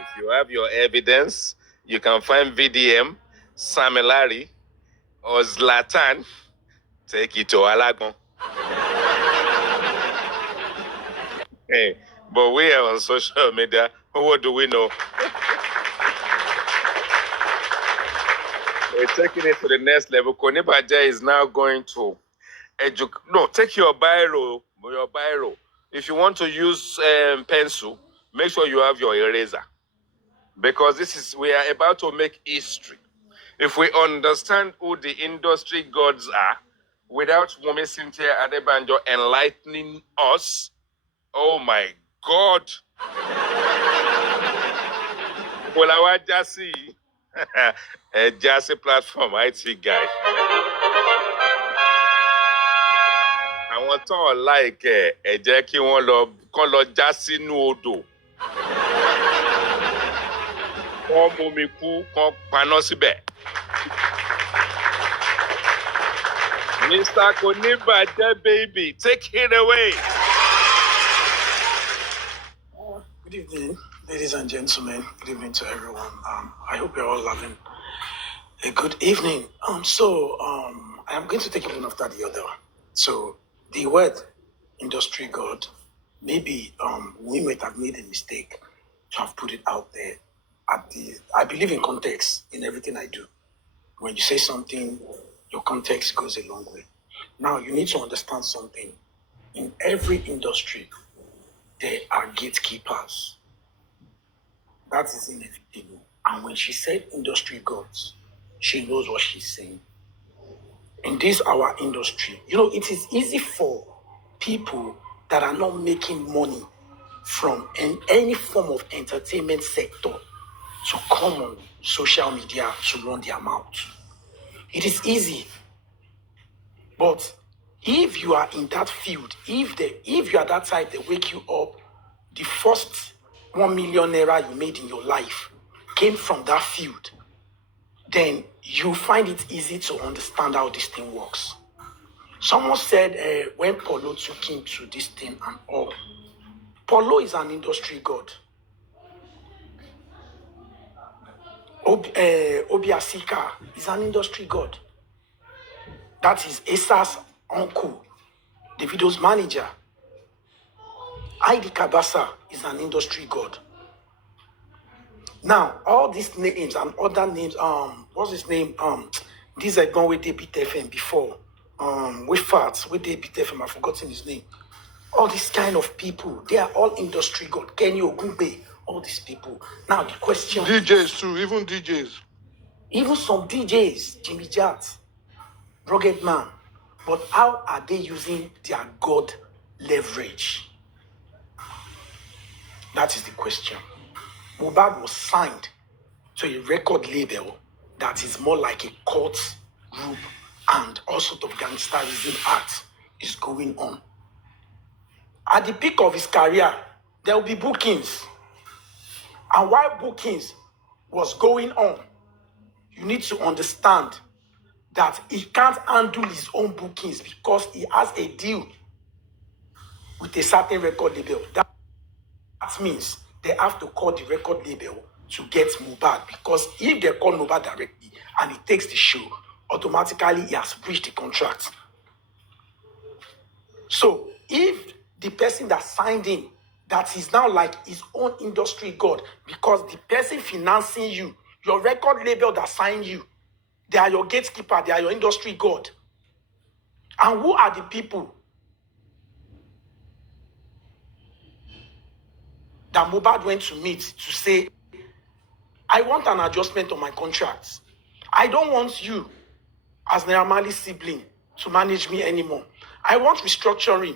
If you have your evidence, you can find VDM, Samilari, or Zlatan. Take it to Alagbon. Hey, but we are on social media. What do we know? We're taking it to the next level. Konibaja is now going to take your biro. If you want to use pencil, make sure you have your eraser. Because we are about to make history. If we understand who the industry gods are, without Wumi Cynthia Adebanjo enlightening us, oh my God. Bolawa Jasi, a Jasi platform, IT guy. Àwọn tán láìkẹ́ ẹ jẹ́ kí wọ́n lọ já sínú odò. Wọ́n mú mi kú, kán paná síbẹ̀. Mr. Konibaje, baby, take it away. Good evening, ladies and gentlemen. Good evening to everyone. I hope you're all having a good evening. I am going to take one after the other. So the word industry god, maybe we might have made a mistake to have put it out there. I believe in context in everything I do. When you say something, your context goes a long way. Now you need to understand something. In every industry, there are gatekeepers. That is inevitable. And when she said industry gods, she knows what she's saying. In this our industry, it is easy for people that are not making money from any form of entertainment sector to come on social media to run their mouth. It is easy. But if you are in that field, if you are that type that wake you up, the first 1 million naira you made in your life came from that field, then you find it easy to understand how this thing works. Someone said when Polo took him to this thing and all, Polo is an industry god. Obiasika is an industry god. That is Esa's uncle, Davido's manager. Heidi Kabasa is an industry god. Now, all these names and other names, what's his name? These are gone with David FM before. With Fats, with David FM, I've forgotten his name. All these kind of people, they are all industry god. Kenny Ogumbe, all these people. Now the question DJs too, even DJs. Even some DJs, Jimmy Jat, Rugged Man. But how are they using their God leverage? That is the question. Mohbad was signed to a record label that is more like a court group, and all sort of gangsterism act is going on. At the peak of his career, there will be bookings. And while bookings was going on, you need to understand that he can't handle his own bookings because he has a deal with a certain record label. That means they have to call the record label to get Mohbad, because if they call Mohbad directly and he takes the show, automatically he has breached the contract. So if the person that signed him, that is now like his own industry god, because the person financing you, your record label that signed you, they are your gatekeeper, they are your industry god. And who are the people that Mohbad went to meet to say, I want an adjustment on my contracts. I don't want you, as Naira Marley's sibling, to manage me anymore. I want restructuring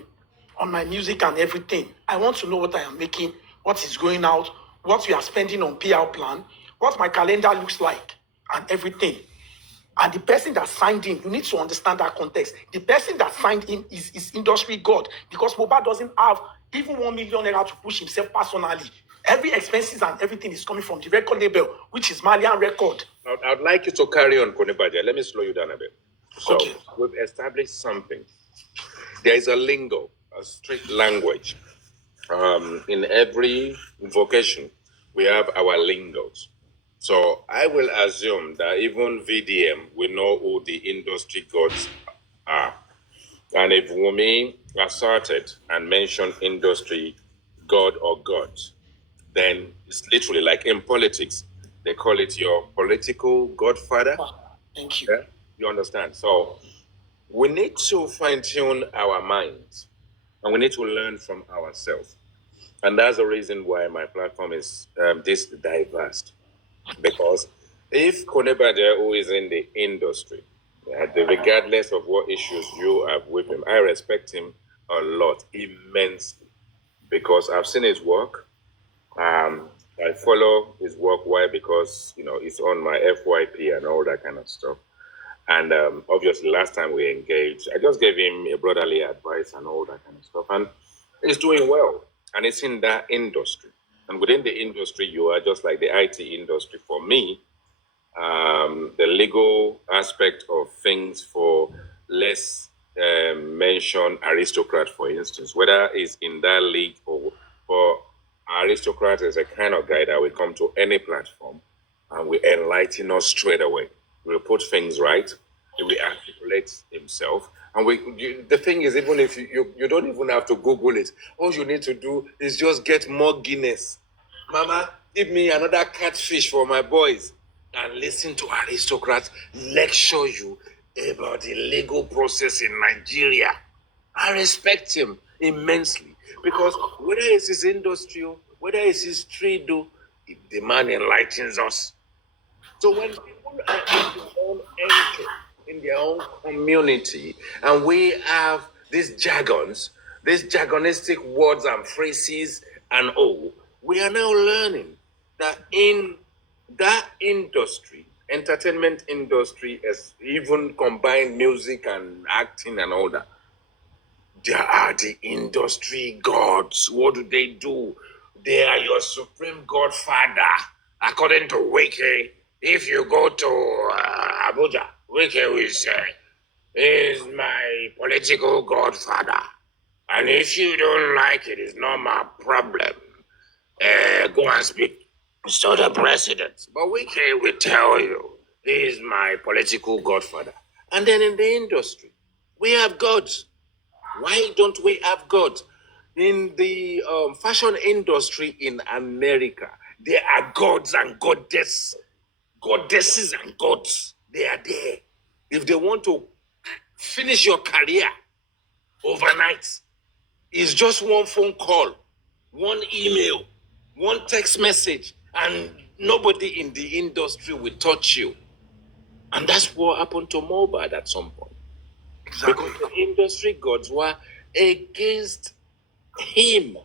on my music and everything. I want to know what I am making, what is going out, what we are spending on PR plan, what my calendar looks like, and everything. And the person that signed him, you need to understand that context. The person that signed him is industry god, because Mohbad doesn't have even 1 million naira to push himself personally. Every expenses and everything is coming from the record label, which is Malian Record. I'd like you to carry on, Konibadia. Let me slow you down a bit. So Okay. we've established something. There is a lingo, a strict language. In every vocation, we have our lingos. So I will assume that even VDM will know who the industry gods are. And if Wumi asserted and mentioned industry god or gods, then it's literally like in politics, they call it your political godfather. Thank you. Yeah? You understand? So we need to fine-tune our minds, and we need to learn from ourselves. And that's the reason why my platform is this diverse. Because if Konebade, who is in the industry, regardless of what issues you have with him, I respect him a lot, immensely, because I've seen his work. I follow his work. Why? Because, it's on my FYP and all that kind of stuff. And obviously, last time we engaged, I just gave him a brotherly advice and all that kind of stuff. And he's doing well. And it's in that industry. And within the industry, you are just like the IT industry. For me, the legal aspect of things for less mention aristocrat, for instance, whether it's in that league or for aristocrat is a kind of guy that will come to any platform and will enlighten us straight away. We'll put things right. He will articulate himself. And the thing is, even if you don't even have to Google it, all you need to do is just get more Guinness. Mama, give me another catfish for my boys. And listen to aristocrats lecture you about the legal process in Nigeria. I respect him immensely, because whether it's his industry, whether it's his trade, the man enlightens us. So when people are in their own entry, in their own community, and we have these jargons, these jargonistic words and phrases and all, we are now learning that in that industry, entertainment industry, as even combined music and acting and all that, there are the industry gods. What do? They are your supreme godfather. According to Wiki, if you go to Abuja, Wiki will say, is my political godfather. And if you don't like it, it's not my problem. Go and speak to the president. But Wiki will tell you, he is my political godfather. And then in the industry, we have gods. Why don't we have gods? In the fashion industry in America, there are gods and goddesses and gods. They are there. If they want to finish your career overnight, it's just one phone call, one email, one text message, and nobody in the industry will touch you. And that's what happened to Mohbad at some point. Exactly. Because the industry gods were against him.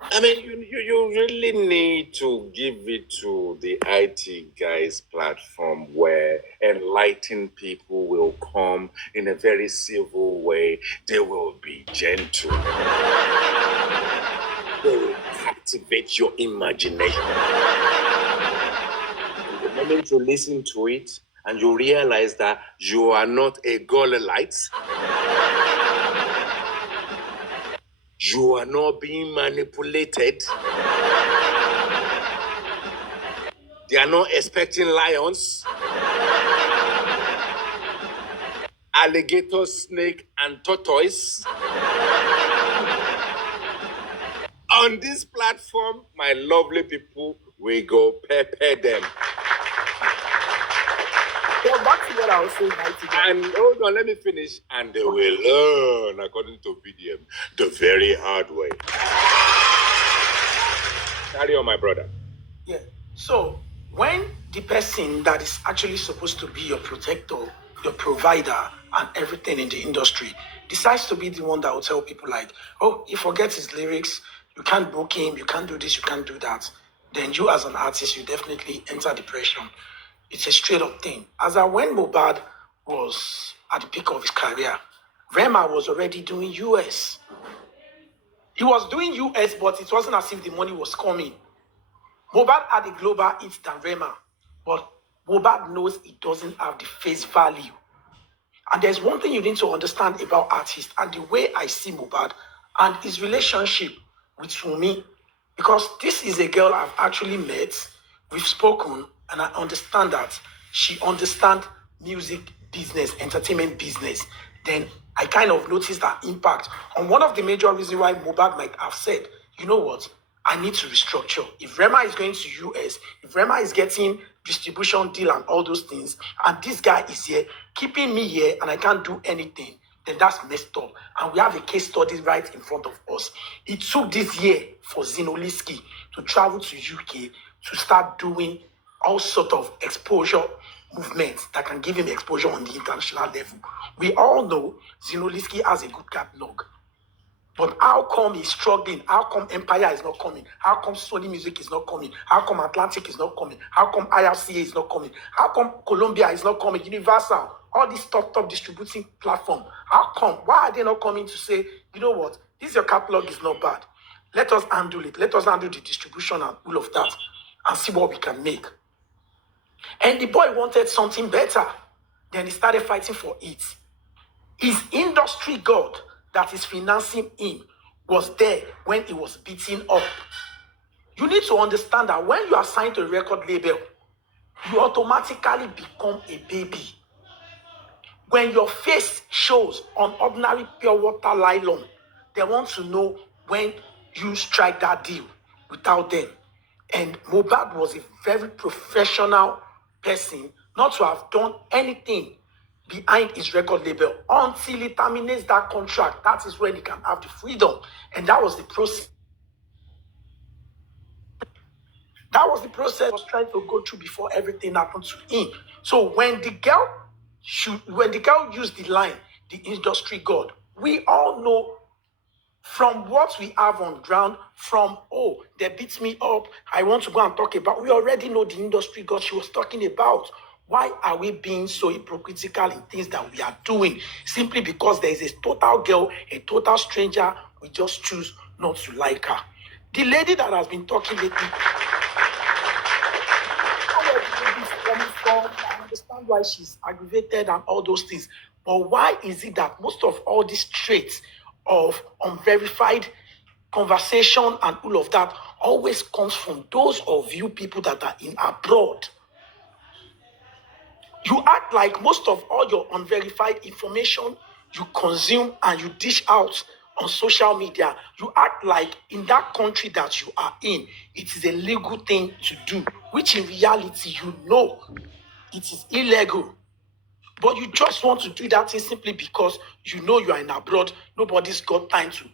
I mean, you really need to give it to the IT guys platform where enlightened people will come in a very civil way. They will be gentle. They will captivate your imagination. And the moment you listen to it and you realize that you are not a Goliath, you are not being manipulated. They are not expecting lions, alligator, snake, and tortoise. On this platform, my lovely people, we go pepper them. Well, back to what I was saying, and hold on, let me finish. And they will learn, according to BDM, the very hard way. Carry on, my brother. Yeah. So when the person that is actually supposed to be your protector, your provider, and everything in the industry decides to be the one that will tell people like, oh, he forgets his lyrics, you can't book him, you can't do this, you can't do that, then you as an artist, you definitely enter depression. It's a straight up thing. As I when Mohbad was at the peak of his career, Rema was already doing US. He was doing US, but it wasn't as if the money was coming. Mohbad had a global hit than Rema, but Mohbad knows it doesn't have the face value. And there's one thing you need to understand about artists and the way I see Mohbad and his relationship with Wunmi, because this is a girl I've actually met, we've spoken, and I understand that she understands music business, entertainment business. Then I kind of noticed that impact on one of the major reasons why Mohbad might have said, you know what, I need to restructure. If Rema is going to US, if Rema is getting distribution deal and all those things, and this guy is here, keeping me here, and I can't do anything, then that's messed up. And we have a case study right in front of us. It took this year for Zinoliski to travel to UK to start doing all sort of exposure movements that can give him exposure on the international level. We all know Zinoliski has a good catalog. But how come he's struggling? How come Empire is not coming? How come Sony Music is not coming? How come Atlantic is not coming? How come IRCA is not coming? How come Columbia is not coming? Universal, all these top distributing platform. How come? Why are they not coming to say, you know what? This your catalog is not bad. Let us handle it. Let us handle the distribution and all of that and see what we can make. And the boy wanted something better. Then he started fighting for it. His industry god that is financing him was there when he was beaten up. You need to understand that when you are signed to a record label, you automatically become a baby. When your face shows on ordinary pure water nylon, they want to know when you strike that deal without them. And Mohbad was a very professional person, not to have done anything behind his record label until he terminates that contract. That is when he can have the freedom. And that was the process. That was the process he was trying to go through before everything happened to him. So when the girl used the line, the industry god, we all know from what we have on ground, from, oh, they beat me up, I want to go and talk about, we already know the industry god she was talking about. Why are we being so hypocritical in things that we are doing? Simply because there is a total girl, a total stranger, we just choose not to like her. The lady that has been talking lately, I understand why she's aggravated and all those things. But why is it that most of all these traits of unverified conversation and all of that always comes from those of you people that are in abroad? You act like most of all your unverified information you consume and you dish out on social media, you act like in that country that you are in, it is a legal thing to do, which in reality, you know it is illegal. But you just want to do that thing simply because you know you are in abroad. Nobody's got time to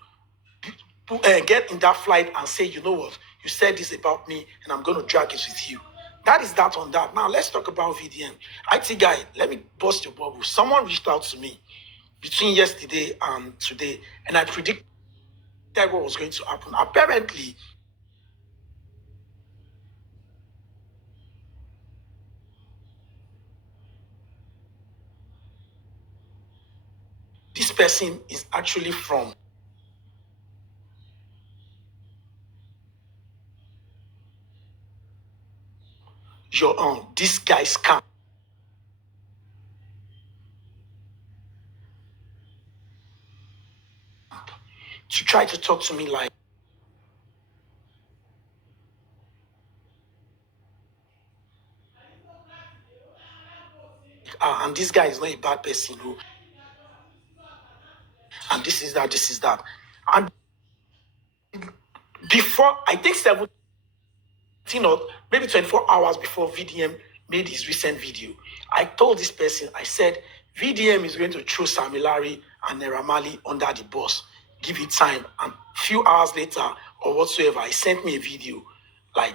get in that flight and say, you know what, you said this about me and I'm going to drag it with you. That is that on that. Now let's talk about VDM. IT guy, let me bust your bubble. Someone reached out to me between yesterday and today, and I predict that what was going to happen. Apparently, this person is actually from your own. This guy's camp. To try to talk to me like, and this guy is not a bad person, who, and this is that. And before, I think 17 or maybe 24 hours before VDM made his recent video, I told this person, I said, VDM is going to throw Sam Larry and Naira Marley under the bus. Give it time. And a few hours later or whatsoever, he sent me a video like,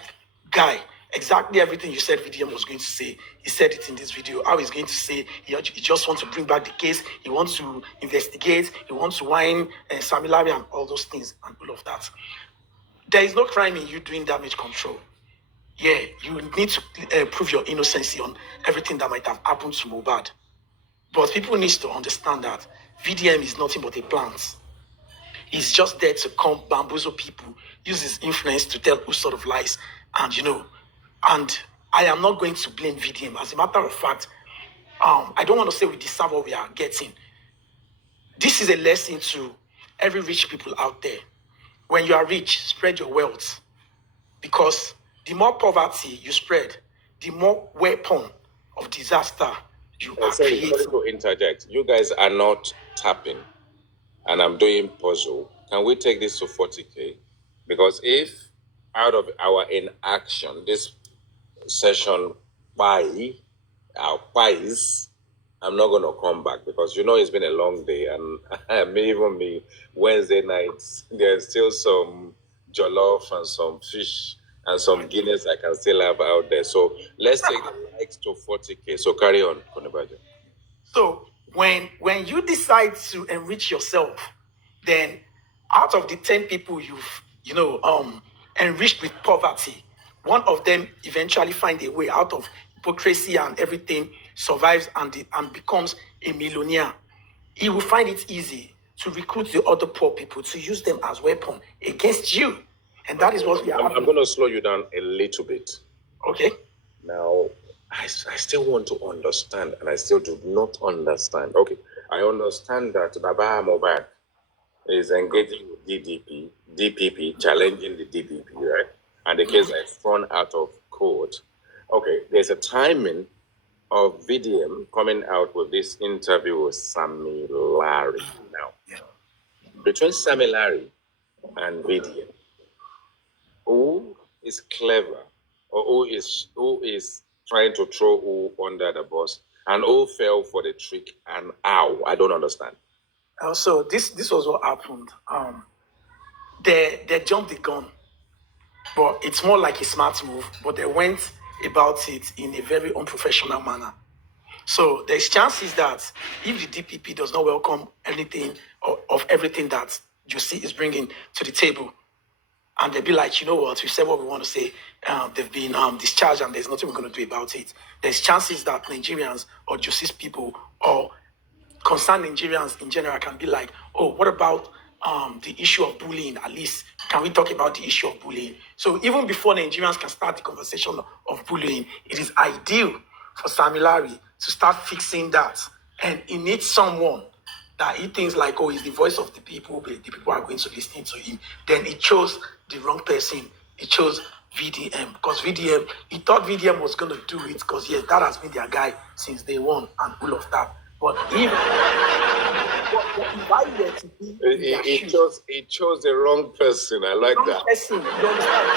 guy, exactly everything you said VDM was going to say. He said it in this video. How he's going to say he just wants to bring back the case. He wants to investigate. He wants to whine Sam Larry and all those things and all of that. There is no crime in you doing damage control. Yeah, you need to prove your innocency on everything that might have happened to Mohbad. But people need to understand that VDM is nothing but a plant. He's just there to come bamboozle people, use his influence to tell who sort of lies. And, and I am not going to blame VDM. As a matter of fact, I don't want to say we deserve what we are getting. This is a lesson to every rich people out there. When you are rich, spread your wealth. Because the more poverty you spread, the more weapon of disaster you are Sorry, creating. sorry to interject. You guys are not tapping, and I'm doing puzzle. Can we take this to 40K? Because if out of our inaction, this session buys, I'm not going to come back because it's been a long day, and even me, Wednesday nights, there's still some jollof and some fish and some Guinness I can still have out there. So let's take the likes to 40K. So carry on, Konibaja. So when you decide to enrich yourself, then out of the 10 people you've enriched with poverty, one of them eventually find a way out of hypocrisy and everything, survives and becomes a millionaire. He will find it easy to recruit the other poor people to use them as weapon against you. And that is what we are. I'm going to slow you down a little bit. Okay. Now, I still want to understand, and I still do not understand. Okay, I understand that Baba Mohbad is engaging with DPP, challenging the DPP, right? And the case is thrown out of court. Okay, there's a timing of VDM coming out with this interview with Sammy Larry now. Yeah. Between Sammy Larry and VDM, who is clever, or who is trying to throw who under the bus, and who fell for the trick and how? I don't understand. So this was what happened. They jumped the gun, but it's more like a smart move. But they went about it in a very unprofessional manner. So there's chances that if the DPP does not welcome anything of everything that Josie is bringing to the table, and they'll be like, you know what, we said what we want to say, they've been discharged and there's nothing we're going to do about it. There's chances that Nigerians or Josie's people or concerned Nigerians in general can be like, oh, what about the issue of bullying? At least, can we talk about the issue of bullying? So even before Nigerians can start the conversation of bullying, it is ideal for Sammy Larry to start fixing that. And he needs someone that he thinks like, oh, he's the voice of the people, but the people are going to listen to him. Then he chose the wrong person. He chose VDM, because he thought VDM was going to do it, because yes, that has been their guy since day one and all of that. But if I were to be he chose the wrong person. I like that. Person, you understand?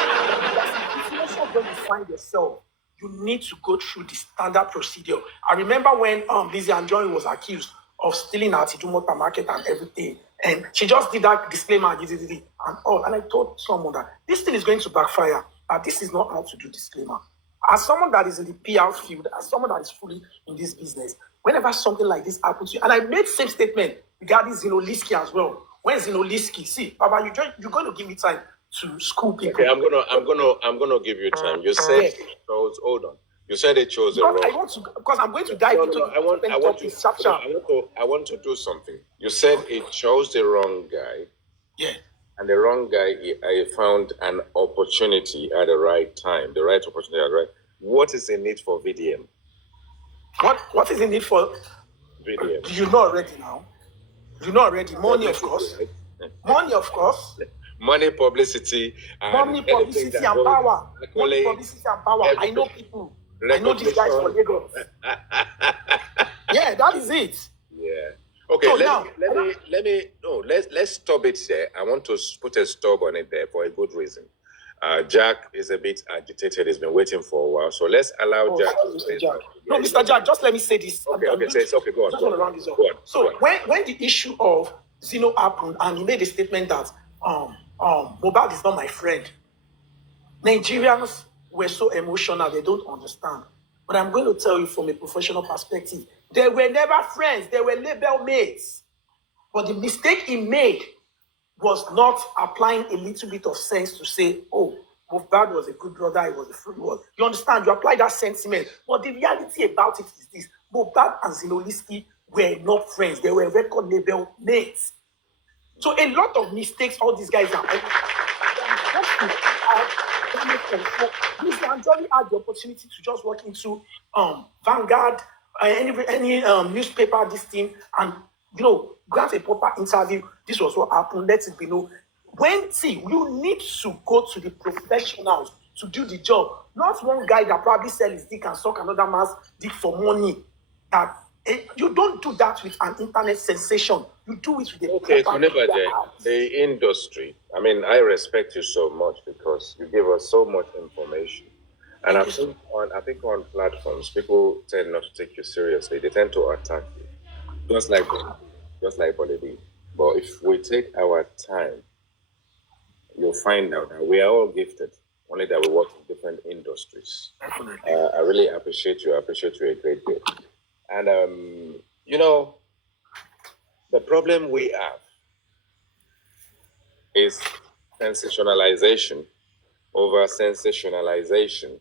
If you're also going to find yourself, you need to go through the standard procedure. I remember when Lizzie Anjorin was accused of stealing her Tidumota market and everything, and she just did that disclaimer and all. And I told someone that this thing is going to backfire. This is not how to do disclaimer. As someone that is in the PR field, as someone that is fully in this business, whenever something like this happens to you, and I made same statement regarding Liski as well. When Zinoliski, see, Baba, you're going to give me time to school people. Okay, I'm gonna give you time. You said it chose. Hold on. You said it chose a Because wrong. I want to, because I'm going to dive into the different topics. I want to do something. You said it chose the wrong guy. Yeah. And the wrong guy, I found an opportunity at the right time, the right opportunity at the right. What is the need for VDM? What is the need for VDM? You know already now. You know already. Money, of course. Money, of course. Money, publicity, and money, publicity, and power. Money, publicity, and power. I know people. I know these guys for Lagos. Yeah, that is it. Yeah. Okay. So let's stop it there. I want to put a stop on it there for a good reason. Jack is a bit agitated. He's been waiting for a while, so let's allow Jack. Mr. Jack. No, Mr. Jack. Just let me say this. Okay. Okay. Go on. Just want to round this up. So when the issue of Zeno happened, and he made a statement that Mohbad is not my friend. Nigerians were so emotional, they don't understand. But I'm going to tell you from a professional perspective, they were never friends, they were label mates. But the mistake he made was not applying a little bit of sense to say, oh, Mohbad was a good brother, he was a free one. You understand? You apply that sentiment. But the reality about it is this: Mohbad and Zinoliski were not friends, they were record label mates. So a lot of mistakes all these guys are making. Anjali had the opportunity to just walk into Vanguard, any newspaper, this thing, and grant a proper interview. This was what happened. Let it be known. You need to go to the professionals to do the job. Not one guy that probably sells his dick and suck another man's dick for money. That you don't do that with an internet sensation. You do it with the industry. I mean, I respect you so much because you give us so much information. And I think on platforms, people tend not to take you seriously. They tend to attack you, just like Bolivia. But if we take our time, you'll find out that we are all gifted. Only that we work in different industries. I really appreciate you. I appreciate you a great deal. And the problem we have is sensationalization over sensationalization.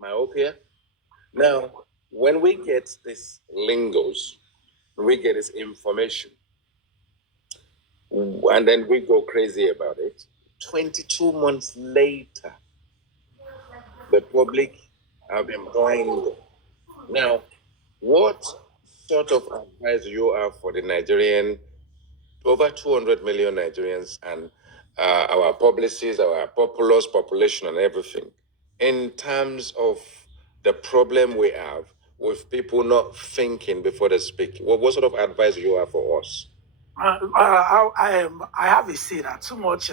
Myopia. Now, when we get this lingos, we get this information, and then we go crazy about it, 22 months later, the public have been blind. Now, what sort of advice do you have for the Nigerian, over 200 million Nigerians, and our publicists, our population and everything, in terms of the problem we have with people not thinking before they speak? What sort of advice do you have for us? I have a say that too much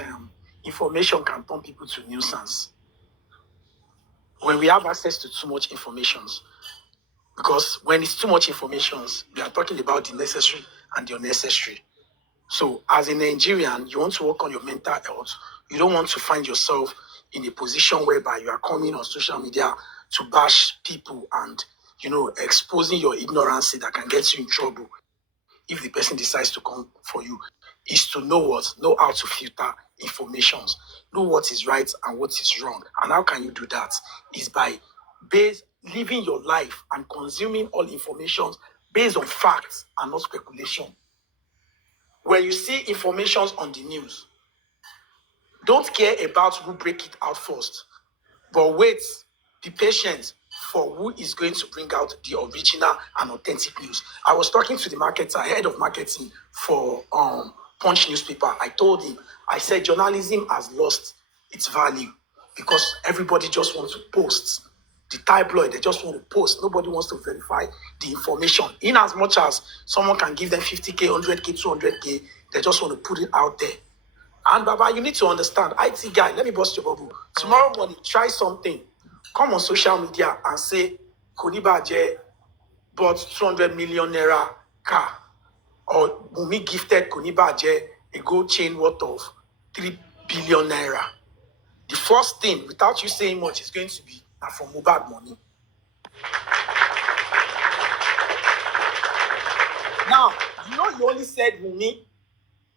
information can turn people to nuisance. When we have access to too much information, because when it's too much information, we are talking about the necessary and the unnecessary. So as a Nigerian, you want to work on your mental health. You don't want to find yourself in a position whereby you are coming on social media to bash people and, exposing your ignorance that can get you in trouble. If the person decides to come for you, is to know how to filter informations, know what is right and what is wrong. And how can you do that? Is by living your life and consuming all information based on facts and not speculation. When you see information on the news, don't care about who break it out first, but wait, be patient for who is going to bring out the original and authentic news. I was talking to the marketer, head of marketing for Punch newspaper. I told him, I said, journalism has lost its value because everybody just wants to post. The tabloid, they just want to post. Nobody wants to verify the information. In as much as someone can give them 50K, 100K, 200K, they just want to put it out there. And Baba, you need to understand, IT guy, let me bust your bubble. Tomorrow morning, try something. Come on social media and say, Konibaje bought 200 million naira car. Or Mumi gifted Konibaje a gold chain worth of 3 billion naira. The first thing, without you saying much, is going to be from Mohbad money. Now, you only only said Wumi.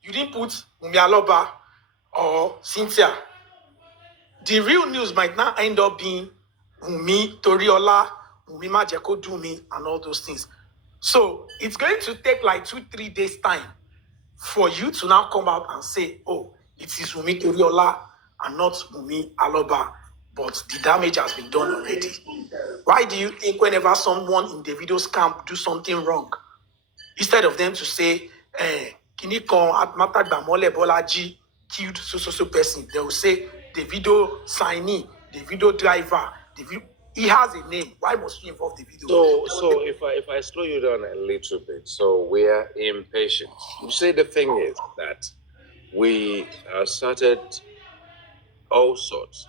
You didn't put Wumi Aloba or Cynthia. The real news might now end up being Wumi, Toriola, Wumi Majeko Dumi, and all those things. So it's going to take like 2-3 days time for you to now come out and say, oh, it is Wumi Toriola and not Wumi Aloba. But the damage has been done already. Why do you think whenever someone in Davido's camp do something wrong, instead of them to say, Kini kon Matagba Bolaji killed so person, they will say Davido signee, Davido driver, Davido. He has a name. Why must you involve Davido? So if I slow you down a little bit, so we are impatient. You see, the thing is that we started all sorts,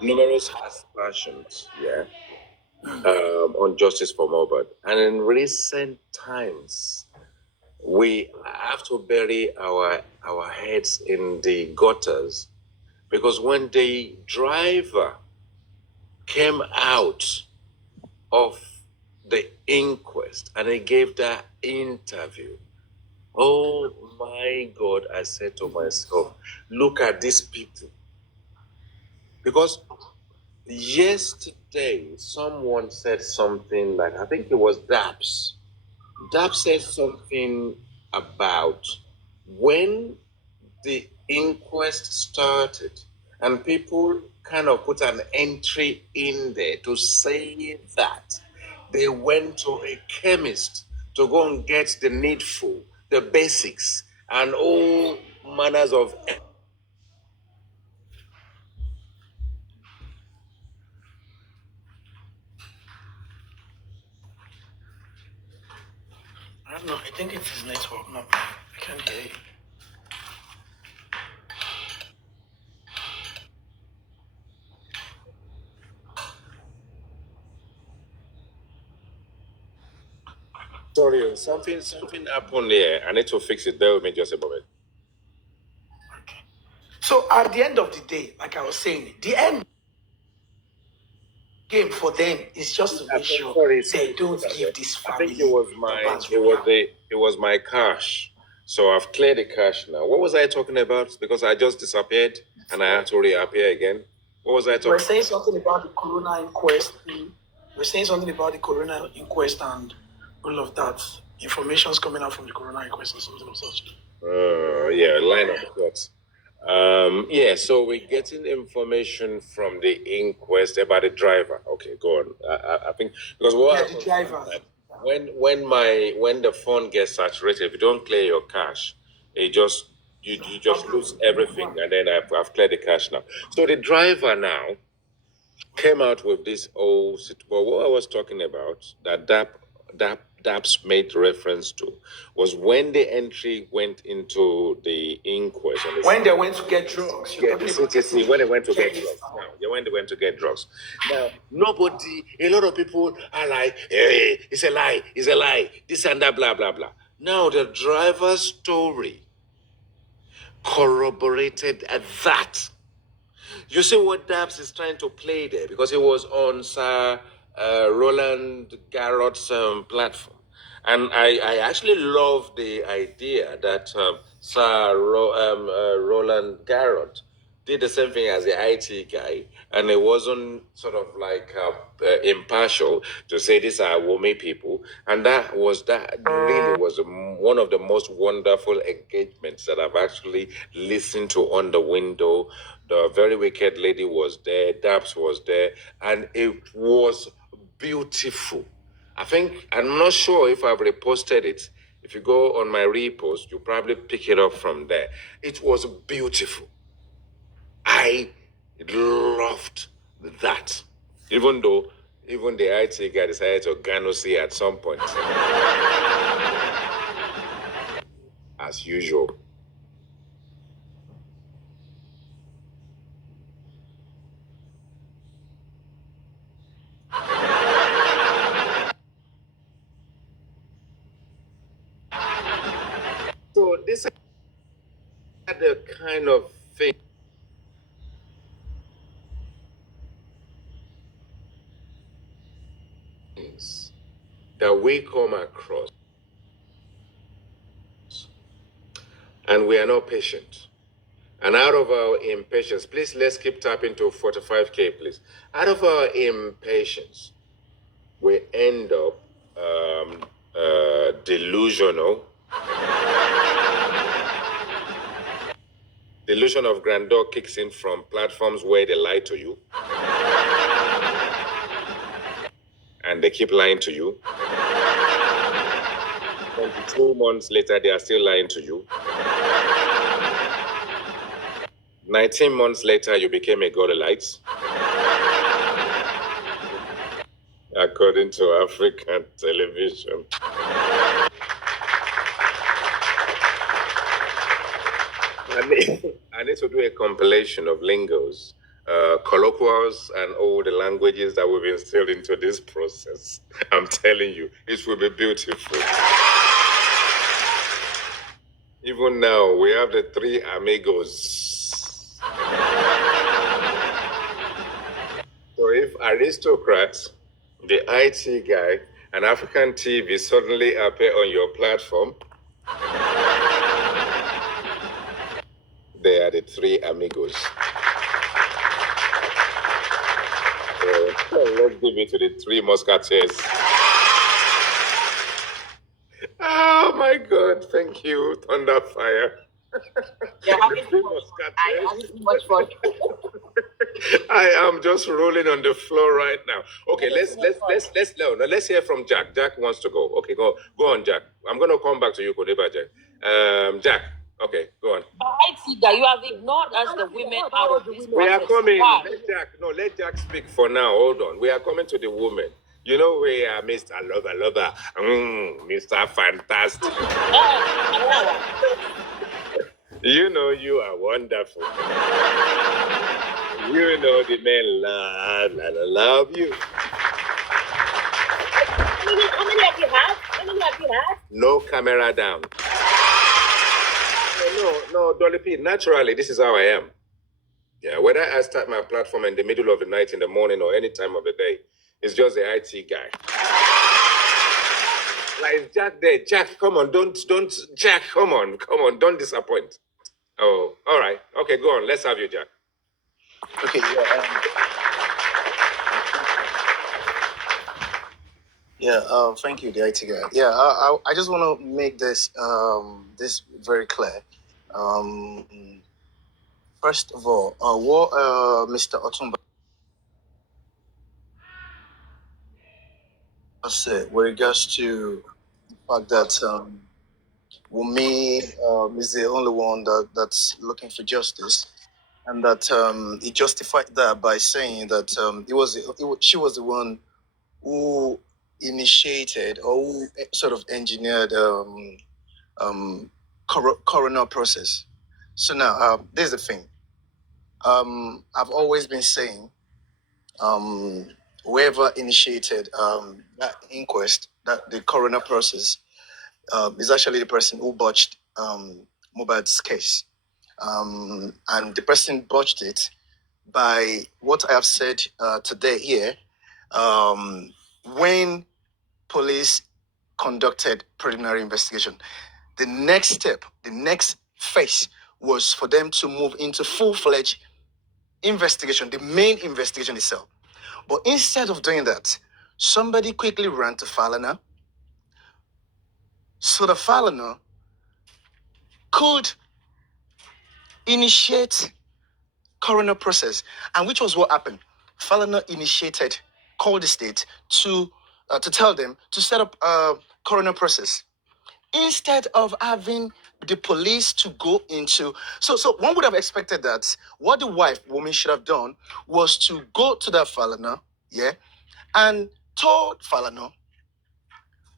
numerous aspersions, on justice for Mohbad, and in recent times, we have to bury our heads in the gutters, because when the driver came out of the inquest and he gave that interview, oh my God, I said to myself, look at these people. Because yesterday someone said something like, I think it was Daps. Daps said something about when the inquest started and people kind of put an entry in there to say that they went to a chemist to go and get the needful, the basics, and all manners of. I don't know. I think it's his network. No, I can't hear you. Sorry, something happened there. I need to fix it. Bear with me just a moment. So at the end of the day, like I was saying, the end game for them is just to make sure they don't give this I family. think it was my cash. So I've cleared the cache now. What was I talking about? Because I just disappeared and I had to reappear again. What was I talking We're saying something about the Corona inquest. We're saying something about the Corona inquest and all of that. Information's coming out from the Corona inquest or something of such. Yeah, line of thoughts. So we're getting information from the inquest about the driver. Okay, go on. I think because the driver. When the phone gets saturated, if you don't clear your cache, you just lose everything. And then I've cleared the cache now. So the driver now came out with this old. Well, what I was talking about that Daps made reference to was when the entry went into the inquest. When they went to get drugs. Yeah, the CTC, when they went to get drugs. Now, when they went to get drugs. Now, a lot of people are like, hey, it's a lie, this and that, blah, blah, blah. Now, the driver's story corroborated that. You see what Dabbs is trying to play there, because it was on Sir Roland Garrot's platform. And I actually love the idea that Roland Garrott did the same thing as the IT guy, and it wasn't sort of like impartial to say these are Wome people, and that really was one of the most wonderful engagements that I've actually listened to on the window. The Very Wicked Lady was there, Daps was there, and it was beautiful. I'm not sure if I've reposted it. If you go on my repost, you probably pick it up from there. It was beautiful. I loved that. Even though the IT guy decided to Ganusi at some point. As usual. So this is the kind of things that we come across and we are not patient. And out of our impatience, please let's keep tapping to 45K, please. Out of our impatience, we end up delusional. Delusion of grandeur kicks in from platforms where they lie to you. And they keep lying to you. 22 months later, they are still lying to you. 19 months later, you became a Godolite. According to African television. I need to do a compilation of lingos, colloquials, and all the languages that we've instilled into this process. I'm telling you, it will be beautiful. Even now, we have the three amigos. So if aristocrats, the IT guy, and African TV suddenly appear on your platform, they are the three amigos. So let's give it to the three musketeers. Oh my God, thank you, Thunderfire. You're having too much fun. I am just rolling on the floor right now. Okay, let's hear from Jack. Jack wants to go. Okay, go on, Jack. I'm gonna come back to you, Kodeba Jack. Jack. Okay, go on. I see that you have ignored us, the women, out of this We are process. coming. Why? Let Jack speak for now. Hold on. We are coming to the women. You know we are Mr. Lover. Mr. Fantastic. You know you are wonderful. You know the men love you. How many have you had? No camera down. No, Dolly P. Naturally, this is how I am. Yeah, whether I start my platform in the middle of the night, in the morning, or any time of the day, it's just the IT guy. Like, is Jack there? Jack, come on, don't, Jack, come on, don't disappoint. Oh, all right. Okay, go on. Let's have you, Jack. Okay, thank you, the IT guy. Yeah, I just want to make this this very clear. First of all, what Mr. Otumba said with regards to the fact that Wumi is the only one that's looking for justice, and that he justified that by saying that she was the one who initiated or who sort of engineered coroner process. So now, this is the thing. I've always been saying, whoever initiated that inquest, that the coroner process, is actually the person who botched Mohbad's case. And the person botched it by what I have said today here. When police conducted preliminary investigation, the next step, the next phase was for them to move into full-fledged investigation, the main investigation itself. But instead of doing that, somebody quickly ran to Falana so the Falana could initiate coroner process, and which was what happened. Falana initiated, called the state to tell them to set up a coroner process instead of having the police to go into. So one would have expected that what the woman should have done was to go to that Falana, and told Falana,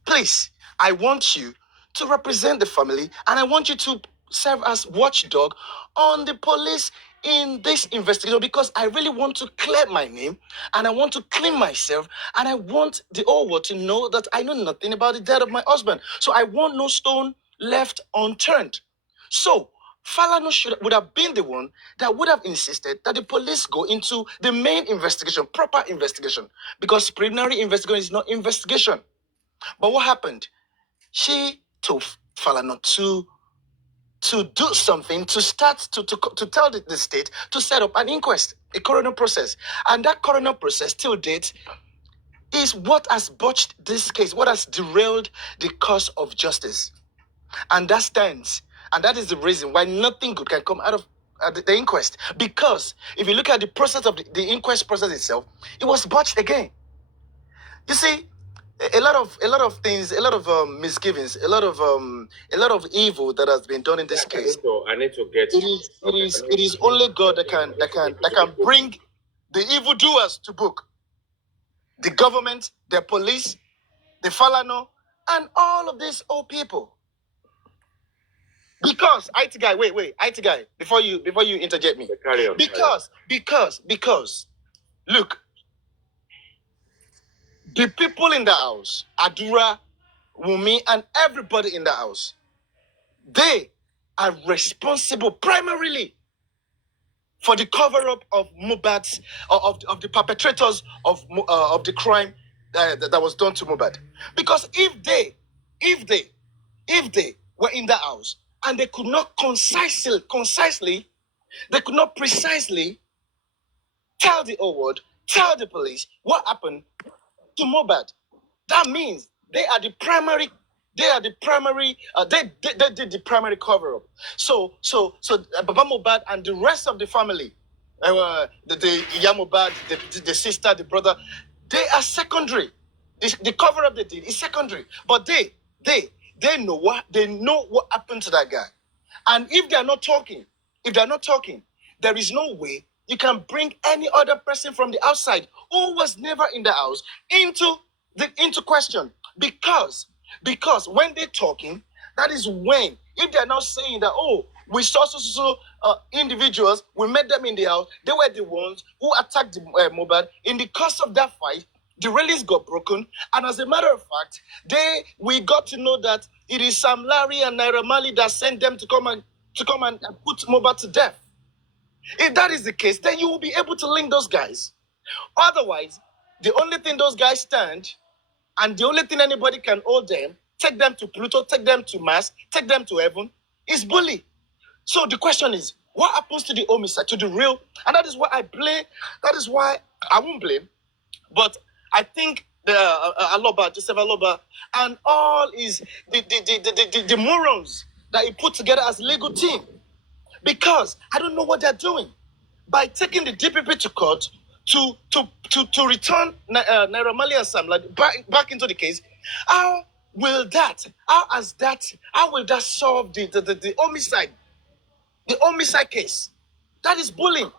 please, I want you to represent the family, and I want you to serve as watchdog on the police in this investigation, because I really want to clear my name, and I want to clean myself, and I want the whole world to know that I know nothing about the death of my husband. So I want no stone left unturned. So Falana would have been the one that would have insisted that the police go into the main investigation, proper investigation, because preliminary investigation is not investigation. But what happened? She told Falana to to do something, to start to tell the state to set up an inquest, a coroner process. And that coroner process till date is what has botched this case, what has derailed the course of justice. And that stands. And that is the reason why nothing good can come out of the inquest. Because if you look at the process of the inquest process itself, it was botched again. You see, a lot of things, a lot of misgivings, a lot of evil that has been done in this case. I need to get. It is only God that can bring the evildoers to book. The government, the police, the Falano, and all of these old people. Because IT guy, wait, IT guy, before you interject me. Carry on. Because look, the people in the house, Adura, Wumi, and everybody in the house, they are responsible primarily for the cover-up of Mohbad's, of the perpetrators of the crime that was done to Mohbad. Because if they were in the house and they could not precisely tell the whole world, tell the police what happened to Mohbad, that means they are the primary. They did the primary cover-up. So Baba Mohbad and the rest of the family, the Mohbad, the sister, the brother, they are secondary. The cover-up they did is secondary. But they know what happened to that guy. And if they are not talking, there is no way you can bring any other person from the outside who was never in the house into question. Because when they're talking, that is when, if they're now saying that, oh, we saw individuals, we met them in the house, they were the ones who attacked Mohbad. In the course of that fight, the railings got broken, and as a matter of fact, we got to know that it is Sam Larry and Naira Marley that sent them to come and put Mohbad to death. If that is the case, then you will be able to link those guys. Otherwise, the only thing those guys stand, and the only thing anybody can hold them, take them to Pluto, take them to Mars, take them to heaven, is bully. So the question is, what happens to the homicide, to the real? And that is why I won't blame, but I think the Aloba, Joseph Aloba, and all is the morons that he put together as a legal team. Because I don't know what they're doing. By taking the DPP to court to return Naira Marley and Sam Larry back into the case, how will that solve the homicide? The homicide case. That is bullying.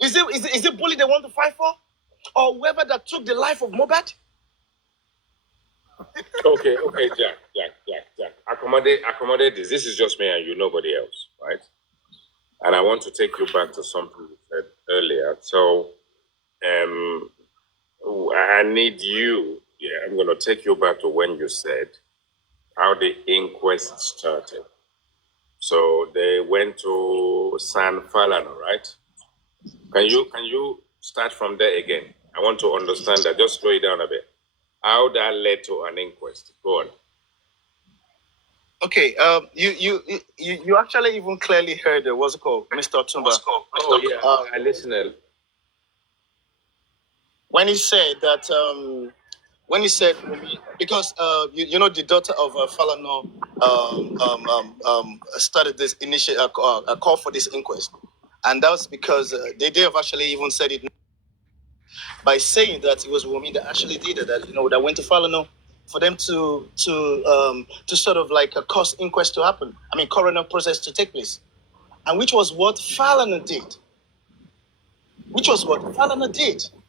Is it bullying they want to fight for? Or whoever that took the life of Mohbad? Okay, Jack. Accommodate this. This is just me and you, nobody else, right? And I want to take you back to something you said earlier. So, I need you. Yeah, I'm going to take you back to when you said how the inquest started. So they went to San Falano, right? Can you start from there again? I want to understand that. Just slow it down a bit. How that led to an inquest? Go on. Okay. You actually even clearly heard what's it called, Mr. Tumba. Oh yeah, I listened. When he said that, because the daughter of Falano started this initial a call for this inquest, and that was because they have actually even said it by saying that it was Wumi that actually did it, that went to Falano for them to sort of like a cause inquest to happen. I mean, coroner process to take place, and which was what Falano did.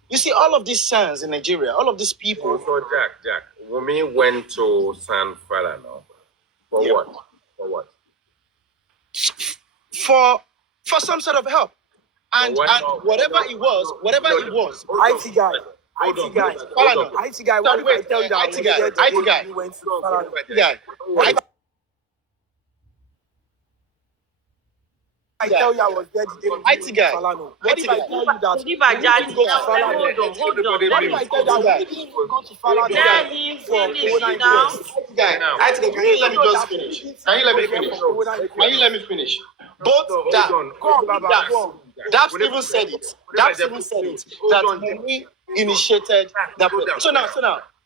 You see, all of these sons in Nigeria, all of these people. So Jack, Wumi went to San Falano for what? For what? For some sort of help. And whatever it was. IT guy. IT guy, what if I tell you that you went to Falana? I tell you I was there the day we IT guy. Falana. What if I tell you that Hold we didn't even go to Falana? on. What if I tell you that we didn't even go to Falana Let him for finish Corona now. inquest? IT guy, can you let me just finish? Can you let me finish? Can you let me finish? Both that, Go on, Baba, go on. Daps even said it. Daps even said it. That Wunmi initiated that. So now,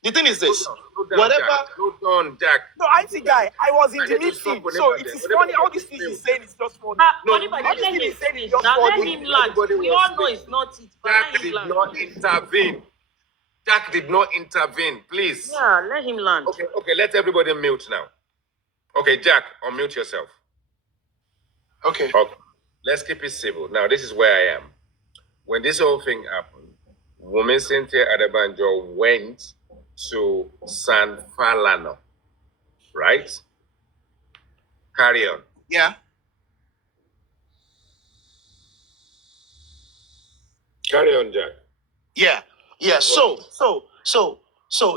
the thing is this. Whatever. Hold on, Jack. No, IT guy, I was in the meeting, so it is funny. All these things he's saying is just funny. No, All these things he's saying is just let funny. him land. We all know it's not it. But Jack let him did land. not intervene. Jack did not intervene. Please. Yeah, let him land. Okay, let everybody mute now. Okay, Jack, unmute yourself. Okay. Let's keep it civil. Now, this is where I am. When this whole thing happened, Woman Cynthia Adebanjo went to San Falano, right? Carry on. Yeah. Carry on, Jack. Yeah. So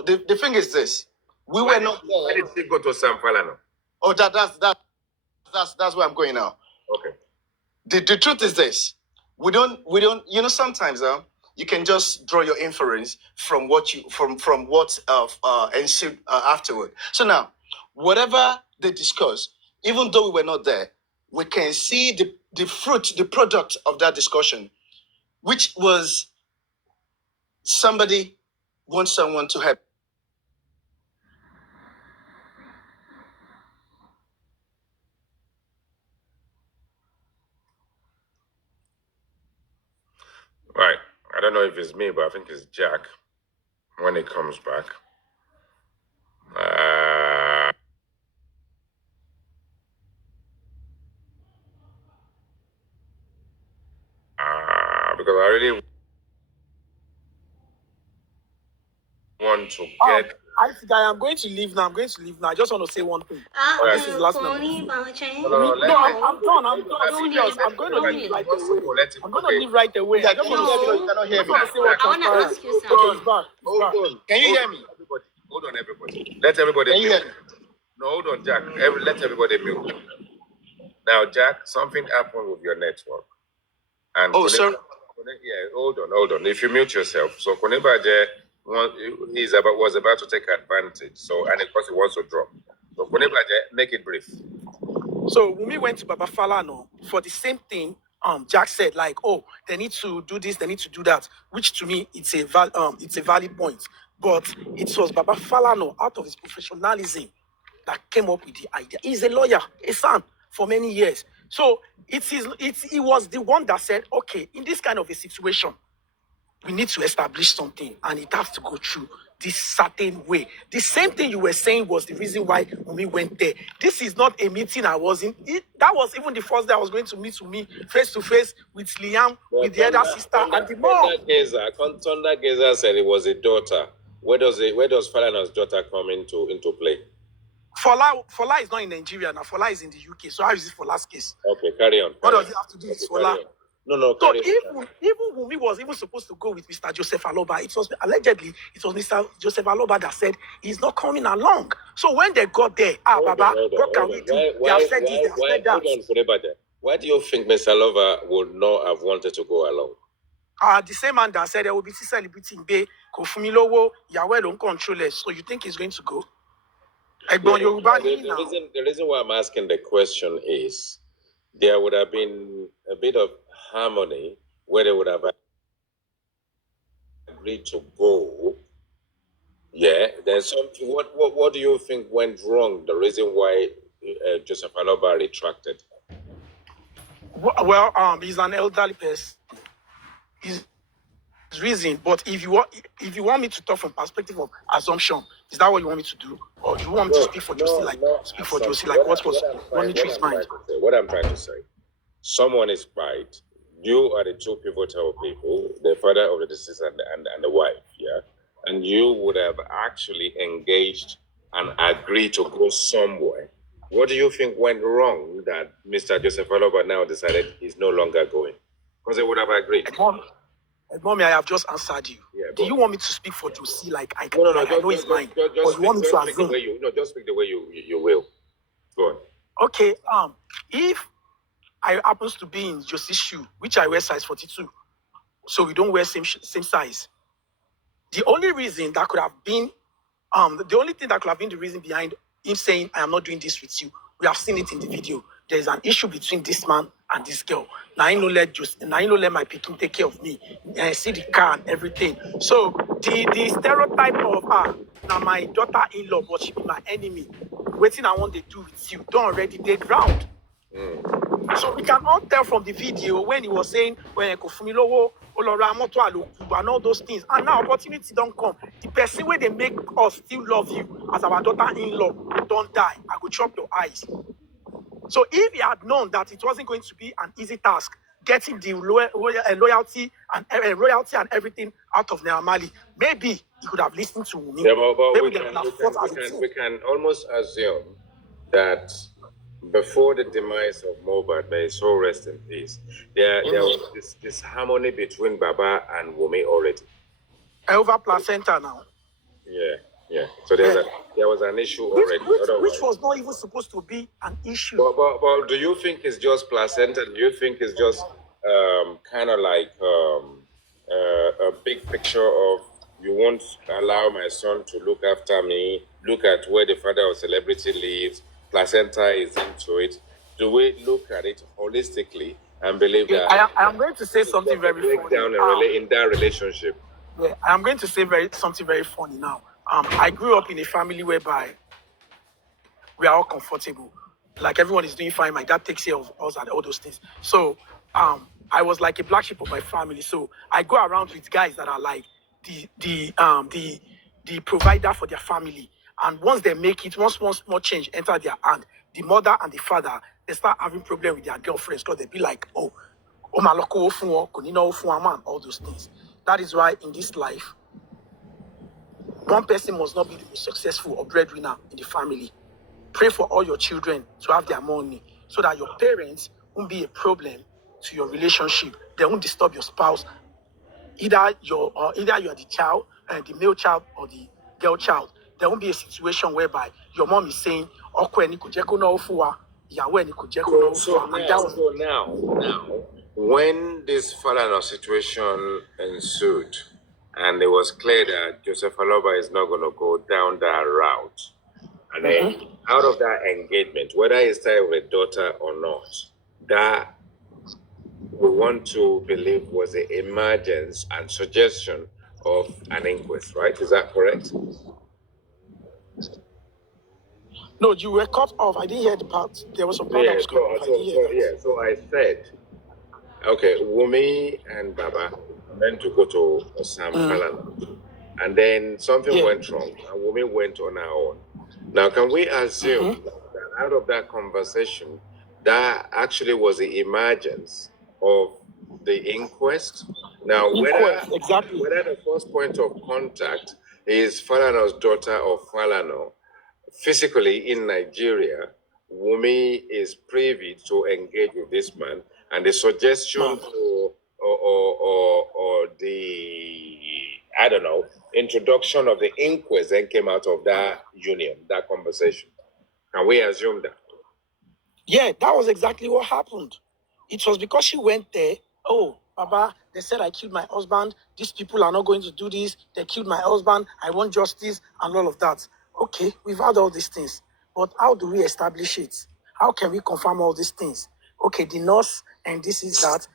the thing is this. We were not there. Why did she go to San Falano? Oh, that's where I'm going now. Okay. The truth is this. We don't, sometimes you can just draw your inference from what ensued afterward. So now, whatever they discuss, even though we were not there, we can see the fruit, the product of that discussion, which was somebody wants someone to help. Right. I don't know if it's me, but I think it's Jack when he comes back. Because I really want to get. IT guy, I'm going to leave now. I just want to say one thing. This is the last number. I'm done. I'm serious. I'm going to leave right away. I just want to say. You cannot hear me. I want to ask you something. Okay, it's back. Hold on. Can you hear me? Hold on, everybody. Let everybody Can you mute. hear me? No, hold on, Jack. Let everybody mute. Now, Jack, something happened with your network. And sorry. Yeah, hold on. If you mute yourself, so Konibaje was about to take advantage. So, and of course, he wants to drop. So, Konibaje, make it brief. So when we went to Baba Falano for the same thing, Jack said like, oh, they need to do this, they need to do that, which to me it's a valid point. But it was Baba Falano out of his professionalism that came up with the idea. He's a lawyer, a son for many years. So he was the one that said, okay, in this kind of a situation, we need to establish something, and it has to go through this certain way. The same thing you were saying was the reason why we went there. This is not a meeting I was in. That was even the first day I was going to meet me face to face with Liam, with the other sister, and the mom. Thunder Gazer said it was a daughter. Where does Falana's daughter come into play? Fola is not in Nigeria now. Fola is in the UK. So how is it Fola's case? Okay, carry on. What does it have to do with Fola? No. So even Wunmi was even supposed to go with Mr. Joseph Aloba. It was allegedly Mr. Joseph Aloba that said he's not coming along. So when they got there, Baba, what can we do? They have said this, they have said that. Why do you think Mr. Aloba would not have wanted to go along? The same man that said there will be celebrating Bay, Kofumilowo, Yahweh don't control it. So you think he's going to go? The reason why I'm asking the question is there would have been a bit of harmony where they would have agreed to go. Yeah, there's something. What do you think went wrong? The reason why Joseph Aloba retracted? Well, he's an elderly person. He's reason, but if you want me to talk from perspective of assumption, is that what you want me to do, or do you want me to speak for Josie like what was running through his mind? What I'm trying to say, someone is right. You are the two pivotal people, the father of the deceased and the wife, yeah, and you would have actually engaged and agreed to go somewhere. What do you think went wrong that Mr. Joseph Aloba now decided he's no longer going? Because they would have agreed. Mommy, I have just answered you. Yeah, do you want me to speak for Josie like I No, I know his mind? Or you want me to assume? Just speak the way you will. Go on. Okay. If I happens to be in Josie's shoe, which I wear size 42. So we don't wear same size. The only reason that could have been, the only thing that could have been the reason behind him saying, I am not doing this with you, we have seen it in the video. There is an issue between this man and this girl. Now I know let my pikin take care of me. And see the car and everything. So the stereotype of now my daughter-in-law, but she be my enemy. Waiting I want to do with you. Don't already take ground. So we can all tell from the video when he was saying when Kofumilowo, Olora Moto Aloku and all those things. And now opportunity don't come. The person where they make us still love you as our daughter-in-law don't die. I go chop your eyes. So if he had known that it wasn't going to be an easy task, getting the loyalty and everything out of Naira Marley, maybe he could have listened to me. Yeah, but we can almost assume that before the demise of Mohbad, may his soul rest in peace, there was this harmony between Baba and Wumi already. Over placenta now. Yeah. So there was an issue already. Which was not even supposed to be an issue. But do you think it's just placenta? Do you think it's just kind of like a big picture of you won't allow my son to look after me, look at where the father of celebrity lives, placenta is into it? Do we look at it holistically and believe that I am going to say something very funny in that relationship? Yeah, I'm going to say something very funny now. I grew up in a family whereby we are all comfortable. Like everyone is doing fine. My dad takes care of us and all those things. So I was like a black sheep of my family. So I go around with guys that are like the provider for their family. And once they make it, once one small change enter their hand, the mother and the father, they start having problem with their girlfriends because they be like, all those things. That is why in this life, one person must not be the most successful or breadwinner in the family. Pray for all your children to have their money so that your parents won't be a problem to your relationship. They won't disturb your spouse. Either you're the child, the male child or the girl child. There won't be a situation whereby your mom is saying, so now, when this Falana situation ensued, and it was clear that Joseph Aloba is not going to go down that route, and then out of that engagement, whether he started with a daughter or not, that we want to believe was the emergence and suggestion of an inquest, right? Is that correct? No, you were cut off. I didn't hear the part. There was some part that was cut off. So I said, okay, Wumi and Baba are meant to go to Sam Falana. And then something went wrong, and Wumi went on her own. Now, can we assume that out of that conversation, that actually was the emergence of the inquest? Now, whether the first point of contact is Falana's daughter or Falana, physically in Nigeria, Wumi is privy to engage with this man, and the suggestion or the, I don't know, introduction of the inquest then came out of that union, that conversation. Can we assume that? Yeah, that was exactly what happened. It was because she went there. Oh, Baba, they said I killed my husband. These people are not going to do this. They killed my husband. I want justice and all of that. Okay, we've had all these things. But how do we establish it? How can we confirm all these things? Okay, the nurse and this is that.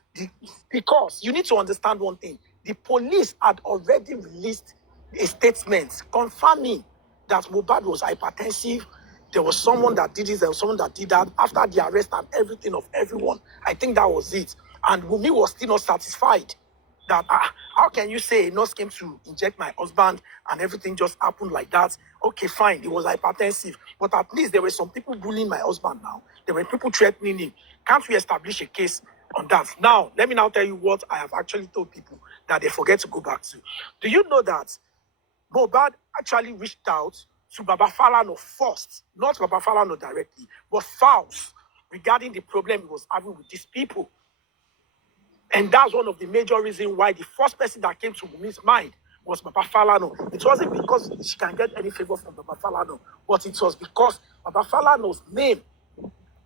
Because you need to understand one thing. The police had already released a statement confirming that Mohbad was hypertensive. There was someone that did this, there was someone that did that. After the arrest and everything of everyone, I think that was it. And Wumi was still not satisfied. That how can you say a nurse came to inject my husband and everything just happened like that? Okay, fine, it was hypertensive. But at least there were some people bullying my husband now. There were people threatening him. Can't we establish a case on that? Now, let me now tell you what I have actually told people that they forget to go back to. Do you know that Mohbad actually reached out to Baba Falana first, not Baba Falana directly, but Faust, regarding the problem he was having with these people? And that's one of the major reasons why the first person that came to Wumi's mind was Baba Falana. It wasn't because she can get any favor from Baba Falana, but it was because Baba Falana's name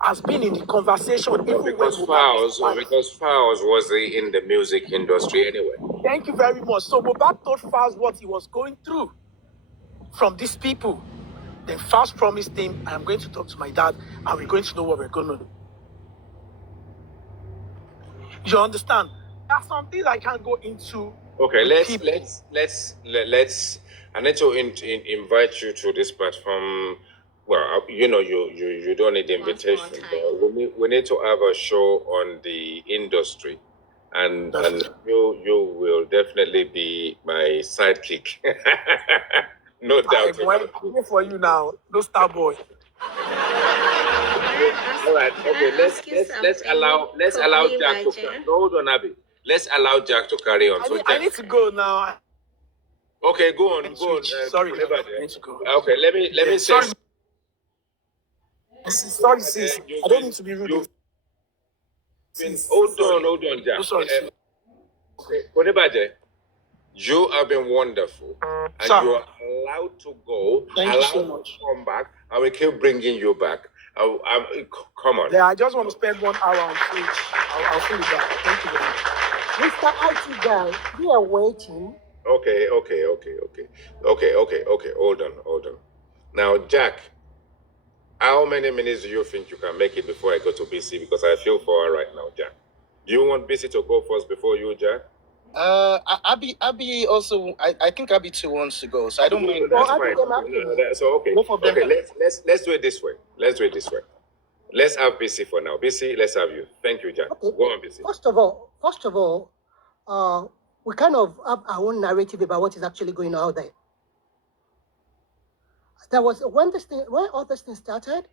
has been in the conversation even Because when Mohbad Fowles, was alive. because Fowles was in the music industry anyway. Thank you very much. So Mohbad told Fowles what he was going through from these people. Then Fowles promised him, I am going to talk to my dad and we're going to know what we're going to do. You understand? There are some things I can't go into. Okay, let's. I need to invite you to this platform. Well, you don't need invitation, but we need to have a show on the industry, and you will definitely be my sidekick. No doubt. I'm waiting for you now. No star boy. All right. Okay. Let's allow Jack to hold on, Abby. Let's allow Jack to carry on. I need to go now. Okay, go on. Sorry, I need to go. Okay, let me say. Sorry, sis. I don't need to be rude. Hold on, Jack. Okay, Konebaje, you have been wonderful, and you are allowed to go. Thank you so much. To come back, and we keep bringing you back. Come on. Yeah, I just want to spend 1 hour on Twitch. I'll fill it back. Thank you very much. Mr. IT guy, we are waiting. Okay. Hold on. Now, Jack, how many minutes do you think you can make it before I go to BC? Because I feel for her right now, Jack. Do you want BC to go first before you, Jack? Abby also. I think Abby too wants to go, so I don't mind. That's fine. Okay. Both of them. Okay, let's do it this way. Let's have BC for now. BC, let's have you. Thank you, Jack. Okay. Go on, BC. First of all, we kind of have our own narrative about what is actually going on out there. There was when all this thing started,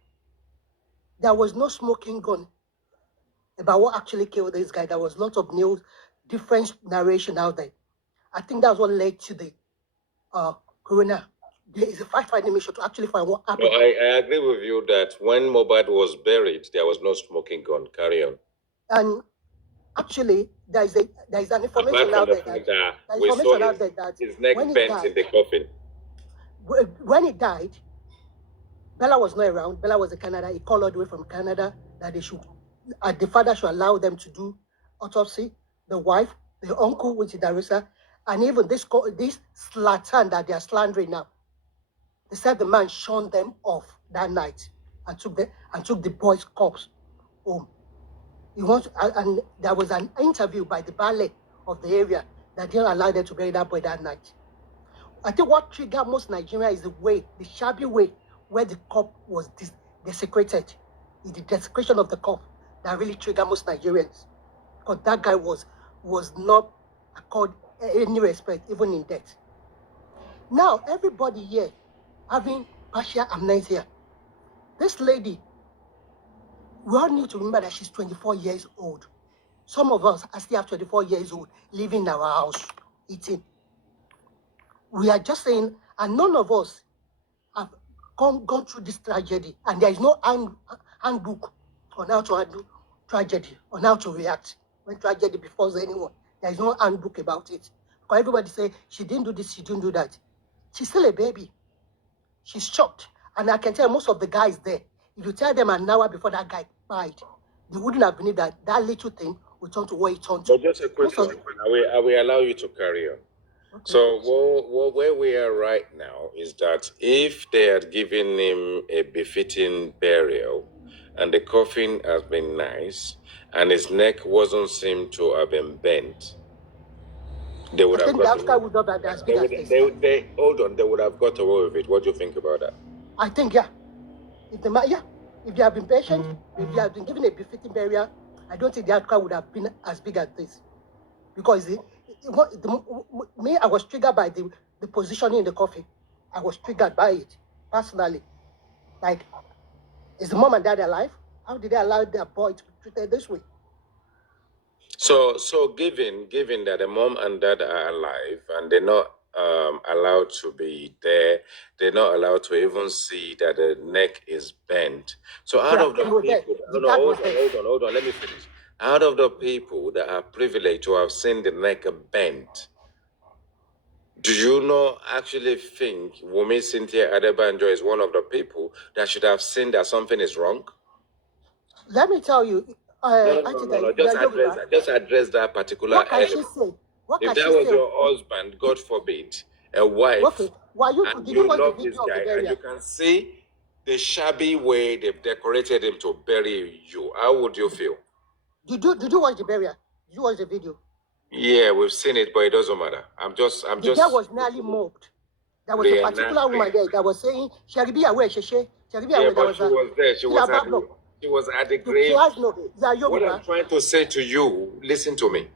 there was no smoking gun about what actually killed this guy. There was lots of news, different narration out there. I think that's what led to the coroner. There is a fight-fighting mission to actually find what happened. No, I agree with you that when Mohbad was buried, there was no smoking gun. Carry on. And actually, there is an information out there that his neck bent in the coffin. When he died, Bella was not around. Bella was in Canada. He called all the way from Canada that the father should allow them to do autopsy. The wife, the uncle, which is Darissa, and even this Slatan that they are slandering now. They said the man shunned them off that night and took the boy's corpse home. And there was an interview by the ballet of the area that didn't allow them to bury that boy that night. I think what triggered most Nigeria is the shabby way where the corpse was desecrated. It's the desecration of the corpse that really triggered most Nigerians. Because that guy was not accorded any respect, even in death. Now, everybody here having partial amnesia. This lady, we all need to remember that she's 24 years old. Some of us are still 24 years old, living in our house, eating. We are just saying, and none of us have gone through this tragedy, and there is no handbook on how to handle tragedy, on how to react when tragedy befalls anyone. There is no handbook about it. Because everybody say, she didn't do this, she didn't do that. She's still a baby. She's shocked. And I can tell most of the guys there, if you tell them an hour before that guy died, they wouldn't have believed that little thing would turn to what it turned to. But just a question, I will allow you to carry on. Okay. So where we are right now is that if they had given him a befitting burial and the coffin has been nice and his neck wasn't seem to have been bent, they would have got away. Would not have as big as they hold on, they would have got away with it. What do you think about that? I think, yeah. If they have been patient, if they have been given a befitting burial, I don't think the outcry would have been as big as this. Because I was triggered by the positioning in the coffin. I was triggered by it, personally. Like, is the mom and dad alive? How did they allow their boy to be treated this way? So given that the mom and dad are alive and they're not allowed to be there, they're not allowed to even see that the neck is bent. So out of the people, hold on, let me finish. Out of the people that are privileged to have seen the neck bent, do you not actually think Wumi Cynthia Adebanjo is one of the people that should have seen that something is wrong? Let me tell you, Just address that particular what can she element. say? What If can that she was say? your husband, God forbid, a wife, Okay, why you and did you you watch the love this video of the guy, and burial? you can see the shabby way they've decorated him to bury you, how would you feel? Did you watch the burial? Did you watch the video? Yeah, we've seen it, but it doesn't matter. The girl was nearly mobbed. There was a particular woman there that was saying, Sharibi away, Sheshe, Sharibi away. That was she was there. She was at the grave. She has no. What I'm trying to say to you, listen to me.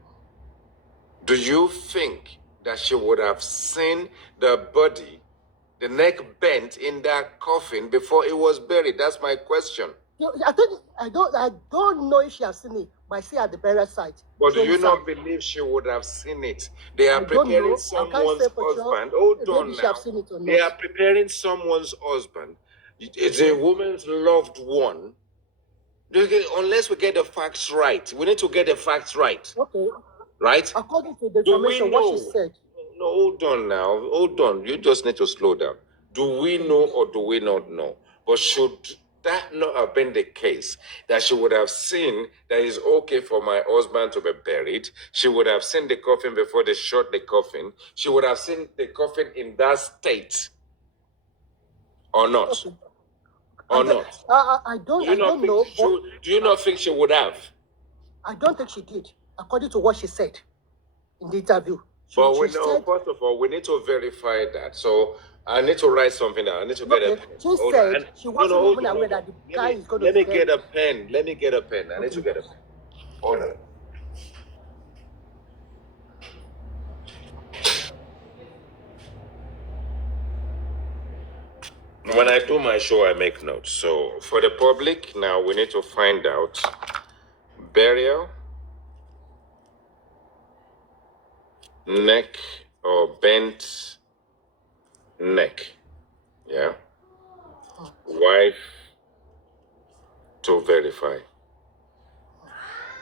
Do you think that she would have seen the body, the neck bent in that coffin before it was buried? That's my question. I don't know if she has seen it, but I see at the burial site. But do you not believe she would have seen it? They are preparing someone's husband. Hold on now. They are preparing someone's husband. It's a woman's loved one. Unless we get the facts right, we need to get the facts right. Okay. Right? According to the information, what she said. No, hold on now. Hold on. You just need to slow down. Do we know or do we not know? But should that not have been the case, that she would have seen that it's okay for my husband to be buried? She would have seen the coffin before they shot the coffin. She would have seen the coffin in that state. Or not? Okay. Or not? I don't know. Do you not think she would have? I don't think she did, according to what she said in the interview. But we know, first of all, we need to verify that. So I need to write something down. I need to get a pen. She said she wasn't even aware that the guy is going to Let me get a pen. Let me get a pen. I need to get a pen. Hold on. When I do my show, I make notes. So for the public, now we need to find out burial, neck or bent neck. Yeah. Wife to verify.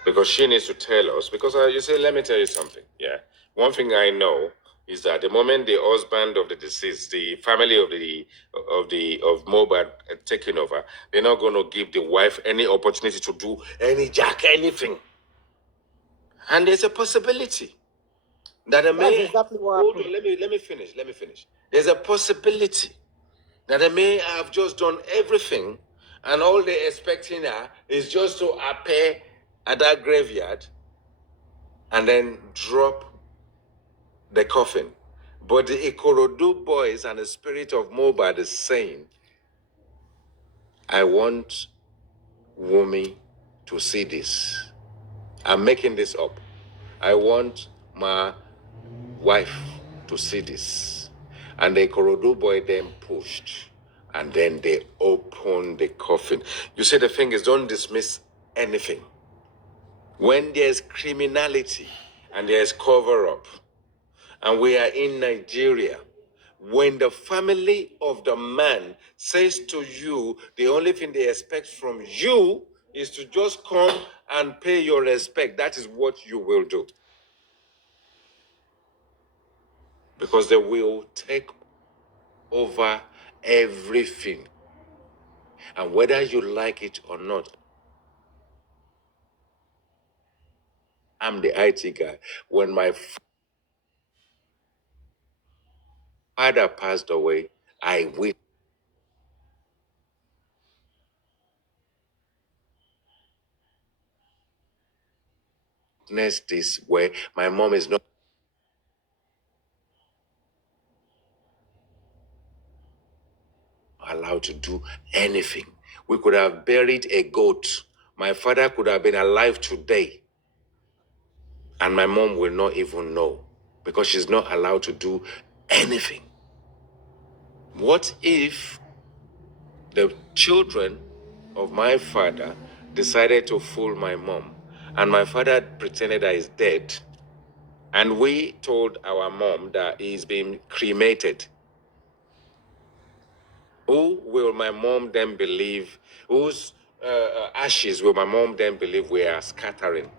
Because she needs to tell us. Because you say, let me tell you something. Yeah. One thing I know is that the moment the husband of the deceased, the family of Mobad taking over, they're not going to give the wife any opportunity to do anything. And there's a possibility that a man. Exactly what hold on, let me finish. There's a possibility that they may have just done everything, and all they're expecting her is just to appear at that graveyard and then drop the coffin. But the Ikorodu boys and the spirit of Mobad is saying, I want Wumi to see this. I'm making this up. I want my wife to see this. And the Ikorodu boy then pushed. And then they opened the coffin. You see, the thing is, don't dismiss anything. When there's criminality and there's cover-up, and we are in Nigeria, when the family of the man says to you, the only thing they expect from you is to just come and pay your respect, that is what you will do. Because they will take over everything. And whether you like it or not, I'm the IT guy. When my father passed away, I witnessed this where my mom is not allowed to do anything. We could have buried a goat. My father could have been alive today. And my mom will not even know because she's not allowed to do anything. What if the children of my father decided to fool my mom and my father pretended that he's dead and we told our mom that he's been cremated? Who will my mom then believe? Whose ashes will my mom then believe we are scattering?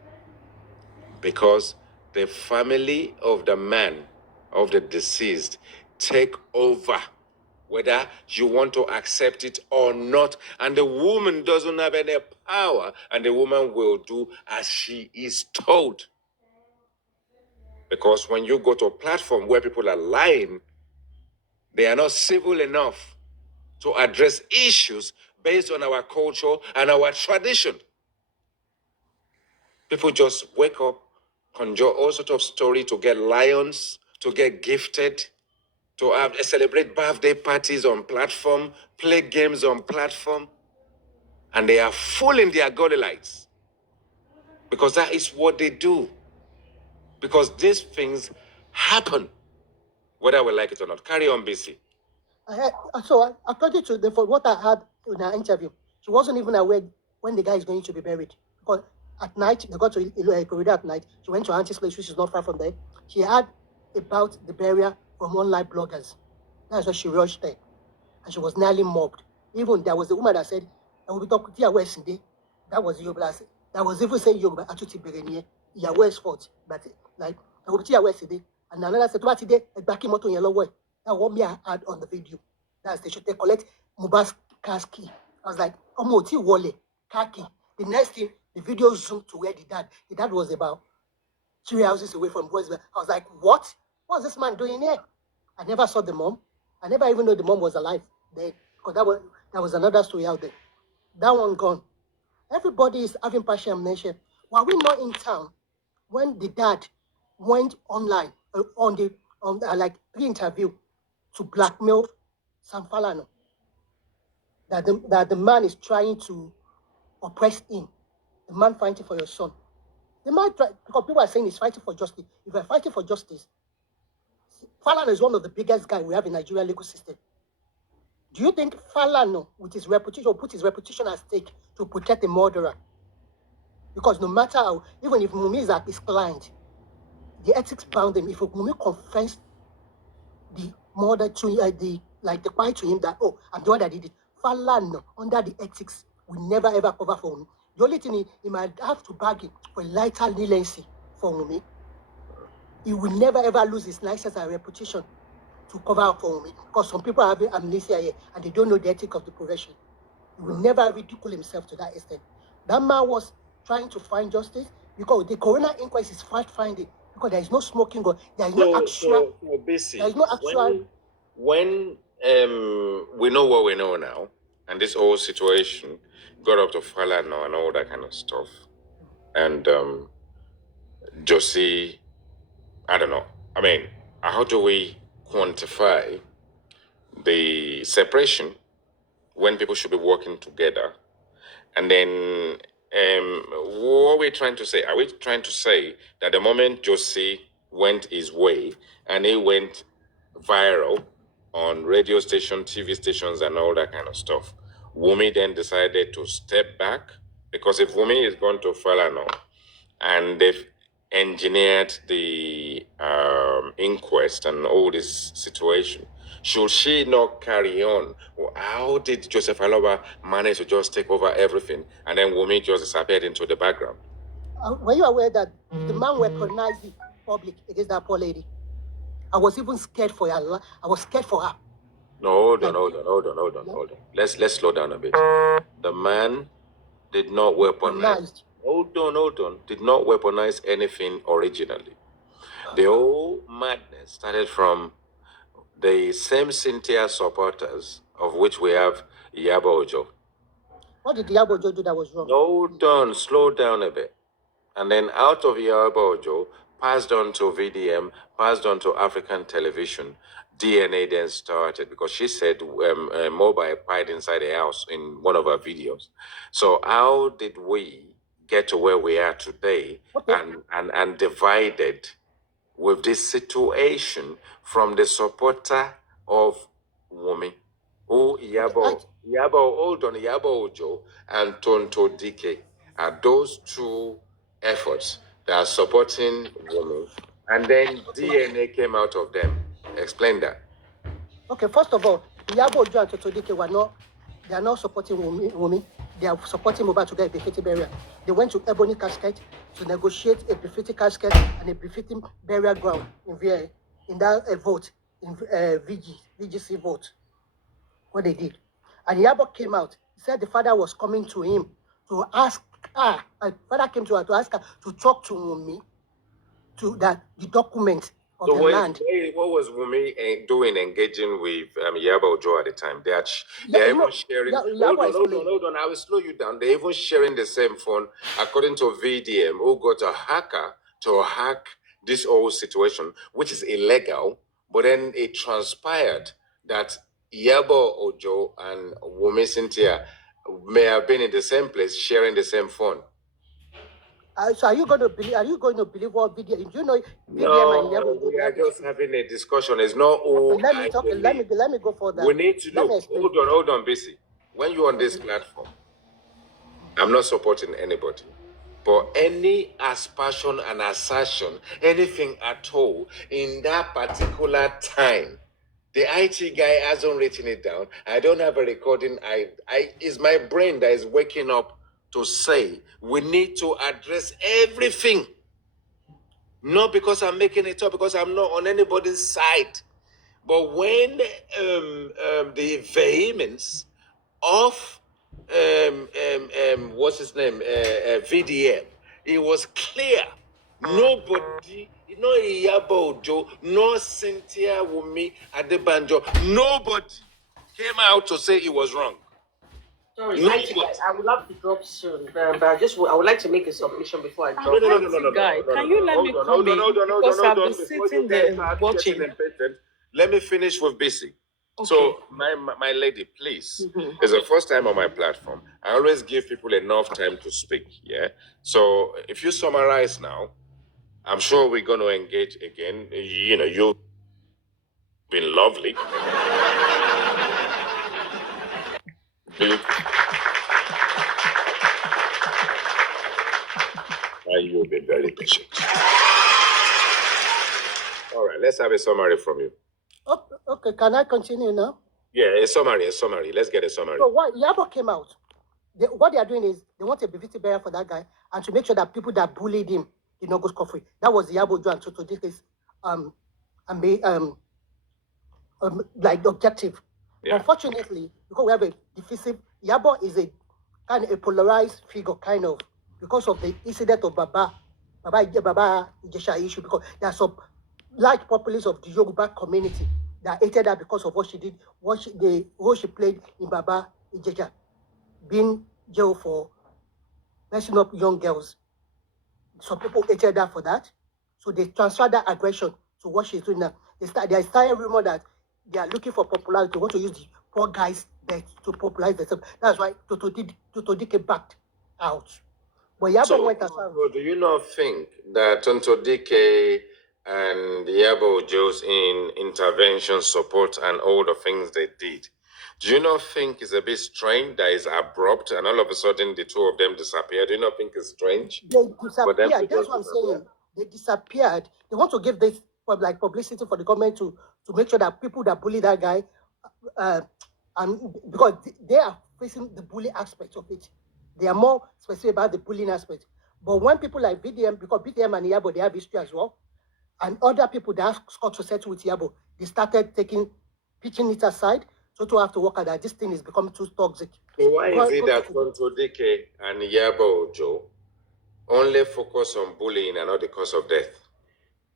Because the family of the man, of the deceased, take over whether you want to accept it or not. And the woman doesn't have any power, and the woman will do as she is told. Because when you go to a platform where people are lying, they are not civil enough to address issues based on our culture and our tradition. People just wake up, conjure all sorts of stories to get lions, to get gifted, to have celebrate birthday parties on platform, play games on platform, and they are fooling their godly lights because that is what they do. Because these things happen, whether we like it or not. Carry on, BC. According to what I had in her interview, she wasn't even aware when the guy is going to be buried. Because at night, they got to a corridor at night. She went to Auntie's place, which is not far from there. She heard about the burial from online bloggers. That's why she rushed there. And she was nearly mobbed. Even there was a woman that said, I will be talking to Yahweh Sinde. That was Yoruba. That was even saying Yoruba, Atuti Berenie, Yahweh's fault. But like, I will be Yahweh Sinde. And another said, what today, a backing motor in yellow way. That's what me I had on the video. That's they should collect Mubarak's car key. I was like, Omoti Wale, car key. The next thing, the video zoomed to where the dad was about 3 houses away from Westwell. I was like, what? What's this man doing here? I never saw the mom. I never even know the mom was alive then. Because that was another story out there. That one gone. Everybody is having partial amnesia. Were we not in town when the dad went online on like pre-interview to blackmail Sam Falano? That the man is trying to oppress him. The man fighting for your son. The man because people are saying he's fighting for justice. If we're fighting for justice, Falano is one of the biggest guys we have in Nigerian legal system. Do you think Falano, with his reputation, will put his reputation at stake to protect a murderer? Because no matter how, even if Mumi is his client, the ethics bound him. If Mumi confessed the murder to the crime to him that, oh, I'm the one that did it, Falano, under the ethics, will never ever cover for Mumi. The only thing he might have to bargain for lighter leniency for Mumi. He will never ever lose his license and reputation to cover up for me, because some people are having amnesia here and they don't know the ethics of the profession. He will never ridicule himself to that extent. That man was trying to find justice because the coroner inquest is fact-finding because there is no smoking gun, there is no actual. There is no actual. When we know what we know now, and this whole situation got up to Falano and all that kind of stuff, and Josie, I don't know. I mean, how do we quantify the separation when people should be working together? And then what are we trying to say? Are we trying to say that the moment Josie went his way and he went viral on radio stations, TV stations, and all that kind of stuff, Wumi then decided to step back? Because if Wumi is going to Falano and they've engineered the inquest and all this situation, should she not carry on? How did Joseph Aloba manage to just take over everything and then Wumi just disappeared into the background? Were you aware that the man weaponized the public against that poor lady? I was even scared for her. I was scared for her. No, hold on. Let's slow down a bit. The man did not weaponize. Hold on. Did not weaponize anything originally. The whole madness started from the same Cynthia supporters, of which we have Iyabo Ojo. What did Iyabo Ojo do that was wrong? Hold on, slow down a bit. And then out of Iyabo Ojo, passed on to VDM, passed on to African television. DNA then started because she said mobile pied inside the house in one of her videos. So how did we get to where we are today and divided with this situation from the supporter of Wumi, who Iyabo Ojo and Tonto Dike are those two efforts that are supporting Wumi, and then DNA came out of them. Explain that. Okay, first of all, Iyabo Ojo and Tonto Dike they are not supporting Wumi. They are supporting Mohbad to get a befitting burial. They went to Ebony Casket to negotiate a befitting casket and a befitting burial ground in that vote, in VGC vote. what they did. And Yabo came out. He said the father was coming to him to ask her. Father came to her to ask her to talk to me, to that the document of So the land. what was Wumi doing engaging with Yaba Ojo at the time? They're even sharing. Hold on. I will slow you down. They're even sharing the same phone, according to VDM, who got a hacker to hack this whole situation, which is illegal. But then it transpired that Yaba Ojo and Wumi Cynthia may have been in the same place, sharing the same phone. So are you going to believe? Are you going to believe what VDM? Do you know VDM No, and Yabo? we are just having a discussion. It's not all. Let me go for that. We need to know. Hold on, BC. When you're on this platform, I'm not supporting anybody. But any aspersion and assertion, anything at all, in that particular time, the IT guy hasn't written it down. I don't have a recording. It's my brain that is waking up to say we need to address everything. Not because I'm making it up, because I'm not on anybody's side. But when the vehemence of what's his name, VDM, it was clear. Nobody, no Iyabo Ojo, no Cynthia Wumi Adebanjo, nobody came out to say it was wrong. Sorry, I would love to drop soon, but I would like to make a submission before I drop. No. Can you let me come in? Because I've been sitting there watching. Let me finish with BC. Okay. So, my lady, please. It's the first time on my platform. I always give people enough time to speak. Yeah. So, if you summarize now, I'm sure we're going to engage again. You know, you've been lovely. You've been very patient. All right, let's have a summary from you. Okay, can I continue now? Yeah, a summary. Let's get a summary. So what Yabo came out, what they are doing is they want a bevity barrier for that guy and to make sure that people that bullied him did not go scot-free. That was Yabo Ojo and Toto Dike's like the objective. Yeah. Unfortunately, because we have a divisive, Yabo is a kind of a polarized figure, kind of, because of the incident of Baba Ijesha issue, because there are some large populace of the Yoruba community that hated her because of what she did, the role she played in Baba Ijesha, being jailed for messing up young girls. Some people hated her for that, so they transferred that aggression to what she's doing now. They started rumor that they are looking for popularity. They want to use the poor guys death to popularize themselves. That's why Toto Dike backed out. But Yabo went as far. So do you not think that Tonto Dike and Yabo Ojo's intervention support and all the things they did, do you not think it's a bit strange that it's abrupt and all of a sudden the two of them disappeared? Do you not think it's strange? They disappeared. That's what I'm saying. They disappeared. They want to give this like publicity for the government to make sure that people that bully that guy, and because they are facing the bully aspect of it. They are more specific about the bullying aspect. But when people like VDM, because VDM and Yabo, they have history as well, and other people that have got to settle with Yabo, they started pitching it aside, so to have to work at that. This thing is becoming too toxic. So why is it that Tonto Dike and Yabo Ojo only focus on bullying and not the cause of death?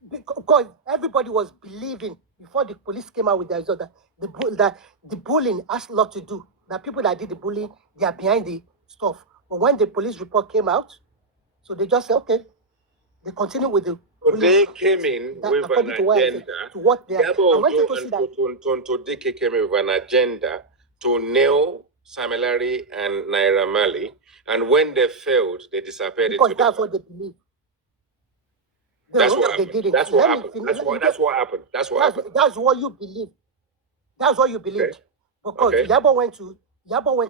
Because everybody was believing before the police came out with their result that the bullying has a lot to do. That people that did the bullying, they are behind the stuff. But when the police report came out, so they just said, okay, they continue with the. So they came in with an agenda. To what they are. Yabo Ojo and Tonto Dike came in with an agenda to nail Samilari and Naira Marley, and when they failed, they disappeared. Because that's what they believe. That's what happened. That's what happened. That's what happened. That's what you believe. That's what you believed. Okay. Because Yabo went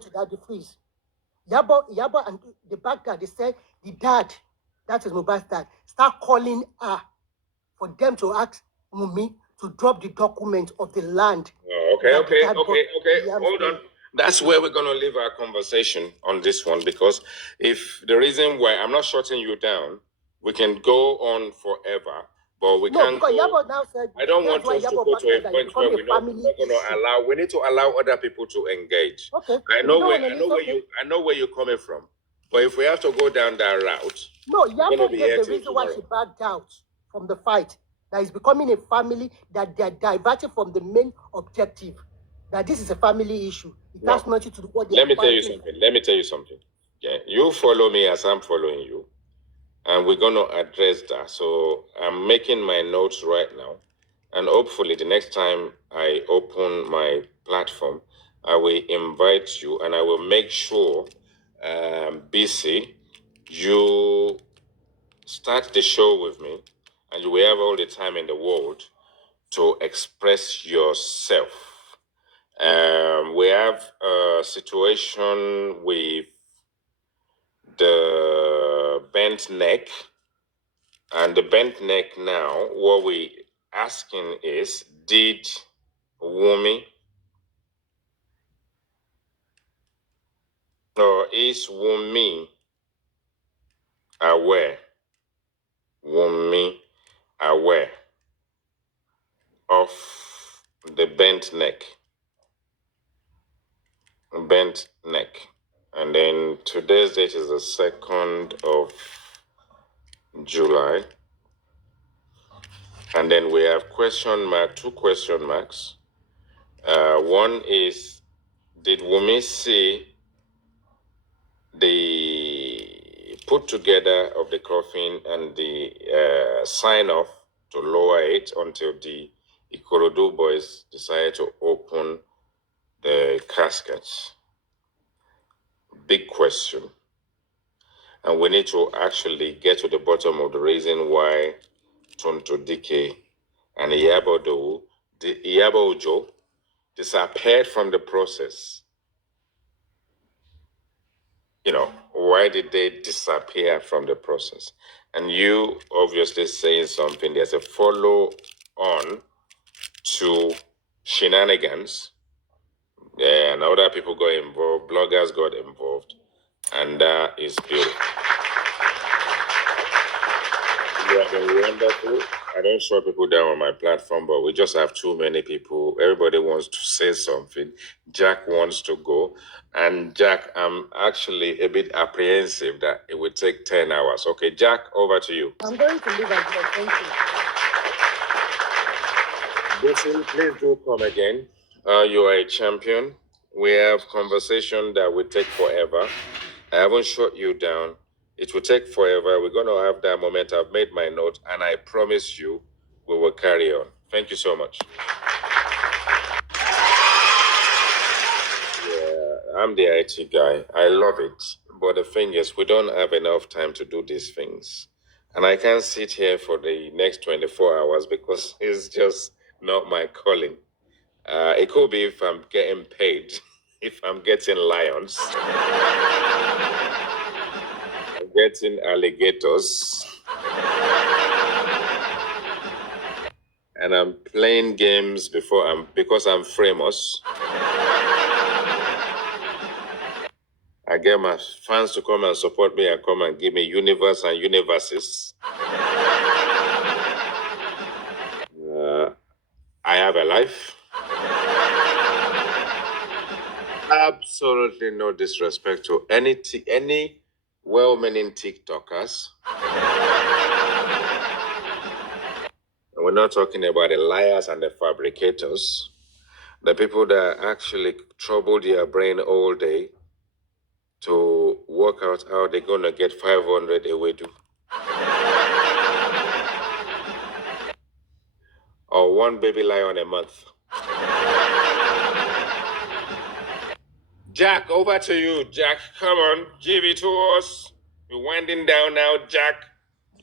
to that the freeze. Yabo and the Baghdad, they said the dad, that is Mohbad's dad, start calling her for them to ask Wunmi to drop the document of the land. Okay. Hold on. That's where we're going to leave our conversation on this one, because if the reason why I'm not shutting you down, we can go on forever. But we No, can't because go. Yabo now said I don't that's want why us to Yabo go back to a said that you point where become a we're not family going to issue. allow. We need to allow other people to engage. Okay. I If know you don't where want to listen, okay. I know where you're coming from. But if we have to go down that route, No, we're going to Yabo be gave here the till reason why tomorrow. she backed out from the fight. That is becoming a family, that they're diverting from the main objective. That this is a family issue. It has nothing to do with what they Let are me tell you fighting. something. Let me tell you something. Yeah, you follow me as I'm following you, and we're going to address that. So I'm making my notes right now, and hopefully the next time I open my platform, I will invite you, and I will make sure, BC, you start the show with me, and you will have all the time in the world to express yourself. We have a situation with the bent neck, and the bent neck now, what we asking is, did Wumi or is Wumi aware? Wumi aware of the bent neck? Bent neck. And then today's date is the 2nd of July. And then we have two question marks. One is, did Wumi see the put together of the coffin and the sign off to lower it until the Ikorodu boys decided to open the caskets? Big question. And we need to actually get to the bottom of the reason why Tonto Dike and Iyabo Ojo disappeared from the process. You know, why did they disappear from the process? And you obviously saying something, there's a follow on to shenanigans. Yeah, and other people got involved, bloggers got involved, and that is beautiful. You have been wonderful. I don't shut people down on my platform, but we just have too many people. Everybody wants to say something. Jack wants to go. And Jack, I'm actually a bit apprehensive that it would take 10 hours. Okay, Jack, over to you. I'm going to leave as well. Thank you. Listen, please do come again. You are a champion. We have conversation that will take forever. I haven't shut you down. It will take forever. We're going to have that moment. I've made my note, and I promise you we will carry on. Thank you so much. Yeah, I'm the IT guy. I love it. But the thing is, we don't have enough time to do these things. And I can't sit here for the next 24 hours because it's just not my calling. It could be if I'm getting paid, if I'm getting lions, I'm getting alligators, and I'm playing games because I'm famous. I get my fans to come and support me and come and give me universe and universes. I have a life. Absolutely no disrespect to any well-meaning TikTokers. We're not talking about the liars and the fabricators, the people that actually trouble their brain all day to work out how they're going to get 500 ewedu. Or one baby lion a month. Jack, over to you. Jack, come on, give it to us. We're winding down now, Jack.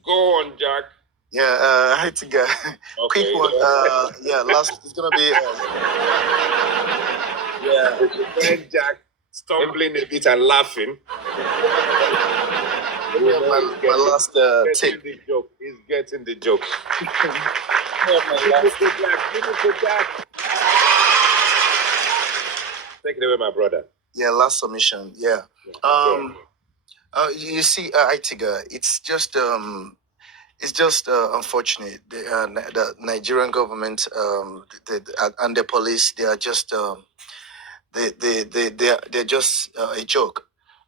Go on, Jack. Yeah, I had to go. Okay, Quick one. Yeah, last. It's gonna be. Yeah. When Jack stumbling a bit and laughing. My last tip. The joke. He's getting the joke. Jack. Take it away, my brother. Yeah, last submission. Yeah. You see, Itiga, it's just it's just unfortunate. The Nigerian government and the police, they are just they're just a joke.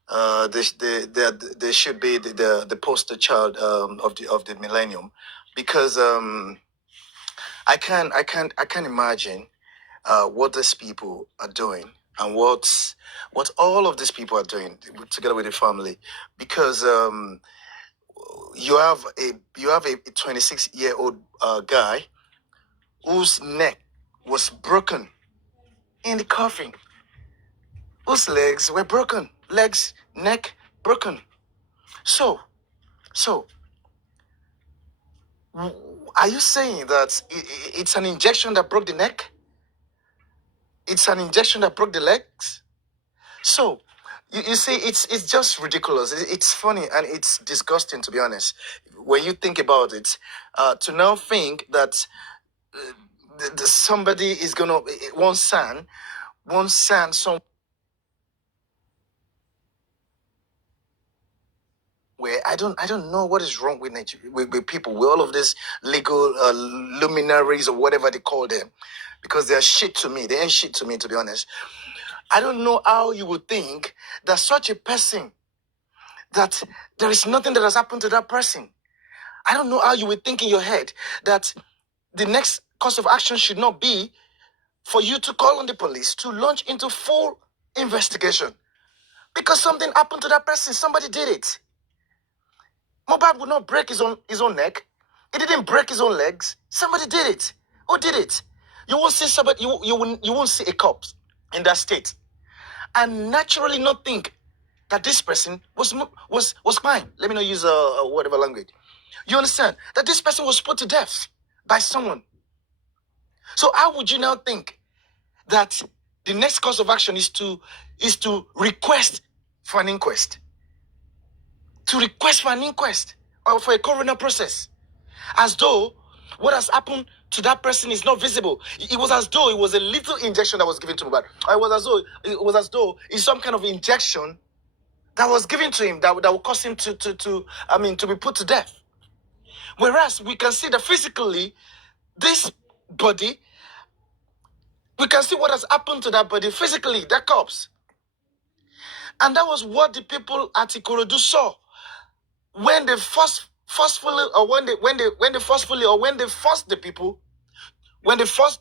They should be the poster child of the millennium, because I can't imagine what these people are doing, and what all of these people are doing together with the family, because you have a 26-year-old guy whose neck was broken in the coffin, whose legs were broken, neck broken. So are you saying that it's an injection that broke the neck? It's an injection that broke the legs? So you see, it's just ridiculous. It's funny and it's disgusting, to be honest, when you think about it. To now think that somebody is gonna one son somewhere. I don't know what is wrong with Nigeria, with people, with all of these legal luminaries or whatever they call them, because they are shit to me. They ain't shit to me, to be honest. I don't know how you would think that such a person, that there is nothing that has happened to that person. I don't know how you would think in your head that the next course of action should not be for you to call on the police to launch into full investigation because something happened to that person. Somebody did it. Mohbad would not break his own neck. He didn't break his own legs. Somebody did it. Who did it? You won't see somebody. You won't see a corpse in that state, and naturally not think that this person was fine. Let me not use whatever language. You understand that this person was put to death by someone. So how would you now think that the next course of action is to request for an inquest, or for a coroner process, as though what has happened to that person is not visible? It was as though it was a little injection that was given to Mohbad. Or it was as though it's some kind of injection that was given to him that will cause him to be put to death. Whereas we can see that physically, this body, we can see what has happened to that body physically, that corpse. And that was what the people at Ikorodu saw when they forced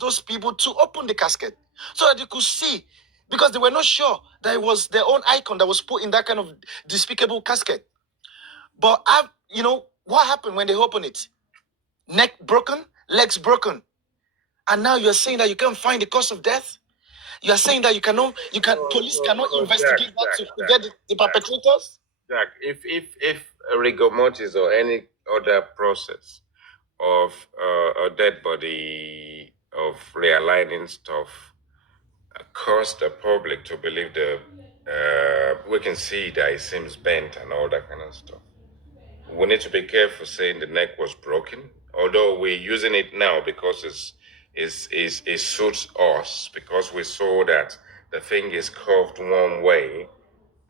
those people to open the casket so that they could see, because they were not sure that it was their own icon that was put in that kind of despicable casket. But what happened when they opened it? Neck broken, legs broken. And now you're saying that you can't find the cause of death? You are saying that police cannot investigate that to get the perpetrators? Jack, if rigor mortis or any other process of a dead body, of realigning stuff, caused the public to believe we can see that it seems bent and all that kind of stuff. We need to be careful saying the neck was broken, although we're using it now because it suits us, because we saw that the thing is curved one way,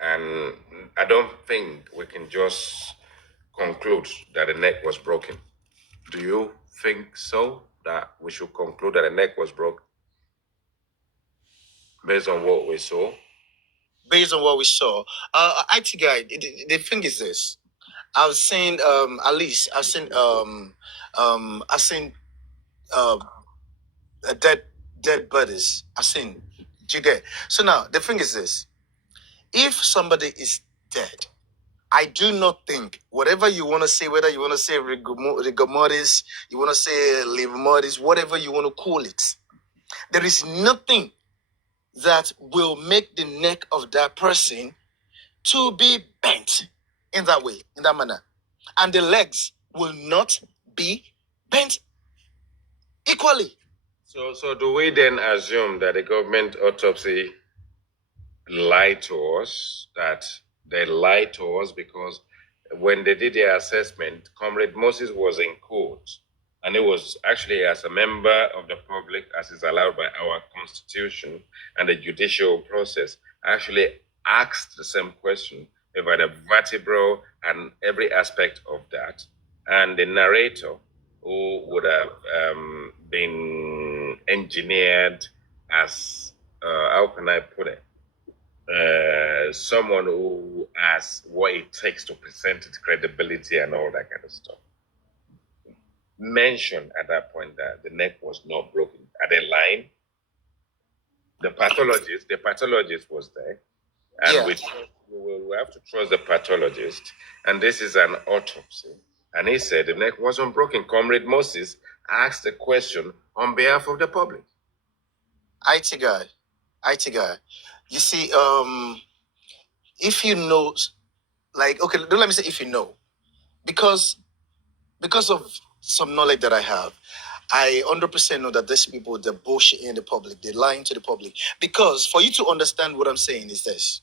and I don't think we can just conclude that the neck was broken. Do you think so? That we should conclude that the neck was broken based on what we saw? Based on what we saw, IT guy, the thing is this. I've seen at least I've seen uh, dead bodies. I've seen. Do you get? So now the thing is this: if somebody is dead, I do not think whatever you want to say, whether you want to say rigor mortis, you want to say livor mortis, whatever you want to call it, there is nothing that will make the neck of that person to be bent in that way, in that manner. And the legs will not be bent equally. So do we then assume that the government autopsy lied to us, that they lied to us because when they did their assessment, Comrade Moses was in court, and it was actually as a member of the public, as is allowed by our constitution and the judicial process, actually asked the same question about the vertebral and every aspect of that. and the narrator who would have been engineered as, how can I put it? Someone who has what it takes to present its credibility and all that kind of stuff. Mentioned at that point that the neck was not broken. Are they lying? The pathologist was there, and we have to trust the pathologist. And this is an autopsy. And he said the neck wasn't broken. Comrade Moses asked the question on behalf of the public. IT guy. You see, if you know, like, okay, don't let me say if you know, because of some knowledge that I have, I 100% know that these people, they're bullshit in the public, they're lying to the public. Because for you to understand what I'm saying is this.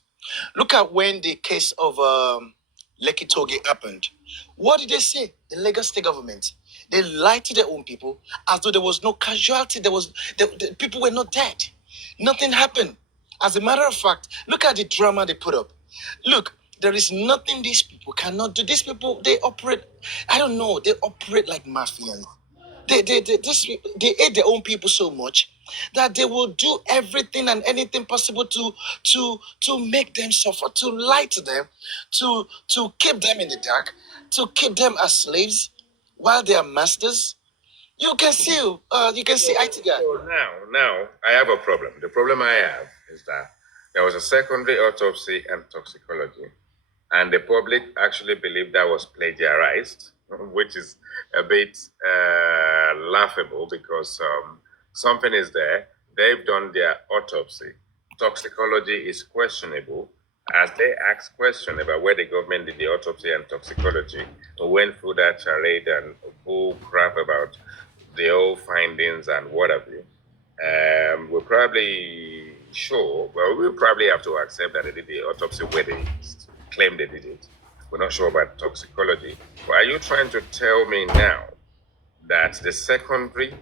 Look at when the case of Lekki Toge happened. What did they say? The Lagos state government. They lied to their own people as though there was no casualty. The people were not dead. Nothing happened. As a matter of fact, look at the drama they put up. Look, there is nothing these people cannot do. These people, they operate, I don't know, they operate like mafians. They hate their own people so much that they will do everything and anything possible to make them suffer, to lie to them, to keep them in the dark, to keep them as slaves while they are masters. You can see IT guy. So now I have a problem. The problem I have is that there was a secondary autopsy and toxicology, and the public actually believed that was plagiarized, which is a bit laughable because something is there. They've done their autopsy. Toxicology is questionable. As they asked questions about where the government did the autopsy and toxicology, we went through that charade and bull crap about the old findings and what have you. We're probably sure, well, we'll probably have to accept that they did the autopsy where they claim they did it. We're not sure about toxicology. But are you trying to tell me now that the secondary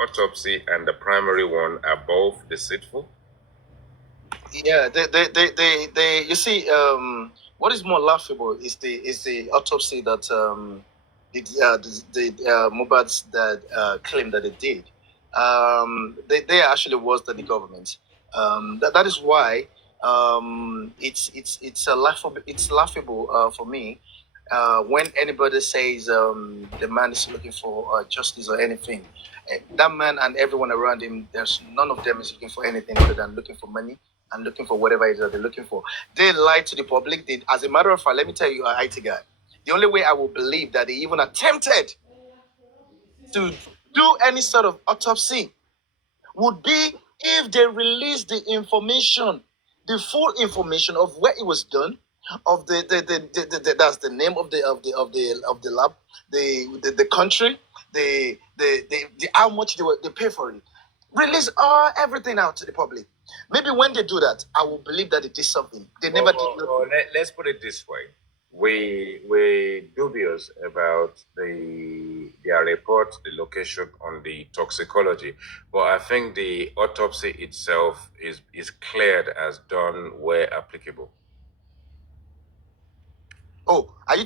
autopsy and the primary one are both deceitful? Yeah, they you see, what is more laughable is the autopsy that the Mubad's that claim that they did. They are actually worse than the government. That is why it's laughable for me when anybody says the man is looking for justice or anything. That man and everyone around him, there's none of them is looking for anything other than looking for money and looking for whatever it is that they're looking for. They lied to the public. As a matter of fact, let me tell you, IT guy, the only way I will believe that they even attempted to do any sort of autopsy would be if they release the information, the full information of where it was done, of the that's the name of the lab, the country, the how much they pay for it. Release everything out to the public. Maybe when they do that, I will believe that they did something. They never did nothing. Let's put it this way. We're dubious about their report, the location on the toxicology, but I think the autopsy itself is cleared as done where applicable. Oh, are you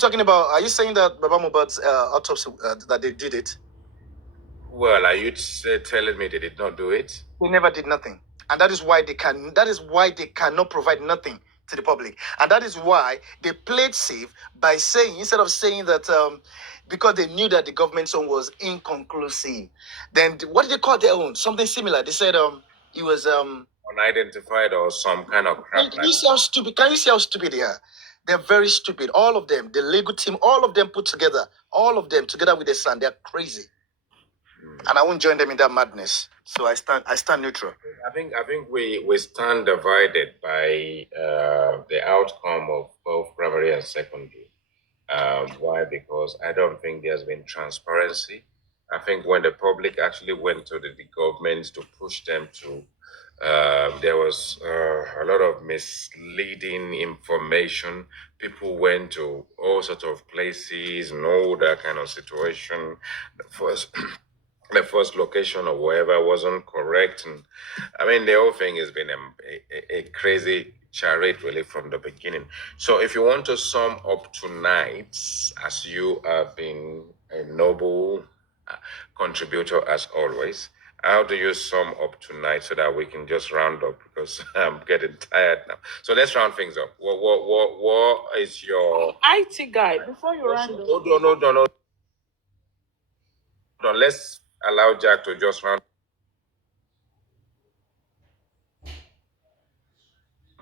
saying that Baba Mubad's autopsy, that they did it? Well, are you telling me they did not do it? They never did nothing. And that is why they cannot provide nothing to the public. And that is why they played safe by saying, instead of saying that because they knew that the government's own was inconclusive, then what did they call their own? Something similar. They said it was unidentified or some kind of crap. Can you see how stupid they are? They're very stupid. All of them, the legal team, all of them put together, all of them together with their son, they're crazy. And I won't join them in that madness. So I stand neutral. I think we stand divided by the outcome of both primary and secondary. Why? Because I don't think there's been transparency. I think when the public actually went to the government to push them to, there was a lot of misleading information. People went to all sorts of places and all that kind of situation. the first location or wherever wasn't correct. And I mean, the whole thing has been a crazy charade really from the beginning. So if you want to sum up tonight, as you have been a noble contributor as always, how do you sum up tonight so that we can just round up, because I'm getting tired now. So let's round things up. What is your IT guy? Before you round up. hold on. Let's allow Jack to just round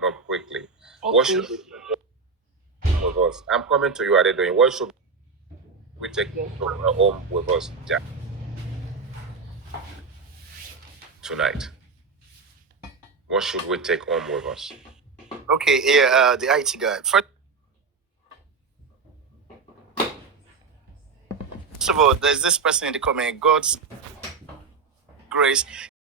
up quickly. Okay. What should we take with us? I'm coming to you, Adedoyin. What should we take home with us, Jack, tonight? What should we take home with us? Okay, yeah, the IT guy. First of all, there's this person in the comment, God's grace